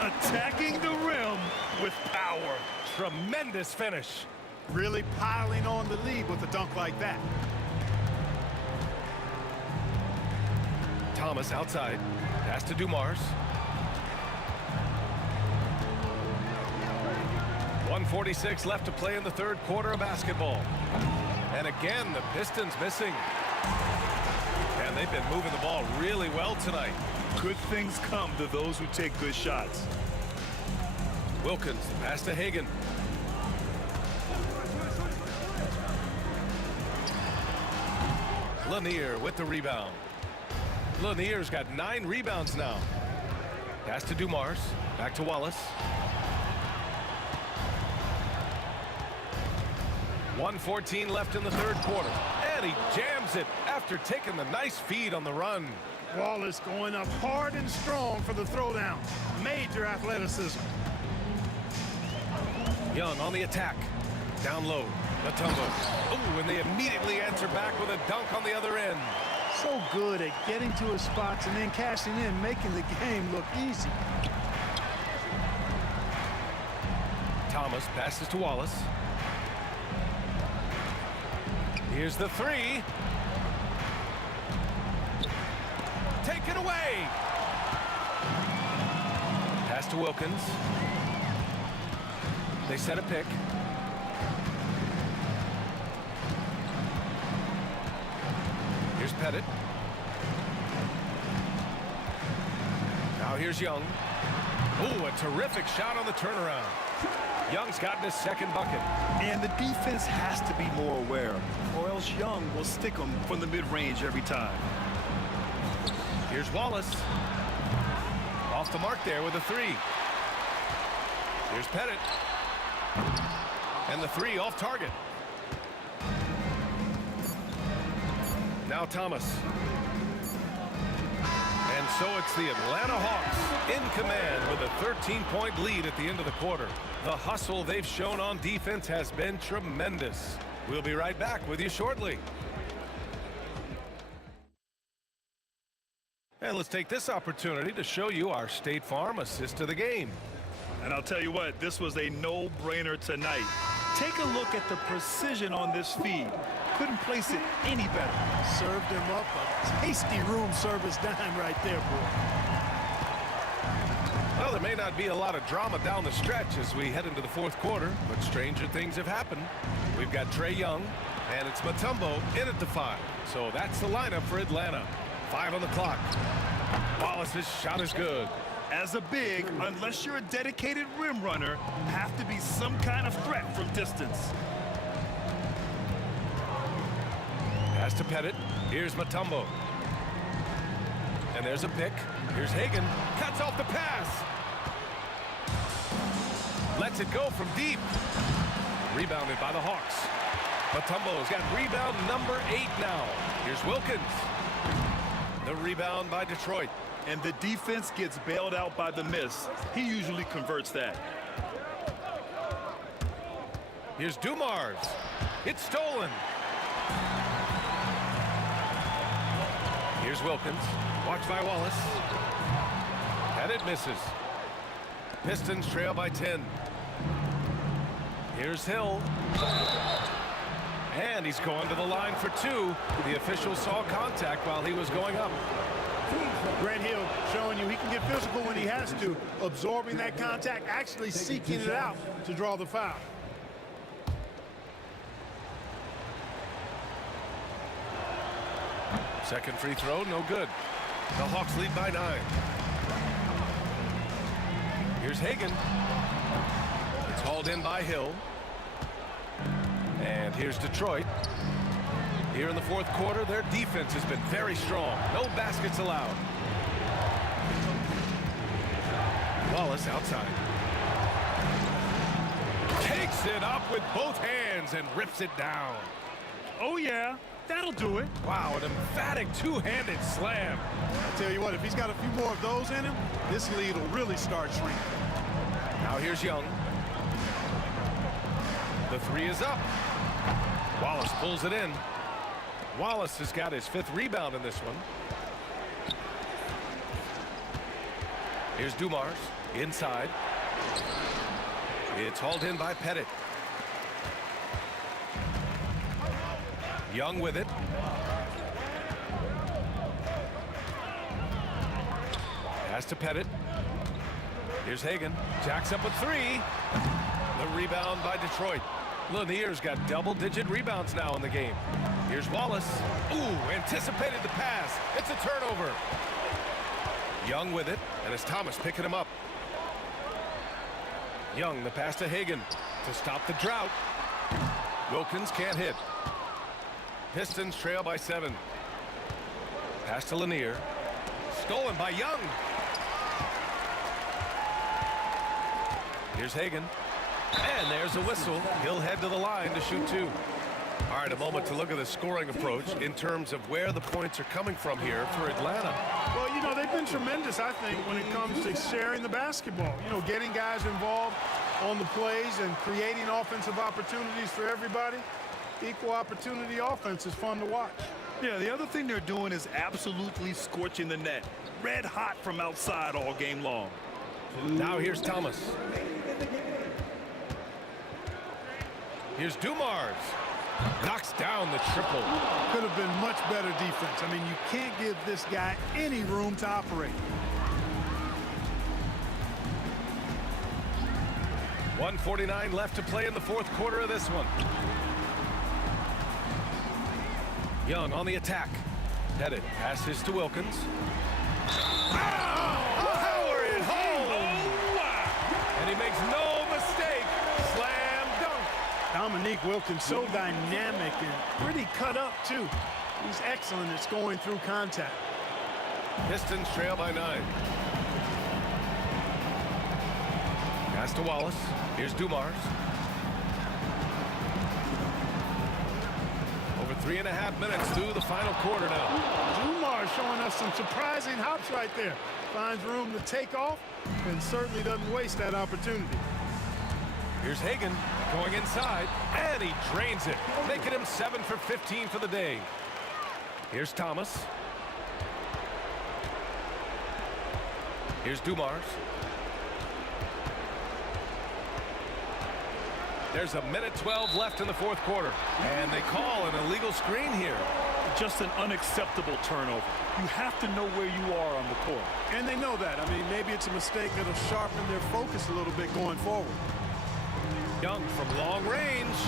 Attacking the rim with power. Tremendous finish. Really piling on the lead with a dunk like that. Thomas outside. Pass to Dumars. 1:46 left to play in the third quarter of basketball. And again, the Pistons missing. And they've been moving the ball really well tonight. Good things come to those who take good shots. Wilkins, pass to Hagan. Lanier with the rebound. Lanier's got 9 rebounds now. Pass to Dumars. Back to Wallace. 1:14 left in the third quarter. And he jams it after taking the nice feed on the run. Wallace going up hard and strong for the throwdown. Major athleticism. Young on the attack. Down low. Matumbo. Oh, and they immediately answer back with a dunk on the other end. So good at getting to his spots and then cashing in, making the game look easy. Thomas passes to Wallace. Here's the three. Take it away. Pass to Wilkins. They set a pick. Here's Pettit. Now here's Young. Oh, a terrific shot on the turnaround. Young's gotten his second bucket. And the defense has to be more aware, or else Young will stick them from the mid-range every time. Here's Wallace. Off the mark there with a three. Here's Pettit. And the three off target. Now Thomas. And so it's the Atlanta Hawks in command with a 13-point lead at the end of the quarter. The hustle they've shown on defense has been tremendous. We'll be right back with you shortly. And let's take this opportunity to show you our State Farm assist to the game. And I'll tell you what, this was a no-brainer tonight. Take a look at the precision on this feed. Couldn't place it any better. Served him up a tasty room service dime right there, boy. Well, there may not be a lot of drama down the stretch as we head into the fourth quarter, but stranger things have happened. We've got Trae Young, and it's Matumbo in at the 5. So that's the lineup for Atlanta. 5 on the clock. Wallace's shot is good. As a big, unless you're a dedicated rim runner, have to be some kind of threat from distance. Pass to Pettit. Here's Matumbo. And there's a pick. Here's Hagan. Cuts off the pass. Lets it go from deep. Rebounded by the Hawks. Matumbo's got rebound number 8 now. Here's Wilkins. The rebound by Detroit. And the defense gets bailed out by the miss. He usually converts that. Here's Dumars. It's stolen. Here's Wilkins. Watched by Wallace. And it misses. Pistons trail by 10. Here's Hill. And he's going to the line for 2. The official saw contact while he was going up. Grant Hill showing you he can get physical when he has to, absorbing that contact, actually seeking it out to draw the foul. Second free throw, no good. The Hawks lead by 9. Here's Hagan. It's hauled in by Hill. And here's Detroit. Here in the fourth quarter, their defense has been very strong. No baskets allowed. Wallace outside. Takes it up with both hands and rips it down. Oh, yeah. That'll do it. Wow, an emphatic two-handed slam. I tell you what, if he's got a few more of those in him, this lead will really start shrinking. Now here's Young. The 3 is up. Wallace pulls it in. Wallace has got his 5th rebound in this one. Here's Dumars inside. It's hauled in by Pettit. Young with it. Pass to Pettit. Here's Hagan. Jacks up a 3. The rebound by Detroit. Lanier's got double-digit rebounds now in the game. Here's Wallace. Ooh, anticipated the pass. It's a turnover. Young with it, and it's Thomas picking him up. Young, the pass to Hagan to stop the drought. Wilkins can't hit. Pistons trail by 7. Pass to Lanier. Stolen by Young. Here's Hagan. And there's a whistle. He'll head to the line to shoot 2. All right, a moment to look at the scoring approach in terms of where the points are coming from here for Atlanta. Well, you know, they've been tremendous, I think, when it comes to sharing the basketball. You know, getting guys involved on the plays and creating offensive opportunities for everybody. Equal opportunity offense is fun to watch. Yeah, the other thing they're doing is absolutely scorching the net. Red hot from outside all game long. Now here's Thomas. Here's Dumars. Knocks down the triple. Could have been much better defense. I mean, you can't give this guy any room to operate. 1:49 left to play in the fourth quarter of this one. Young on the attack. Pettit passes to Wilkins. Power it home! And he makes no mistake. Slam dunk. Dominique Wilkins, so dynamic and pretty cut up, too. He's excellent at scoring through contact. Pistons trail by 9. Pass to Wallace. Here's Dumars. Over 3.5 minutes through the final quarter now. Dumars showing us some surprising hops right there. Finds room to take off and certainly doesn't waste that opportunity. Here's Hagan going inside, and he drains it, making him 7 for 15 for the day. Here's Thomas. Here's Dumars. There's 1:12 left in the fourth quarter, and they call an illegal screen here. Just an unacceptable turnover. You have to know where you are on the court. And they know that. I mean, maybe it's a mistake that'll sharpen their focus a little bit going forward. Young from long range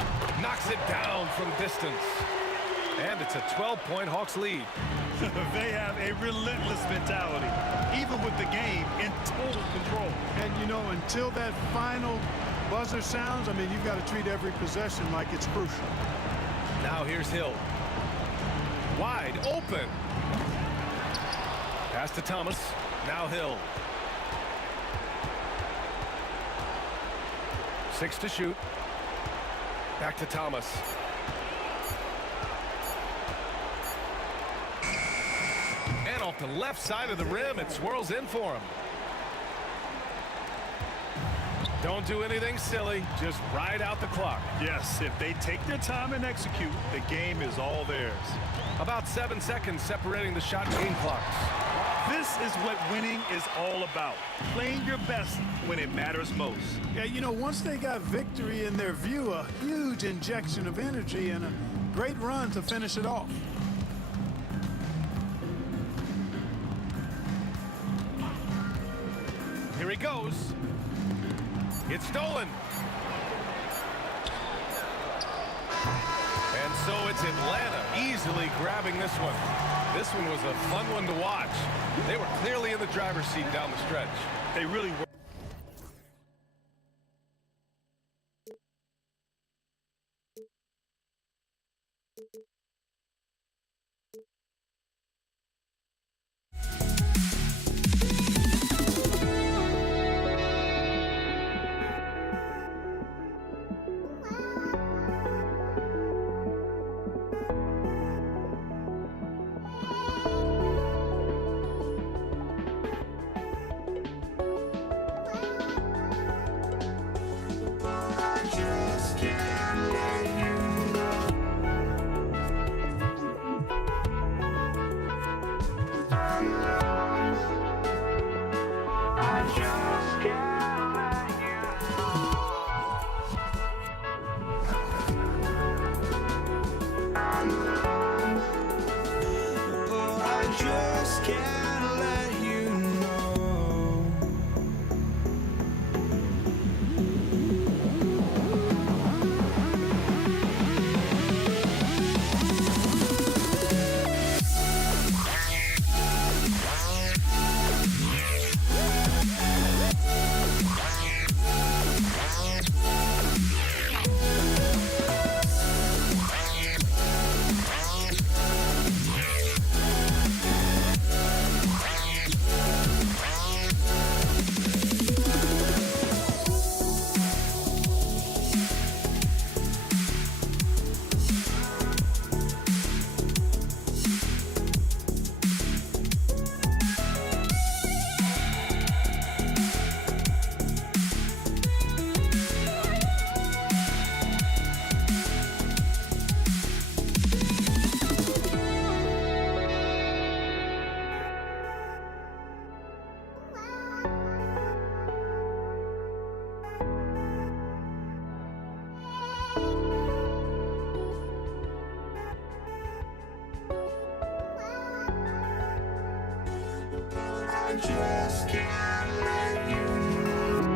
knocks it down from distance. And it's a 12-point Hawks lead. They have a relentless mentality, even with the game in total control. And, you know, until that final buzzer sounds, I mean, you've got to treat every possession like it's crucial. Now here's Hill. Wide open. Pass to Thomas. Now Hill. 6 to shoot. Back to Thomas. And off the left side of the rim, it swirls in for him. Don't do anything silly. Just ride out the clock. Yes, if they take their time and execute, the game is all theirs. About 7 seconds separating the shot game clocks. This is what winning is all about. Playing your best when it matters most. Yeah, you know, once they got victory in their view, a huge injection of energy and a great run to finish it off. Here he goes. It's stolen. And so it's Atlanta easily grabbing this one. This one was a fun one to watch. They were clearly in the driver's seat down the stretch. They really were. just can't let you know.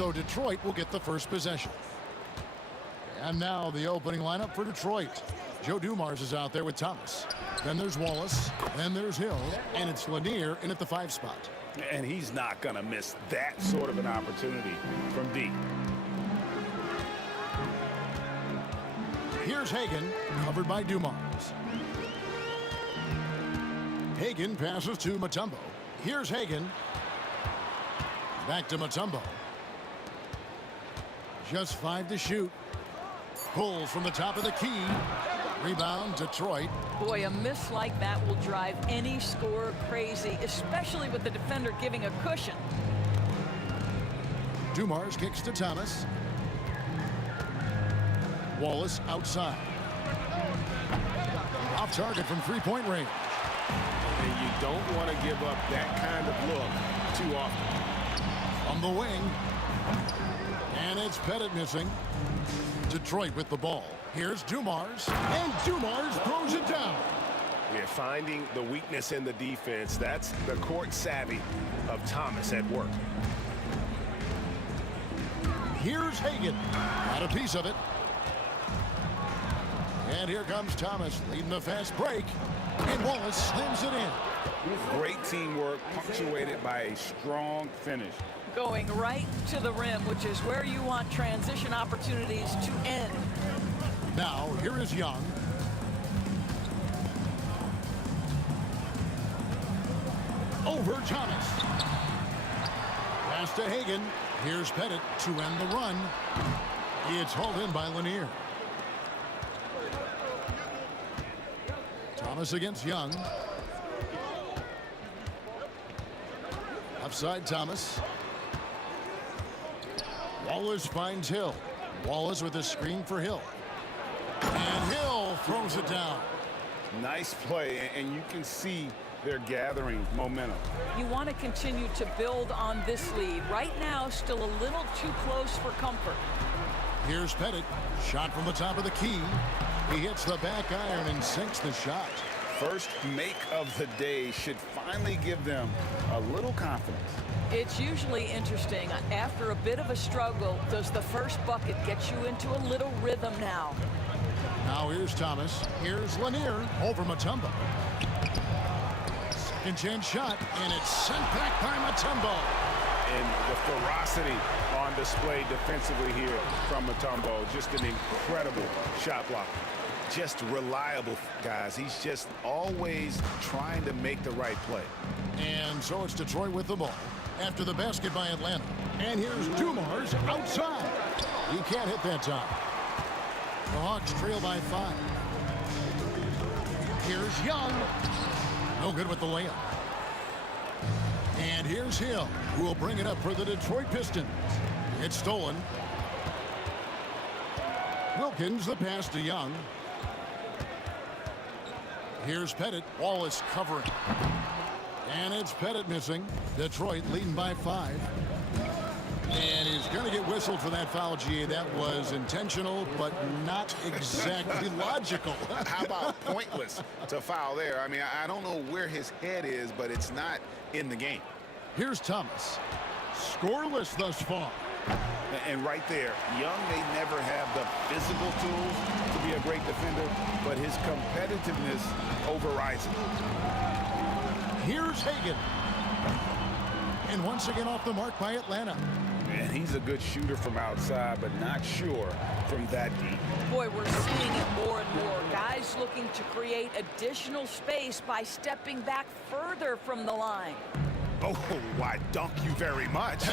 So Detroit will get the first possession. And now the opening lineup for Detroit. Joe Dumars is out there with Thomas. Then there's Wallace. Then there's Hill. And it's Lanier in at the 5 spot. And he's not going to miss that sort of an opportunity from deep. Here's Hagan, covered by Dumars. Hagan passes to Mutombo. Here's Hagan. Back to Mutombo. Just 5 to shoot. Pulls from the top of the key. Rebound, Detroit. Boy, a miss like that will drive any scorer crazy, especially with the defender giving a cushion. Dumars kicks to Thomas. Wallace outside. Off target from 3-point range. And you don't want to give up that kind of look too often. On the wing. And it's Pettit missing. Detroit with the ball. Here's Dumars. And Dumars throws it down. We're finding the weakness in the defense. That's the court savvy of Thomas at work. Here's Hagan. Got a piece of it. And here comes Thomas leading the fast break. And Wallace slams it in. Great teamwork punctuated by a strong finish. Going right to the rim, which is where you want transition opportunities to end. Now, here is Young. Over Thomas. Pass to Hagan. Here's Pettit to end the run. It's hauled in by Lanier. Thomas against Young. Upside Thomas. Wallace finds Hill. Wallace with a screen for Hill. And Hill throws it down. Nice play, and you can see they're gathering momentum. You want to continue to build on this lead. Right now, still a little too close for comfort. Here's Pettit. Shot from the top of the key. He hits the back iron and sinks the shot. First make of the day should finally give them a little confidence. It's usually interesting. After a bit of a struggle, does the first bucket get you into a little rhythm now? Now here's Thomas. Here's Lanier over Mutombo. Second chance shot, and it's sent back by Mutombo. And the ferocity on display defensively here from Mutombo. Just an incredible shot block. Just reliable, guys. He's just always trying to make the right play. And so it's Detroit with the ball after the basket by Atlanta. And here's Dumars outside. He can't hit that time. The Hawks trail by 5. Here's Young. No good with the layup. And here's Hill, who will bring it up for the Detroit Pistons. It's stolen. Wilkins, the pass to Young. Here's Pettit. Wallace covering. And it's Pettit missing. Detroit leading by 5. And he's going to get whistled for that foul, G. That was intentional, but not exactly logical. How about pointless to foul there? I mean, I don't know where his head is, but it's not in the game. Here's Thomas. Scoreless thus far. And right there, Young may never have the physical tools to be a great defender, but his competitiveness overrides it. Here's Hagan. And once again off the mark by Atlanta. And he's a good shooter from outside, but not sure from that deep. Boy, we're seeing it more and more. Guys looking to create additional space by stepping back further from the line. Oh, why, dunk you very much.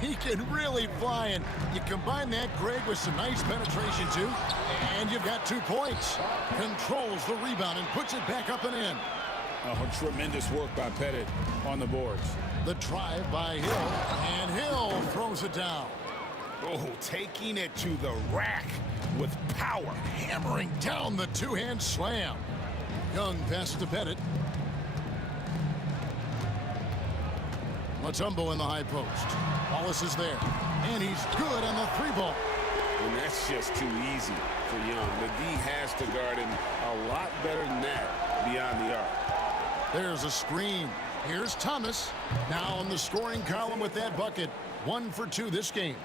He can really fly, and you combine that, Greg, with some nice penetration, too, and you've got 2 points. Controls the rebound and puts it back up and in. Oh, tremendous work by Pettit on the boards. The drive by Hill, and Hill throws it down. Oh, taking it to the rack with power. Hammering down the two-hand slam. Young pass to Pettit. Mutombo in the high post. Wallace is there, and he's good on the 3-ball. And that's just too easy for Young. The D has to guard him a lot better than that beyond the arc. There's a screen. Here's Thomas. Now on the scoring column with that bucket. 1 for 2 this game.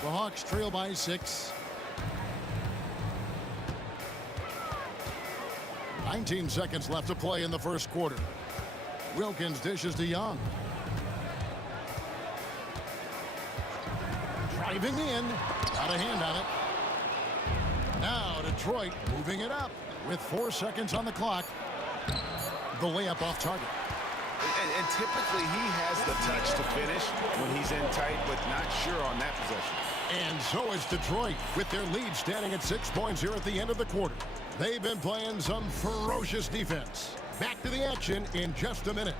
The Hawks trail by 6. 19 seconds left to play in the first quarter. Wilkins dishes to Young. Driving in. Got a hand on it. Now Detroit moving it up with 4 seconds on the clock. The layup off target. And typically he has the touch to finish when he's in tight, but not sure on that possession. And so is Detroit with their lead standing at 6 points here at the end of the quarter. They've been playing some ferocious defense. Back to the action in just a minute.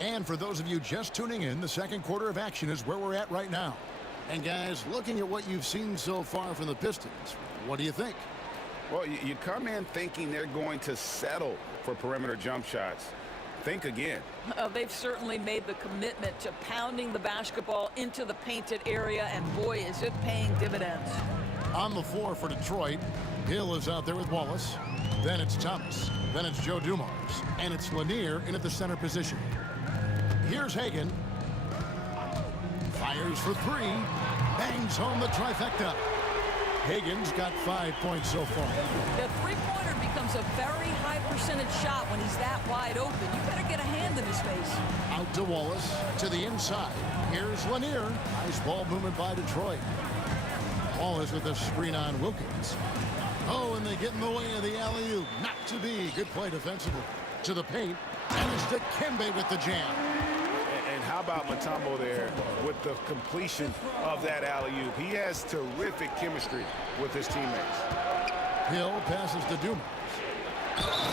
And for those of you just tuning in, the second quarter of action is where we're at right now. And guys, looking at what you've seen so far from the Pistons, what do you think? Well, you come in thinking they're going to settle for perimeter jump shots. Think again. They've certainly made the commitment to pounding the basketball into the painted area, and boy, is it paying dividends. On the floor for Detroit, Hill is out there with Wallace. Then it's Thomas. Then it's Joe Dumars. And it's Lanier in at the center position. Here's Hagan. Fires for 3. Bangs home the trifecta. Hagan's got 5 points so far. The three-pointer becomes a very high percentage shot when he's that wide open. You better get a hand in his face. Out to Wallace. To the inside. Here's Lanier. Nice ball movement by Detroit. Wallace with a screen on Wilkins. Oh, and they get in the way of the alley-oop. Not to be. Good play defensively. To the paint. And it's Dikembe with the jam. And how about Mutombo there with the completion of that alley-oop? He has terrific chemistry with his teammates. Hill passes to Dumars.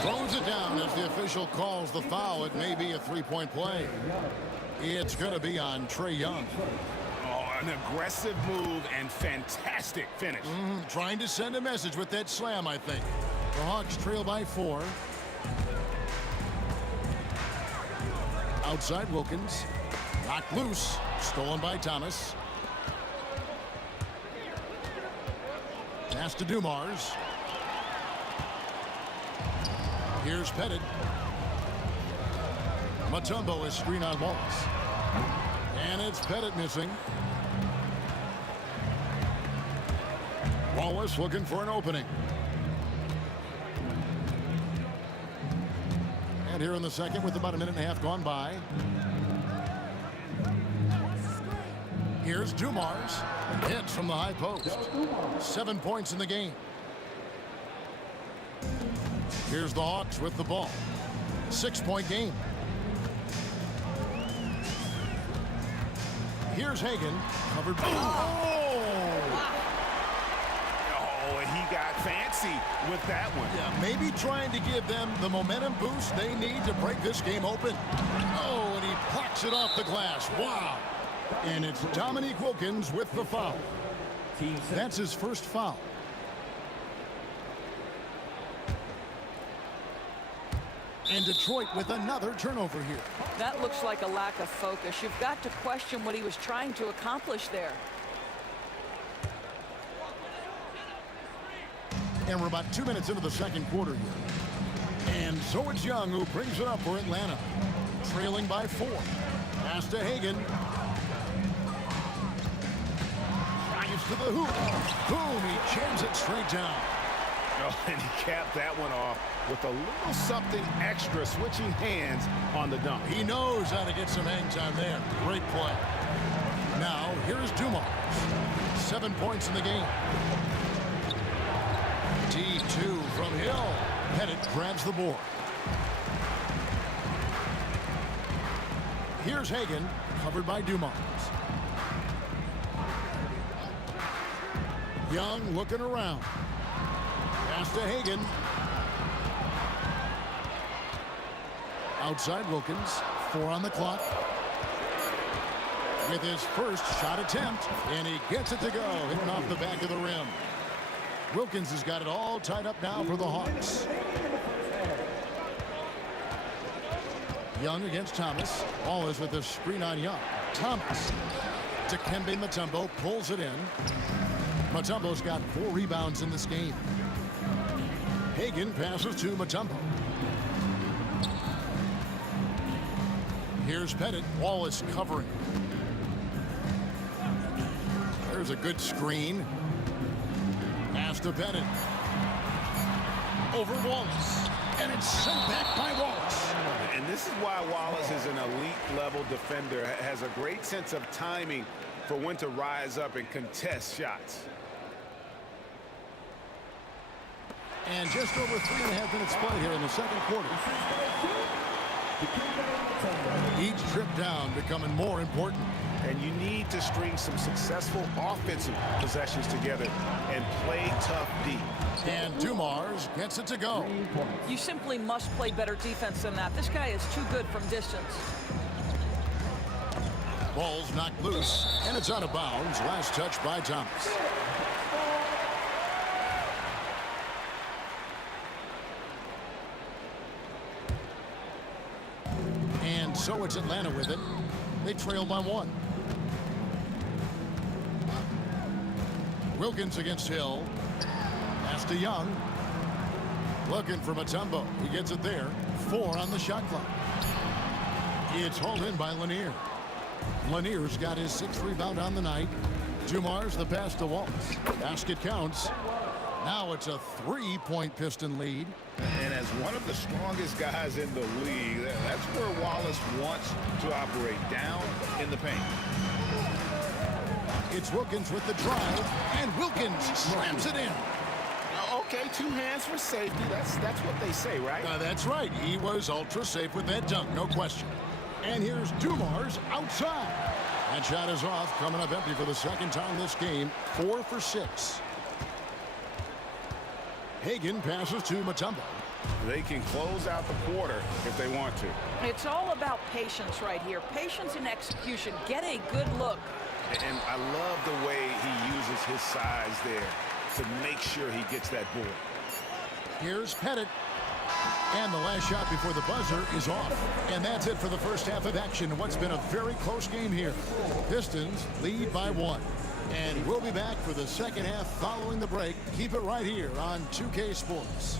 Throws it down as the official calls the foul. It may be a three-point play. It's going to be on Trae Young. Oh, an aggressive move and fantastic finish. Trying to send a message with that slam, I think. The Hawks trail by 4. Outside Wilkins. Knocked loose. Stolen by Thomas. Pass to Dumars. Here's Pettit. Mutombo is screen on Wallace. And it's Pettit missing. Wallace looking for an opening. And here in the second with about a minute and a half gone by. Here's Dumars. Hits from the high post. 7 points in the game. Here's the Hawks with the ball. 6-point game. Here's Hagan. Covered. He got fancy with that one. Yeah, maybe trying to give them the momentum boost they need to break this game open. Oh, and he plucks it off the glass. Wow. And it's Dominique Wilkins with the foul. That's his first foul. And Detroit with another turnover here. That looks like a lack of focus. You've got to question what he was trying to accomplish there. And we're about 2 minutes into the second quarter here. And so it's Young who brings it up for Atlanta. Trailing by 4. Pass to Hagan. Drives to the hoop. Boom, he jams it straight down. Oh, and he capped that one off with a little something extra, switching hands on the dunk. He knows how to get some hang time there. Great play. Now, here's Dumars. 7 points in the game. D2 from Hill. Pettit grabs the board. Here's Hagan, covered by Dumars. Young looking around. Pass to Hagan. Outside Wilkins. 4 on the clock. With his first shot attempt, and he gets it to go, hitting off the back of the rim. Wilkins has got it all tied up now for the Hawks. Young against Thomas. Wallace with the screen on Young. Thomas. Dikembe Mutombo pulls it in. Mutombo's got 4 rebounds in this game. Hagan passes to Mutombo. Here's Pettit. Wallace covering. There's a good screen. Pass to Pettit. Over Wallace. And it's sent back by Wallace. And this is why Wallace is an elite level defender. Has a great sense of timing for when to rise up and contest shots. And just over 3.5 minutes play here in the second quarter. Each trip down becoming more important. And you need to string some successful offensive possessions together and play tough D. And Dumars gets it to go. You simply must play better defense than that. This guy is too good from distance. Ball's knocked loose, and it's out of bounds. Last touch by Thomas. And so it's Atlanta with it. They trail by 1. Wilkins against Hill. Pass to Young. Looking for Mutombo. He gets it there. 4 on the shot clock. It's hauled in by Lanier. Lanier's got his 6th rebound on the night. Dumars the pass to Wallace. Basket counts. Now it's a 3-point Piston lead. And as one of the strongest guys in the league, that's where Wallace wants to operate, down in the paint. It's Wilkins with the drive, and Wilkins slams it in. Okay, 2 hands for safety. That's what they say, right? That's right. He was ultra safe with that dunk, no question. And here's Dumars outside. That shot is off, coming up empty for the second time this game. 4 for 6. Hagan passes to Mutombo. They can close out the quarter if they want to. It's all about patience right here. Patience and execution. Get a good look. And I love the way he uses his size there to make sure he gets that board. Here's Pettit. And the last shot before the buzzer is off. And that's it for the first half of action. What's been a very close game here. Pistons lead by 1. And we'll be back for the second half following the break. Keep it right here on 2K Sports.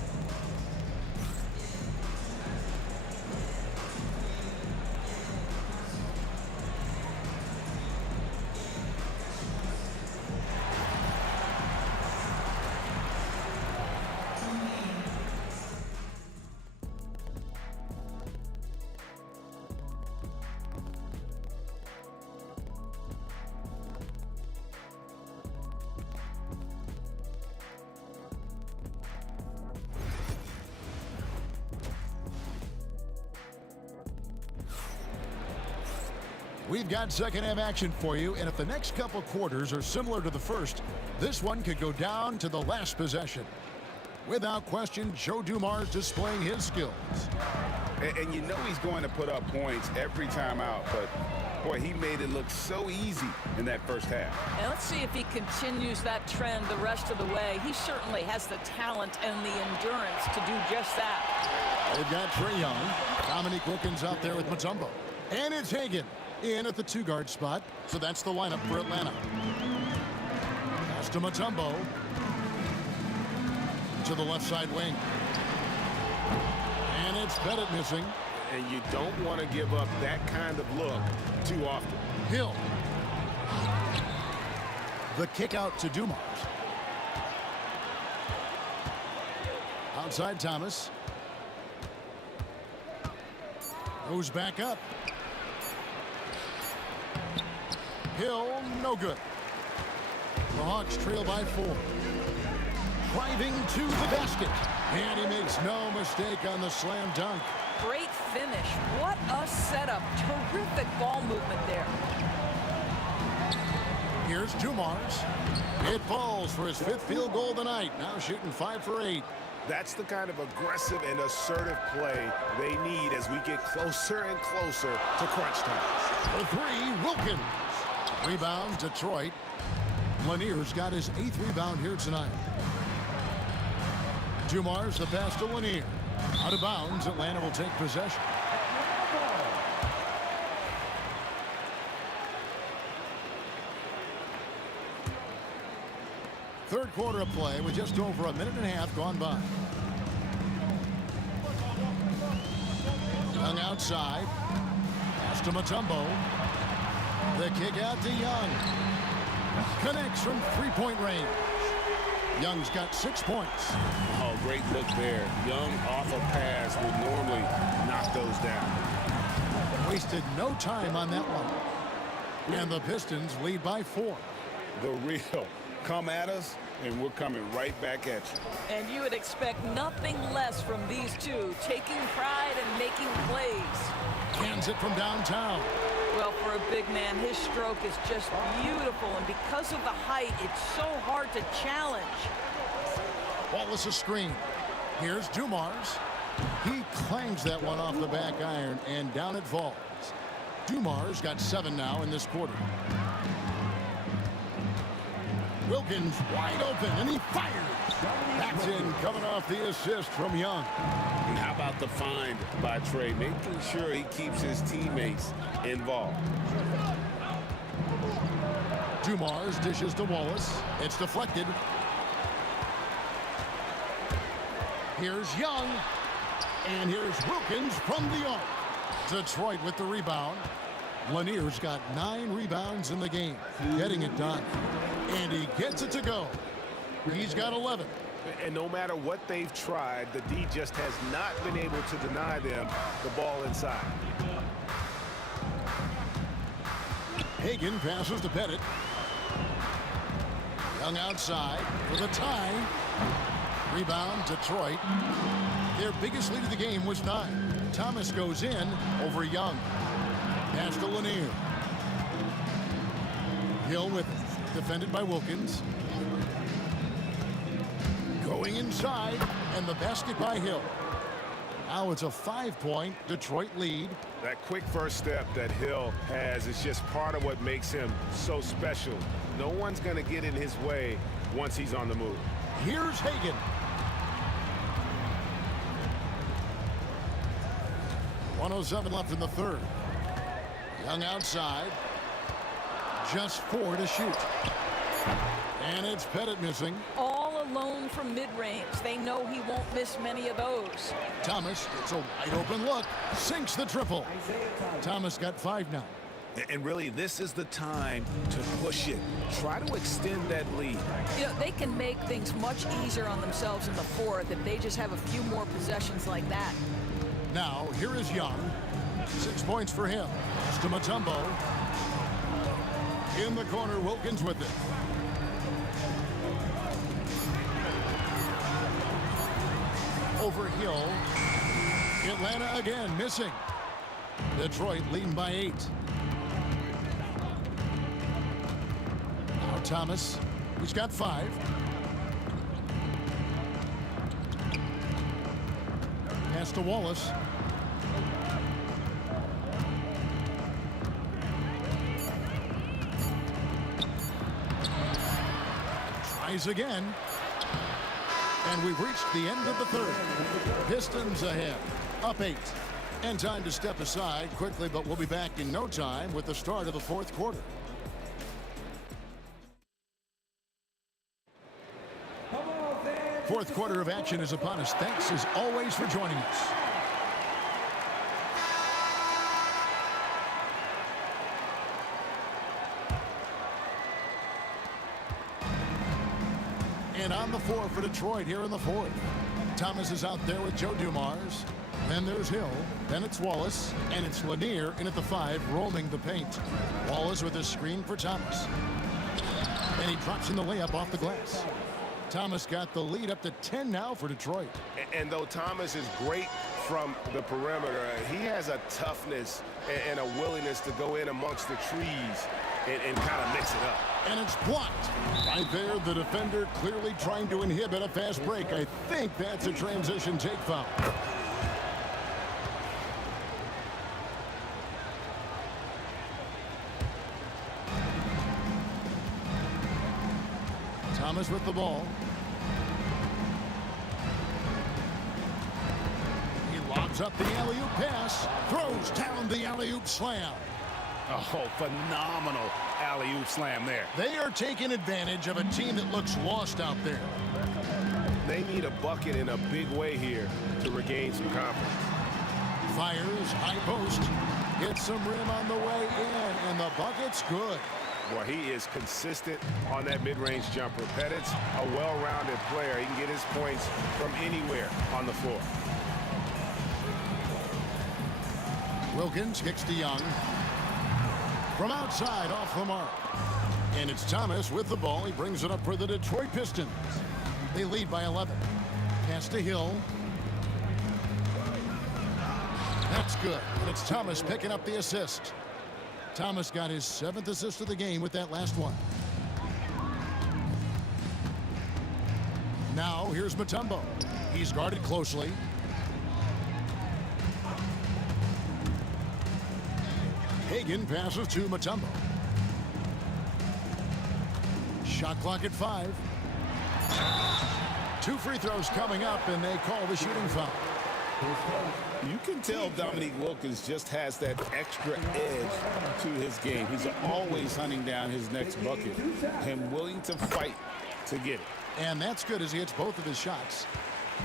We've got second half action for you, and if the next couple quarters are similar to the first, this one could go down to the last possession. Without question, Joe Dumars displaying his skills. And you know he's going to put up points every time out, but boy, he made it look so easy in that first half. And let's see if he continues that trend the rest of the way. He certainly has the talent and the endurance to do just that. They've got Trae Young. Dominique Wilkins out there with Mutombo. And it's Hagan in at the 2-guard spot. So that's the lineup for Atlanta. Pass to Mutombo. To the left side wing. And it's Pettit missing. And you don't want to give up that kind of look too often. Hill. The kick out to Dumars. Outside Thomas. Goes back up. Hill, no good. The Hawks trail by 4. Driving to the basket. And he makes no mistake on the slam dunk. Great finish. What a setup. Terrific ball movement there. Here's Dumars. It falls for his 5th field goal of the night. Now shooting 5 for 8. That's the kind of aggressive and assertive play they need as we get closer and closer to crunch time. The 3, Wilkins. Rebound, Detroit. Lanier's got his 8th rebound here tonight. Dumars the pass to Lanier. Out of bounds, Atlanta will take possession. Third quarter of play with just over a minute and a half gone by. Young outside. Pass to Mutombo. The kick out to Young. Connects from three-point range. Young's got 6 points. Oh, great look there. Young off a pass would normally knock those down. Wasted no time on that one. And the Pistons lead by 4. The real come at us, and we're coming right back at you. And you would expect nothing less from these two, taking pride and making plays. Cans it from downtown. Well, for a big man, his stroke is just beautiful, and because of the height, it's so hard to challenge. Wallace's screen. Here's Dumars. He clangs that one off the back iron, and down it falls. Dumars got 7 now in this quarter. Wilkins wide open, and he fires. That's in, coming off the assist from Young. And how about the find by Trey, making sure he keeps his teammates involved. Dumars dishes to Wallace. It's deflected. Here's Young. And here's Wilkins from the arc. Detroit with the rebound. Lanier's got 9 rebounds in the game, getting it done. And he gets it to go. He's got 11. And no matter what they've tried, the D just has not been able to deny them the ball inside. Hagan passes to Pettit. Young outside for the tie. Rebound, Detroit. Their biggest lead of the game was 9. Thomas goes in over Young. Pass to Lanier. Hill with it. Defended by Wilkins. Going inside, and the basket by Hill. Now it's a 5-point Detroit lead. That quick first step that Hill has is just part of what makes him so special. No one's going to get in his way once he's on the move. Here's Hagan. .107 left in the third. Young outside. Just 4 to shoot. And it's Pettit missing. All alone from mid-range. They know he won't miss many of those. Thomas gets a wide open look. Sinks the triple. Thomas got 5 now. And really, this is the time to push it. Try to extend that lead. You know, they can make things much easier on themselves in the fourth if they just have a few more possessions like that. Now, here is Young. 6 points for him. Pass to Mutombo. In the corner, Wilkins with it. Over Hill. Atlanta again missing. Detroit leading by 8. Now Thomas. He's got 5. Pass to Wallace. Tries again. And we've reached the end of the third. Pistons ahead, up 8. And time to step aside quickly, but we'll be back in no time with the start of the fourth quarter. Fourth quarter of action is upon us. Thanks as always for joining us. And on the floor for Detroit here in the fourth. Thomas is out there with Joe Dumars. Then there's Hill. Then it's Wallace. And it's Lanier in at the 5, roaming the paint. Wallace with a screen for Thomas. And he drops in the layup off the glass. Thomas got the lead up to 10 now for Detroit. And though Thomas is great from the perimeter, he has a toughness and a willingness to go in amongst the trees and kind of mix it up. And it's blocked. Right there, the defender clearly trying to inhibit a fast break. I think that's a transition take foul. Thomas with the ball. He lobs up the alley-oop pass. Throws down the alley-oop slam. Oh, phenomenal alley-oop slam there. They are taking advantage of a team that looks lost out there. They need a bucket in a big way here to regain some confidence. Fires, high post, hits some rim on the way in, and the bucket's good. Boy, he is consistent on that mid-range jumper. Pettit's a well-rounded player. He can get his points from anywhere on the floor. Wilkins kicks to Young. From outside, off the mark. And it's Thomas with the ball. He brings it up for the Detroit Pistons. They lead by 11. Pass to Hill. That's good. And it's Thomas picking up the assist. Thomas got his 7th assist of the game with that last one. Now here's Mutombo. He's guarded closely. Hagan passes to Mutombo. Shot clock at 5. 2 free throws coming up, and they call the shooting foul. You can tell Dominique Wilkins just has that extra edge to his game. He's always hunting down his next bucket and willing to fight to get it. And that's good as he hits both of his shots.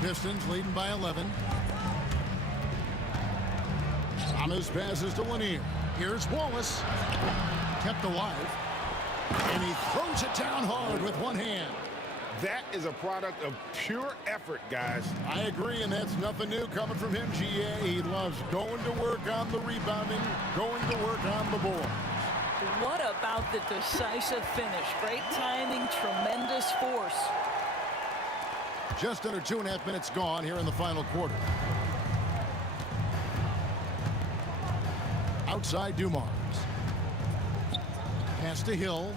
Pistons leading by 11. Thomas passes to Lanier. Here's Wallace. Kept alive. And he throws it down hard with one hand. That is a product of pure effort, guys. I agree, and that's nothing new coming from him, GA. He loves going to work on the rebounding, going to work on the board. What about the decisive finish? Great timing, tremendous force. Just under 2.5 minutes gone here in the final quarter. Outside Dumars. Pass to Hill.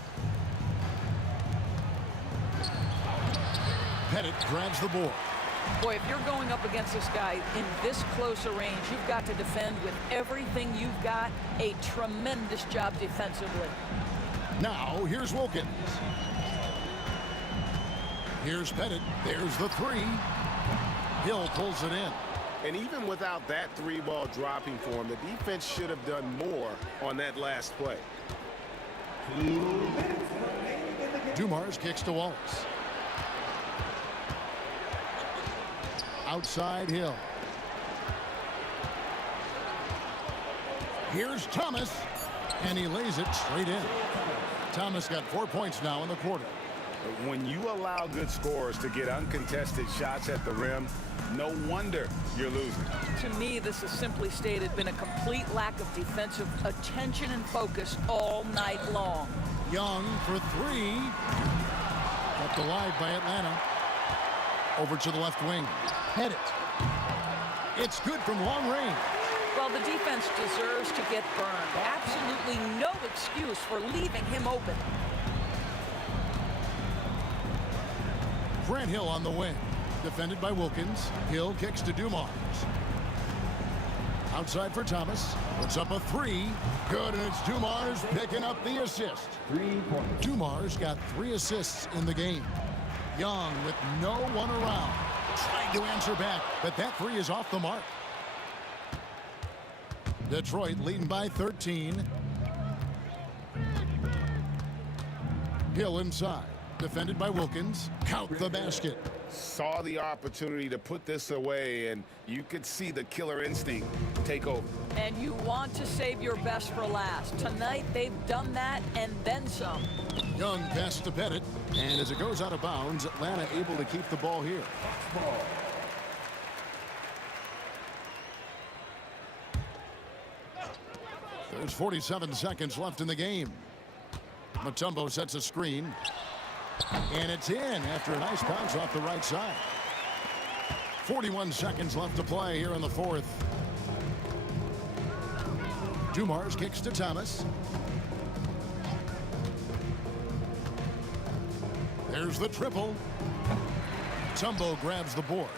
Pettit grabs the board. Boy, if you're going up against this guy in this close a range, you've got to defend with everything you've got. A tremendous job defensively. Now, here's Wilkins. Here's Pettit. There's the 3. Hill pulls it in. And even without that 3-ball dropping for him, the defense should have done more on that last play. Dumars kicks to Wallace. Outside Hill. Here's Thomas, and he lays it straight in. Thomas got 4 points now in the quarter. But when you allow good scorers to get uncontested shots at the rim, no wonder you're losing. To me, this has simply stated been a complete lack of defensive attention and focus all night long. Young for 3. Kept alive by Atlanta. Over to the left wing. Pettit. It's good from long range. Well, the defense deserves to get burned. Absolutely no excuse for leaving him open. Grant Hill on the wing. Defended by Wilkins. Hill kicks to Dumars. Outside for Thomas. Puts up a 3. Good, and it's Dumars picking up the assist. 3 points. Dumars got 3 assists in the game. Young with no one around. Trying to answer back, but that 3 is off the mark. Detroit leading by 13. Hill inside. Defended by Wilkins. Count the basket. Saw the opportunity to put this away, and you could see the killer instinct take over. And you want to save your best for last. Tonight, they've done that and then some. Young pass to Pettit, and as it goes out of bounds, Atlanta able to keep the ball here. There's 47 seconds left in the game. Mutombo sets a screen. And it's in after a nice bounce off the right side. 41 seconds left to play here in the fourth. Dumars kicks to Thomas. There's the triple. Mutombo grabs the board.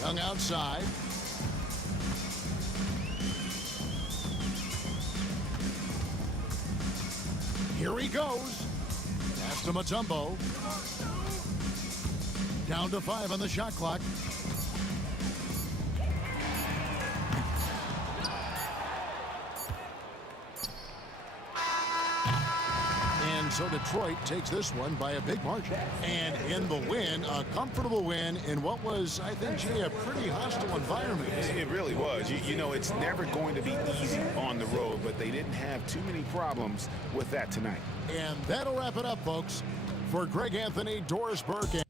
Young outside. Here he goes. Pass to Mutombo. Down to 5 on the shot clock. And so Detroit takes this one by a big margin. And in the win, a comfortable win in what was, I think, Jay, a pretty hostile environment. It really was. You know, it's never going to be easy on the road, but they didn't have too many problems with that tonight. And that'll wrap it up, folks. For Greg Anthony, Doris Burke, and